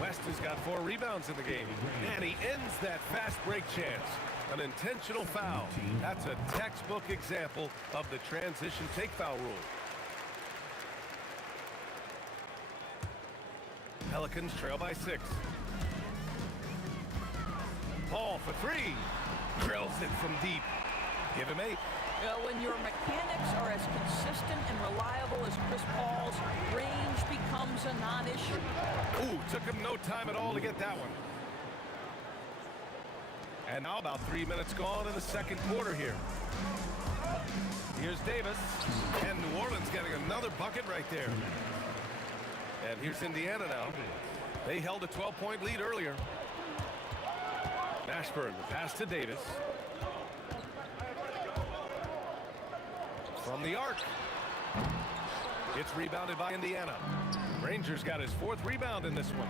West has got 4 rebounds in the game. And he ends that fast break chance. An intentional foul. That's a textbook example of the transition take foul rule. Pelicans trail by 6. Paul for 3. Drills it from deep. Give him 8. When your mechanics are as consistent and reliable as Chris Paul's, range becomes a non-issue. Ooh, took him no time at all to get that one. And now about 3 minutes gone in the second quarter here. Here's Davis. And New Orleans getting another bucket right there. And here's Indiana now. They held a 12-point lead earlier. Mashburn, the pass to Davis. From the arc. It's rebounded by Indiana. Ranger's got his 4th rebound in this one.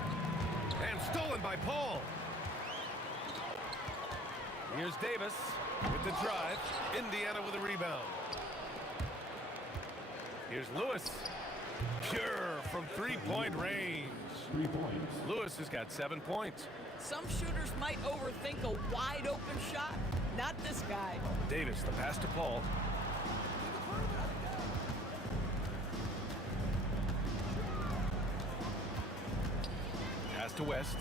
And stolen by Paul. Here's Davis with the drive. Indiana with a rebound. Here's Lewis. Pure from 3-point range. 3 points. Lewis has got 7 points. Some shooters might overthink a wide open shot. Not this guy. Davis, the pass to Paul. Pass to West.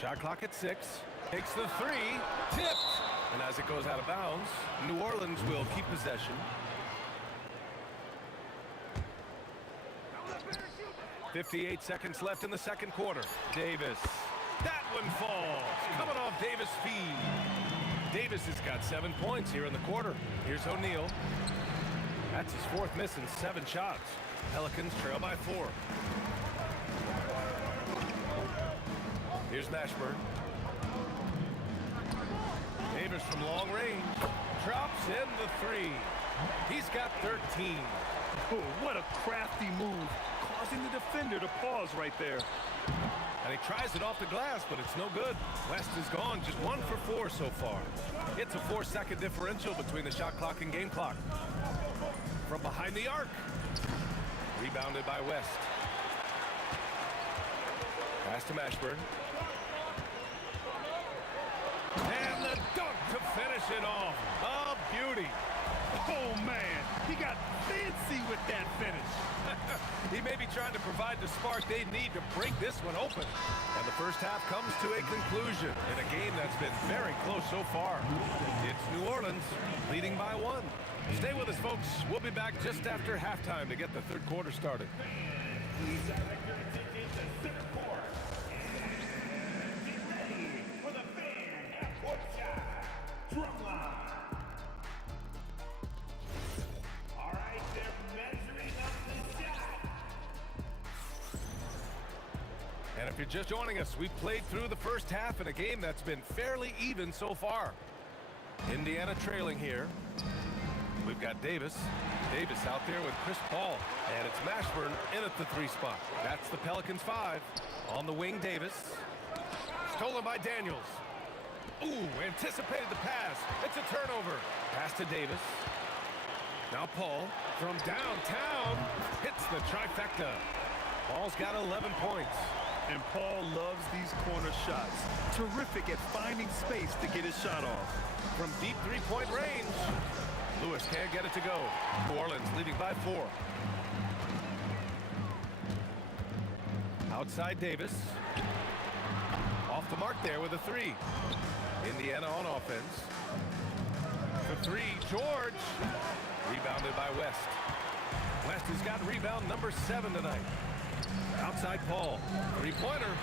Shot clock at 6. Takes the 3. Tipped. And as it goes out of bounds, New Orleans will keep possession. 58 seconds left in the second quarter. Davis. That one falls. Coming off Davis' feed. Davis has got 7 points here in the quarter. Here's O'Neal. That's his 4th miss in 7 shots. Pelicans trail by 4. Here's Mashburn. Davis from long range. Drops in the 3. He's got 13. Oh, what a crafty move, causing the defender to pause right there. And he tries it off the glass, but it's no good. West is gone, just 1 for 4 so far. It's a 4-second differential between the shot clock and game clock. From behind the arc. Rebounded by West. Pass to Mashburn. And the dunk to finish it off. A beauty. Oh, man, he got fancy with that finish. He may be trying to provide the spark they need to break this one open. And the first half comes to a conclusion in a game that's been very close so far. It's New Orleans leading by 1. Stay with us, folks. We'll be back just after halftime to get the third quarter started. Please direct your attention to center court. And get ready for the fan half-court shot. Drumline. All right, they're measuring up the shot. And if you're just joining us, we've played through the first half in a game that's been fairly even so far. Indiana trailing here. We've got Davis. Davis out there with Chris Paul. And it's Mashburn in at the 3 spot. That's the Pelicans 5. On the wing, Davis. Stolen by Daniels. Ooh, anticipated the pass. It's a turnover. Pass to Davis. Now Paul from downtown hits the trifecta. Paul's got 11 points. And Paul loves these corner shots. Terrific at finding space to get his shot off. From deep 3-point range. Lewis can't get it to go. New Orleans leading by 4. Outside Davis. Off the mark there with a 3. Indiana on offense. The 3, George. Rebounded by West. West has got rebound number 7 tonight. Outside Paul. 3-pointer.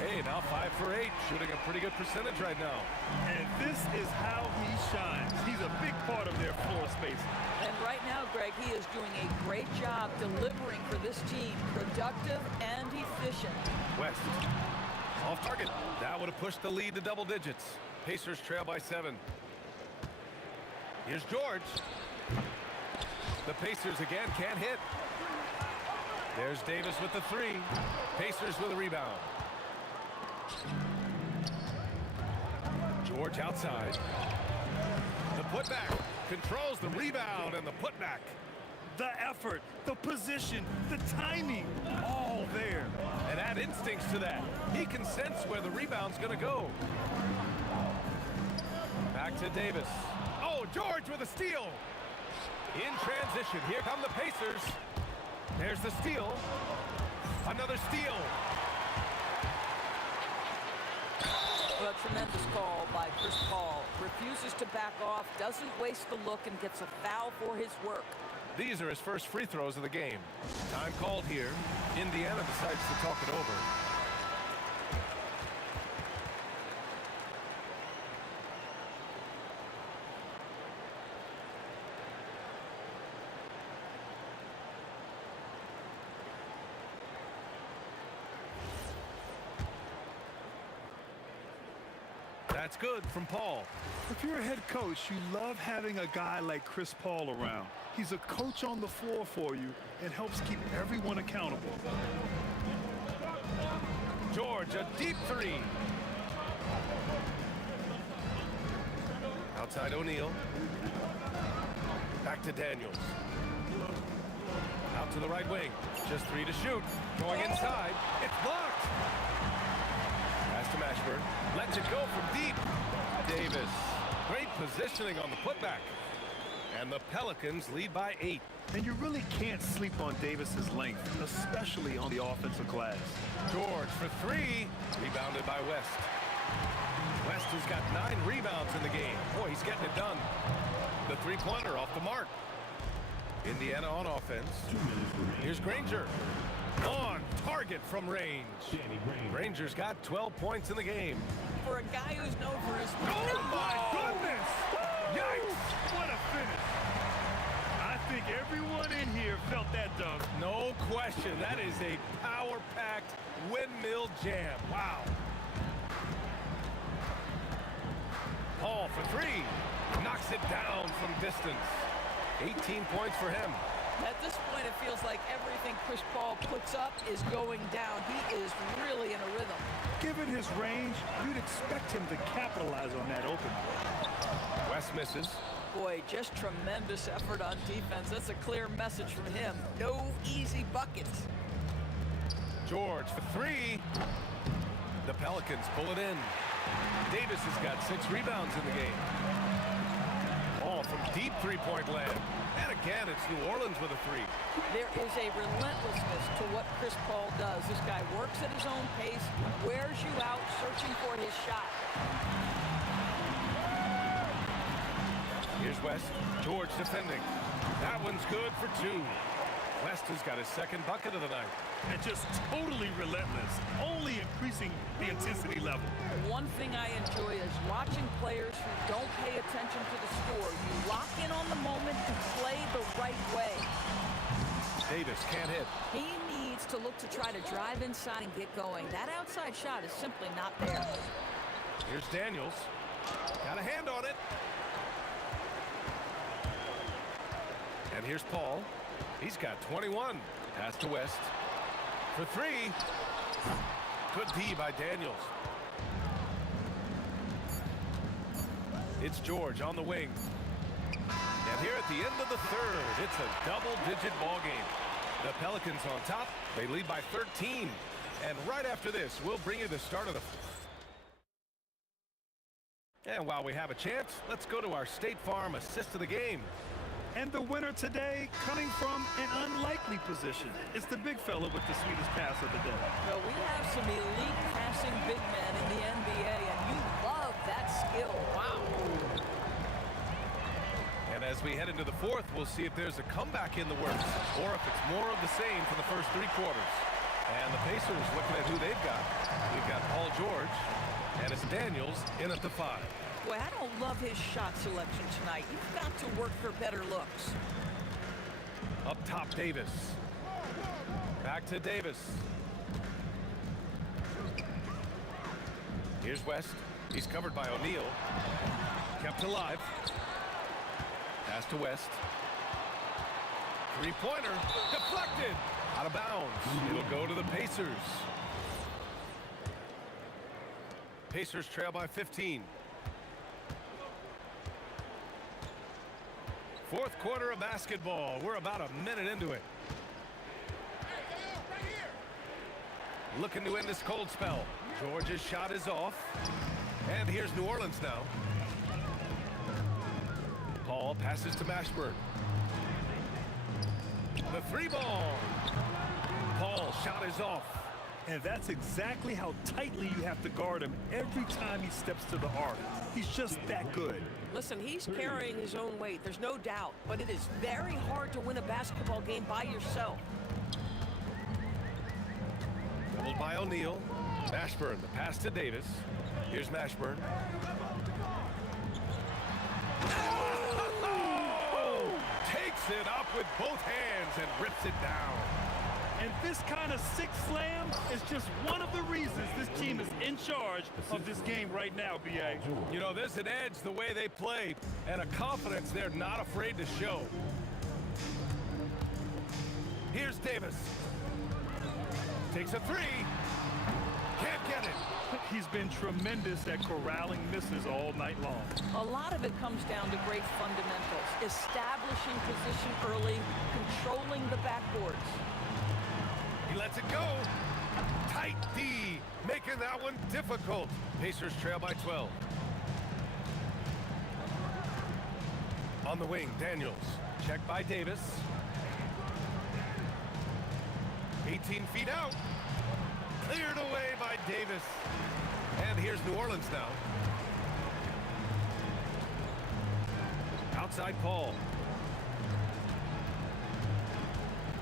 Hey, now 5 for 8. Shooting a pretty good percentage right now. And this is how he shines. He's a big part of their floor space. And right now, Greg, he is doing a great job delivering for this team. Productive and efficient. West. Off target. That would have pushed the lead to double digits. Pacers trail by 7. Here's George. The Pacers again can't hit. There's Davis with the 3. Pacers with a rebound. George outside. The putback controls the rebound and the putback. The effort, the position, the timing, all there. And add instincts to that. He can sense where the rebound's going to go. Back to Davis. Oh, George with a steal. In transition, here come the Pacers. There's the steal. Another steal. Well, a tremendous call by Chris Paul. Refuses to back off, doesn't waste the look, and gets a foul for his work. These are his first free throws of the game. Time called here. Indiana decides to talk it over. That's good from Paul. If you're a head coach, you love having a guy like Chris Paul around. He's a coach on the floor for you and helps keep everyone accountable. George, a deep 3. Outside O'Neal. Back to Daniels. Out to the right wing. Just 3 to shoot. Going inside. It's blocked. Pass to Mashburn. Lets it go from deep. Davis. Great positioning on the putback. And the Pelicans lead by 8. And you really can't sleep on Davis's length, especially on the offensive glass. George for three. Rebounded by West. West has got 9 rebounds in the game. Boy, he's getting it done. The three-pointer off the mark. Indiana on offense. Here's Granger. On target from range. Granger's got 12 points in the game. For a guy who's known for his... Oh, my goodness! Yikes! What a finish. I think everyone in here felt that dunk. No question. That is a power-packed windmill jam. Wow. Paul for three. Knocks it down from distance. 18 points for him. At this point, it feels like everything Chris Paul puts up is going down. He is really in a rhythm. Given his range, you'd expect him to capitalize on that open. West misses. Boy, just tremendous effort on defense. That's a clear message from him. No easy buckets. George for three. The Pelicans pull it in. Davis has got 6 rebounds in the game. Ball from deep three-point land. And again, it's New Orleans with a three. There is a relentlessness to what Chris Paul does. This guy works at his own pace, wears you out, searching for his shot. Here's West. George defending. That one's good for 2. West has got his second bucket of the night. And just totally relentless, only increasing the intensity level. One thing I enjoy is watching players who don't pay attention to the score. You lock in on the moment and play the right way. Davis can't hit. He needs to look to try to drive inside and get going. That outside shot is simply not there. Here's Daniels. Got a hand on it. And here's Paul. He's got 21. Pass to West. For three. Good D by Daniels. It's George on the wing. And here at the end of the third, it's a double-digit ball game. The Pelicans on top. They lead by 13. And right after this, we'll bring you the start of the... And while we have a chance, let's go to our State Farm assist of the game. And the winner today coming from an unlikely position. It's the big fella with the sweetest pass of the day. Well, we have some elite passing big men in the NBA, and you love that skill. Wow. And as we head into the fourth, we'll see if there's a comeback in the works or if it's more of the same for the first 3 quarters. And the Pacers looking at who they've got. We've got Paul George, and it's Daniels in at the 5. Boy, I don't love his shot selection tonight. You've got to work for better looks. Up top, Davis. Back to Davis. Here's West. He's covered by O'Neal. Kept alive. Pass to West. Three-pointer. Deflected. Out of bounds. It'll go to the Pacers. Pacers trail by 15. Fourth quarter of basketball. We're about a minute into it. Looking to end this cold spell. George's shot is off. And here's New Orleans now. Paul passes to Mashburn. The 3-ball. Paul's shot is off. And that's exactly how tightly you have to guard him every time he steps to the arc. He's just that good. Listen, he's carrying his own weight, there's no doubt, but it is very hard to win a basketball game by yourself. Doubled by O'Neal. Mashburn, the pass to Davis. Here's Mashburn. Oh! Takes it up with both hands and rips it down. And this kind of sick slam is just one of the reasons this team is in charge of this game right now, B.A. You know, there's an edge the way they play and a confidence they're not afraid to show. Here's Davis. Takes a 3. Can't get it. He's been tremendous at corralling misses all night long. A lot of it comes down to great fundamentals. Establishing position early, controlling the backboards. He lets it go. Tight D, making that one difficult. Pacers trail by 12. On the wing, Daniels. Checked by Davis. 18 feet out. Cleared away by Davis. And here's New Orleans now. Outside Paul.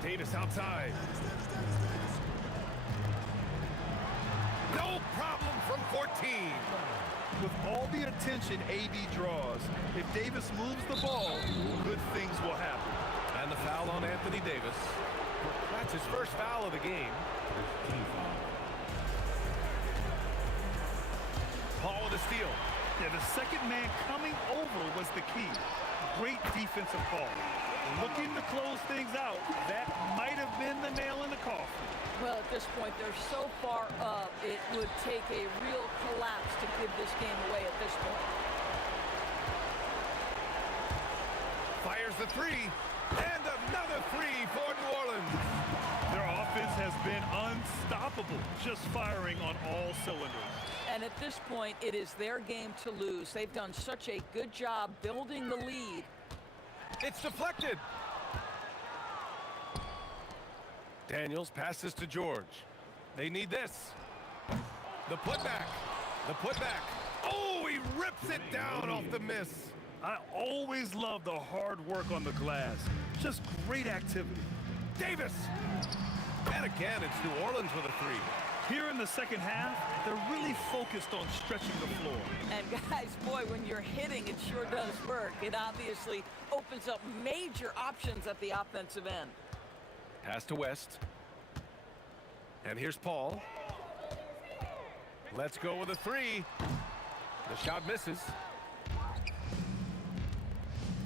Davis outside. No problem from 14. With all the attention AB draws, if Davis moves the ball, good things will happen. And the foul on Anthony Davis. That's his first foul of the game. Paul with a steal. Yeah, the second man coming over was the key. Great defensive call. Looking to close things out. That might have been the nail in the coffin. Well, at this point, they're so far up, it would take a real collapse to give this game away at this point. Fires the three, and another three for New Orleans. Their offense has been unstoppable, just firing on all cylinders. And at this point, it is their game to lose. They've done such a good job building the lead. It's deflected. Daniels passes to George. They need this. The putback. The putback. Oh, he rips it down off the miss. I always love the hard work on the glass. Just great activity. Davis. And again, it's New Orleans with a three. Here in the second half, they're really focused on stretching the floor. And guys, boy, when you're hitting, it sure does work. It obviously opens up major options at the offensive end. Pass to West. And here's Paul. Let's go with a three. The shot misses.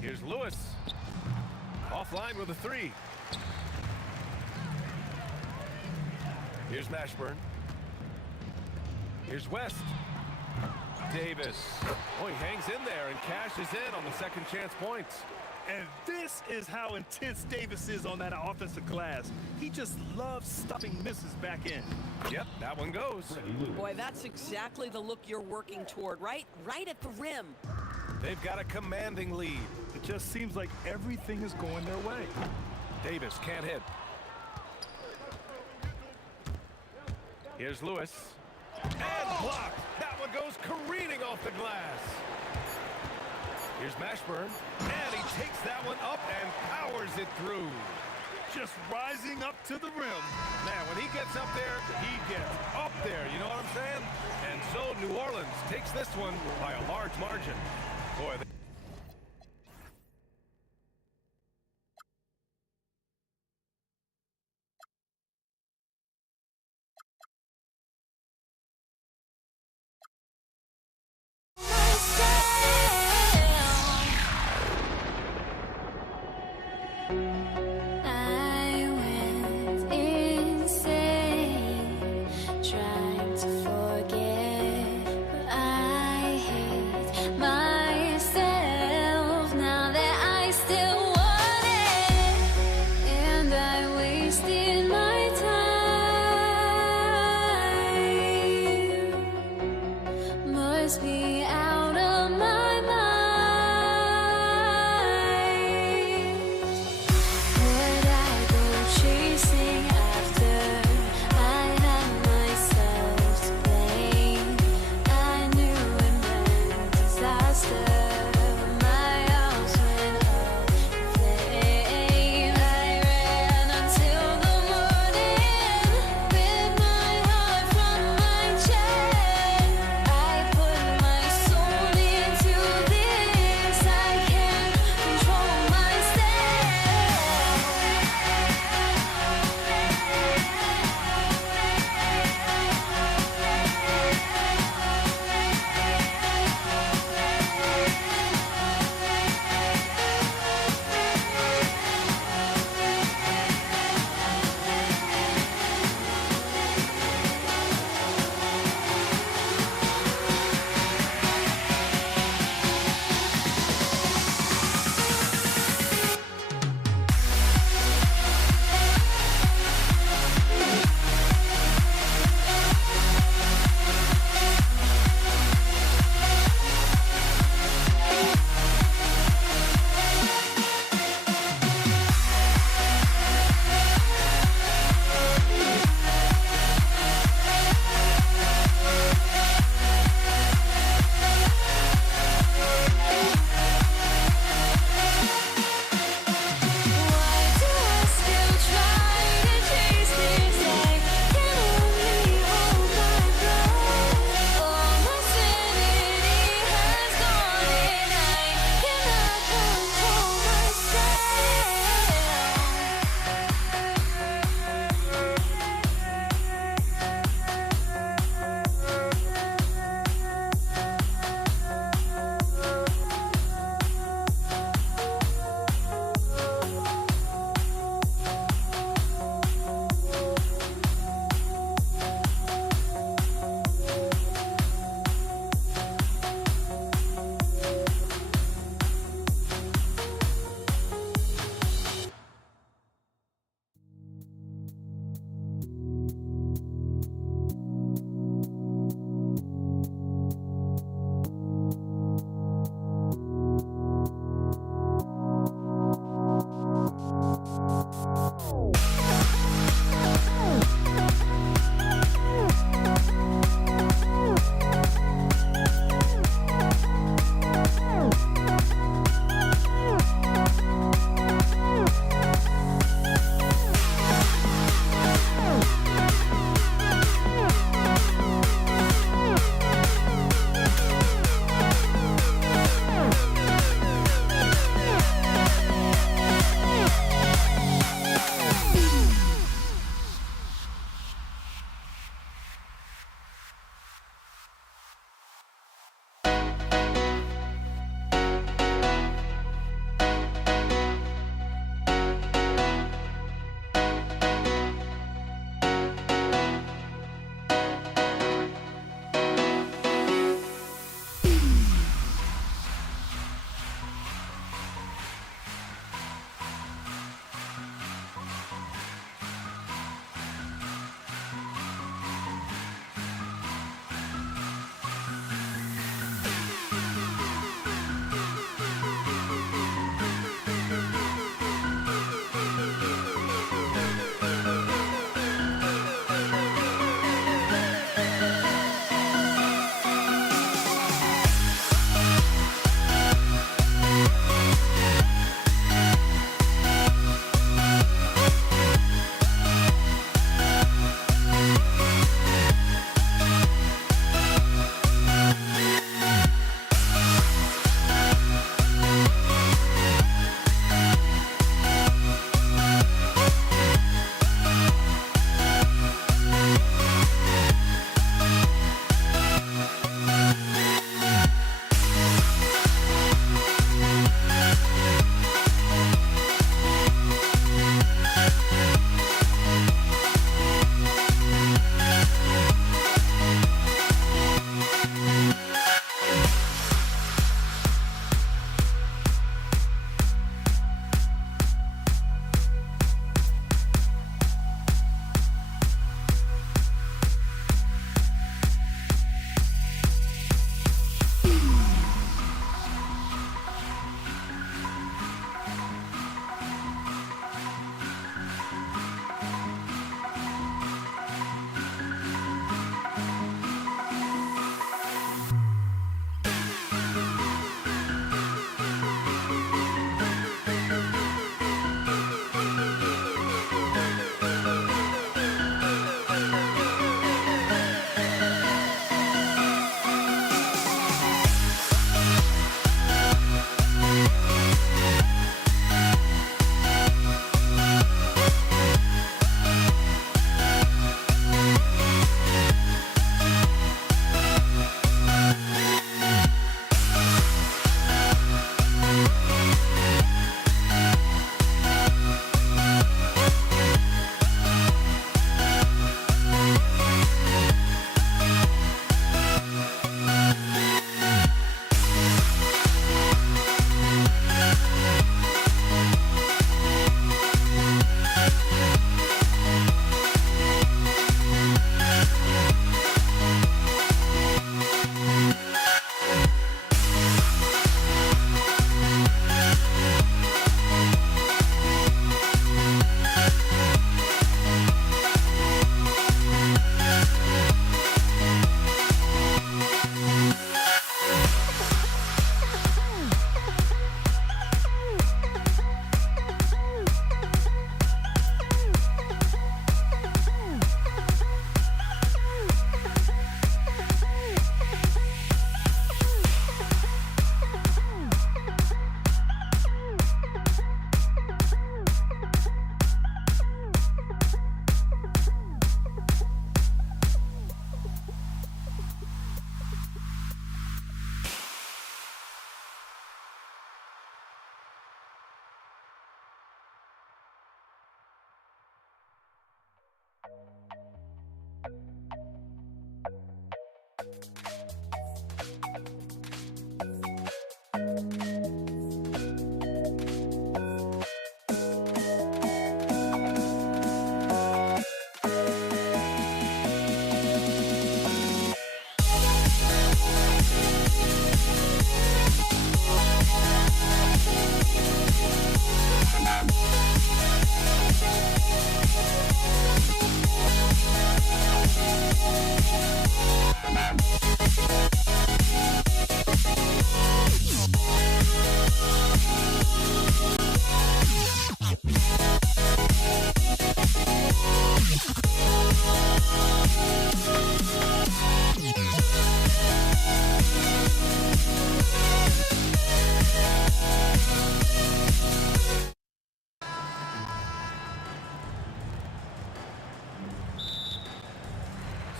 Here's Lewis. Offline with a three. Here's Mashburn. Here's West. Davis. Oh, he hangs in there and cashes in on the second chance points. And this is how intense Davis is on that offensive glass. He just loves stuffing misses back in. Yep, that one goes. Boy, that's exactly the look you're working toward, right? Right at the rim. They've got a commanding lead. It just seems like everything is going their way. Davis can't hit. Here's Lewis. And blocked. That one goes careening off the glass. Here's Mashburn. And he takes that one up and powers it through. Just rising up to the rim. Man, when he gets up there, he gets up there. You know what I'm saying? And so New Orleans takes this one by a large margin. Boy, I went insane trying to forget, but I hate myself now that I still want it, and I wasted my time. Must be out of my mind. Would I go chasing after? I had myself to blame. I knew it meant disaster. My house went up in flames. I ran until the morning with my heart from my chest. I put my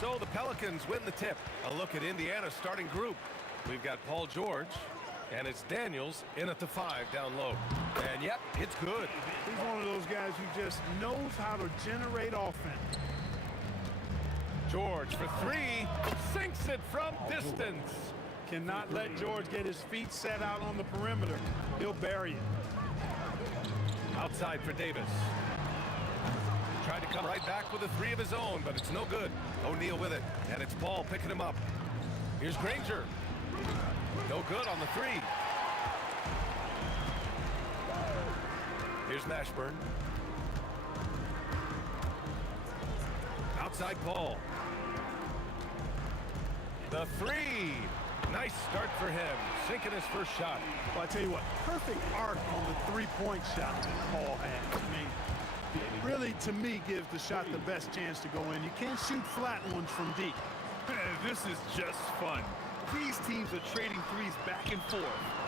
So the Pelicans win the tip. A look at Indiana's starting group. We've got Paul George, and it's Daniels in at the 5 down low. And yep, it's good. He's one of those guys who just knows how to generate offense. George for 3, sinks it from distance. Cannot let George get his feet set out on the perimeter. He'll bury it. Outside for Davis. Tried to come right back with a 3 of his own, but it's no good. O'Neal with it, and it's Paul picking him up. Here's Granger. No good on the 3. Here's Mashburn. Outside Paul. The 3. Nice start for him, sinking his first shot. Well, I tell you what, perfect arc on the three-point shot that Paul had. I mean, it really, to me, gives the shot the best chance to go in. You can't shoot flat ones from deep. This is just fun. These teams are trading threes back and forth.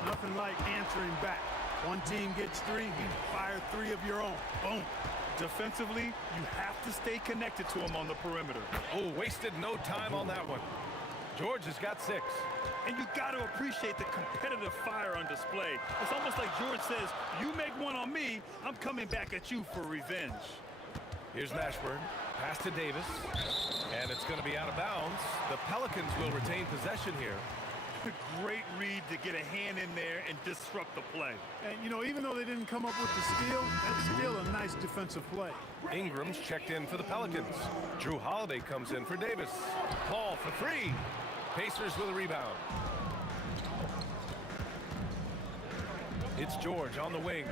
Nothing like answering back. One team gets 3, you fire 3 of your own. Boom. Defensively, you have to stay connected to him on the perimeter. Oh, wasted no time on that one. George has got 6. And you got to appreciate the competitive fire on display. It's almost like George says, you make one on me, I'm coming back at you for revenge. Here's Mashburn. Pass to Davis. And it's going to be out of bounds. The Pelicans will retain possession here. Great read to get a hand in there and disrupt the play. And, you know, even though they didn't come up with the steal, that's still a nice defensive play. Ingram's checked in for the Pelicans. Drew Holiday comes in for Davis. Paul for 3. Pacers with a rebound. It's George on the wing.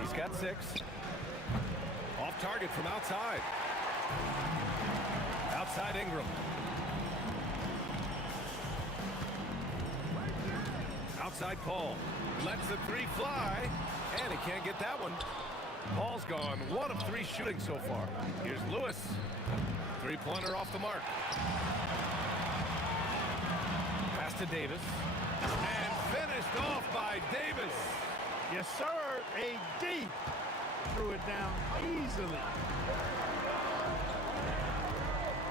He's got 6. Off target from outside. Outside Ingram. Outside Paul. Lets the 3 fly. And he can't get that one. Paul's gone 1 of 3 shooting so far. Here's Lewis. 3-pointer off the mark. Pass to Davis. And finished off by Davis. Yes, sir. AD threw it down easily.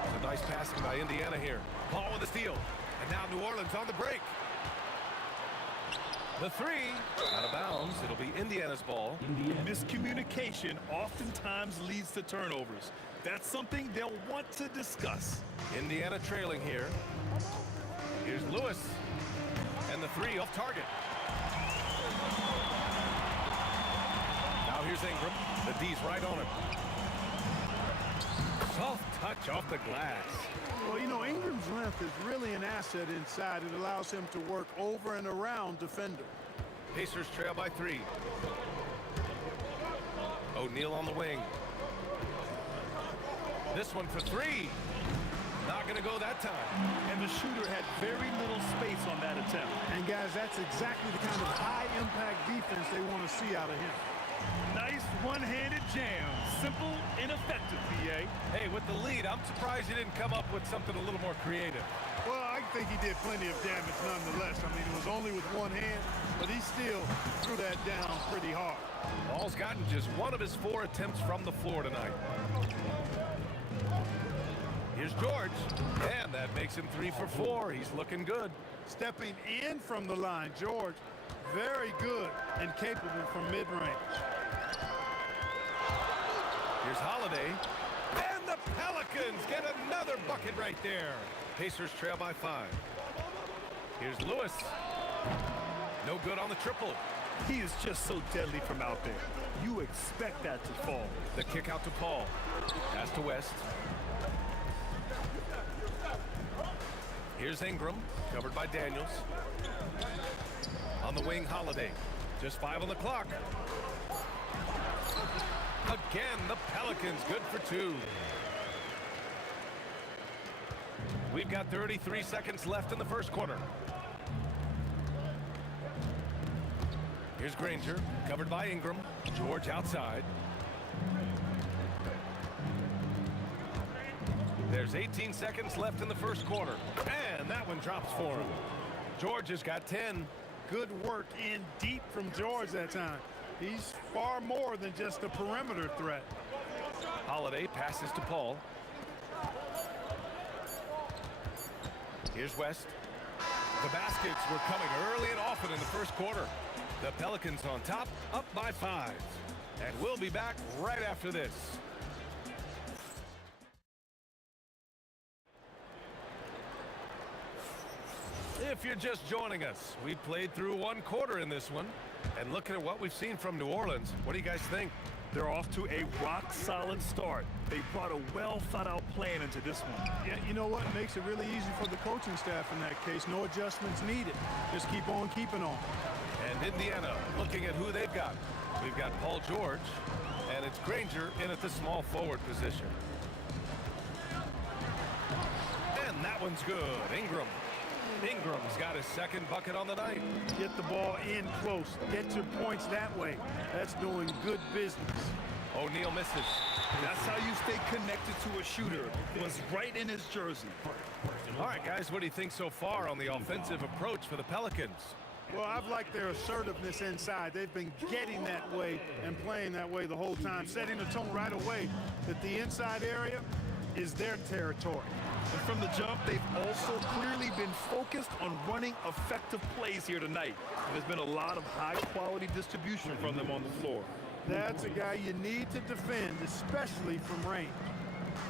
It's a nice passing by Indiana here. Paul with the steal. And now New Orleans on the break. The 3 out of bounds. It'll be Indiana's ball. Miscommunication oftentimes leads to turnovers. That's something they'll want to discuss. Indiana trailing here. Here's Lewis. And the 3 off target. Now here's Ingram. The D's right on him. Soft touch off the glass. Well, you know, Ingram's length is really an asset inside. It allows him to work over and around defender. Pacers trail by 3. O'Neal on the wing. This one for 3. Not going to go that time. And the shooter had very little space on that attempt. And guys, that's exactly the kind of high-impact defense they want to see out of him. Nice one-handed jam. Simple and effective, PA. Hey, with the lead, I'm surprised he didn't come up with something a little more creative. Well, I think he did plenty of damage nonetheless. I mean, it was only with one hand, but he still threw that down pretty hard. Ball's gotten just 1 of his 4 attempts from the floor tonight. Here's George, and that makes him 3 for 4. He's looking good. Stepping in from the line, George, very good and capable from mid-range. Here's Holiday, and the Pelicans get another bucket right there. Pacers trail by 5. Here's Lewis. No good on the triple. He is just so deadly from out there. You expect that to fall. The kick out to Paul. Pass to West. Here's Ingram, covered by Daniels. On the wing, Holiday. Just 5 on the clock. Again, the Pelicans good for 2. We've got 33 seconds left in the first quarter. Here's Granger, covered by Ingram. George outside. There's 18 seconds left in the first quarter. And that one drops for him. George has got 10. Good work in deep from George that time. He's far more than just a perimeter threat. Holiday passes to Paul. Here's West. The baskets were coming early and often in the first quarter. The Pelicans on top, up by 5. And we'll be back right after this. If you're just joining us, we played through 1 quarter in this one. And looking at what we've seen from New Orleans, what do you guys think? They're off to a rock-solid start. They brought a well-thought-out plan into this one. Yeah, you know what? Makes it really easy for the coaching staff in that case. No adjustments needed. Just keep on keeping on. And Indiana, looking at who they've got. We've got Paul George, and it's Granger in at the small forward position. And that one's good. Ingram. Ingram's got his second bucket on the night. Get the ball in close. Get your points that way. That's doing good business. O'Neal misses. That's how you stay connected to a shooter. Was right in his jersey. All right, guys, what do you think so far on the offensive approach for the Pelicans? Well, I've liked their assertiveness inside. They've been getting that way and playing that way the whole time, setting the tone right away that the inside area is their territory. And from the jump, they've also clearly been focused on running effective plays here tonight. There's been a lot of high-quality distribution from them on the floor. That's a guy you need to defend, especially from range.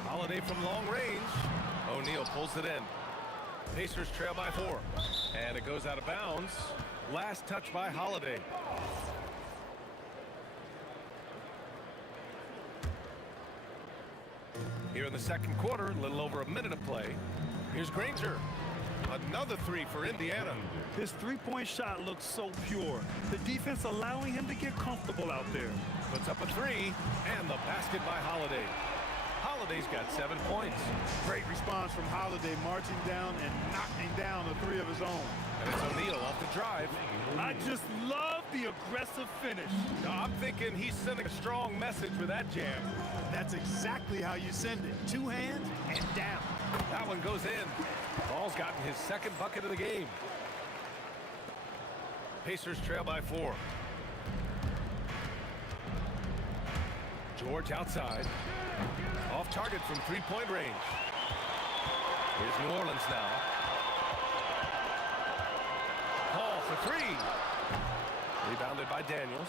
Holiday from long range. O'Neal pulls it in. Pacers trail by 4. And it goes out of bounds. Last touch by Holiday. Here in the second quarter, a little over a minute of play. Here's Granger. Another 3 for Indiana. His three-point shot looks so pure. The defense allowing him to get comfortable out there. Puts up a 3, and the basket by Holiday. Holiday's got 7 points. Great response from Holiday, marching down and knocking down a 3 of his own. And it's O'Neal off the drive. I just love the aggressive finish. No, I'm thinking he's sending a strong message with that jam. That's exactly how you send it. 2 hands and down. That one goes in. Ball's gotten his second bucket of the game. Pacers trail by 4. George outside. Off target from 3-point range. Here's New Orleans now. Paul for 3. Rebounded by Daniels.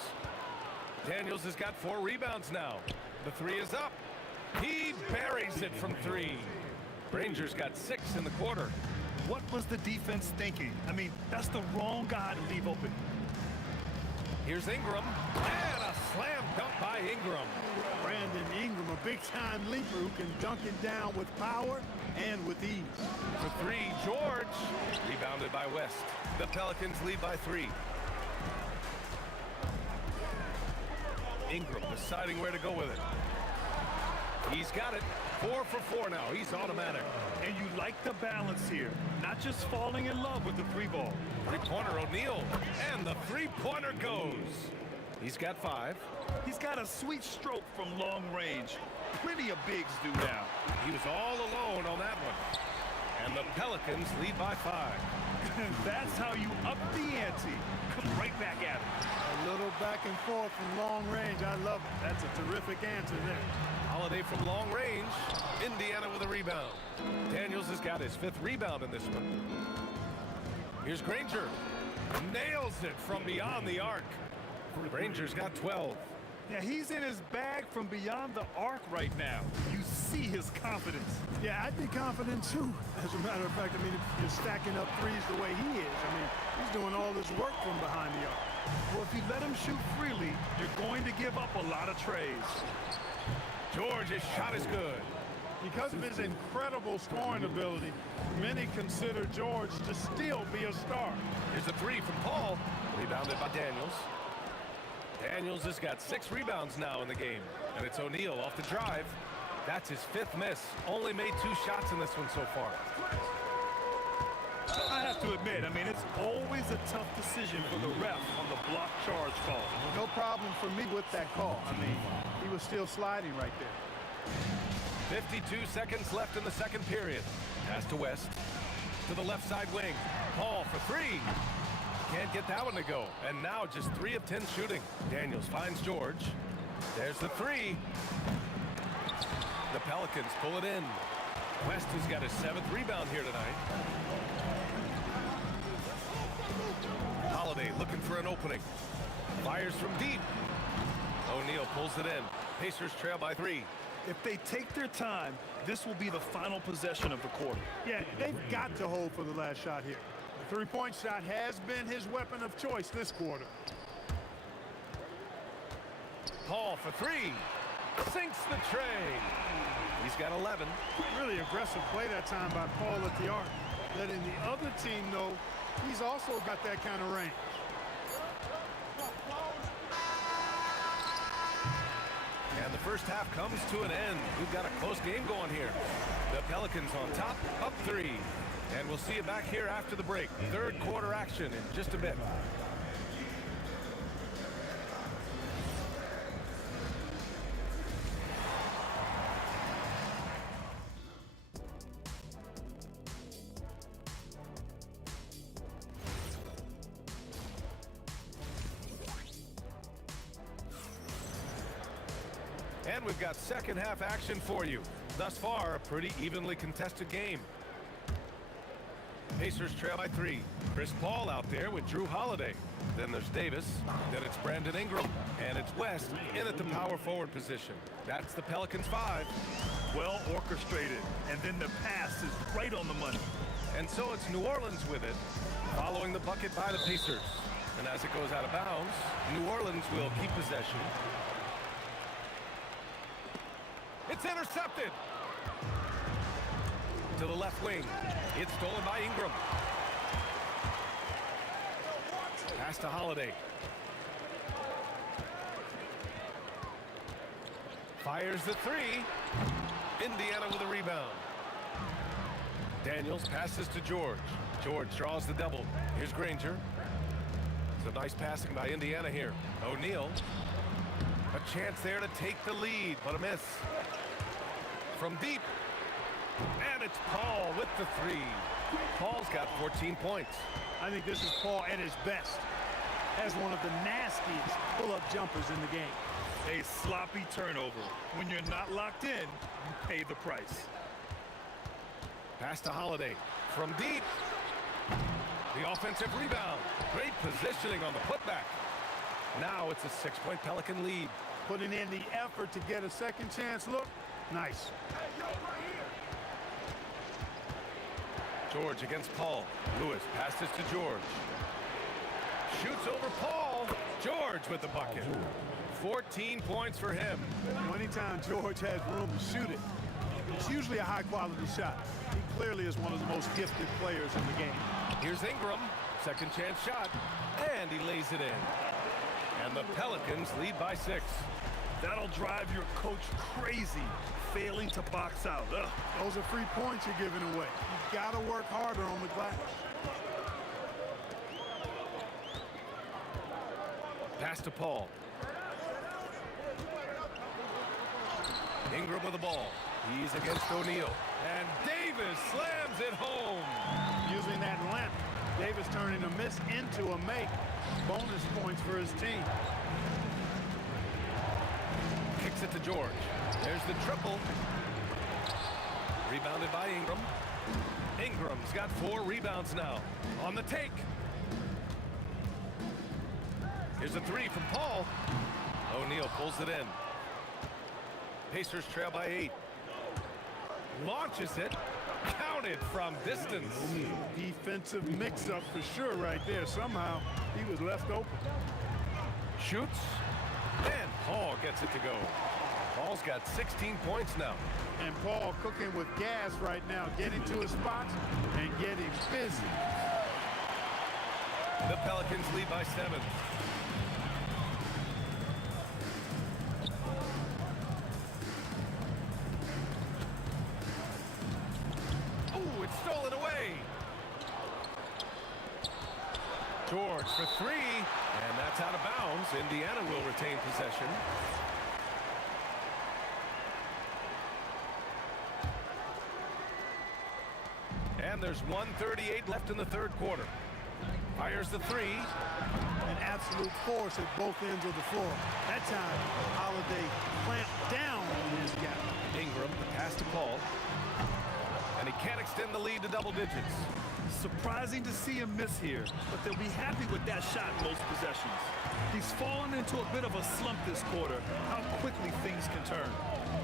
Daniels has got 4 rebounds now. The 3 is up. He buries it from 3. Rangers got 6 in the quarter. What was the defense thinking? I mean, that's the wrong guy to leave open. Here's Ingram. And a slam dunk by Ingram. Brandon Ingram, a big-time leaper who can dunk it down with power and with ease. For 3, George. Rebounded by West. The Pelicans lead by 3. Ingram deciding where to go with it. He's got it. 4 for 4 now. He's automatic. And you like the balance here. Not just falling in love with the 3-ball. Three-pointer O'Neal. And the 3-pointer goes. He's got 5. He's got a sweet stroke from long range. Plenty of bigs do now. He was all alone on that one. And the Pelicans lead by 5. That's how you up the ante. Come right back at it. A little back and forth from long range. I love it. That's a terrific answer there. Holiday from long range. Indiana with a rebound. Daniels has got his 5th rebound in this one. Here's Granger. Nails it from beyond the arc. Granger's got 12. Yeah, he's in his bag from beyond the arc right now. You see his confidence. Yeah, I'd be confident too. As a matter of fact, I mean, if you're stacking up threes the way he is, I mean, he's doing all this work from behind the arc. Well, if you let him shoot freely, you're going to give up a lot of trays. George's shot is good. Because of his incredible scoring ability, many consider George to still be a star. Here's a three from Paul. Rebounded by Daniels. Daniels has got 6 rebounds now in the game. And it's O'Neal off the drive. That's his 5th miss. Only made 2 shots in this one so far. I have to admit, I mean, it's always a tough decision for the ref on the block charge call. No problem for me with that call. I mean, he was still sliding right there. 52 seconds left in the second period. Pass to West. To the left side wing. Paul for 3. Can't get that one to go. And now just 3 of 10 shooting. Daniels finds George. There's the 3. The Pelicans pull it in. West has got his 7th rebound here tonight. Holiday looking for an opening. Fires from deep. O'Neal pulls it in. Pacers trail by 3. If they take their time, this will be the final possession of the quarter. Yeah, they've got to hold for the last shot here. The three-point shot has been his weapon of choice this quarter. Paul for 3. Sinks the tray. He's got 11. Really aggressive play that time by Paul at the arc. Letting the other team know he's also got that kind of range. And the first half comes to an end. We've got a close game going here. The Pelicans on top, up 3. And we'll see you back here after the break. Third quarter action in just a bit. And we've got second half action for you. Thus far, a pretty evenly contested game. Pacers trail by 3. Chris Paul out there with Drew Holiday. Then there's Davis. Then it's Brandon Ingram. And it's West in at the power forward position. That's the Pelicans 5. Well orchestrated. And then the pass is right on the money. And so it's New Orleans with it, following the bucket by the Pacers. And as it goes out of bounds, New Orleans will keep possession. It's intercepted. To the left wing. It's stolen by Ingram. Pass to Holiday. Fires the 3. Indiana with a rebound. Daniels passes to George. George draws the double. Here's Granger. It's a nice passing by Indiana here. O'Neal. A chance there to take the lead, but a miss. From deep. And it's Paul with the 3. Paul's got 14 points. I think this is Paul at his best. Has one of the nastiest pull-up jumpers in the game. A sloppy turnover. When you're not locked in, you pay the price. Pass to Holiday. From deep. The offensive rebound. Great positioning on the putback. Now it's a 6-point Pelican lead. Putting in the effort to get a second chance look. Nice. George against Paul. Lewis passes to George. Shoots over Paul. George with the bucket. 14 points for him. Anytime George has room to shoot it, it's usually a high-quality shot. He clearly is one of the most gifted players in the game. Here's Ingram. Second chance shot. And he lays it in. And the Pelicans lead by 6. That'll drive your coach crazy, failing to box out. Ugh. Those are free points you're giving away. You've got to work harder on the glass. Pass to Paul. Ingram with the ball. He's against O'Neal. And Davis slams it home. Using that length, Davis turning a miss into a make. Bonus points for his team. Kicks it to George. There's the triple. Rebounded by Ingram. Ingram's got 4 rebounds now. On the take. Here's a 3 from Paul. O'Neal pulls it in. Pacers trail by 8. Launches it. Counted from distance. Defensive mix-up for sure right there. Somehow he was left open. Shoots. And Paul gets it to go. Paul's got 16 points now. And Paul cooking with gas right now, getting to his spots and getting busy. The Pelicans lead by 7. Ooh, it's stolen away. George for 3, and that's out of bounds. Indiana will retain possession. And there's 1:38 left in the third quarter. Fires the 3. An absolute force at both ends of the floor. That time, Holiday clamped down on his gap. Ingram, the pass to Paul. And he can't extend the lead to double digits. Surprising to see him miss here, but they'll be happy with that shot most possessions. He's fallen into a bit of a slump this quarter. How quickly things can turn.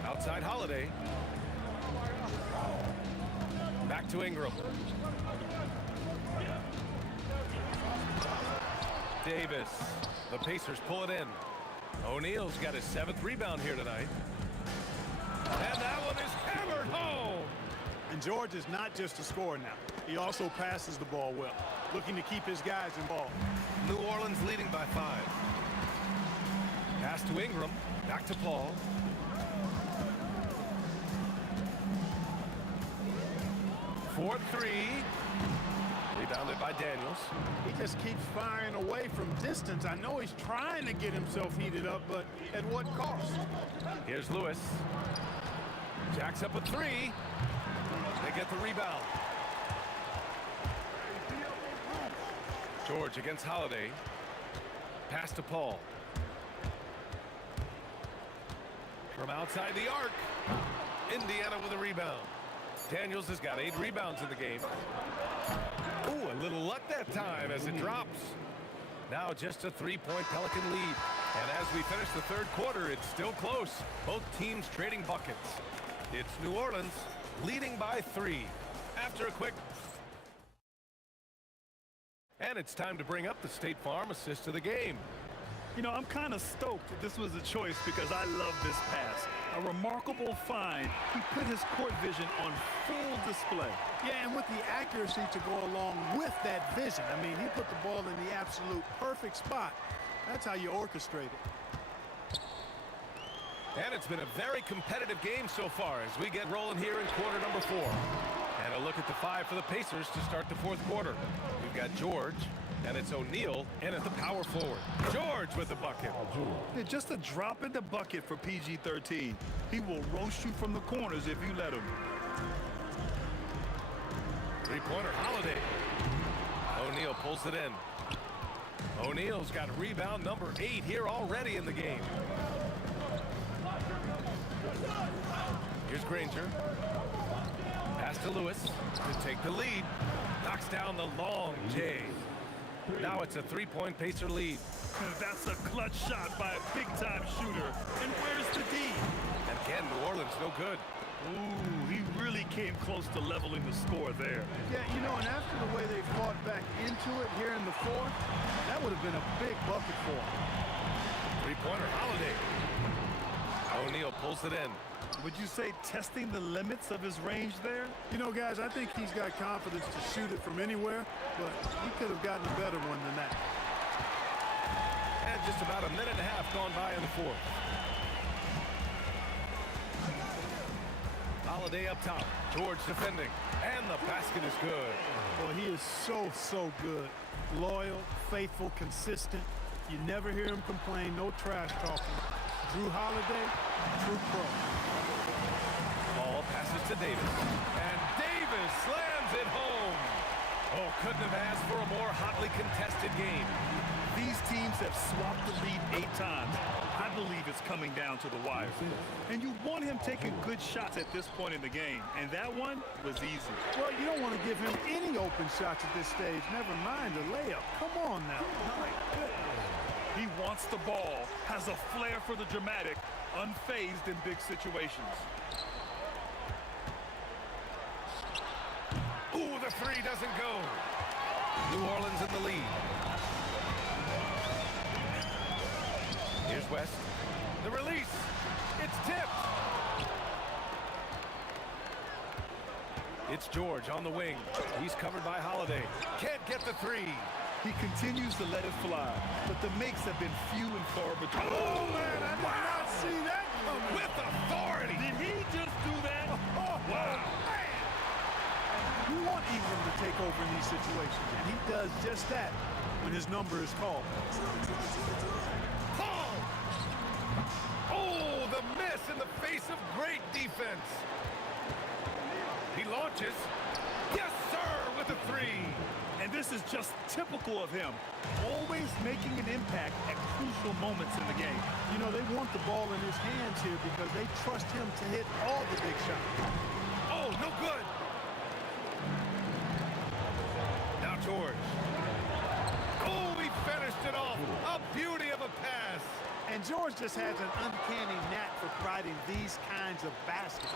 Outside Holiday. Back to Ingram. Davis. The Pacers pull it in. O'Neal's got his 7th rebound here tonight. And that one is hammered home. And George is not just a scorer now. He also passes the ball well, looking to keep his guys involved. New Orleans leading by 5. Pass to Ingram. Back to Paul. For 3. Rebounded by Daniels. He just keeps firing away from distance. I know he's trying to get himself heated up, but at what cost? Here's Lewis. Jacks up a 3. They get the rebound. George against Holiday. Pass to Paul. From outside the arc. Indiana with a rebound. Daniels has got 8 rebounds in the game. Ooh, a little luck that time as it drops. Now just a 3-point Pelican lead. And as we finish the third quarter, it's still close. Both teams trading buckets. It's New Orleans leading by 3 after a quick. And it's time to bring up the State Farm assist of the game. You know, I'm kind of stoked that this was a choice because I love this pass. A remarkable find. He put his court vision on full display. Yeah, and with the accuracy to go along with that vision. I mean, he put the ball in the absolute perfect spot. That's how you orchestrate it. And it's been a very competitive game so far as we get rolling here in quarter number 4. And a look at the 5 for the Pacers to start the fourth quarter. We've got George, and it's O'Neal in at the power forward. George with the bucket. Yeah, just a drop in the bucket for PG-13. He will roast you from the corners if you let him. Three-pointer Holiday. O'Neal pulls it in. O'Neal's got rebound number 8 here already in the game. Here's Granger. Pass to Lewis to take the lead. Knocks down the long J. Now it's a 3-point Pacer lead. That's a clutch shot by a big-time shooter. And where's the D? And again, New Orleans no good. Ooh, he really came close to leveling the score there. Yeah, you know, and after the way they fought back into it here in the fourth, that would have been a big bucket for him. Three-pointer Holiday. O'Neal pulls it in. Would you say testing the limits of his range there? You know, guys, I think he's got confidence to shoot it from anywhere, but he could have gotten a better one than that. And just about a minute and a half gone by in the fourth. Holiday up top. George defending. And the basket is good. Well, he is so good. Loyal, faithful, consistent. You never hear him complain. No trash talking. Drew Holiday, true pro. Ball passes to Davis. And Davis slams it home. Oh, couldn't have asked for a more hotly contested game. These teams have swapped the lead 8 times. I believe it's coming down to the wire. And you want him taking good shots at this point in the game. And that one was easy. Well, you don't want to give him any open shots at this stage. Never mind a layup. Come on now. My goodness. He wants the ball, has a flair for the dramatic, unfazed in big situations. Ooh, the three doesn't go. New Orleans in the lead. Here's West. The release. It's tipped. It's George on the wing. He's covered by Holiday. Can't get the three. He continues to let it fly, but the makes have been few and far between. Oh, man, I did not see that coming. With authority. Did he just do that? Wow. You want Ingram to take over in these situations, and he does just that when his number is called. Oh, the miss in the face of great defense. He launches. Yes, sir, with a three. And this is just typical of him, always making an impact at crucial moments in the game. You know, they want the ball in his hands here because they trust him to hit all the big shots. Oh, no good. Now George. Oh, he finished it off. A beauty of a pass. And George just has an uncanny knack for providing these kinds of baskets.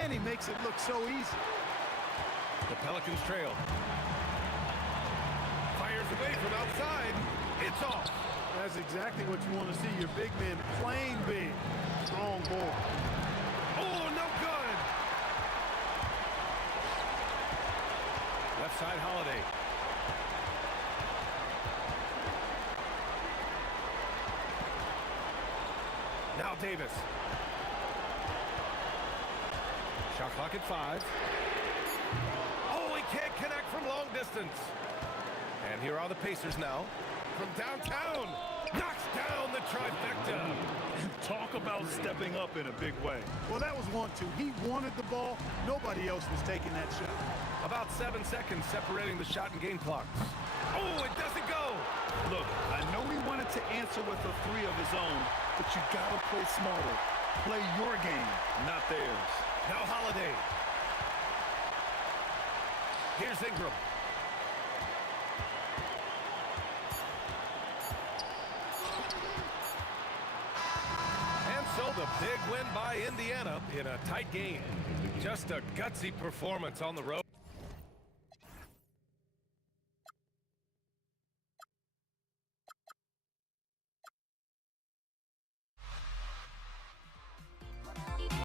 And he makes it look so easy. The Pelicans trail. Fires away from outside. It's off. That's exactly what you want to see, your big men playing big. Strong ball. Oh, no good. Left side Holiday. Now Davis. Shot clock at 5. Oh, he can't connect from long distance. And here are the Pacers now. From downtown. Knocks down the trifecta. Talk about stepping up in a big way. Well, that was 1-2. He wanted the ball. Nobody else was taking that shot. About 7 seconds separating the shot and game clocks. Oh, it doesn't go. Look, I know he wanted to answer with a three of his own, but you gotta play smarter. Play your game, not theirs. Now Holiday. Here's Ingram. And so the big win by Indiana in a tight game. Just a gutsy performance on the road.